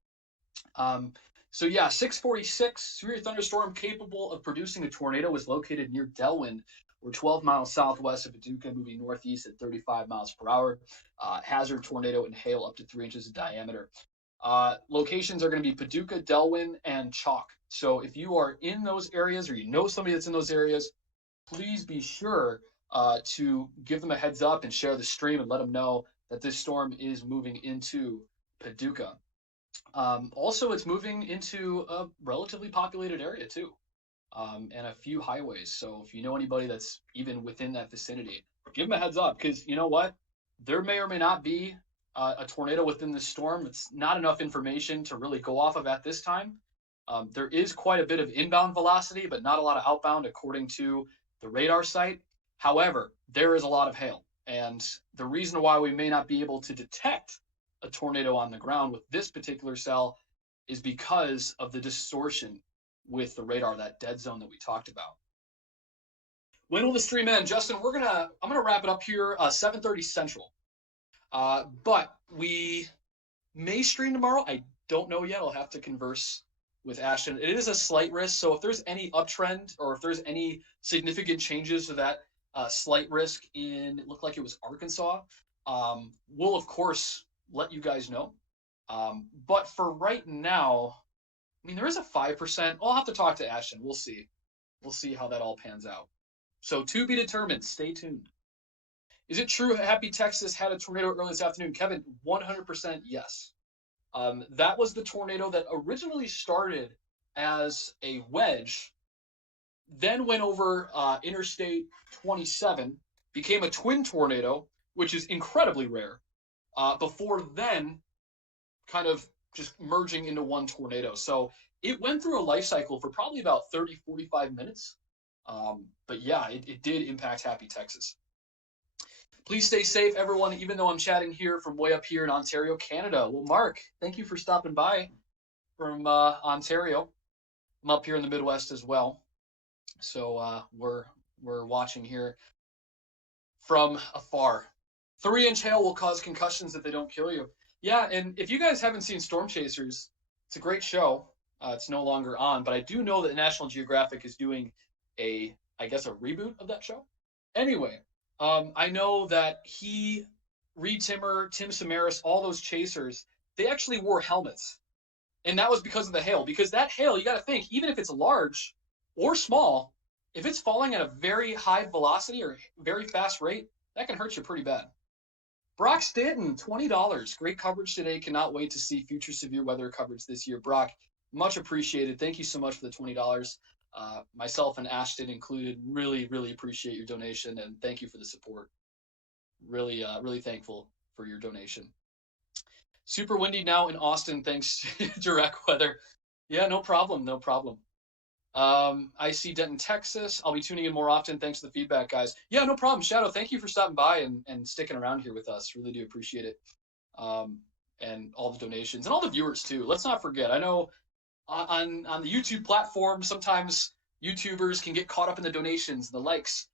So yeah, 646, severe thunderstorm capable of producing a tornado was located near Delwind, or 12 miles southwest of Paducah, moving northeast at 35 miles per hour. Hazard tornado and hail up to 3 inches in diameter. Locations are going to be Paducah, Delwind, and Chalk. So if you are in those areas or you know somebody that's in those areas, please be sure to give them a heads up and share the stream and let them know that this storm is moving into Paducah. Also, it's moving into a relatively populated area too, and a few highways. So if you know anybody that's even within that vicinity, give them a heads up, because you know what? There may or may not be a tornado within this storm. It's not enough information to really go off of at this time. There is quite a bit of inbound velocity, but not a lot of outbound according to the radar site. However, there is a lot of hail, and the reason why we may not be able to detect a tornado on the ground with this particular cell is because of the distortion with the radar, that dead zone that we talked about. When will the stream end? Justin, I'm gonna wrap it up here 7:30 Central. But we may stream tomorrow. I don't know yet. I'll have to converse with Ashton. It is a slight risk, so if there's any uptrend or if there's any significant changes to that slight risk in, it looked like it was Arkansas, we'll of course let you guys know. But for right now, I mean, there is a 5%. I'll have to talk to Ashton. We'll see. We'll see how that all pans out. So to be determined. Stay tuned. Is it true Happy Texas had a tornado early this afternoon? Kevin, 100% yes. That was the tornado that originally started as a wedge, then went over Interstate 27, became a twin tornado, which is incredibly rare, before then kind of just merging into one tornado. So it went through a life cycle for probably about 30, 45 minutes. But yeah, it did impact Happy Texas. Please stay safe, everyone, even though I'm chatting here from way up here in Ontario, Canada. Well, Mark, thank you for stopping by from Ontario. I'm up here in the Midwest as well. So we're watching here from afar. 3-inch hail will cause concussions if they don't kill you. Yeah, and if you guys haven't seen Storm Chasers, it's a great show. It's no longer on, but I do know that National Geographic is doing a reboot of that show. Anyway, I know that Reed Timmer, Tim Samaras, all those chasers, they actually wore helmets. And that was because of the hail. Because that hail, you got to think, even if it's large or small, if it's falling at a very high velocity or very fast rate, that can hurt you pretty bad. Brock Stanton, $20. Great coverage today. Cannot wait to see future severe weather coverage this year. Brock, much appreciated. Thank you so much for the $20. Myself and Ashton included, really, really appreciate your donation, and thank you for the support. Really, really thankful for your donation. Super windy now in Austin, thanks to direct weather. Yeah, no problem, no problem. I see Denton, Texas. I'll be tuning in more often. Thanks for the feedback, guys. Yeah, no problem. Shadow, thank you for stopping by and sticking around here with us. Really do appreciate it. And all the donations and all the viewers too. Let's not forget. I know on the YouTube platform, sometimes YouTubers can get caught up in the donations, the likes.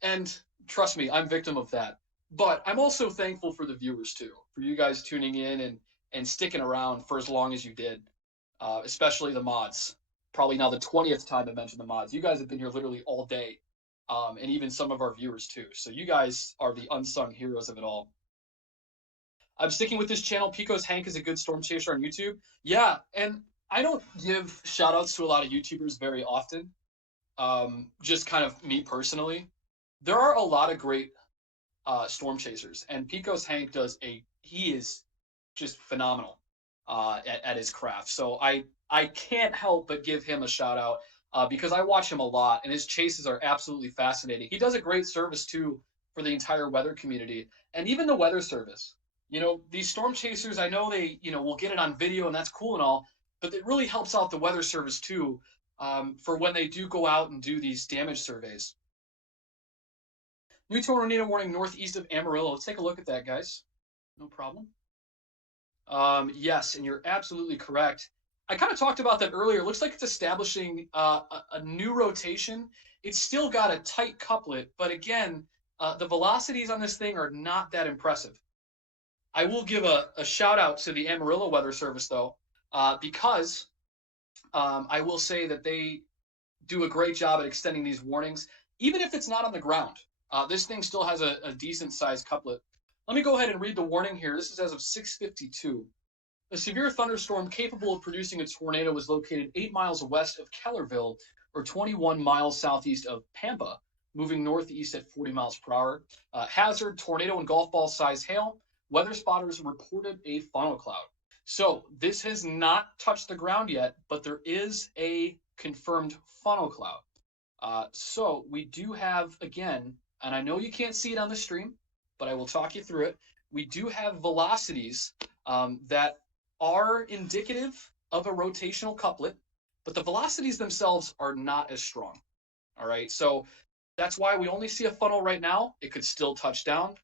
And trust me, I'm victim of that. But I'm also thankful for the viewers too, for you guys tuning in and sticking around for as long as you did, especially the mods. Probably now the 20th time I mentioned the mods. You guys have been here literally all day, and even some of our viewers too. So you guys are the unsung heroes of it all. I'm sticking with this channel. Pico's Hank is a good storm chaser on YouTube. Yeah, and I don't give shout outs to a lot of YouTubers very often. Just kind of me personally. There are a lot of great storm chasers, and Pico's Hank he is just phenomenal at his craft. So I can't help but give him a shout out because I watch him a lot, and his chases are absolutely fascinating. He does a great service too for the entire weather community and even the weather service. You know, these storm chasers, I know they, will get it on video and that's cool and all, but it really helps out the weather service too for when they do go out and do these damage surveys. New tornado warning northeast of Amarillo. Let's take a look at that, guys. No problem. Yes, and you're absolutely correct. I kind of talked about that earlier. It looks like it's establishing a new rotation. It's still got a tight couplet, but again, the velocities on this thing are not that impressive. I will give a shout out to the Amarillo Weather Service, though, because I will say that they do a great job at extending these warnings, even if it's not on the ground. This thing still has a decent sized couplet. Let me go ahead and read the warning here. This is as of 6:52. A severe thunderstorm capable of producing a tornado was located 8 miles west of Kellerville or 21 miles southeast of Pampa, moving northeast at 40 miles per hour. Hazard, tornado and golf ball size hail. Weather spotters reported a funnel cloud. So this has not touched the ground yet, but there is a confirmed funnel cloud. So we do have, again, and I know you can't see it on the stream, but I will talk you through it. We do have velocities that are indicative of a rotational couplet, but the velocities themselves are not as strong. All right, so that's why we only see a funnel right now. It could still touch down,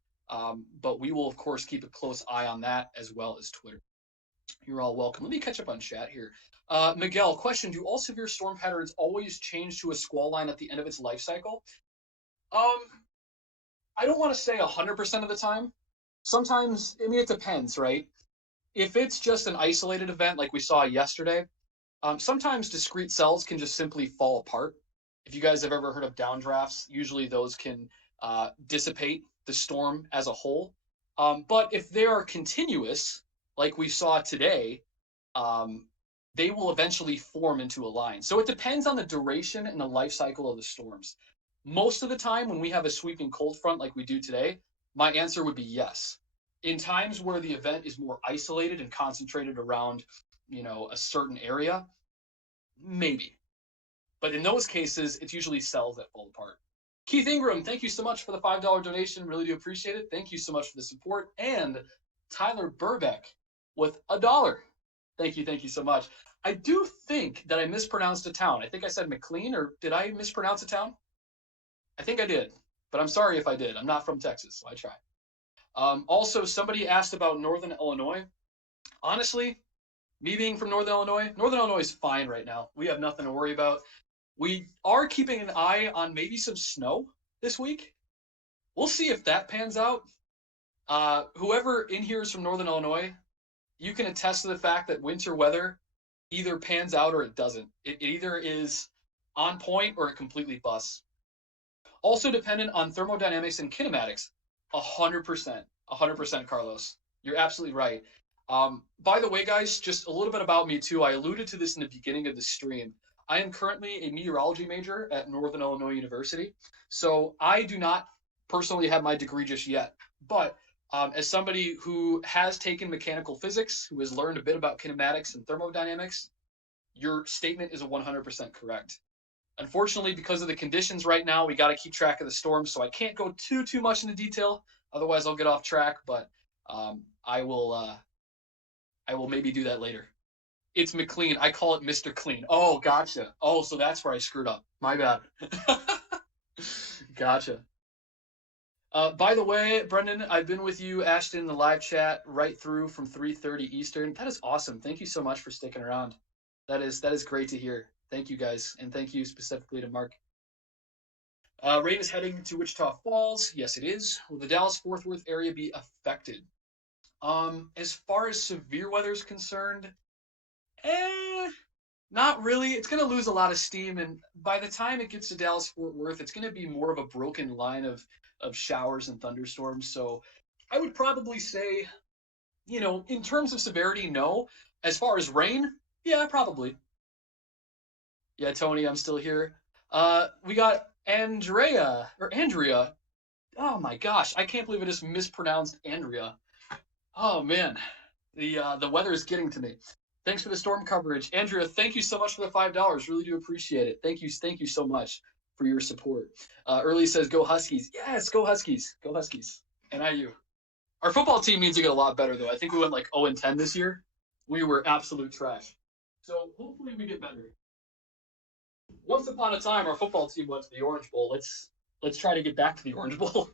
but we will, of course, keep a close eye on that as well as Twitter. You're all welcome. Let me catch up on chat here. Miguel, question, do all severe storm patterns always change to a squall line at the end of its life cycle? I don't want to say 100% of the time. Sometimes, I mean, it depends, right? If it's just an isolated event like we saw yesterday, sometimes discrete cells can just simply fall apart. If you guys have ever heard of downdrafts, usually those can dissipate the storm as a whole. But if they are continuous, like we saw today, they will eventually form into a line. So it depends on the duration and the life cycle of the storms. Most of the time when we have a sweeping cold front like we do today, my answer would be yes. In times where the event is more isolated and concentrated around, a certain area, maybe. But in those cases, it's usually cells that fall apart. Keith Ingram, thank you so much for the $5 donation. Really do appreciate it. Thank you so much for the support. And Tyler Burbeck with $1. Thank you so much. I do think that I mispronounced a town. I think I said McLean, or did I mispronounce a town? I think I did, but I'm sorry if I did. I'm not from Texas, so I tried. Also, somebody asked about Northern Illinois. Honestly, me being from Northern Illinois is fine right now. We have nothing to worry about. We are keeping an eye on maybe some snow this week. We'll see if that pans out. Whoever in here is from Northern Illinois, you can attest to the fact that winter weather either pans out or it doesn't. It either is on point or it completely busts. Also dependent on thermodynamics and kinematics. 100%, Carlos. You're absolutely right. By the way, guys, just a little bit about me too. I alluded to this in the beginning of the stream. I am currently a meteorology major at Northern Illinois University. So I do not personally have my degree just yet, but As somebody who has taken mechanical physics, who has learned a bit about kinematics and thermodynamics, your statement is 100% correct. Unfortunately, because of the conditions right now, we got to keep track of the storm, so I can't go too much into detail. Otherwise, I'll get off track. But I will maybe do that later. It's McLean. I call it Mr. Clean. Oh, gotcha. Oh, so that's where I screwed up. My bad. Gotcha. By the way, Brendan, I've been with you, Ashton, in the live chat right through from 3:30 Eastern. That is awesome. Thank you so much for sticking around. That is great to hear. Thank you guys, and thank you specifically to Mark. Rain is heading to Wichita Falls. Yes, it is. Will the Dallas-Fort Worth area be affected? As far as severe weather is concerned, not really. It's going to lose a lot of steam, and by the time it gets to Dallas-Fort Worth, it's going to be more of a broken line of showers and thunderstorms. So I would probably say, in terms of severity, no. As far as rain, yeah, probably. Yeah, Tony, I'm still here. We got Andrea. Oh my gosh, I can't believe I just mispronounced Andrea. Oh man, the weather is getting to me. Thanks for the storm coverage, Andrea. Thank you so much for the $5. Really do appreciate it. Thank you so much for your support. Early says, "Go Huskies!" Yes, go Huskies, go Huskies. And IU. Our football team needs to get a lot better though. I think we went like 0-10 this year. We were absolute trash. So hopefully we get better. Once upon a time, our football team went to the Orange Bowl. Let's try to get back to the Orange Bowl.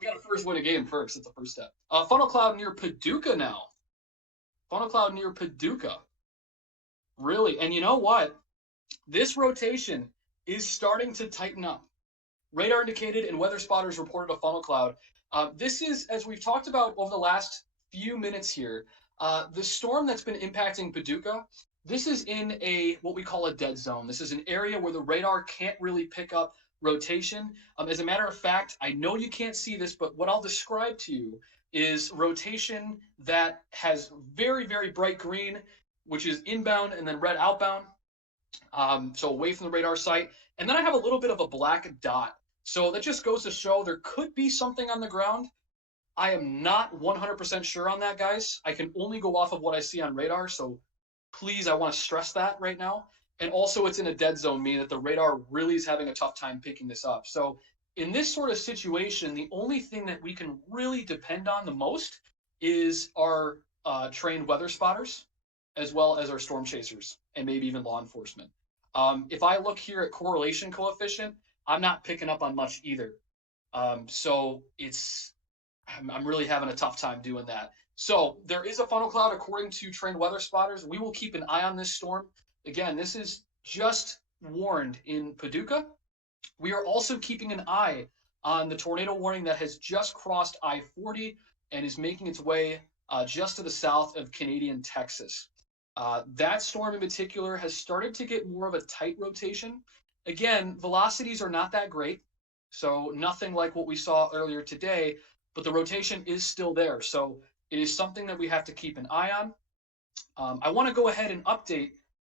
We got to first win a game first. It's the first step. Funnel cloud near Paducah now. Funnel cloud near Paducah. Really? And you know what? This rotation is starting to tighten up. Radar indicated and weather spotters reported a funnel cloud. This is, as we've talked about over the last few minutes here, the storm that's been impacting Paducah. This is in what we call a dead zone. This is an area where the radar can't really pick up rotation. As a matter of fact, I know you can't see this, but what I'll describe to you is rotation that has very, very bright green, which is inbound, and then red outbound, so away from the radar site. And then I have a little bit of a black dot. So that just goes to show there could be something on the ground. I am not 100% sure on that, guys. I can only go off of what I see on radar, so please, I want to stress that right now. And also, it's in a dead zone, meaning that the radar really is having a tough time picking this up. So in this sort of situation, the only thing that we can really depend on the most is our trained weather spotters, as well as our storm chasers, and maybe even law enforcement. If I look here at correlation coefficient, I'm not picking up on much either. So I'm really having a tough time doing that. So there is a funnel cloud according to trained weather spotters. We will keep an eye on this storm. Again, this is just warned in Paducah. We are also keeping an eye on the tornado warning that has just crossed I-40 and is making its way just to the south of Canadian Texas. That storm in particular has started to get more of a tight rotation. Again, velocities are not that great, so nothing like what we saw earlier today, but the rotation is still there. So it is something that we have to keep an eye on. I want to go ahead and update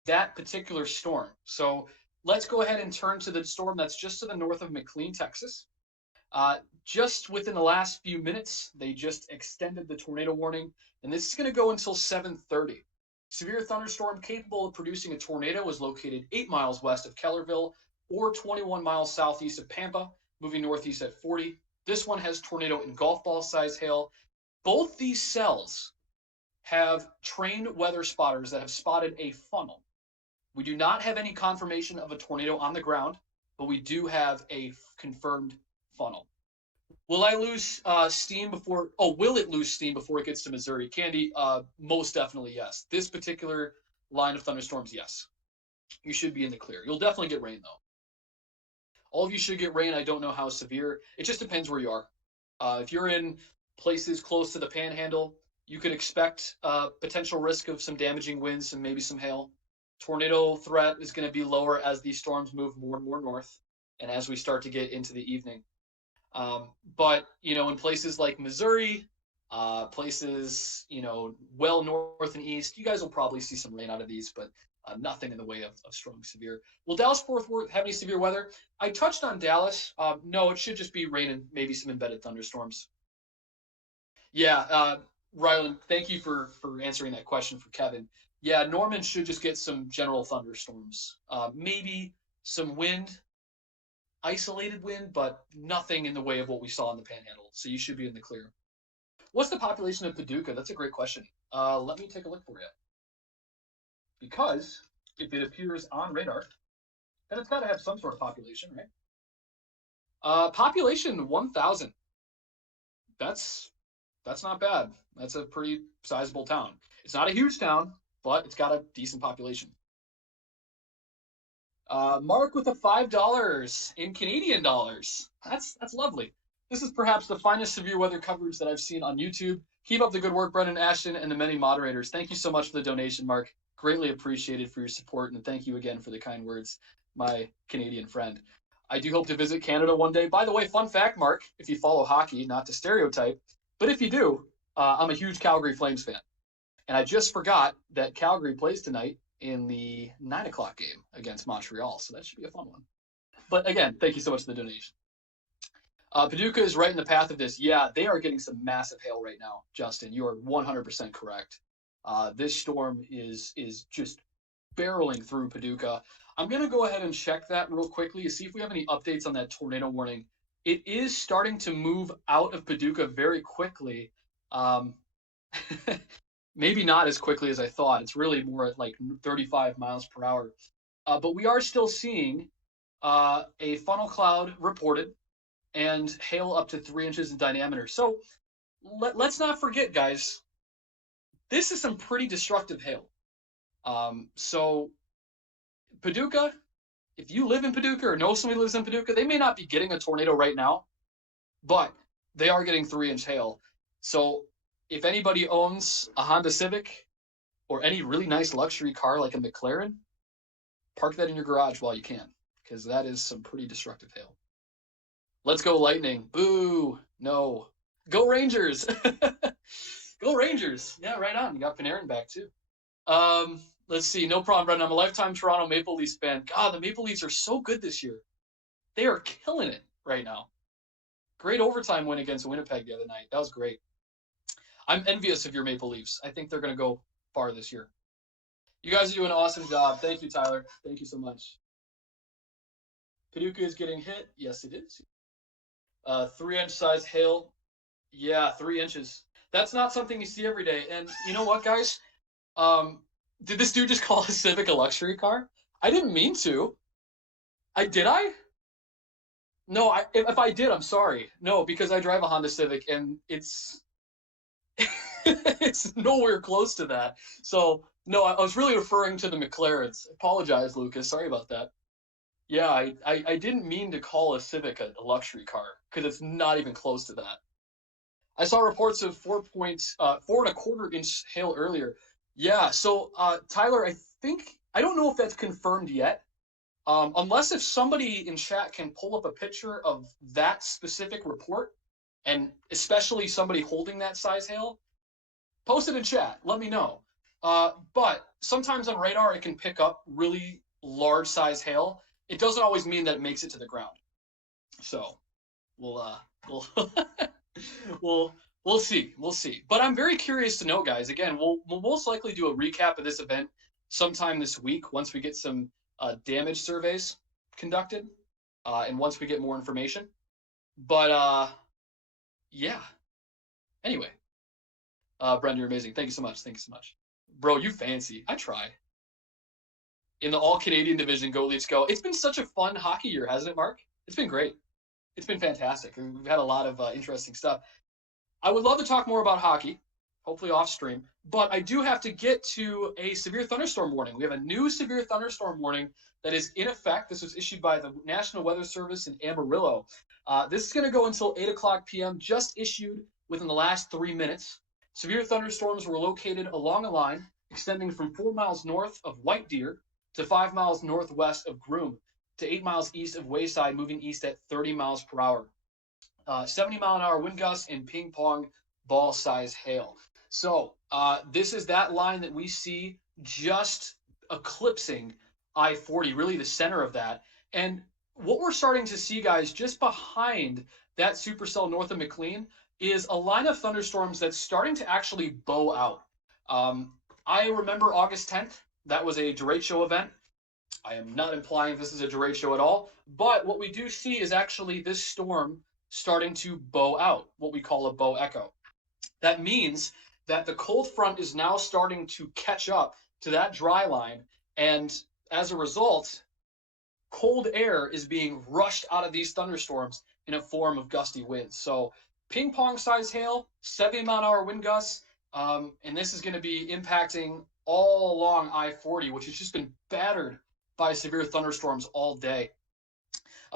that particular storm. So let's go ahead and turn to the storm that's just to the north of McLean, Texas. Just within the last few minutes, they just extended the tornado warning, and this is going to go until 7:30. Severe thunderstorm capable of producing a tornado is located 8 miles west of Kellerville or 21 miles southeast of Pampa, moving northeast at 40. This one has tornado and golf ball size hail. Both these cells have trained weather spotters that have spotted a funnel. We do not have any confirmation of a tornado on the ground, but we do have a confirmed funnel. Will I lose steam before? Oh, will it lose steam before it gets to Missouri? Candy, most definitely yes. This particular line of thunderstorms, yes. You should be in the clear. You'll definitely get rain though. All of you should get rain. I don't know how severe. It just depends where you are. If you're in places close to the Panhandle, you could expect potential risk of some damaging winds and maybe some hail. Tornado threat is going to be lower as these storms move more and more north, and as we start to get into the evening. But in places like Missouri, places well north and east, you guys will probably see some rain out of these, but nothing in the way of strong severe. Will Dallas-Fort Worth have any severe weather? I touched on Dallas. No, it should just be rain and maybe some embedded thunderstorms. Yeah, Rylan, thank you for answering that question for Kevin. Yeah, Norman should just get some general thunderstorms. Maybe some wind, isolated wind, but nothing in the way of what we saw in the Panhandle. So you should be in the clear. What's the population of Paducah? That's a great question. Let me take a look for you. Because if it appears on radar, then it's got to have some sort of population, right? Population 1,000. That's not bad. That's a pretty sizable town. It's not a huge town, but it's got a decent population. Mark with the $5 in Canadian dollars. That's lovely. This is perhaps the finest severe weather coverage that I've seen on YouTube. Keep up the good work, Brendan, Ashton, and the many moderators. Thank you so much for the donation, Mark. Greatly appreciated for your support, and thank you again for the kind words, my Canadian friend. I do hope to visit Canada one day. By the way, fun fact, Mark, if you follow hockey, not to stereotype, but if you do, I'm a huge Calgary Flames fan. And I just forgot that Calgary plays tonight in the 9 o'clock game against Montreal. So that should be a fun one. But again, thank you so much for the donation. Paducah is right in the path of this. Yeah, they are getting some massive hail right now, Justin. You are 100% correct. This storm is just barreling through Paducah. I'm going to go ahead and check that real quickly to see if we have any updates on that tornado warning. It is starting to move out of Paducah very quickly. Maybe not as quickly as I thought. It's really more at like 35 miles per hour. But we are still seeing a funnel cloud reported and hail up to 3 inches in diameter. So let's not forget, guys, this is some pretty destructive hail. So Paducah, if you live in Paducah or know somebody who lives in Paducah, they may not be getting a tornado right now, but they are getting 3-inch hail. So if anybody owns a Honda Civic or any really nice luxury car like a McLaren, park that in your garage while you can, because that is some pretty destructive hail. Let's go Lightning. Boo. No. Go Rangers. Go Rangers. Yeah, right on. You got Panarin back too. Let's see. No problem, Brendan. I'm a lifetime Toronto Maple Leafs fan. God, the Maple Leafs are so good this year. They are killing it right now. Great overtime win against Winnipeg the other night. That was great. I'm envious of your Maple Leafs. I think they're going to go far this year. You guys are doing an awesome job. Thank you, Tyler. Thank you so much. Paducah is getting hit. Yes, it is. 3-inch size hail. Yeah, 3 inches. That's not something you see every day. And you know what, guys? Did this dude just call a Civic a luxury car? I didn't mean to. Did I? No, if I did, I'm sorry. No, because I drive a Honda Civic and it's it's nowhere close to that. So no, I was really referring to the McLarens. Apologize, Lucas. Sorry about that. Yeah, I didn't mean to call a Civic a luxury car because it's not even close to that. I saw reports of 4.25-inch hail earlier. Yeah, so Tyler, I don't know if that's confirmed yet. Unless if somebody in chat can pull up a picture of that specific report, and especially somebody holding that size hail, post it in chat. Let me know. But sometimes on radar, it can pick up really large size hail. It doesn't always mean that it makes it to the ground. So we'll we'll see. We'll see. But I'm very curious to know, guys. Again, we'll most likely do a recap of this event sometime this week once we get some damage surveys conducted and once we get more information. But yeah. Anyway, Brendan, you're amazing. Thank you so much. Thank you so much. Bro, you fancy. I try. In the all-Canadian division, go Leafs go. It's been such a fun hockey year, hasn't it, Mark? It's been great. It's been fantastic. We've had a lot of interesting stuff. I would love to talk more about hockey, hopefully off stream, but I do have to get to a severe thunderstorm warning. We have a new severe thunderstorm warning that is in effect. This was issued by the National Weather Service in Amarillo. This is going to go until 8 o'clock p.m., just issued within the last 3 minutes. Severe thunderstorms were located along a line extending from 4 miles north of White Deer to 5 miles northwest of Groom to 8 miles east of Wayside, moving east at 30 miles per hour. 70-mile-an-hour wind gusts and ping pong ball size hail. So this is that line that we see just eclipsing I-40, really the center of that. And what we're starting to see, guys, just behind that supercell north of McLean, is a line of thunderstorms that's starting to actually bow out. I remember August 10th. That was a derecho event. I am not implying this is a derecho at all, but what we do see is actually this storm starting to bow out, what we call a bow echo. That means that the cold front is now starting to catch up to that dry line, and as a result, cold air is being rushed out of these thunderstorms in a form of gusty winds. So ping pong size hail, 70-mile-an-hour wind gusts, and this is going to be impacting all along I-40, which has just been battered by severe thunderstorms all day.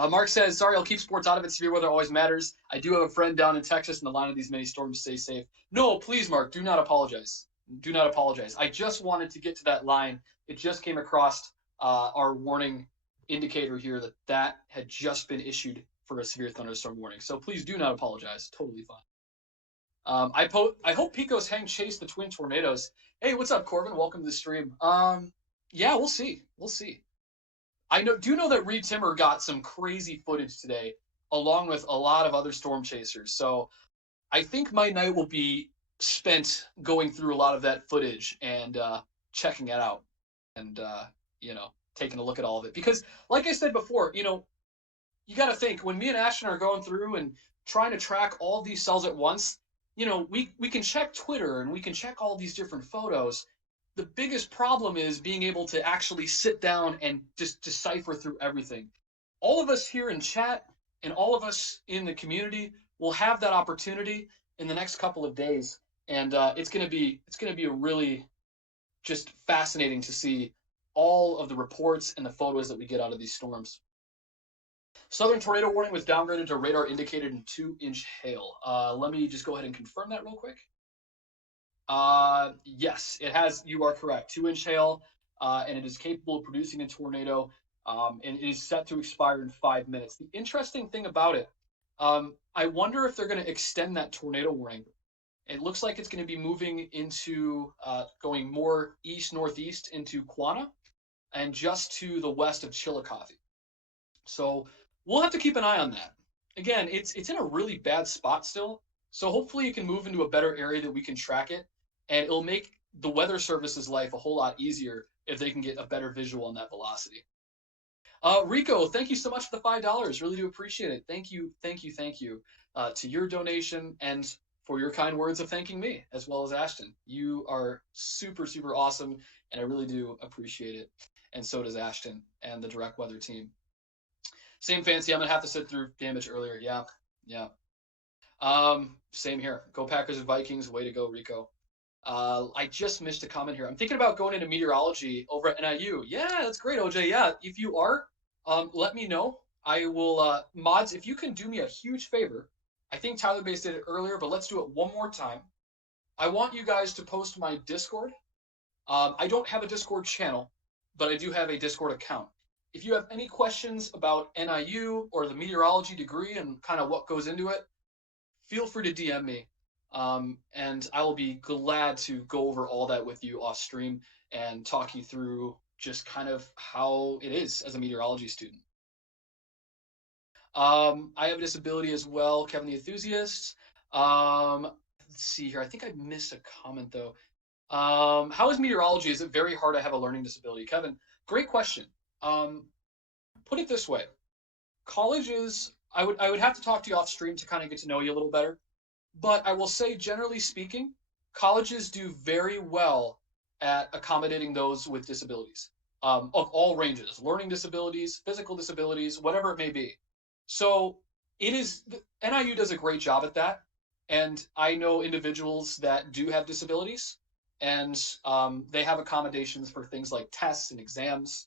Mark says, sorry, I'll keep sports out of it. Severe weather always matters. I do have a friend down in Texas in the line of these many storms. Stay safe. No, please, Mark, do not apologize. Do not apologize. I just wanted to get to that line. It just came across our warning indicator here that had just been issued for a severe thunderstorm warning. So please do not apologize. Totally fine. I hope Picos hang chase the twin tornadoes. Hey, what's up, Corbin? Welcome to the stream. Yeah, we'll see. We'll see. I do know that Reed Timmer got some crazy footage today, along with a lot of other storm chasers. So I think my night will be spent going through a lot of that footage and checking it out, and taking a look at all of it. Because, like I said before, you got to think, when me and Ashton are going through and trying to track all these cells at once, we can check Twitter and we can check all these different photos. The biggest problem is being able to actually sit down and just decipher through everything. All of us here in chat and all of us in the community will have that opportunity in the next couple of days, and it's going to be a really just fascinating to see all of the reports and the photos that we get out of these storms. Southern tornado warning was downgraded to radar indicated in 2-inch hail. Let me just go ahead and confirm that real quick. Yes, it has. You are correct. 2-inch hail, and it is capable of producing a tornado, and it is set to expire in 5 minutes. The interesting thing about it, I wonder if they're going to extend that tornado warning. It looks like it's going to be moving into going more east-northeast into Quanah and just to the west of Chillicothe. So we'll have to keep an eye on that. Again, it's in a really bad spot still, so hopefully it can move into a better area that we can track it, and it'll make the Weather Service's life a whole lot easier if they can get a better visual on that velocity. Rico, thank you so much for the $5. Really do appreciate it. Thank you to your donation and for your kind words of thanking me, as well as Ashton. You are super, super awesome, and I really do appreciate it. And so does Ashton and the Direct Weather team. Same fancy. I'm going to have to sit through damage earlier. Yeah. Same here. Go Packers and Vikings. Way to go, Rico. I just missed a comment here. I'm thinking about going into meteorology over at NIU. Yeah, that's great, OJ. Yeah, if you are, let me know. I will, mods, if you can do me a huge favor. I think Tyler Bass did it earlier, but let's do it one more time. I want you guys to post my Discord. I don't have a Discord channel, but I do have a Discord account. If you have any questions about NIU or the meteorology degree and kind of what goes into it, feel free to DM me, and I will be glad to go over all that with you off stream and talk you through just kind of how it is as a meteorology student. I have a disability as well, Kevin the Enthusiast. Let's see here. I think I missed a comment, though. How is meteorology? Is it very hard to have a learning disability? Kevin, great question. Put it this way. Colleges, I would have to talk to you off stream to kind of get to know you a little better. But I will say, generally speaking, colleges do very well at accommodating those with disabilities of all ranges, learning disabilities, physical disabilities, whatever it may be. So NIU does a great job at that. And I know individuals that do have disabilities, and they have accommodations for things like tests and exams,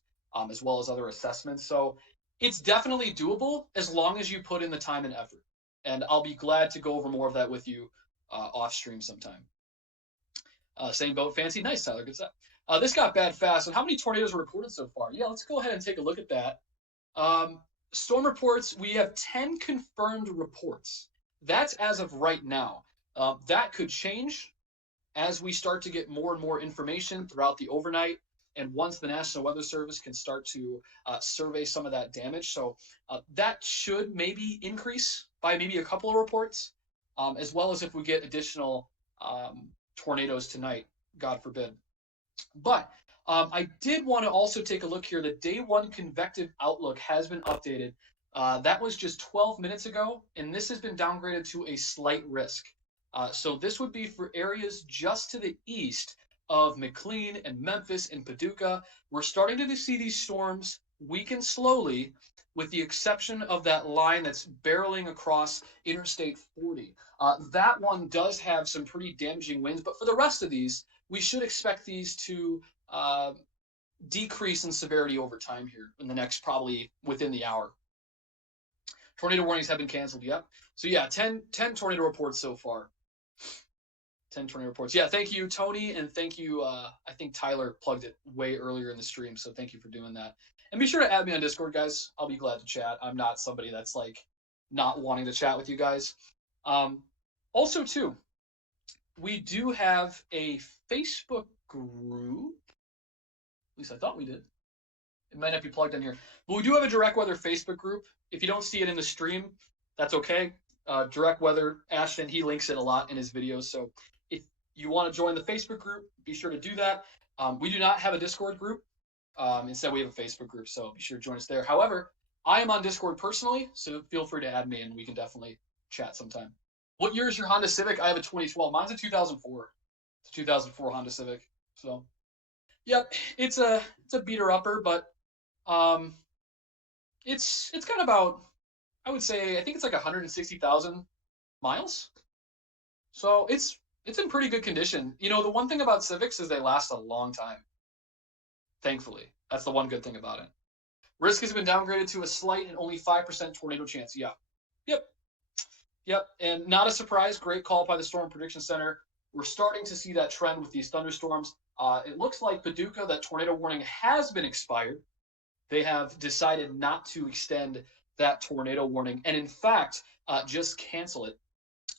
as well as other assessments. So it's definitely doable as long as you put in the time and effort. And I'll be glad to go over more of that with you off stream sometime. Same boat, fancy. Nice, Tyler. Good stuff. This got bad fast. And how many tornadoes were reported so far? Yeah, let's go ahead and take a look at that. Storm reports, we have 10 confirmed reports. That's as of right now. That could change as we start to get more and more information throughout the overnight, and once the National Weather Service can start to survey some of that damage. So that should maybe increase by maybe a couple of reports. as well as if we get additional tornadoes tonight, God forbid. But I did want to also take a look here. The day one convective outlook has been updated. That was just 12 minutes ago, and this has been downgraded to a slight risk. So this would be for areas just to the east of McLean and Memphis and Paducah. We're starting to see these storms weaken slowly, with the exception of that line that's barreling across Interstate 40. That one does have some pretty damaging winds, but for the rest of these, we should expect these to decrease in severity over time here in the next, probably within the hour. Tornado warnings have been canceled. Yep. So yeah, 10 tornado reports so far. 10 tornado reports. Yeah, thank you, Tony, and thank you. I think Tyler plugged it way earlier in the stream, so thank you for doing that. And be sure to add me on Discord, guys. I'll be glad to chat. I'm not somebody that's like not wanting to chat with you guys. Also, too, we do have a Facebook group. At least I thought we did. It might not be plugged in here. But we do have a Direct Weather Facebook group. If you don't see it in the stream, that's okay. Direct Weather, Ashton, he links it a lot in his videos. So if you want to join the Facebook group, be sure to do that. We do not have a Discord group. Instead, we have a Facebook group, so be sure to join us there. However, I am on Discord personally, so feel free to add me, and we can definitely chat sometime. What year is your Honda Civic? I have a 2012. Mine's a 2004. It's a 2004 Honda Civic. So, yep, it's a beater-upper, but it's got about, I would say, I think it's like 160,000 miles. So it's in pretty good condition. You know, the one thing about Civics is they last a long time. Thankfully, that's the one good thing about it. Risk has been downgraded to a slight and only 5% tornado chance. Yeah. Yep. And not a surprise. Great call by the Storm Prediction Center. We're starting to see that trend with these thunderstorms. It looks like Paducah, that tornado warning has been expired. They have decided not to extend that tornado warning, and in fact, just cancel it.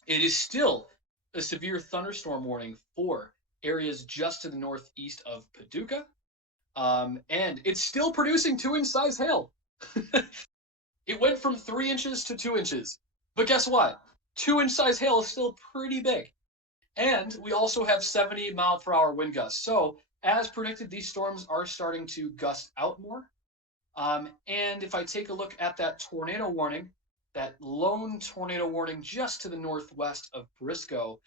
It is still a severe thunderstorm warning for areas just to the northeast of Paducah. And it's still producing 2-inch size hail. It went from 3 inches to 2 inches. But guess what? 2-inch size hail is still pretty big. And we also have 70-mile-per-hour wind gusts. So, as predicted, these storms are starting to gust out more. And if I take a look at that tornado warning, that lone tornado warning just to the northwest of Briscoe,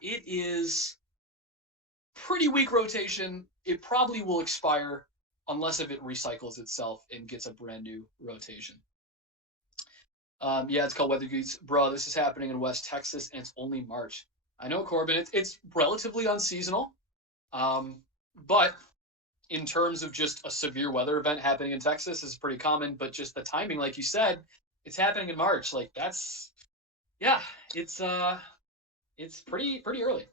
it is pretty weak rotation. It probably will expire unless if it recycles itself and gets a brand new rotation. Yeah, it's called Weather Geeks. Bro, this is happening in West Texas, and it's only March. I know, Corbin, it's relatively unseasonal, but in terms of just a severe weather event happening in Texas is pretty common, but just the timing, like you said, it's happening in March. Like, that's, yeah, it's pretty early.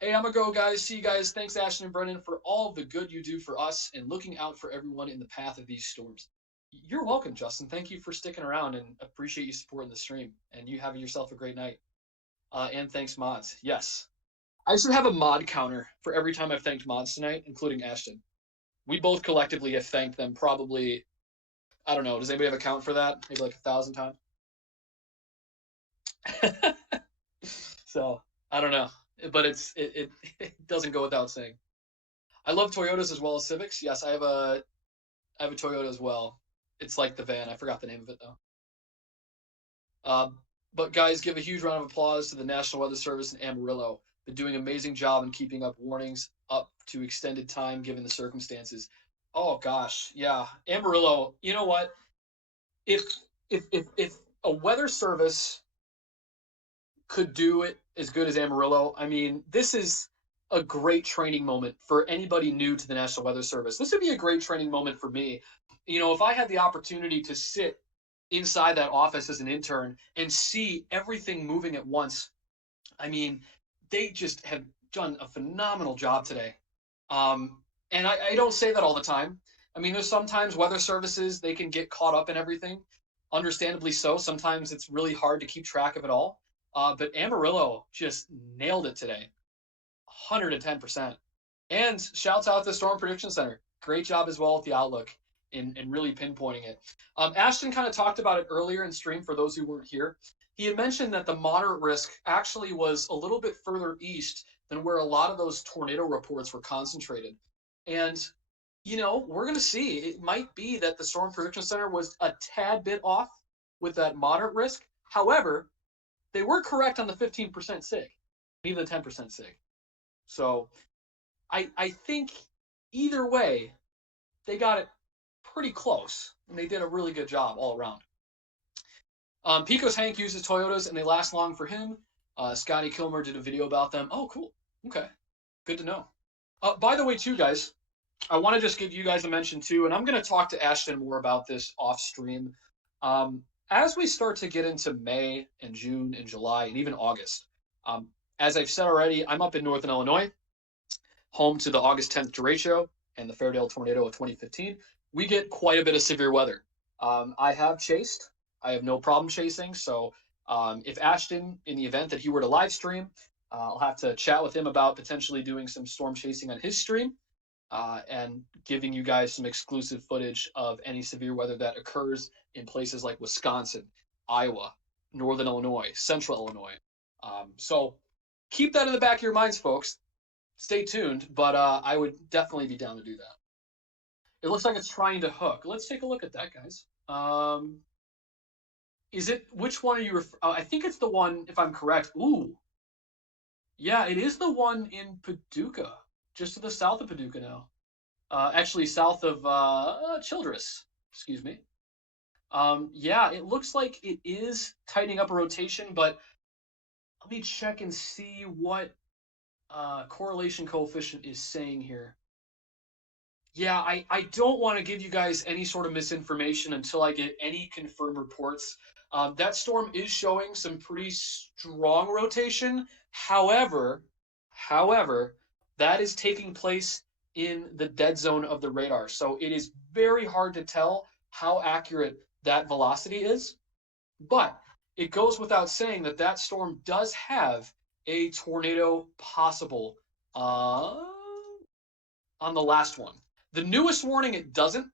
Hey, I'm gonna go, guys. See you guys. Thanks, Ashton and Brennan, for all the good you do for us and looking out for everyone in the path of these storms. You're welcome, Justin. Thank you for sticking around, and appreciate you supporting the stream. And you have yourself a great night. And thanks, mods. Yes. I should have a mod counter for every time I've thanked mods tonight, including Ashton. We both collectively have thanked them probably, I don't know, does anybody have a count for that? Maybe like 1,000 times? So, I don't know. But it doesn't go without saying. I love Toyotas as well as Civics. Yes, I have a Toyota as well. It's like the van. I forgot the name of it, though. But guys, give a huge round of applause to the National Weather Service and Amarillo. Been doing an amazing job in keeping up warnings up to extended time given the circumstances. Oh gosh, yeah. Amarillo, you know what? If a weather service could do it as good as Amarillo, I mean, this is a great training moment for anybody new to the National Weather Service. This would be a great training moment for me. You know, if I had the opportunity to sit inside that office as an intern and see everything moving at once, I mean, they just have done a phenomenal job today. And I don't say that all the time. I mean, there's sometimes weather services, they can get caught up in everything. Understandably so. Sometimes it's really hard to keep track of it all. But Amarillo just nailed it today. 110%. And shouts out to the Storm Prediction Center. Great job as well with the outlook and really pinpointing it. Ashton kind of talked about it earlier in stream for those who weren't here. he had mentioned that the moderate risk actually was a little bit further east than where a lot of those tornado reports were concentrated. And, we're going to see. It might be that the Storm Prediction Center was a tad bit off with that moderate risk. However, they were correct on the 15% SIG, even the 10% SIG. So I think either way, they got it pretty close, and they did a really good job all around. Pico's Hank uses Toyotas, and they last long for him. Scotty Kilmer did a video about them. Oh, cool. Okay. Good to know. By the way, too, guys, I want to just give you guys a mention, too, and I'm going to talk to Ashton more about this off stream. As we start to get into May and June and July and even August, as I've said already, I'm up in Northern Illinois, home to the August 10th derecho and the Fairdale Tornado of 2015. We get quite a bit of severe weather. I have chased. I have no problem chasing. So if Ashton, in the event that he were to live stream, I'll have to chat with him about potentially doing some storm chasing on his stream and giving you guys some exclusive footage of any severe weather that occurs in places like Wisconsin, Iowa, Northern Illinois, Central Illinois. So keep that in the back of your minds, folks. Stay tuned, but I would definitely be down to do that. It looks like it's trying to hook. Let's take a look at that, guys. Is it, which one are you, I think it's the one, if I'm correct. Ooh. Yeah, it is the one in Paducah, just to the south of Paducah now. Actually, south of Childress, excuse me. Yeah, it looks like it is tightening up a rotation, but let me check and see what correlation coefficient is saying here. Yeah, I don't want to give you guys any sort of misinformation until I get any confirmed reports. That storm is showing some pretty strong rotation. However, that is taking place in the dead zone of the radar. So it is very hard to tell how accurate that velocity is. But it goes without saying that that storm does have a tornado possible on the last one. The newest warning, it doesn't.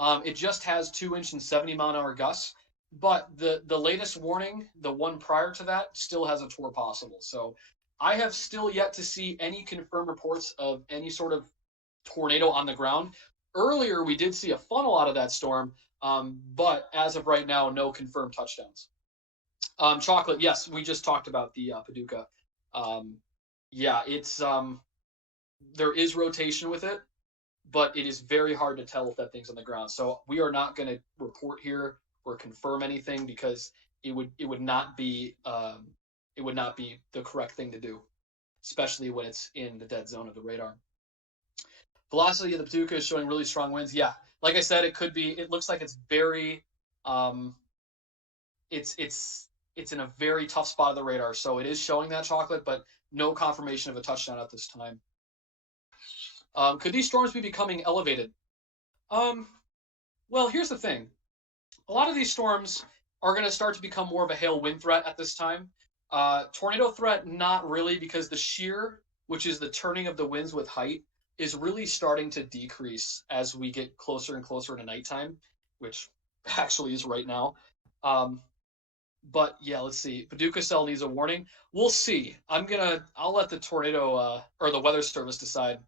It just has 2-inch and 70-mile-an-hour gusts. But the latest warning, the one prior to that, still has a tor possible. So I have still yet to see any confirmed reports of any sort of tornado on the ground. Earlier, we did see a funnel out of that storm, but as of right now, no confirmed touchdowns. Chocolate, yes, we just talked about the Paducah. Yeah, it's there is rotation with it, but it is very hard to tell if that thing's on the ground. So we are not going to report here or confirm anything because it would not be the correct thing to do, especially when it's in the dead zone of the radar. Velocity of the Paducah is showing really strong winds. Yeah, like I said, it could be. It looks like it's very, it's in a very tough spot of the radar. So it is showing that, Chocolate, but no confirmation of a touchdown at this time. Could these storms be becoming elevated? Well, here's the thing. A lot of these storms are going to start to become more of a hail wind threat at this time. Tornado threat, not really, because the shear, which is the turning of the winds with height, is really starting to decrease as we get closer and closer to nighttime, which actually is right now. But yeah, let's see. Paducah cell needs a warning. We'll see. I'll let the tornado or the weather service decide.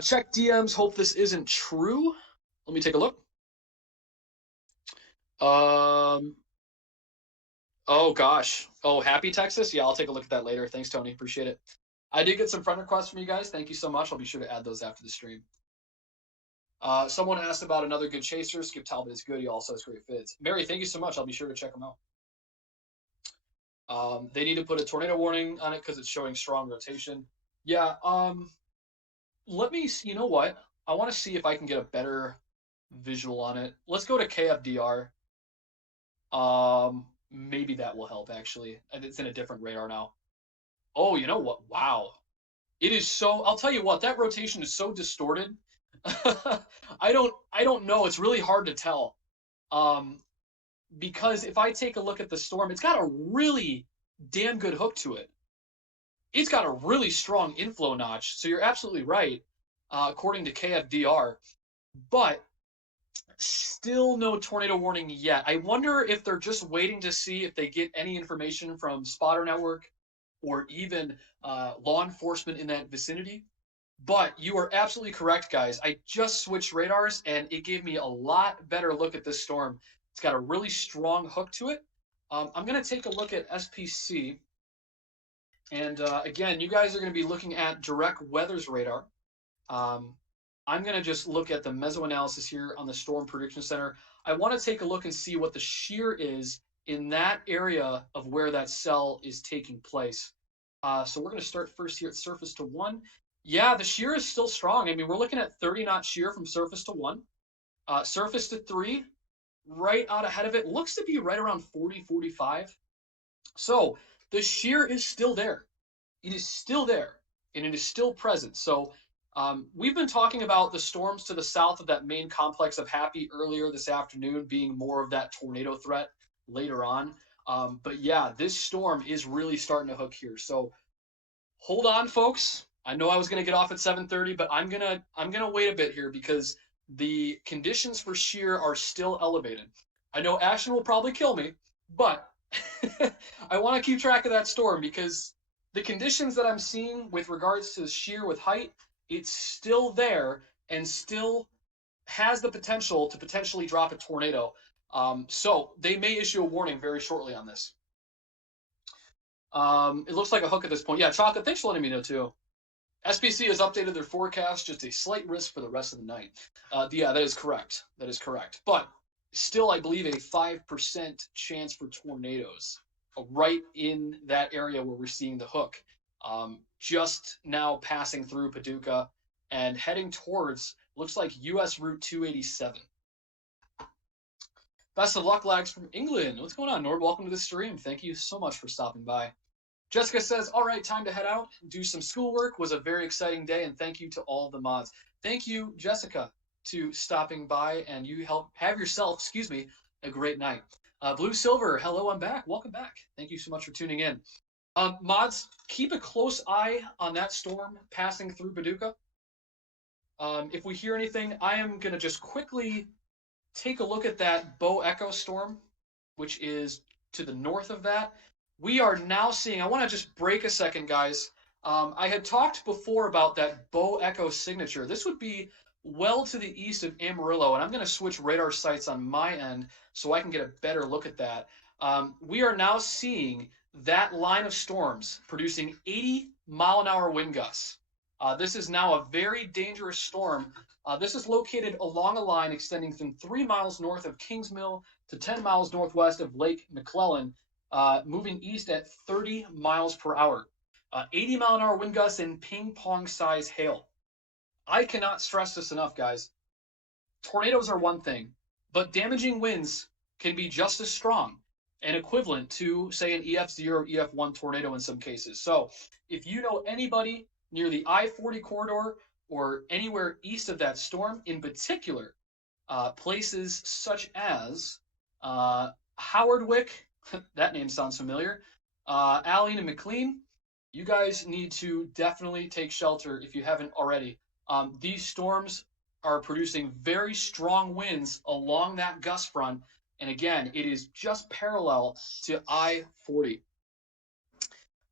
Check DMs. Hope this isn't true. Let me take a look. Oh gosh. Oh, happy Texas. Yeah, I'll take a look at that later. Thanks, Tony. Appreciate it. I did get some friend requests from you guys. Thank you so much. I'll be sure to add those after the stream. Someone asked about another good chaser. Skip Talbot is good. He also has great fits. Mary, thank you so much. I'll be sure to check them out. They need to put a tornado warning on it because it's showing strong rotation. Yeah. Let me. You know what? I want to see if I can get a better visual on it. Let's go to KFDR. Maybe that will help. Actually, it's in a different radar now. Oh, you know what? Wow. It is so. I'll tell you what. That rotation is so distorted. I don't know. It's really hard to tell. Because if I take a look at the storm, it's got a really damn good hook to it. It's got a really strong inflow notch. So you're absolutely right, according to KFDR. But Still no tornado warning yet. I wonder if they're just waiting to see if they get any information from Spotter Network or even law enforcement in that vicinity. But you are absolutely correct, guys. I just switched radars, and it gave me a lot better look at this storm. It's got a really strong hook to it. I'm going to take a look at SPC. And again, you guys are going to be looking at direct weather's radar. I'm going to just look at the mesoanalysis here on the Storm Prediction Center. I want to take a look and see what the shear is in that area of where that cell is taking place. So we're going to start first here at surface to 1. Yeah, the shear is still strong. I mean, we're looking at 30 knot shear from surface to 1. Surface to 3, right out ahead of it, looks to be right around 40, 45. So the shear is still there. It is still there, and it is still present. So we've been talking about the storms to the south of that main complex of Happy earlier this afternoon being more of that tornado threat later on. But yeah, this storm is really starting to hook here. So hold on, folks. I know I was going to get off at 7:30, but I'm gonna wait a bit here because the conditions for shear are still elevated. I know Ashton will probably kill me, but I want to keep track of that storm because the conditions that I'm seeing with regards to shear with height, it's still there and still has the potential to potentially drop a tornado. So they may issue a warning very shortly on this. It looks like a hook at this point. Yeah, Chocolate, thanks for letting me know too. SPC has updated their forecast, just a slight risk for the rest of the night. Yeah, that is correct. That is correct. But still, I believe a 5% chance for tornadoes right in that area where we're seeing the hook. Just now passing through Paducah and heading towards, looks like US Route 287. Best of luck, lags from England. What's going on, Nord? Welcome to the stream. Thank you so much for stopping by. Jessica says, all right, time to head out, do some schoolwork. Was a very exciting day, and thank you to all the mods. Thank you, Jessica, to stopping by, and you have yourself, a great night. Blue Silver, hello, I'm back. Welcome back. Thank you so much for tuning in. Mods, keep a close eye on that storm passing through Paducah. If we hear anything, I am going to just quickly take a look at that Bo Echo storm, which is to the north of that. We are now seeing, I want to just break a second, guys. I had talked before about that Bo Echo signature. This would be well to the east of Amarillo, and I'm going to switch radar sites on my end so I can get a better look at that. We are now seeing that line of storms producing 80-mile-an-hour wind gusts. This is now a very dangerous storm. This is located along a line extending from 3 miles north of Kingsmill to 10 miles northwest of Lake McClellan, moving east at 30 miles per hour. 80-mile-an-hour wind gusts and ping-pong-size hail. I cannot stress this enough, guys. Tornadoes are one thing, but damaging winds can be just as strong and equivalent to, say, an EF0, EF1 tornado in some cases. So if you know anybody near the I-40 corridor or anywhere east of that storm, in particular, places such as Howardwick, that name sounds familiar, Allen and McLean, you guys need to definitely take shelter if you haven't already. These storms are producing very strong winds along that gust front. And again, it is just parallel to I-40.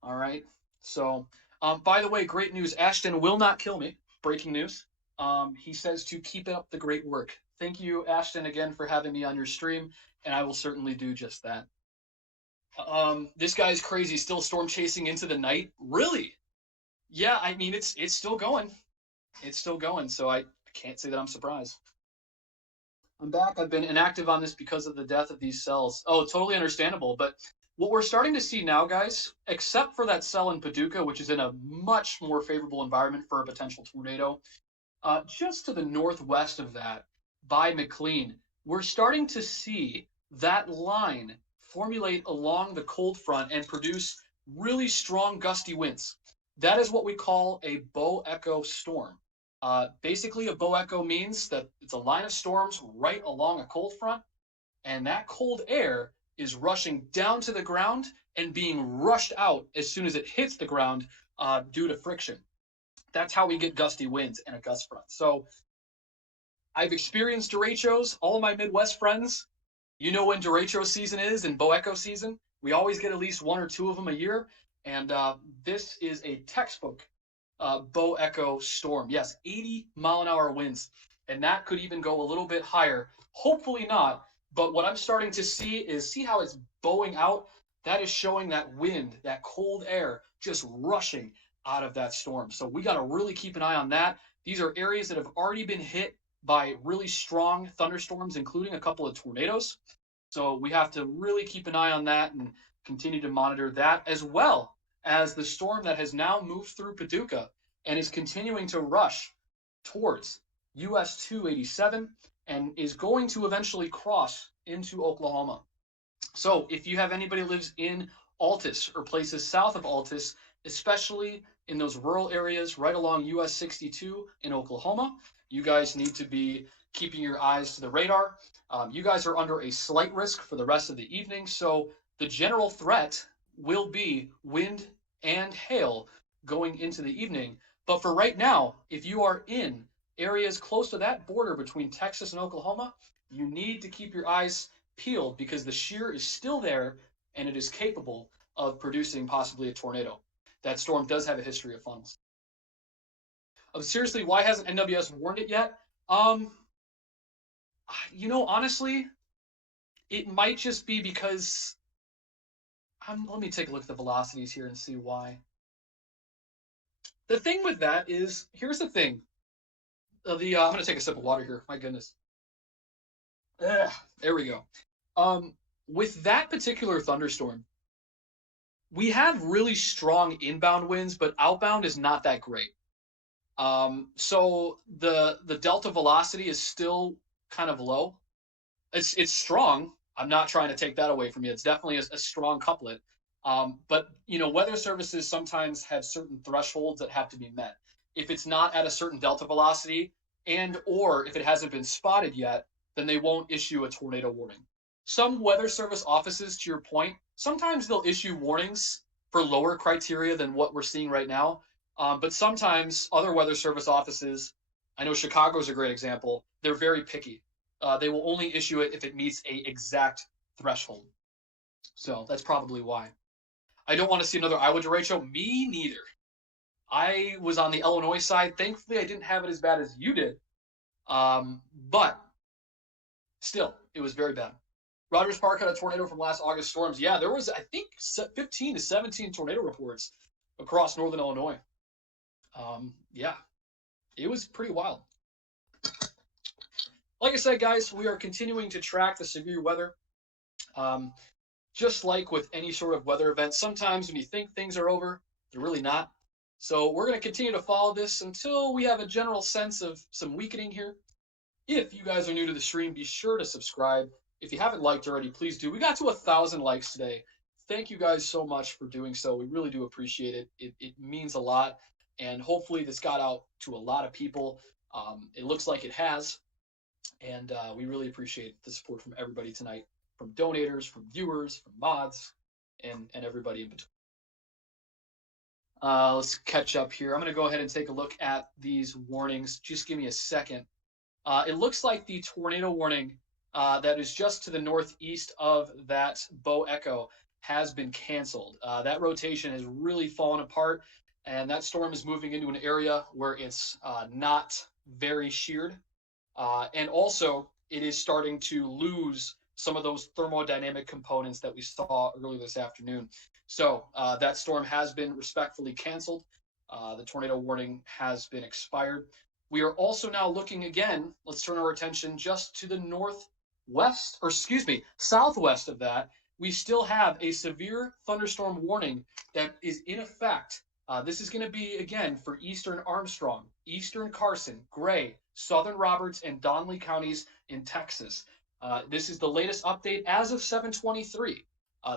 All right. So, by the way, great news. Ashton will not kill me. Breaking news. He says to keep up the great work. Thank you, Ashton, again for having me on your stream, and I will certainly do just that. This guy's crazy. Still storm chasing into the night. Really? Yeah, I mean, it's still going. It's still going, so I can't say that I'm surprised. I'm back. I've been inactive on this because of the death of these cells. Oh, totally understandable. But what we're starting to see now, guys, except for that cell in Paducah, which is in a much more favorable environment for a potential tornado, just to the northwest of that, by McLean, we're starting to see that line formulate along the cold front and produce really strong gusty winds. That is what we call a Bo Echo storm. Basically, a Bo Echo means that it's a line of storms right along a cold front, and that cold air is rushing down to the ground and being rushed out as soon as it hits the ground due to friction. That's how we get gusty winds and a gust front. So I've experienced derechos. All of my Midwest friends, you know when derecho season is and bow echo season. We always get at least one or two of them a year. And this is a textbook bow echo storm. Yes, 80-mile-an-hour winds. And that could even go a little bit higher. Hopefully not. But what I'm starting to see how it's bowing out. That is showing that wind, that cold air just rushing out of that storm. So we got to really keep an eye on that. These are areas that have already been hit by really strong thunderstorms, including a couple of tornadoes. So we have to really keep an eye on that and continue to monitor that, as well as the storm that has now moved through Paducah and is continuing to rush towards US 287 and is going to eventually cross into Oklahoma. So if you have anybody who lives in Altus or places south of Altus, especially in those rural areas right along US 62 in Oklahoma, you guys need to be keeping your eyes to the radar. You guys are under a slight risk for the rest of the evening, so the general threat will be wind and hail going into the evening. But for right now, if you are in areas close to that border between Texas and Oklahoma, you need to keep your eyes peeled because the shear is still there and it is capable of producing possibly a tornado. That storm does have a history of funnels. Seriously, why hasn't NWS warned it yet? Honestly, it might just be because let me take a look at the velocities here and see why. The thing with that is, here's the thing. I'm going to take a sip of water here. My goodness. There we go. With that particular thunderstorm, we have really strong inbound winds, but outbound is not that great. So the delta velocity is still kind of low. It's strong. I'm not trying to take that away from you. It's definitely a strong couplet. But weather services sometimes have certain thresholds that have to be met. If it's not at a certain delta velocity and or if it hasn't been spotted yet, then they won't issue a tornado warning. Some weather service offices, to your point, sometimes they'll issue warnings for lower criteria than what we're seeing right now. But sometimes other weather service offices, I know Chicago's a great example, they're very picky. They will only issue it if it meets a exact threshold. So that's probably why. I don't want to see another Iowa derecho. Me neither. I was on the Illinois side. Thankfully, I didn't have it as bad as you did. But still, it was very bad. Rogers Park had a tornado from last August storms. Yeah, there was, I think, 15 to 17 tornado reports across northern Illinois. Yeah, it was pretty wild. Like I said, guys, we are continuing to track the severe weather. Just like with any sort of weather event, sometimes when you think things are over, they're really not. So we're going to continue to follow this until we have a general sense of some weakening here. If you guys are new to the stream, be sure to subscribe. If you haven't liked already, please do. We got to 1,000 likes today. Thank you guys so much for doing so. We really do appreciate it. It means a lot. And hopefully this got out to a lot of people. It looks like it has. And we really appreciate the support from everybody tonight, from donators, from viewers, from mods, and everybody in between. Let's catch up here. I'm going to go ahead and take a look at these warnings. Just give me a second. It looks like the tornado warning that is just to the northeast of that bow echo has been canceled. That rotation has really fallen apart, and that storm is moving into an area where it's not very sheared. And also, it is starting to lose some of those thermodynamic components that we saw earlier this afternoon. So that storm has been respectfully canceled. The tornado warning has been expired. We are also now looking again, let's turn our attention just to the southwest of that. We still have a severe thunderstorm warning that is in effect. This is going to be, again, for eastern Armstrong, eastern Carson, Gray, southern Roberts, and Donley counties in Texas. This is the latest update as of 7:23.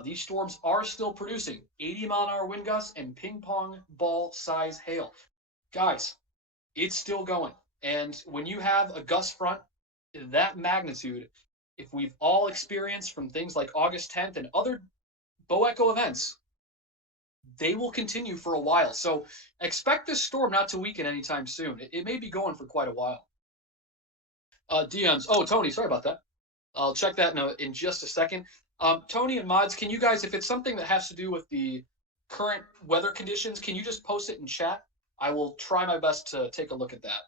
These storms are still producing 80-mile-an-hour wind gusts and ping-pong ball size hail. Guys, it's still going. And when you have a gust front that magnitude, if we've all experienced from things like August 10th and other bow echo events, they will continue for a while. So expect this storm not to weaken anytime soon. It may be going for quite a while. DMs. Oh, Tony, sorry about that. I'll check that in just a second. Tony and mods, can you guys, if it's something that has to do with the current weather conditions, can you just post it in chat? I will try my best to take a look at that.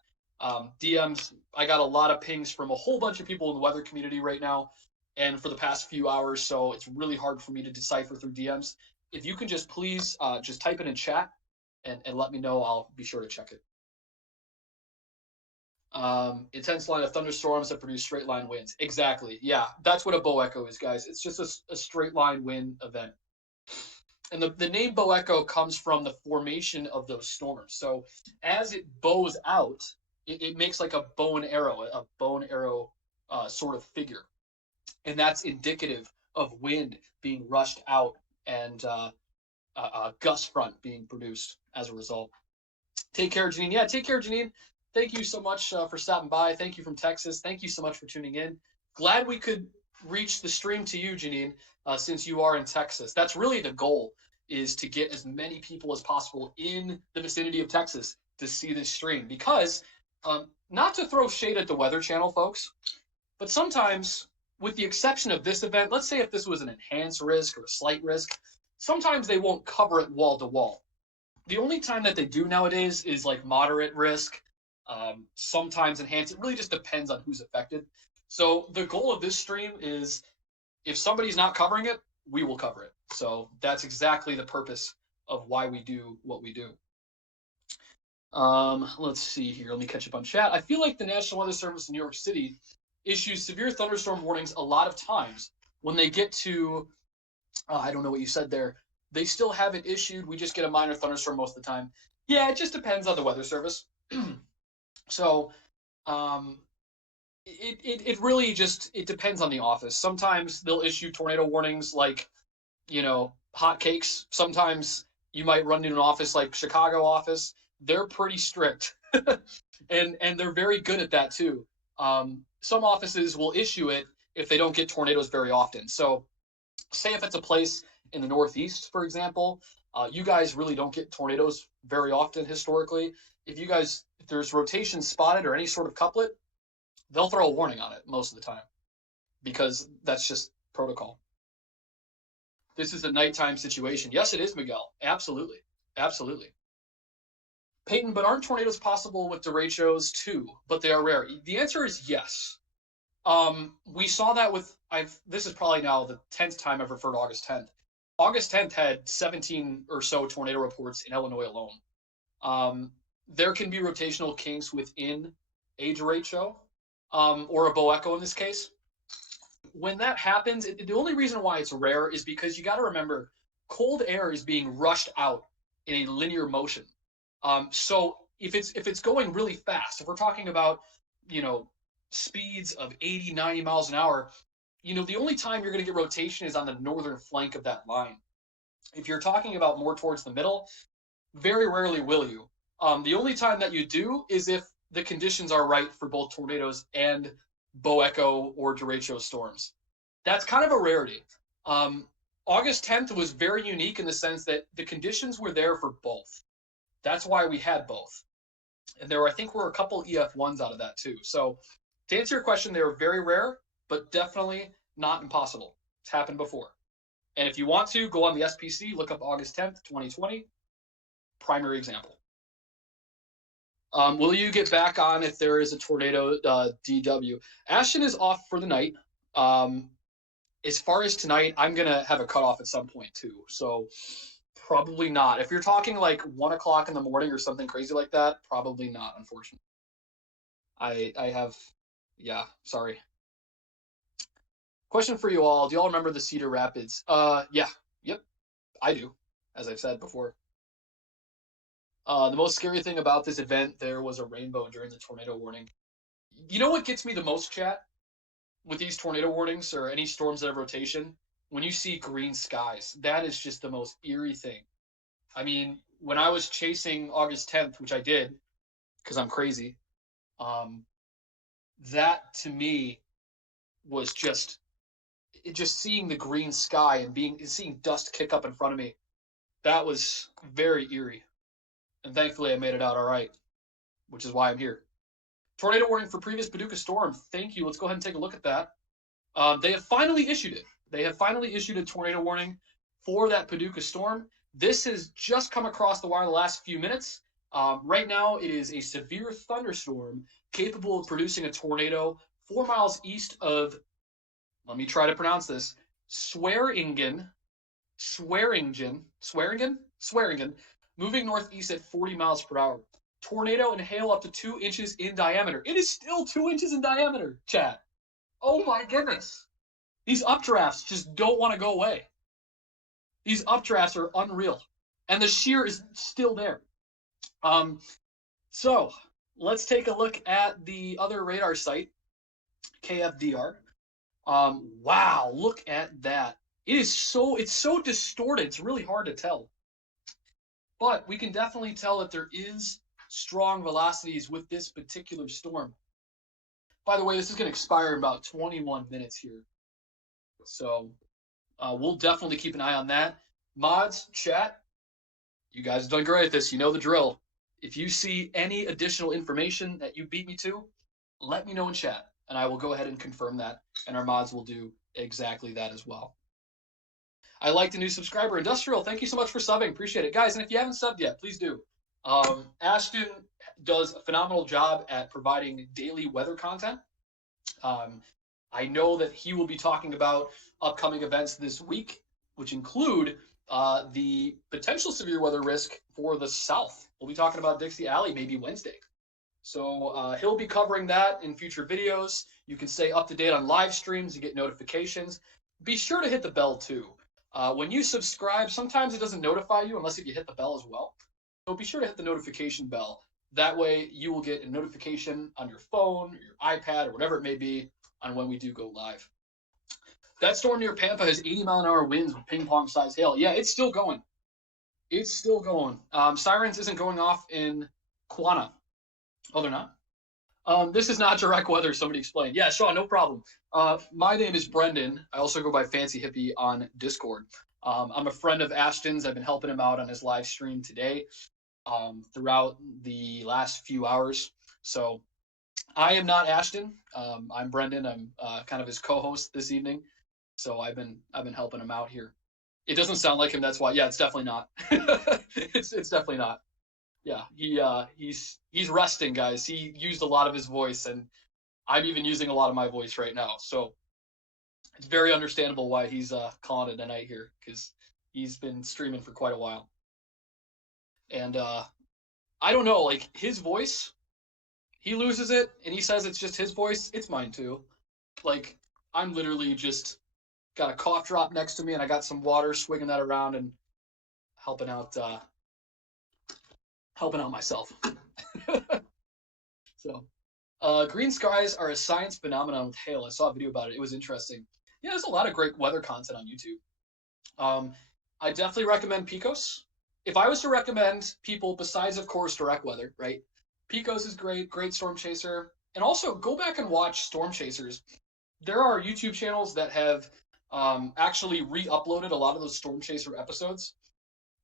DMs, I got a lot of pings from a whole bunch of people in the weather community right now and for the past few hours, so it's really hard for me to decipher through DMs. If you can just please just type it in chat and let me know, I'll be sure to check it. Intense line of thunderstorms that produce straight line winds. Exactly. Yeah, that's what a bow echo is, guys. It's just a straight line wind event. And the name bow echo comes from the formation of those storms. So as it bows out, it makes like a bow and arrow sort of figure. And that's indicative of wind being rushed out and a gust front being produced as a result. Take care, Janine. Yeah, take care, Janine. Thank you so much for stopping by. Thank you from Texas. Thank you so much for tuning in. Glad we could reach the stream to you, Janine, since you are in Texas. That's really the goal, is to get as many people as possible in the vicinity of Texas to see this stream. Because, not to throw shade at the Weather Channel, folks, but sometimes, with the exception of this event, let's say if this was an enhanced risk or a slight risk, sometimes they won't cover it wall to wall. The only time that they do nowadays is like moderate risk, sometimes enhanced. It really just depends on who's affected. So the goal of this stream is, if somebody's not covering it, we will cover it. So that's exactly the purpose of why we do what we do. Let's see here. Let me catch up on chat. I feel like the National Weather Service in New York City issues severe thunderstorm warnings a lot of times. When they get to, I don't know what you said there, they still haven't issued. We just get a minor thunderstorm most of the time. Yeah, it just depends on the weather service. So it really just, it depends on the office. Sometimes they'll issue tornado warnings like, hotcakes. Sometimes you might run into an office like Chicago office. They're pretty strict. and they're very good at that too. Some offices will issue it if they don't get tornadoes very often. So say if it's a place in the Northeast, for example, you guys really don't get tornadoes very often historically. If there's rotation spotted or any sort of couplet, they'll throw a warning on it most of the time because that's just protocol. This is a nighttime situation. Yes, it is, Miguel. Absolutely. Absolutely. Peyton, but aren't tornadoes possible with derechos too? But they are rare. The answer is yes. We saw that with, this is probably now the 10th time I've referred to August 10th. August 10th had 17 or so tornado reports in Illinois alone. There can be rotational kinks within a derecho, or a bow echo in this case. When that happens, the only reason why it's rare is because you got to remember, cold air is being rushed out in a linear motion. So if it's going really fast, if we're talking about, speeds of 80, 90 miles an hour, the only time you're going to get rotation is on the northern flank of that line. If you're talking about more towards the middle, very rarely will you. The only time that you do is if the conditions are right for both tornadoes and bow echo or derecho storms. That's kind of a rarity. August 10th was very unique in the sense that the conditions were there for both. That's why we had both. And I think were a couple EF1s out of that too. So to answer your question, they were very rare, but definitely not impossible. It's happened before. And if you want to, go on the SPC, look up August 10th, 2020. Primary example. Will you get back on if there is a tornado DW? Ashton is off for the night. As far as tonight, I'm going to have a cutoff at some point too. So probably not. If you're talking like 1 o'clock in the morning or something crazy like that, probably not, unfortunately. I have, yeah, sorry. Question for you all. Do you all remember the Cedar Rapids? Yeah, yep, I do, as I've said before. The most scary thing about this event, there was a rainbow during the tornado warning. You know what gets me the most, chat, with these tornado warnings or any storms that have rotation? When you see green skies, that is just the most eerie thing. I mean, when I was chasing August 10th, which I did, because I'm crazy, that to me was just seeing the green sky and seeing dust kick up in front of me. That was very eerie. And thankfully I made it out all right, which is why I'm here. Tornado warning for previous Paducah storm. Thank you. Let's go ahead and take a look at that. They have finally issued it. They have finally issued a tornado warning for that Paducah storm. This has just come across the wire the last few minutes. Right now, it is a severe thunderstorm capable of producing a tornado 4 miles east of, let me try to pronounce this, Swearingen, moving northeast at 40 miles per hour. Tornado and hail up to 2 inches in diameter. It is still 2 inches in diameter, chat. Oh my goodness. These updrafts just don't want to go away. These updrafts are unreal. And the shear is still there. So let's take a look at the other radar site, KFDR. Wow, look at that. It's so distorted. It's really hard to tell. But we can definitely tell that there is strong velocities with this particular storm. By the way, this is going to expire in about 21 minutes here. So we'll definitely keep an eye on that. Mods, chat, you guys have done great at this. You know the drill. If you see any additional information that you beat me to, let me know in chat, and I will go ahead and confirm that, and our mods will do exactly that as well. I like the new subscriber, Industrial. Thank you so much for subbing. Appreciate it. Guys, and if you haven't subbed yet, please do. Ashton does a phenomenal job at providing daily weather content. I know that he will be talking about upcoming events this week, which include the potential severe weather risk for the South. We'll be talking about Dixie Alley maybe Wednesday. So he'll be covering that in future videos. You can stay up to date on live streams and get notifications. Be sure to hit the bell too. When you subscribe, sometimes it doesn't notify you unless if you hit the bell as well. So be sure to hit the notification bell. That way you will get a notification on your phone, or your iPad, or whatever it may be on when we do go live. That storm near Pampa has 80-mile-an-hour winds with ping-pong-sized hail. Yeah, it's still going. It's still going. Sirens isn't going off in Quanah. Oh, they're not? This is not direct weather, somebody explained. Yeah, Sean, no problem. My name is Brendan. I also go by Fancy Hippie on Discord. I'm a friend of Ashton's. I've been helping him out on his live stream today throughout the last few hours. So I am not Ashton. I'm Brendan. I'm kind of his co-host this evening. So I've been helping him out here. It doesn't sound like him. That's why. Yeah, it's definitely not. it's definitely not. Yeah, he's resting, guys. He used a lot of his voice, and I'm even using a lot of my voice right now. So it's very understandable why he's calling it a night here, because he's been streaming for quite a while. And I don't know, like his voice, he loses it, and he says it's just his voice. It's mine too. Like I'm literally just got a cough drop next to me, and I got some water, swinging that around and helping out myself. So, green skies are a science phenomenon with hail. I saw a video about it. It was interesting. Yeah, there's a lot of great weather content on YouTube. I definitely recommend Picos. If I was to recommend people besides, of course, direct weather, right? Picos is great storm chaser. And also go back and watch Storm Chasers. There are YouTube channels that have actually re-uploaded a lot of those Storm Chaser episodes.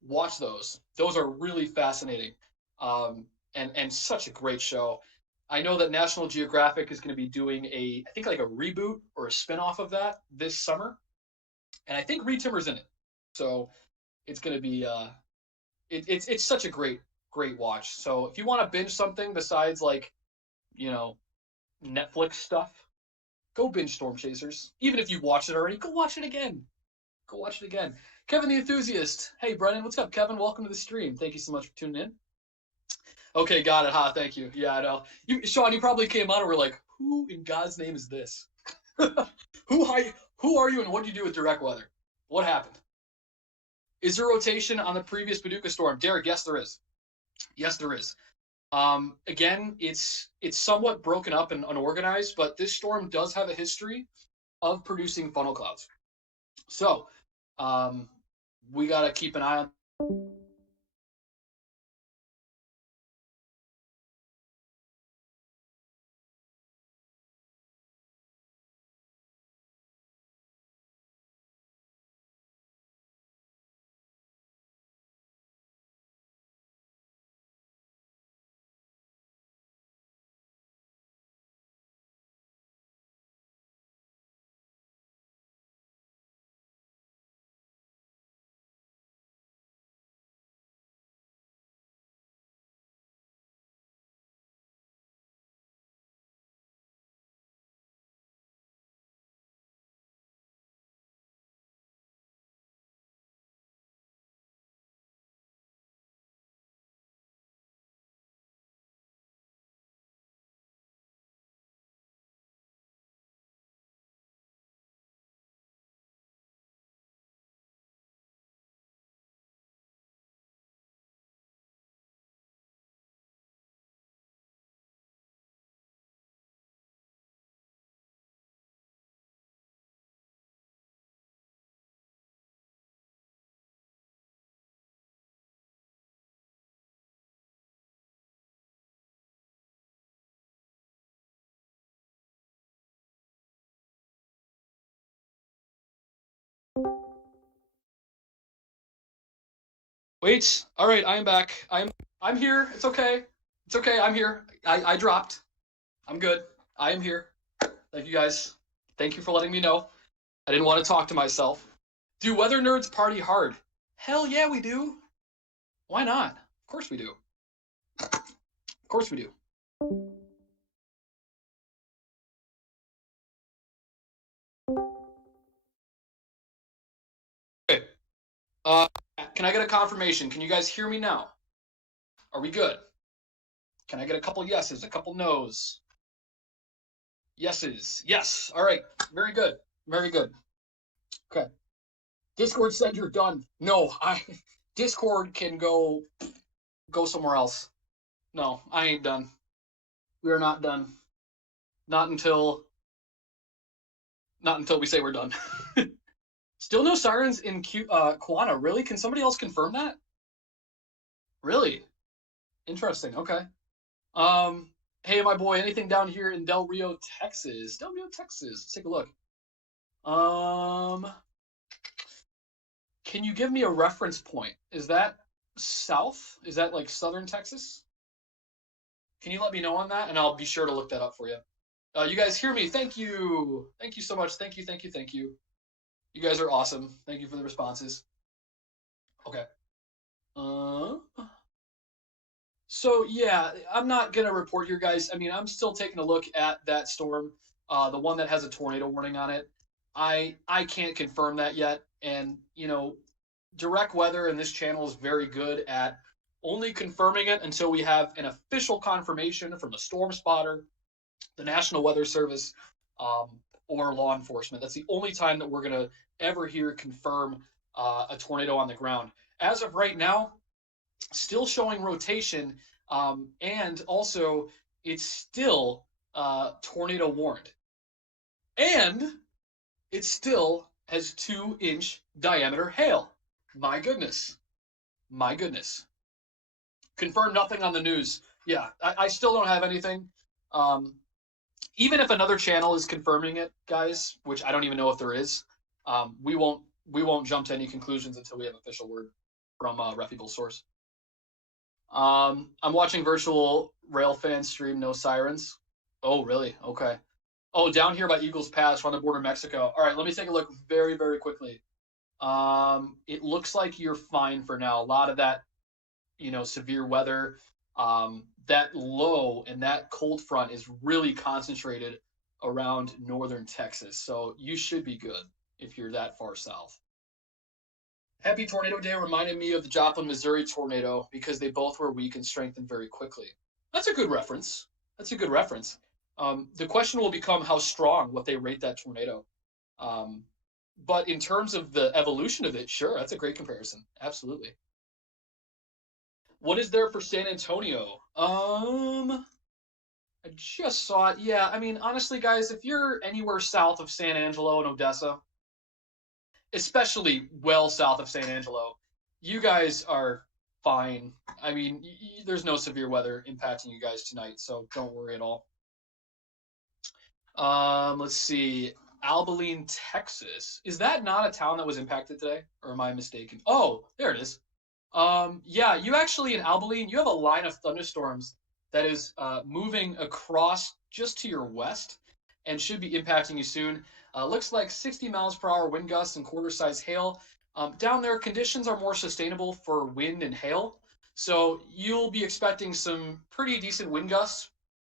Watch those. Those are really fascinating. And such a great show. I know that National Geographic is going to be doing I think like a reboot or a spinoff of that this summer. And I think Retimmer's in it. So it's going to be, it's such a great watch. So if you want to binge something besides like, Netflix stuff, go binge Storm Chasers. Even if you watched it already, go watch it again. Kevin the Enthusiast. Hey, Brennan, what's up, Kevin? Welcome to the stream. Thank you so much for tuning in. Okay, got it. Thank you. Yeah, I know. Sean, you probably came on and were like, who in God's name is this? Who are you and what do you do with direct weather? What happened? Is there rotation on the previous Paducah storm? Derek, yes, there is. Yes, there is. Again, it's somewhat broken up and unorganized, but this storm does have a history of producing funnel clouds. So we got to keep an eye on Wait. All right, I am back. I'm here. It's okay. It's okay. I'm here. I dropped. I'm good. I am here. Thank you guys. Thank you for letting me know. I didn't want to talk to myself. Do weather nerds party hard? Hell yeah, we do. Why not? Of course we do. Of course we do. Okay. Can I get a confirmation? Can you guys hear me now? Are we good? Can I get a couple yeses, a couple nos? Yeses. Yes. All right. Very good. Very good. Okay. Discord said you're done. No, Discord can go somewhere else. No, I ain't done. We are not done. Not until we say we're done. Still no sirens in Kuana. Really? Can somebody else confirm that? Really? Interesting. Okay. Hey, my boy, anything down here in Del Rio, Texas? Del Rio, Texas. Let's take a look. Can you give me a reference point? Is that south? Is that like southern Texas? Can you let me know on that? And I'll be sure to look that up for you. You guys hear me? Thank you. Thank you so much. Thank you, thank you, thank you. You guys are awesome. Thank you for the responses. Okay. So yeah, I'm not gonna report here, guys. I mean, I'm still taking a look at that storm, the one that has a tornado warning on it. I can't confirm that yet, and direct weather in this channel is very good at only confirming it until we have an official confirmation from a storm spotter, the National Weather Service, or law enforcement. That's the only time that we're gonna ever hear confirm a tornado on the ground. As of right now, still showing rotation, and also it's still tornado warned, and it still has 2-inch diameter hail. My goodness. My goodness. Confirm nothing on the news. Yeah, I still don't have anything. Even if another channel is confirming it, guys, which I don't even know if there is, we won't jump to any conclusions until we have official word from a reputable source. I'm watching virtual rail fan stream, no sirens. Oh, really? Okay. Oh, down here by Eagles Pass, on the border of Mexico. All right, let me take a look very, very quickly. It looks like you're fine for now. A lot of that, severe weather, that low and that cold front is really concentrated around northern Texas. So you should be good if you're that far south. Happy Tornado Day reminded me of the Joplin, Missouri tornado because they both were weak and strengthened very quickly. That's a good reference. That's a good reference. The question will become how strong, what they rate that tornado. But in terms of the evolution of it, sure, that's a great comparison. Absolutely. What is there for San Antonio? I just saw it. Yeah, I mean, honestly, guys, if you're anywhere south of San Angelo and Odessa, especially well south of San Angelo, you guys are fine. I mean, there's no severe weather impacting you guys tonight, so don't worry at all. Let's see. Abilene, Texas. Is that not a town that was impacted today? Or am I mistaken? Oh, there it is. Yeah, you actually in Abilene, you have a line of thunderstorms that is moving across just to your west and should be impacting you soon. Looks like 60 miles per hour wind gusts and quarter-size hail. Down there, conditions are more sustainable for wind and hail. So you'll be expecting some pretty decent wind gusts,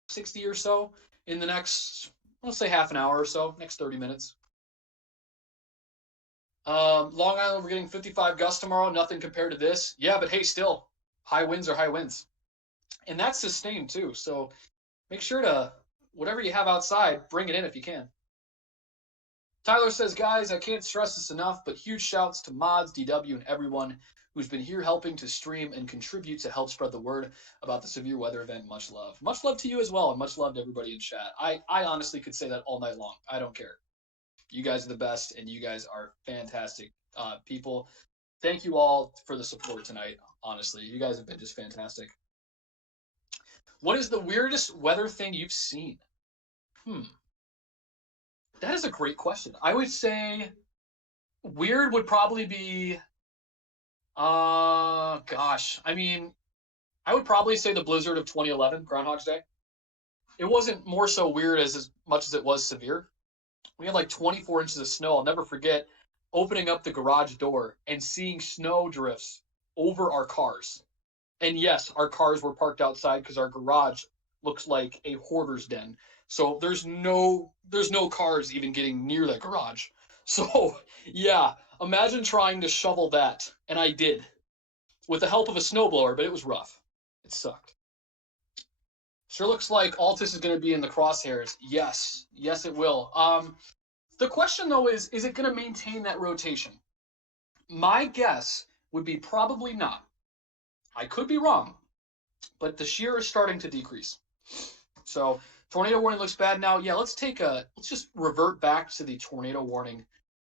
60 or so, in the next, let's say half an hour or so, next 30 minutes. Long Island, we're getting 55 gusts tomorrow. Nothing compared to this. Yeah, but hey, still, high winds are high winds. And that's sustained too. So make sure to, whatever you have outside, bring it in if you can. Tyler says, guys, I can't stress this enough, but huge shouts to mods, DW, and everyone who's been here helping to stream and contribute to help spread the word about the severe weather event. Much love. Much love to you as well, and much love to everybody in chat. I honestly could say that all night long. I don't care. You guys are the best, and you guys are fantastic people. Thank you all for the support tonight, honestly. You guys have been just fantastic. What is the weirdest weather thing you've seen? That is a great question. I would say Weird would probably be, gosh. I mean, I would probably say the blizzard of 2011, Groundhog's Day. It wasn't more so weird as much as it was severe. We had like 24 inches of snow. I'll never forget opening up the garage door and seeing snow drifts over our cars. And yes, our cars were parked outside because our garage looks like a hoarder's den. So there's no cars even getting near that garage. So yeah, imagine trying to shovel that, and I did with the help of a snowblower, but it was rough. It sucked. Sure looks like Altus is going to be in the crosshairs. Yes, yes, it will. The question though is it going to maintain that rotation? My guess would be probably not. I could be wrong, but the shear is starting to decrease. So tornado warning looks bad now. Yeah, let's just revert back to the tornado warning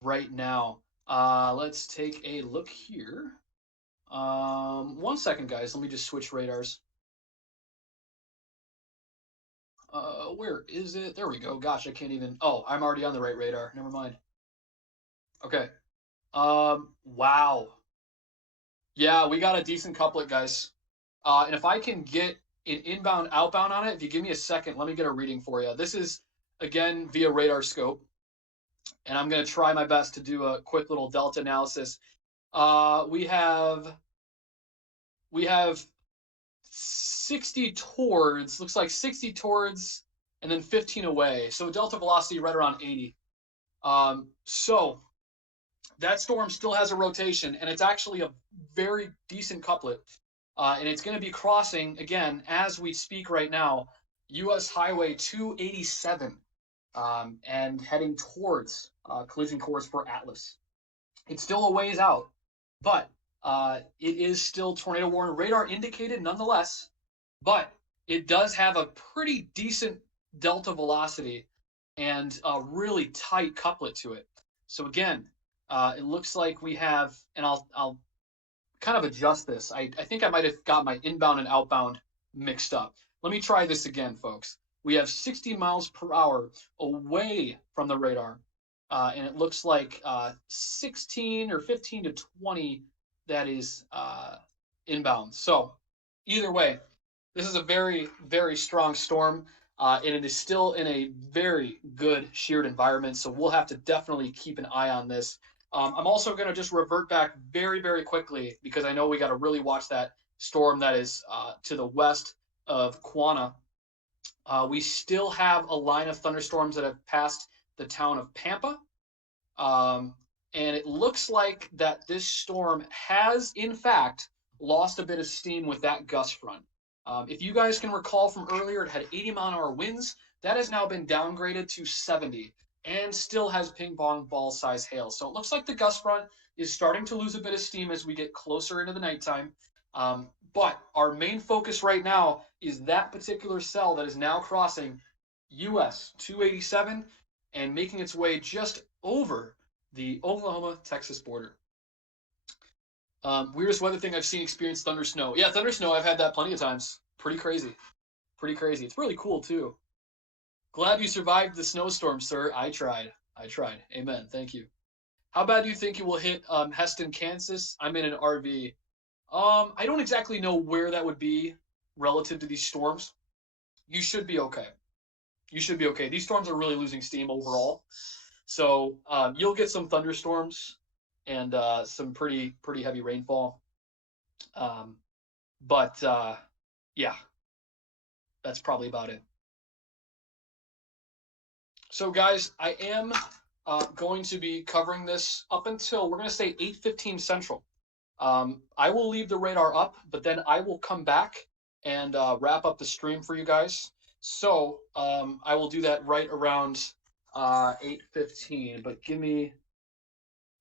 right now. Let's take a look here. 1 second, guys. Let me just switch radars. Where is it? There we go. Gosh, I can't even. Oh, I'm already on the right radar. Never mind. Okay. Wow. Yeah, we got a decent couplet, guys. And if I can get an inbound, outbound on it, if you give me a second, let me get a reading for you. This is, again, via radar scope. And I'm going to try my best to do a quick little delta analysis. We have 60 towards, looks like 60 towards, and then 15 away. So delta velocity right around 80. So that storm still has a rotation, and it's actually a very decent couplet. And it's going to be crossing, again, as we speak right now, US Highway 287, and heading towards collision course for Atlas. It's still a ways out, but it is still tornado warning radar indicated nonetheless, but it does have a pretty decent delta velocity and a really tight couplet to it. So again, it looks like we have, and I'll kind of adjust this. I think I might have got my inbound and outbound mixed up. Let me try this again, folks. We have 60 miles per hour away from the radar, and it looks like 16 or 15 to 20 that is inbound. So either way, this is a very, very strong storm, and it is still in a very good sheared environment. So we'll have to definitely keep an eye on this. I'm also going to just revert back very, very quickly because I know we got to really watch that storm that is to the west of Quanah. We still have a line of thunderstorms that have passed the town of Pampa. And it looks like that this storm has, in fact, lost a bit of steam with that gust front. If you guys can recall from earlier, it had 80-mile-an-hour winds. That has now been downgraded to 70 and still has ping pong ball size hail. So it looks like the gust front is starting to lose a bit of steam as we get closer into the nighttime. But our main focus right now is that particular cell that is now crossing US 287 and making its way just over the Oklahoma-Texas border. Weirdest weather thing I've seen experience thunder snow. Yeah, thunder snow, I've had that plenty of times. Pretty crazy. Pretty crazy. It's really cool, too. Glad you survived the snowstorm, sir. I tried. I tried. Amen. Thank you. How bad do you think you will hit Heston, Kansas? I'm in an RV. I don't exactly know where that would be relative to these storms. You should be okay. You should be okay. These storms are really losing steam overall. So you'll get some thunderstorms and some pretty heavy rainfall. But yeah, that's probably about it. So guys, I am going to be covering this up until, we're going to say 8:15 Central. I will leave the radar up, but then I will come back and wrap up the stream for you guys. So I will do that right around 8:15, but give me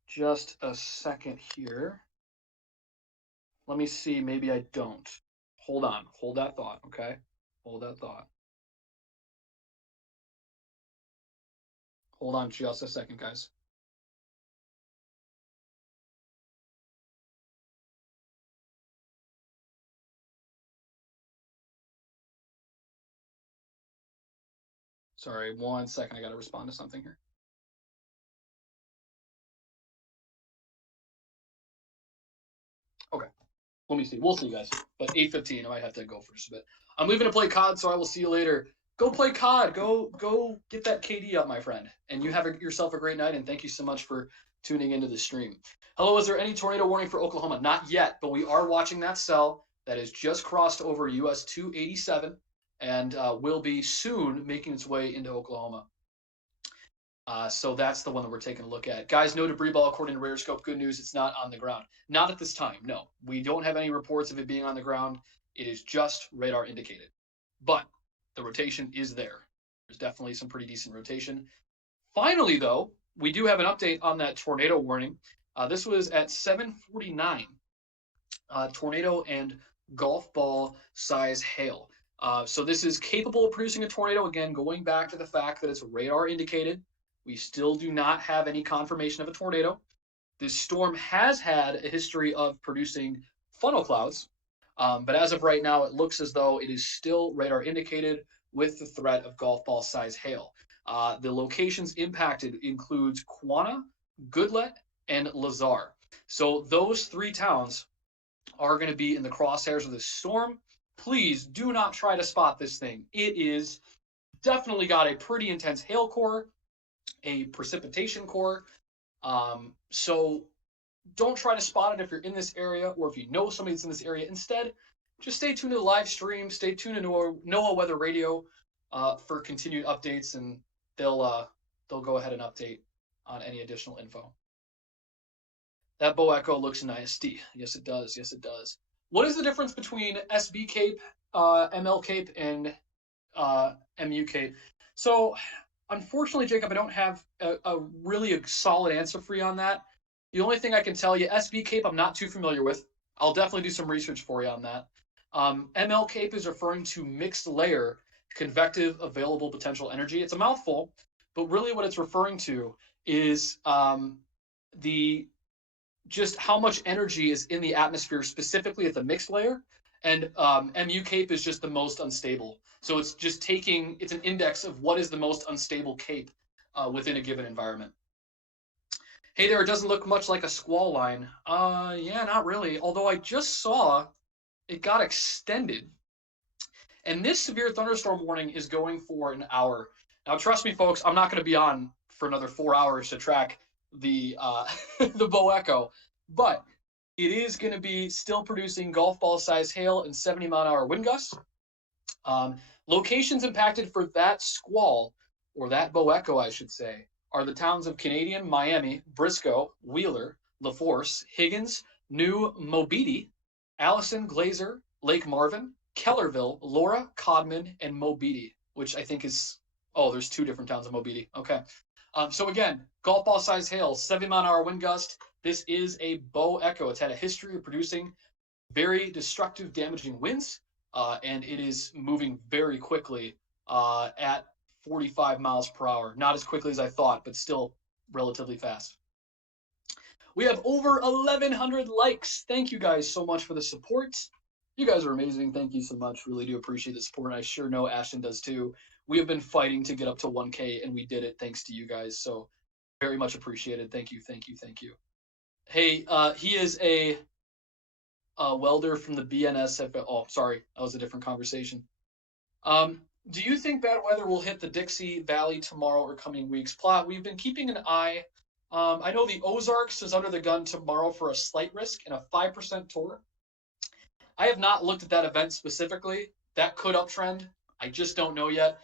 just a second here. Let me see, maybe I don't. Hold on, hold that thought, okay? Hold that thought. Hold on just a second, guys. Sorry, 1 second, I gotta respond to something here. Let me see. We'll see, guys. But 8:15, I might have to go for just a bit. I'm leaving to play COD, so I will see you later. Go play COD. Go get that KD up, my friend. And you have yourself a great night, and thank you so much for tuning into the stream. Hello, is there any tornado warning for Oklahoma? Not yet, but we are watching that cell that has just crossed over US 287 and will be soon making its way into Oklahoma. So that's the one that we're taking a look at. Guys, no debris ball according to Rarescope. Good news, it's not on the ground. Not at this time, no. We don't have any reports of it being on the ground. It is just radar indicated. But the rotation is there. There's definitely some pretty decent rotation. Finally, though, we do have an update on that tornado warning. This was at 7:49. Tornado and golf ball size hail. So this is capable of producing a tornado. Again, going back to the fact that it's radar indicated. We still do not have any confirmation of a tornado. This storm has had a history of producing funnel clouds, but as of right now, it looks as though it is still radar indicated with the threat of golf ball size hail. The locations impacted includes Quanah, Goodlet, and Lazar. So those three towns are going to be in the crosshairs of this storm. Please do not try to spot this thing. It is definitely got a pretty intense hail core, a precipitation core. So don't try to spot it if you're in this area or if you know somebody that's in this area. Instead, just stay tuned to the live stream, stay tuned to NOAA Weather Radio for continued updates, and they'll go ahead and update on any additional info. That bow echo looks nasty. Yes, it does. Yes, it does. What is the difference between SB Cape, ML Cape, and MU Cape? So, unfortunately, Jacob, I don't have a really solid answer for you on that. The only thing I can tell you, SB Cape, I'm not too familiar with. I'll definitely do some research for you on that. ML Cape is referring to mixed layer convective available potential energy. It's a mouthful, but really what it's referring to is just how much energy is in the atmosphere, specifically at the mixed layer. And MU Cape is just the most unstable. So it's just it's an index of what is the most unstable cape within a given environment. Hey there, it doesn't look much like a squall line. Yeah, not really. Although I just saw it got extended. And this severe thunderstorm warning is going for an hour. Now, trust me, folks, I'm not going to be on for another 4 hours to track the the bow echo, but it is going to be still producing golf ball size hail and 70-mile-an-hour wind gusts. Locations impacted for that squall, or that bow echo, I should say, are the towns of Canadian, Miami, Briscoe, Wheeler, LaForce, Higgins, New Mobeetie, Allison, Glazer, Lake Marvin, Kellerville, Laura, Codman, and Mobeetie, which I think is, there's two different towns of Mobeetie. Okay. So again, golf ball size hail, 70-mile-an-hour wind gust. This is a bow echo. It's had a history of producing very destructive, damaging winds, and it is moving very quickly at 45 miles per hour. Not as quickly as I thought, but still relatively fast. We have over 1,100 likes. Thank you guys so much for the support. You guys are amazing. Thank you so much. Really do appreciate the support. I sure know Ashton does too. We have been fighting to get up to 1K, and we did it thanks to you guys. So very much appreciated. Thank you, thank you, thank you. Hey, he is a welder from the BNSF. Oh, sorry, that was a different conversation. Do you think bad weather will hit the Dixie Valley tomorrow or coming weeks? Plot, we've been keeping an eye. I know the Ozarks is under the gun tomorrow for a slight risk and a 5% tour. I have not looked at that event specifically. That could uptrend. I just don't know yet.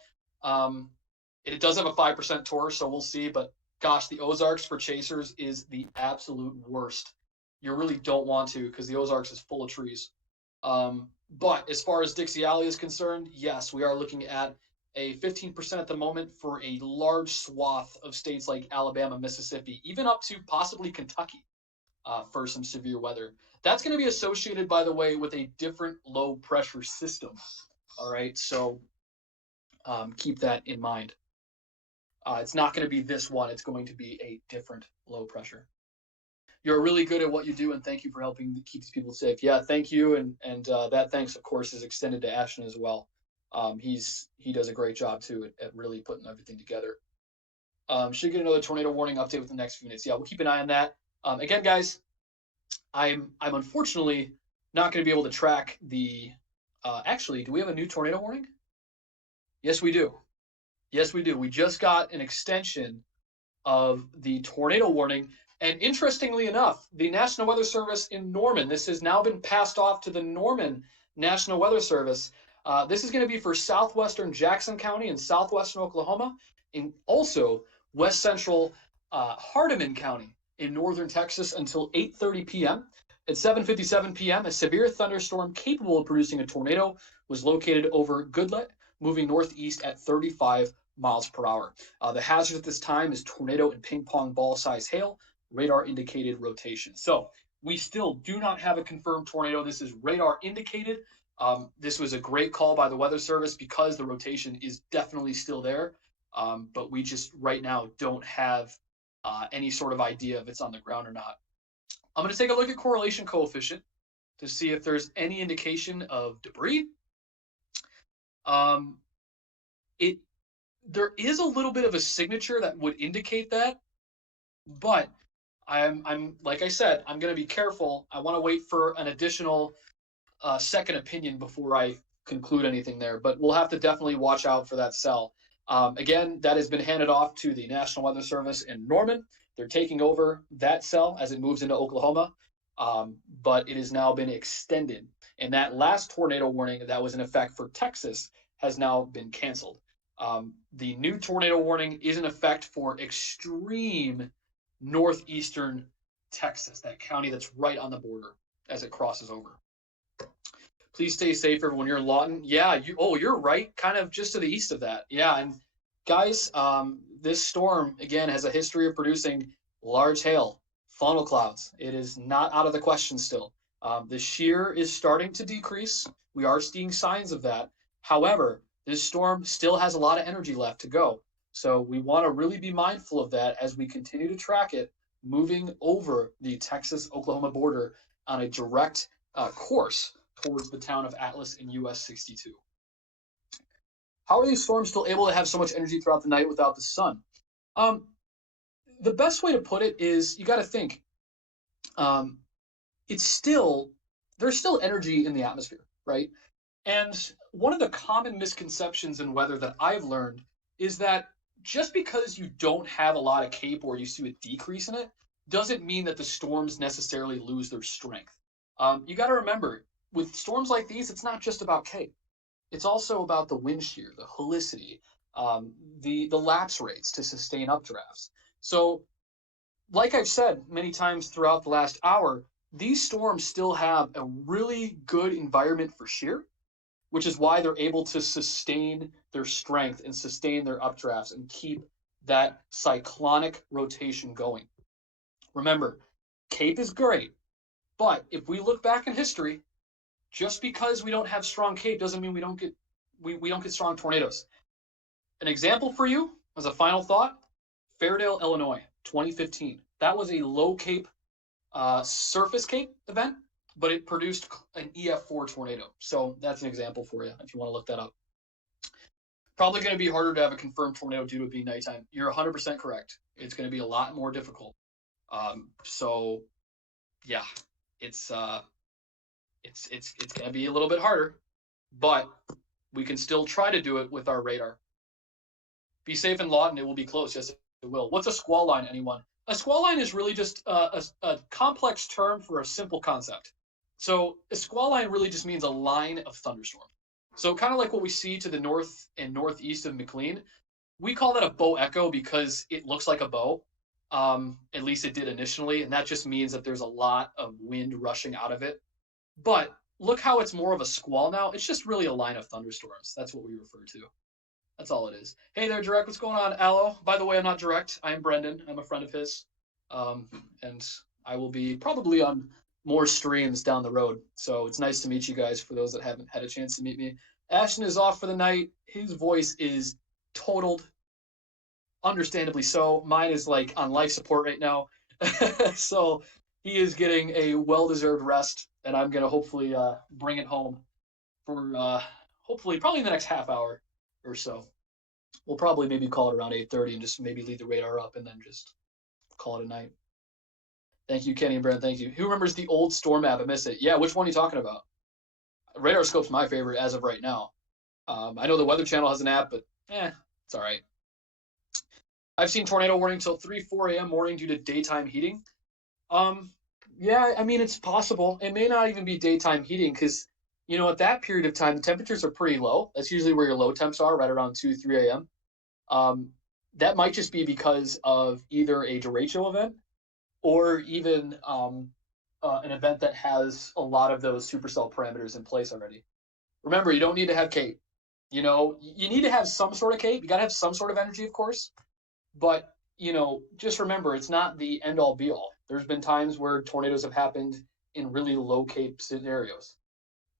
It does have a 5% tour, so we'll see. But gosh, the Ozarks for chasers is the absolute worst. You really don't want to, because the Ozarks is full of trees. But as far as Dixie Alley is concerned, yes, we are looking at a 15% at the moment for a large swath of states like Alabama, Mississippi, even up to possibly Kentucky for some severe weather. That's going to be associated, by the way, with a different low pressure system. All right, so keep that in mind. It's not going to be this one. It's going to be a different low pressure. You're really good at what you do, and thank you for helping keep these people safe. Yeah, thank you, and that thanks, of course, is extended to Ashton as well. He does a great job too at really putting everything together. Should get another tornado warning update within the next few minutes. Yeah, we'll keep an eye on that. Again, guys, I'm unfortunately not going to be able to track the. Actually, do we have a new tornado warning? Yes, we do. Yes, we do. We just got an extension of the tornado warning. And interestingly enough, the National Weather Service in Norman, this has now been passed off to the Norman National Weather Service. This is going to be for southwestern Jackson County and southwestern Oklahoma, and also west central Hardeman County in northern Texas until 8:30 p.m. At 7:57 p.m., a severe thunderstorm capable of producing a tornado was located over Goodlet, moving northeast at 35 miles per hour. The hazard at this time is tornado and ping pong ball size hail, radar indicated rotation. So we still do not have a confirmed tornado. This is radar indicated. This was a great call by the Weather Service because the rotation is definitely still there. But we just right now don't have any sort of idea if it's on the ground or not. I'm going to take a look at correlation coefficient to see if there's any indication of debris. There is a little bit of a signature that would indicate that, but I'm like I said, I'm going to be careful. I want to wait for an additional second opinion before I conclude anything there, but we'll have to definitely watch out for that cell. Again, that has been handed off to the National Weather Service in Norman. They're taking over that cell as it moves into Oklahoma, but it has now been extended. And that last tornado warning that was in effect for Texas has now been canceled. The new tornado warning is in effect for extreme northeastern Texas, that county that's right on the border as it crosses over. Please stay safe, everyone. You're in Lawton. Yeah, you're right, kind of just to the east of that. Yeah, and guys, this storm, again, has a history of producing large hail, funnel clouds. It is not out of the question still. The shear is starting to decrease. We are seeing signs of that. However, this storm still has a lot of energy left to go. So we want to really be mindful of that as we continue to track it, moving over the Texas-Oklahoma border on a direct course towards the town of Atlas in US 62. How are these storms still able to have so much energy throughout the night without the sun? The best way to put it is you got to think there's still energy in the atmosphere, right? And one of the common misconceptions in weather that I've learned is that just because you don't have a lot of CAPE or you see a decrease in it doesn't mean that the storms necessarily lose their strength. You got to remember, with storms like these, it's not just about CAPE. It's also about the wind shear, the helicity, the lapse rates to sustain updrafts. So, like I've said many times throughout the last hour, these storms still have a really good environment for shear, which is why they're able to sustain their strength and sustain their updrafts and keep that cyclonic rotation going. Remember, CAPE is great, but if we look back in history, just because we don't have strong CAPE doesn't mean we don't get strong tornadoes. An example for you as a final thought: Fairdale, Illinois, 2015. That was a low CAPE surface CAPE event, but it produced an EF4 tornado. So that's an example for you if you want to look that up. Probably going to be harder to have a confirmed tornado due to it being nighttime. You're 100% correct. It's going to be a lot more difficult. So yeah, it's going to be a little bit harder, but we can still try to do it with our radar. Be safe in Lawton. It will be close. Yes, it will. What's a squall line, anyone? A squall line is really just a complex term for a simple concept. So a squall line really just means a line of thunderstorm. So kind of like what we see to the north and northeast of McLean, we call that a bow echo because it looks like a bow. At least it did initially, and that just means that there's a lot of wind rushing out of it. But look how it's more of a squall now. It's just really a line of thunderstorms. That's what we refer to. That's all it is. Hey there, Direct. What's going on, Aloe? By the way, I'm not Direct. I am Brendan. I'm a friend of his. And I will be probably on more streams down the road. So it's nice to meet you guys for those that haven't had a chance to meet me. Ashton is off for the night. His voice is totaled. Understandably so. Mine is like on life support right now. So he is getting a well-deserved rest, and I'm going to hopefully bring it home for hopefully probably in the next half hour or so. We'll probably maybe call it around 8:30 and just maybe leave the radar up and then just call it a night. Thank you, Kenny and Brent. Thank you. Who remembers the old storm app? I miss it. Yeah, which one are you talking about? Radar Scope's my favorite as of right now. I know the Weather Channel has an app, but it's all right. I've seen tornado warning till 3, 4 a.m. morning due to daytime heating. Yeah, I mean, it's possible. It may not even be daytime heating because, at that period of time, the temperatures are pretty low. That's usually where your low temps are, right around 2, 3 a.m. That might just be because of either a derecho event or even an event that has a lot of those supercell parameters in place already. Remember, you don't need to have Kate. You need to have some sort of Kate. You got to have some sort of energy, of course. But, just remember, it's not the end all be all. There's been times where tornadoes have happened in really low Cape scenarios.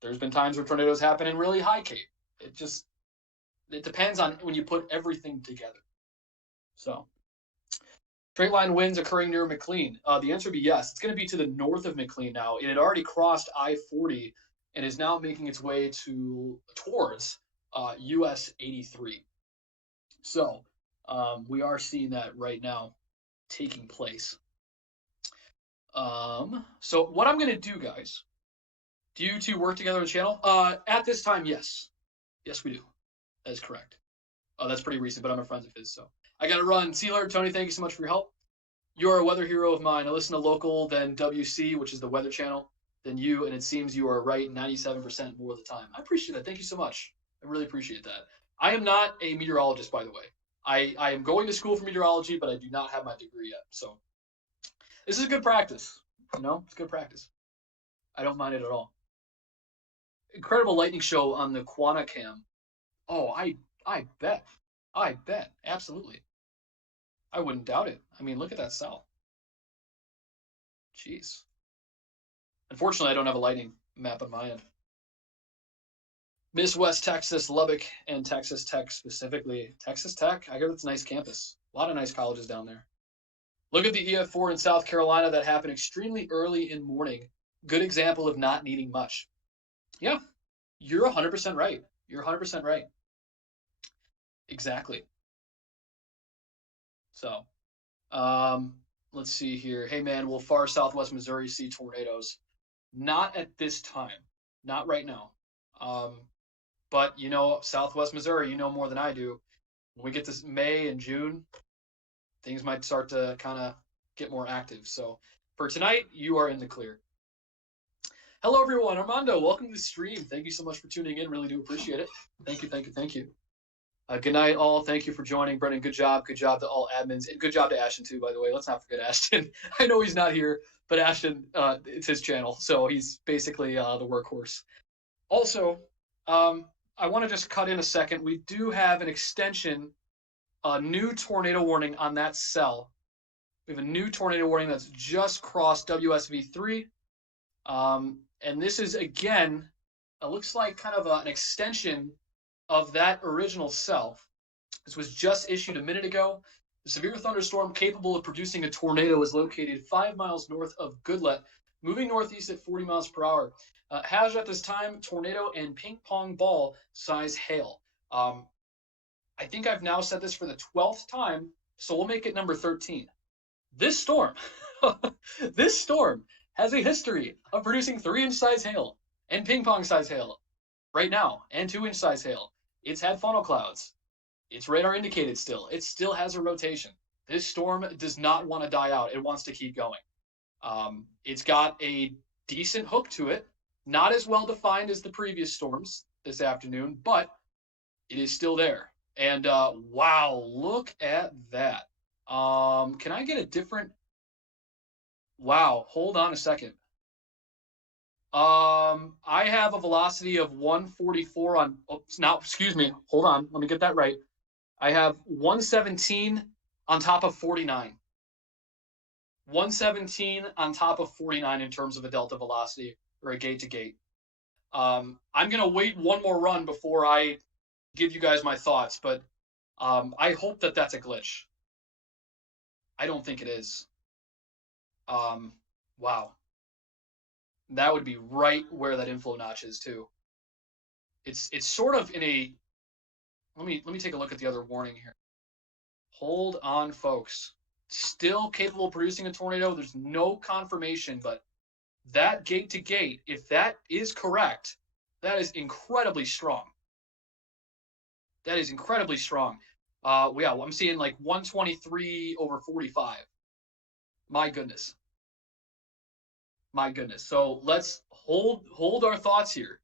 There's been times where tornadoes happen in really high Cape. It depends on when you put everything together. So, straight line winds occurring near McLean. The answer would be yes. It's going to be to the north of McLean now. It had already crossed I-40 and is now making its way towards US 83. So, we are seeing that right now taking place. So what I'm going to do, guys, do you two work together on the channel? At this time, yes. Yes, we do. That is correct. That's pretty recent, but I'm a friend of his, so. I got to run. See you later, Tony. Thank you so much for your help. You are a weather hero of mine. I listen to local, then WC, which is the Weather Channel, then you, and it seems you are right 97% more of the time. I appreciate that. Thank you so much. I really appreciate that. I am not a meteorologist, by the way. I am going to school for meteorology, but I do not have my degree yet. So this is good practice. It's good practice. I don't mind it at all. Incredible lightning show on the Quanacam. Oh, I bet. I bet. Absolutely. I wouldn't doubt it. I mean, look at that cell. Jeez. Unfortunately, I don't have a lightning map on my end. Miss West Texas, Lubbock, and Texas Tech specifically. Texas Tech, I hear that's a nice campus. A lot of nice colleges down there. Look at the EF4 in South Carolina that happened extremely early in morning. Good example of not needing much. Yeah, you're 100% right. You're 100% right. Exactly. So, let's see here. Hey, man, will far southwest Missouri see tornadoes? Not at this time. Not right now. But, southwest Missouri, you know more than I do. When we get to May and June, things might start to kind of get more active. So for tonight, you are in the clear. Hello, everyone. Armando, welcome to the stream. Thank you so much for tuning in. Really do appreciate it. Thank you, thank you, thank you. Good night, all. Thank you for joining. Brendan, good job. Good job to all admins. And good job to Ashton, too, by the way. Let's not forget Ashton. I know he's not here, but Ashton, it's his channel. So he's basically the workhorse. Also, I want to just cut in a second. We do have an extension, a new tornado warning on that cell. We have a new tornado warning that's just crossed WSV3. And this is, again, it looks like kind of an extension of that original cell. This was just issued a minute ago. The severe thunderstorm capable of producing a tornado is located 5 miles north of Goodlet, moving northeast at 40 miles per hour. Has at this time tornado and ping pong ball size hail. I think I've now said this for the 12th time, so we'll make it number 13. This storm, this storm has a history of producing 3-inch size hail and ping pong size hail right now, and 2-inch size hail. It's had funnel clouds. It's radar indicated still. It still has a rotation. This storm does not want to die out. It wants to keep going. It's got a decent hook to it. Not as well defined as the previous storms this afternoon, but it is still there. And wow, look at that. Can I get a different? Wow, hold on a second. I have a velocity of 144 on. Now, excuse me. Hold on. Let me get that right. I have 117 on top of 49. 117 on top of 49 in terms of a delta velocity or a gate to gate. I'm going to wait one more run before I give you guys my thoughts, but I hope that that's a glitch. I don't think it is. Wow. That would be right where that inflow notch is too. It's sort of in a, let me take a look at the other warning here. Hold on, folks. still capable of producing a tornado. There's no confirmation, but that gate to gate, if that is correct, that is incredibly strong. That is incredibly strong. Yeah, I'm seeing like 123 over 45. My goodness. My goodness. So let's hold our thoughts here.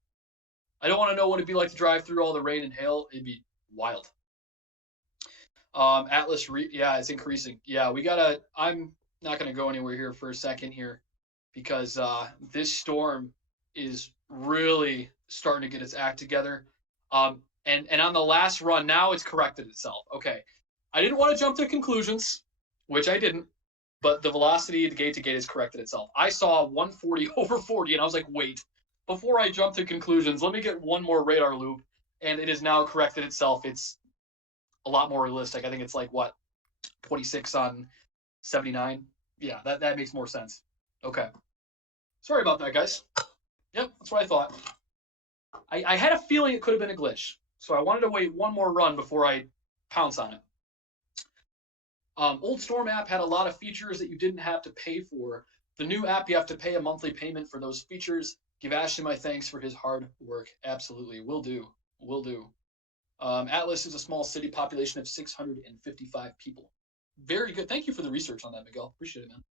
I don't want to know what it'd be like to drive through all the rain and hail. It'd be wild. Atlas, yeah, it's increasing. Yeah, I'm not gonna go anywhere here for a second here, because this storm is really starting to get its act together. And on the last run, now it's corrected itself. Okay, I didn't want to jump to conclusions, which I didn't, but the velocity, the gate to gate, has corrected itself. I saw 140 over 40, and I was like, wait, before I jump to conclusions, let me get one more radar loop, and it has now corrected itself. It's a lot more realistic. I think it's like, what, 26 on 79? Yeah, that makes more sense. Okay. Sorry about that, guys. Yep, that's what I thought. I had a feeling it could have been a glitch, so I wanted to wait one more run before I pounce on it. Old Storm app had a lot of features that you didn't have to pay for. The new app, you have to pay a monthly payment for those features. Give Ashton my thanks for his hard work. Absolutely, will do. Will do. Atlas is a small city, population of 655 people. Very good. Thank you for the research on that, Miguel. Appreciate it, man.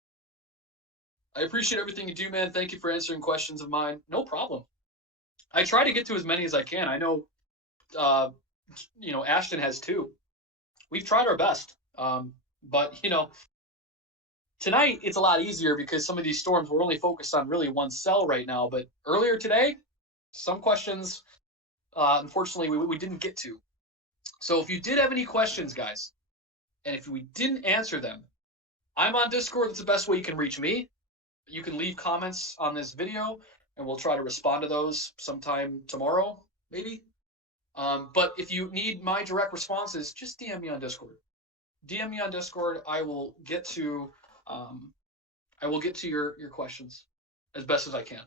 I appreciate everything you do, man. Thank you for answering questions of mine. No problem. I try to get to as many as I can. I know, Ashton has too. We've tried our best. But, tonight it's a lot easier because some of these storms were only focused on really one cell right now. But earlier today, some questions, unfortunately, we didn't get to. So if you did have any questions, guys, and if we didn't answer them, I'm on Discord. That's the best way you can reach me. You can leave comments on this video, and we'll try to respond to those sometime tomorrow, maybe. But if you need my direct responses, just DM me on Discord. DM me on Discord. I will get to your questions as best as I can.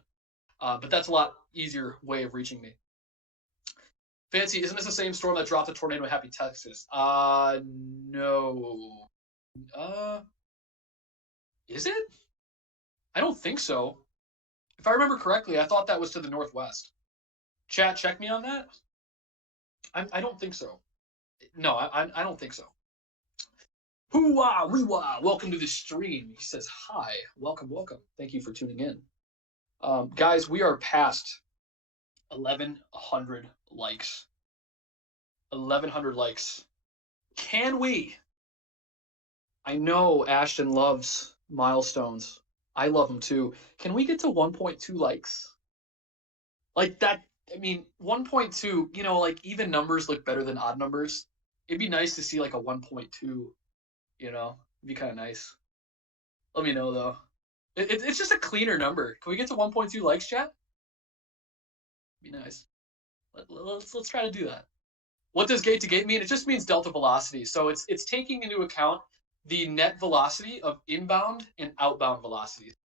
But that's a lot easier way of reaching me. Fancy, isn't this the same storm that dropped a tornado in Happy, Texas? No. Is it? I don't think so. If I remember correctly, I thought that was to the northwest. Chat, check me on that. I don't think so. No, I don't think so. Hoo-wah, wee-wah, welcome to the stream. He says, hi, welcome. Thank you for tuning in. Guys, we are past 1,100 likes. 1,100 likes. Can we? I know Ashton loves milestones. I love them too. Can we get to 1.2 likes? Like that, 1.2, like even numbers look better than odd numbers. It'd be nice to see like a 1.2, it'd be kind of nice. Let me know though. It's just a cleaner number. Can we get to 1.2 likes, chat? Be nice. Let's try to do that. What does gate to gate mean? It just means delta velocity. So it's taking into account the net velocity of inbound and outbound velocities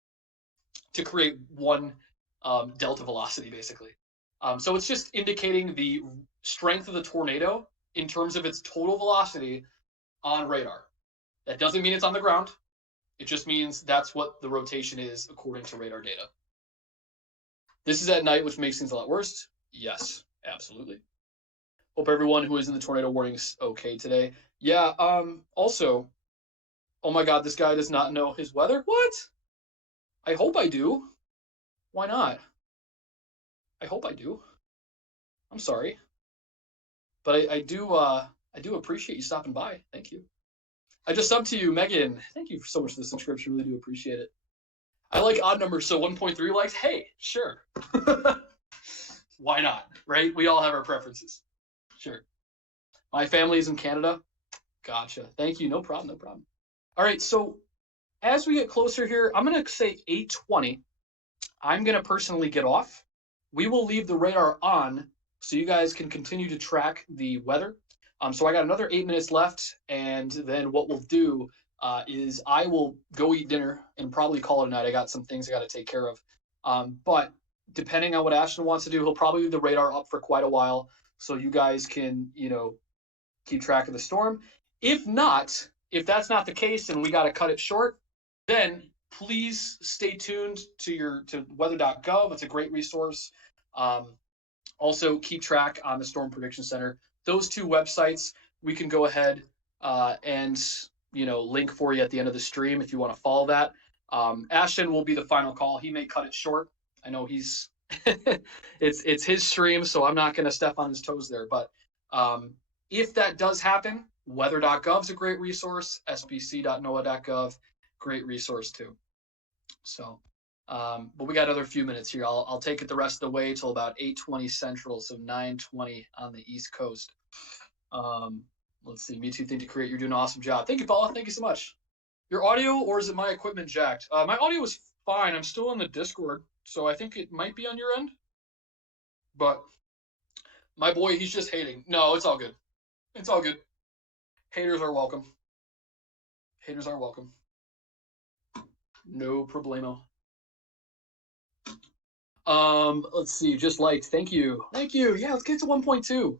to create one delta velocity, basically. So it's just indicating the strength of the tornado in terms of its total velocity on radar. That doesn't mean it's on the ground. It just means that's what the rotation is according to radar data. This is at night, which makes things a lot worse. Yes, absolutely. Hope everyone who is in the tornado warning's okay today. Yeah, also, oh my God, this guy does not know his weather? What? I hope I do. Why not? I hope I do. I'm sorry. But I do appreciate you stopping by. Thank you. I just subbed to you, Megan. Thank you so much for the subscription. Really do appreciate it. I like odd numbers, so 1.3 likes. Hey, sure. Why not, right? We all have our preferences. Sure. My family is in Canada. Gotcha. Thank you. No problem. All right, so as we get closer here, I'm going to say 8:20. I'm going to personally get off. We will leave the radar on so you guys can continue to track the weather. So I got another 8 minutes left, and then what we'll do is I will go eat dinner and probably call it a night. I got some things I got to take care of. But depending on what Ashton wants to do, he'll probably leave the radar up for quite a while so you guys can, keep track of the storm. If not, If that's not the case and we got to cut it short, then please stay tuned to weather.gov. It's a great resource. Also, keep track on the Storm Prediction Center. Those two websites we can go ahead and link for you at the end of the stream if you want to follow that. Ashton will be the final call. He may cut it short. I know he's it's his stream, so I'm not going to step on his toes there. But if that does happen, weather.gov is a great resource. spc.noaa.gov, great resource too. So, but we got another few minutes here. I'll take it the rest of the way till about 8:20 Central, so 9:20 on the East Coast. Let's see. Me too. Think to create. You're doing an awesome job. Thank you, Paula. Thank you so much. Your audio, or is it my equipment jacked? My audio is fine. I'm still in the Discord, so I think it might be on your end. But my boy, he's just hating. No, it's all good. It's all good. Haters are welcome. Haters are welcome. No problemo. Let's see. Just liked. Thank you. Thank you. Yeah, let's get to 1.2.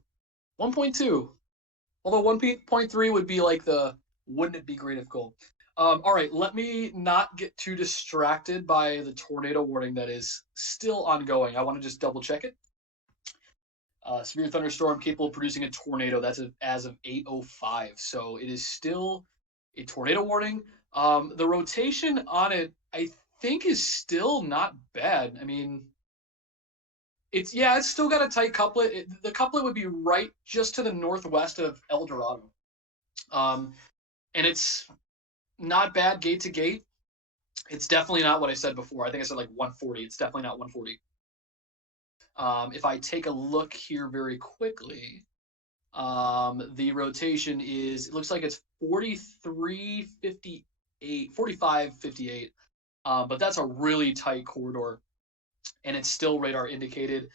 1.2. Although 1.3 would be like wouldn't it be great if gold? All right, let me not get too distracted by the tornado warning that is still ongoing. I want to just double check it. Severe thunderstorm capable of producing a tornado. That's as of 8:05. So it is still a tornado warning. The rotation on it, I think, is still not bad. I mean, it's still got a tight couplet. The couplet would be right just to the northwest of El Dorado. And it's not bad gate to gate. It's definitely not what I said before. I think I said like 140. It's definitely not 140. If I take a look here very quickly, the rotation is, it looks like it's 45.58, but that's a really tight corridor, and it's still radar indicated.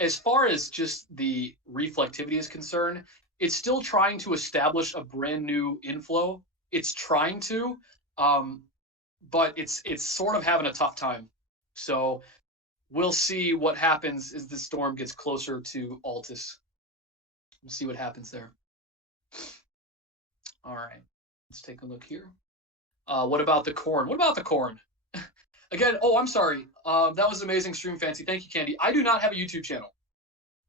As far as just the reflectivity is concerned, it's still trying to establish a brand new inflow. It's trying to, but it's sort of having a tough time. So we'll see what happens as the storm gets closer to Altus. We'll see what happens there. All right, let's take a look here. What about the corn? What about the corn? Again, oh, I'm sorry. That was amazing stream, Fancy. Thank you, Candy. I do not have a YouTube channel.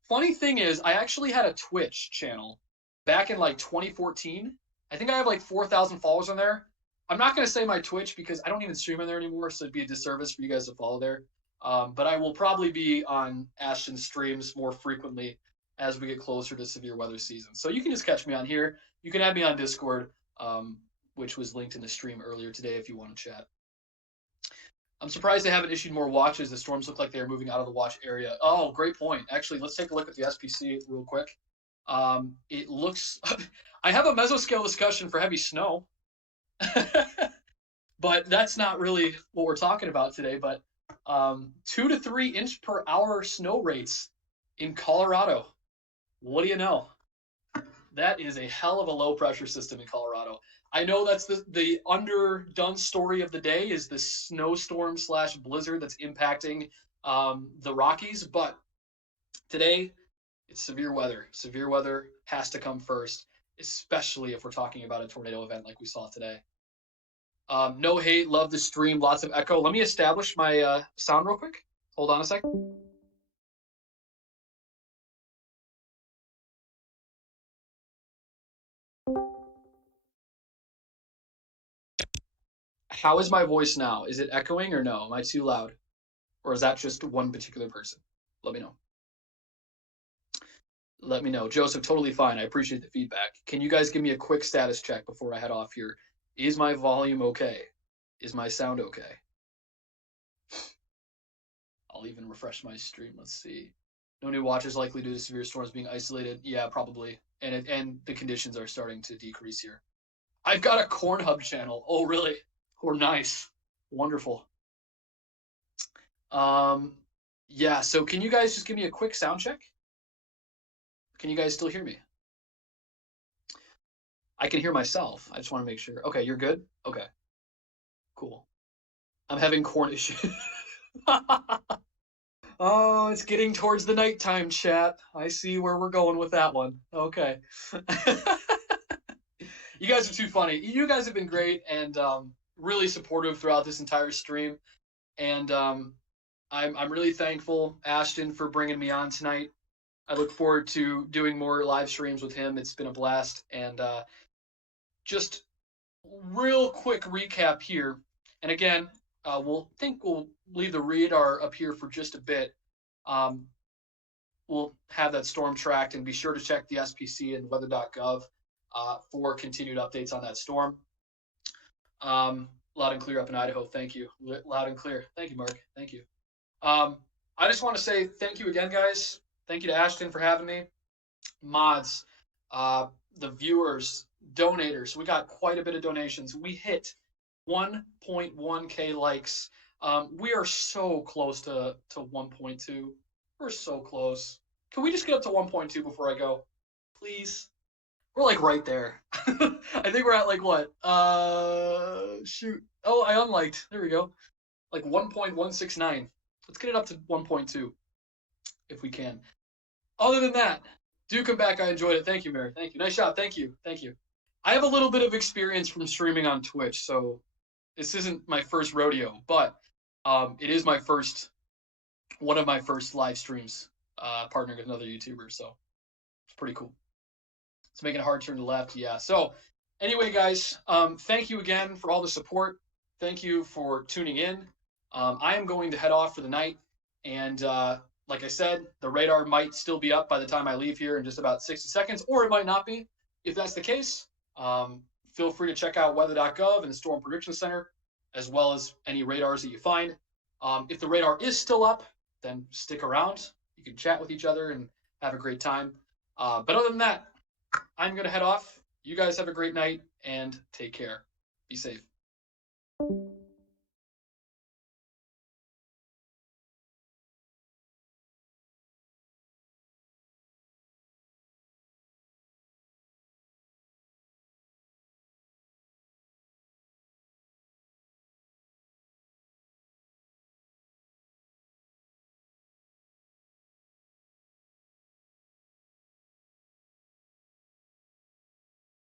Funny thing is, I actually had a Twitch channel back in like 2014. I think I have like 4,000 followers on there. I'm not going to say my Twitch because I don't even stream on there anymore, so it'd be a disservice for you guys to follow there. But I will probably be on Ashton's streams more frequently as we get closer to severe weather season. So you can just catch me on here. You can add me on Discord, which was linked in the stream earlier today if you want to chat. I'm surprised they haven't issued more watches. The storms look like they're moving out of the watch area. Oh, great point. Actually, let's take a look at the SPC real quick. It looks... I have a mesoscale discussion for heavy snow. But that's not really what we're talking about today. But 2 to 3 inch per hour snow rates in Colorado. What do you know? That is a hell of a low pressure system in Colorado. I know that's the underdone story of the day is the snowstorm / blizzard that's impacting the Rockies. But today, it's severe weather. Severe weather has to come first, especially if we're talking about a tornado event like we saw today. No hate, love the stream, lots of echo. Let me establish my sound real quick. Hold on a sec. How is my voice now? Is it echoing or no? Am I too loud? Or is that just one particular person? Let me know. Let me know. Joseph, totally fine. I appreciate the feedback. Can you guys give me a quick status check before I head off here? Is my volume okay? Is my sound okay? I'll even refresh my stream. Let's see. No new watches likely due to severe storms being isolated. Yeah, probably. And the conditions are starting to decrease here. I've got a Corn Hub channel. Oh, really? Oh, nice. Wonderful. Yeah, so can you guys just give me a quick sound check? Can you guys still hear me? I can hear myself. I just want to make sure. Okay, you're good? Okay. Cool. I'm having corn issues. Oh, it's getting towards the nighttime, chat. I see where we're going with that one. Okay. You guys are too funny. You guys have been great and really supportive throughout this entire stream. And I'm really thankful, Ashton, for bringing me on tonight. I look forward to doing more live streams with him. It's been a blast. And just real quick recap here. And again, we'll leave the radar up here for just a bit. We'll have that storm tracked, and be sure to check the SPC and weather.gov for continued updates on that storm. Loud and clear up in Idaho. Thank you. Loud and clear. Thank you, Mark. Thank you. I just want to say thank you again, guys. Thank you to Ashton for having me. Mods, the viewers, donators. We got quite a bit of donations. We hit 1.1K likes. We are so close to 1.2. We're so close. Can we just get up to 1.2 before I go? Please? We're like right there. I think we're at like what? Shoot. Oh, I unliked. There we go. Like 1.169. Let's get it up to 1.2 if we can. Other than that, do come back. I enjoyed it. Thank you, Mary. Thank you. Nice shot. Thank you. Thank you. I have a little bit of experience from streaming on Twitch, so this isn't my first rodeo, but it is one of my first live streams, partnering with another YouTuber, so it's pretty cool. It's making a hard turn to the left, yeah. So anyway, guys, thank you again for all the support. Thank you for tuning in. I am going to head off for the night, and like I said, the radar might still be up by the time I leave here in just about 60 seconds, or it might not be. If that's the case, feel free to check out weather.gov and the Storm Prediction Center, as well as any radars that you find. If the radar is still up, then stick around. You can chat with each other and have a great time. But other than that, I'm going to head off. You guys have a great night and take care. Be safe.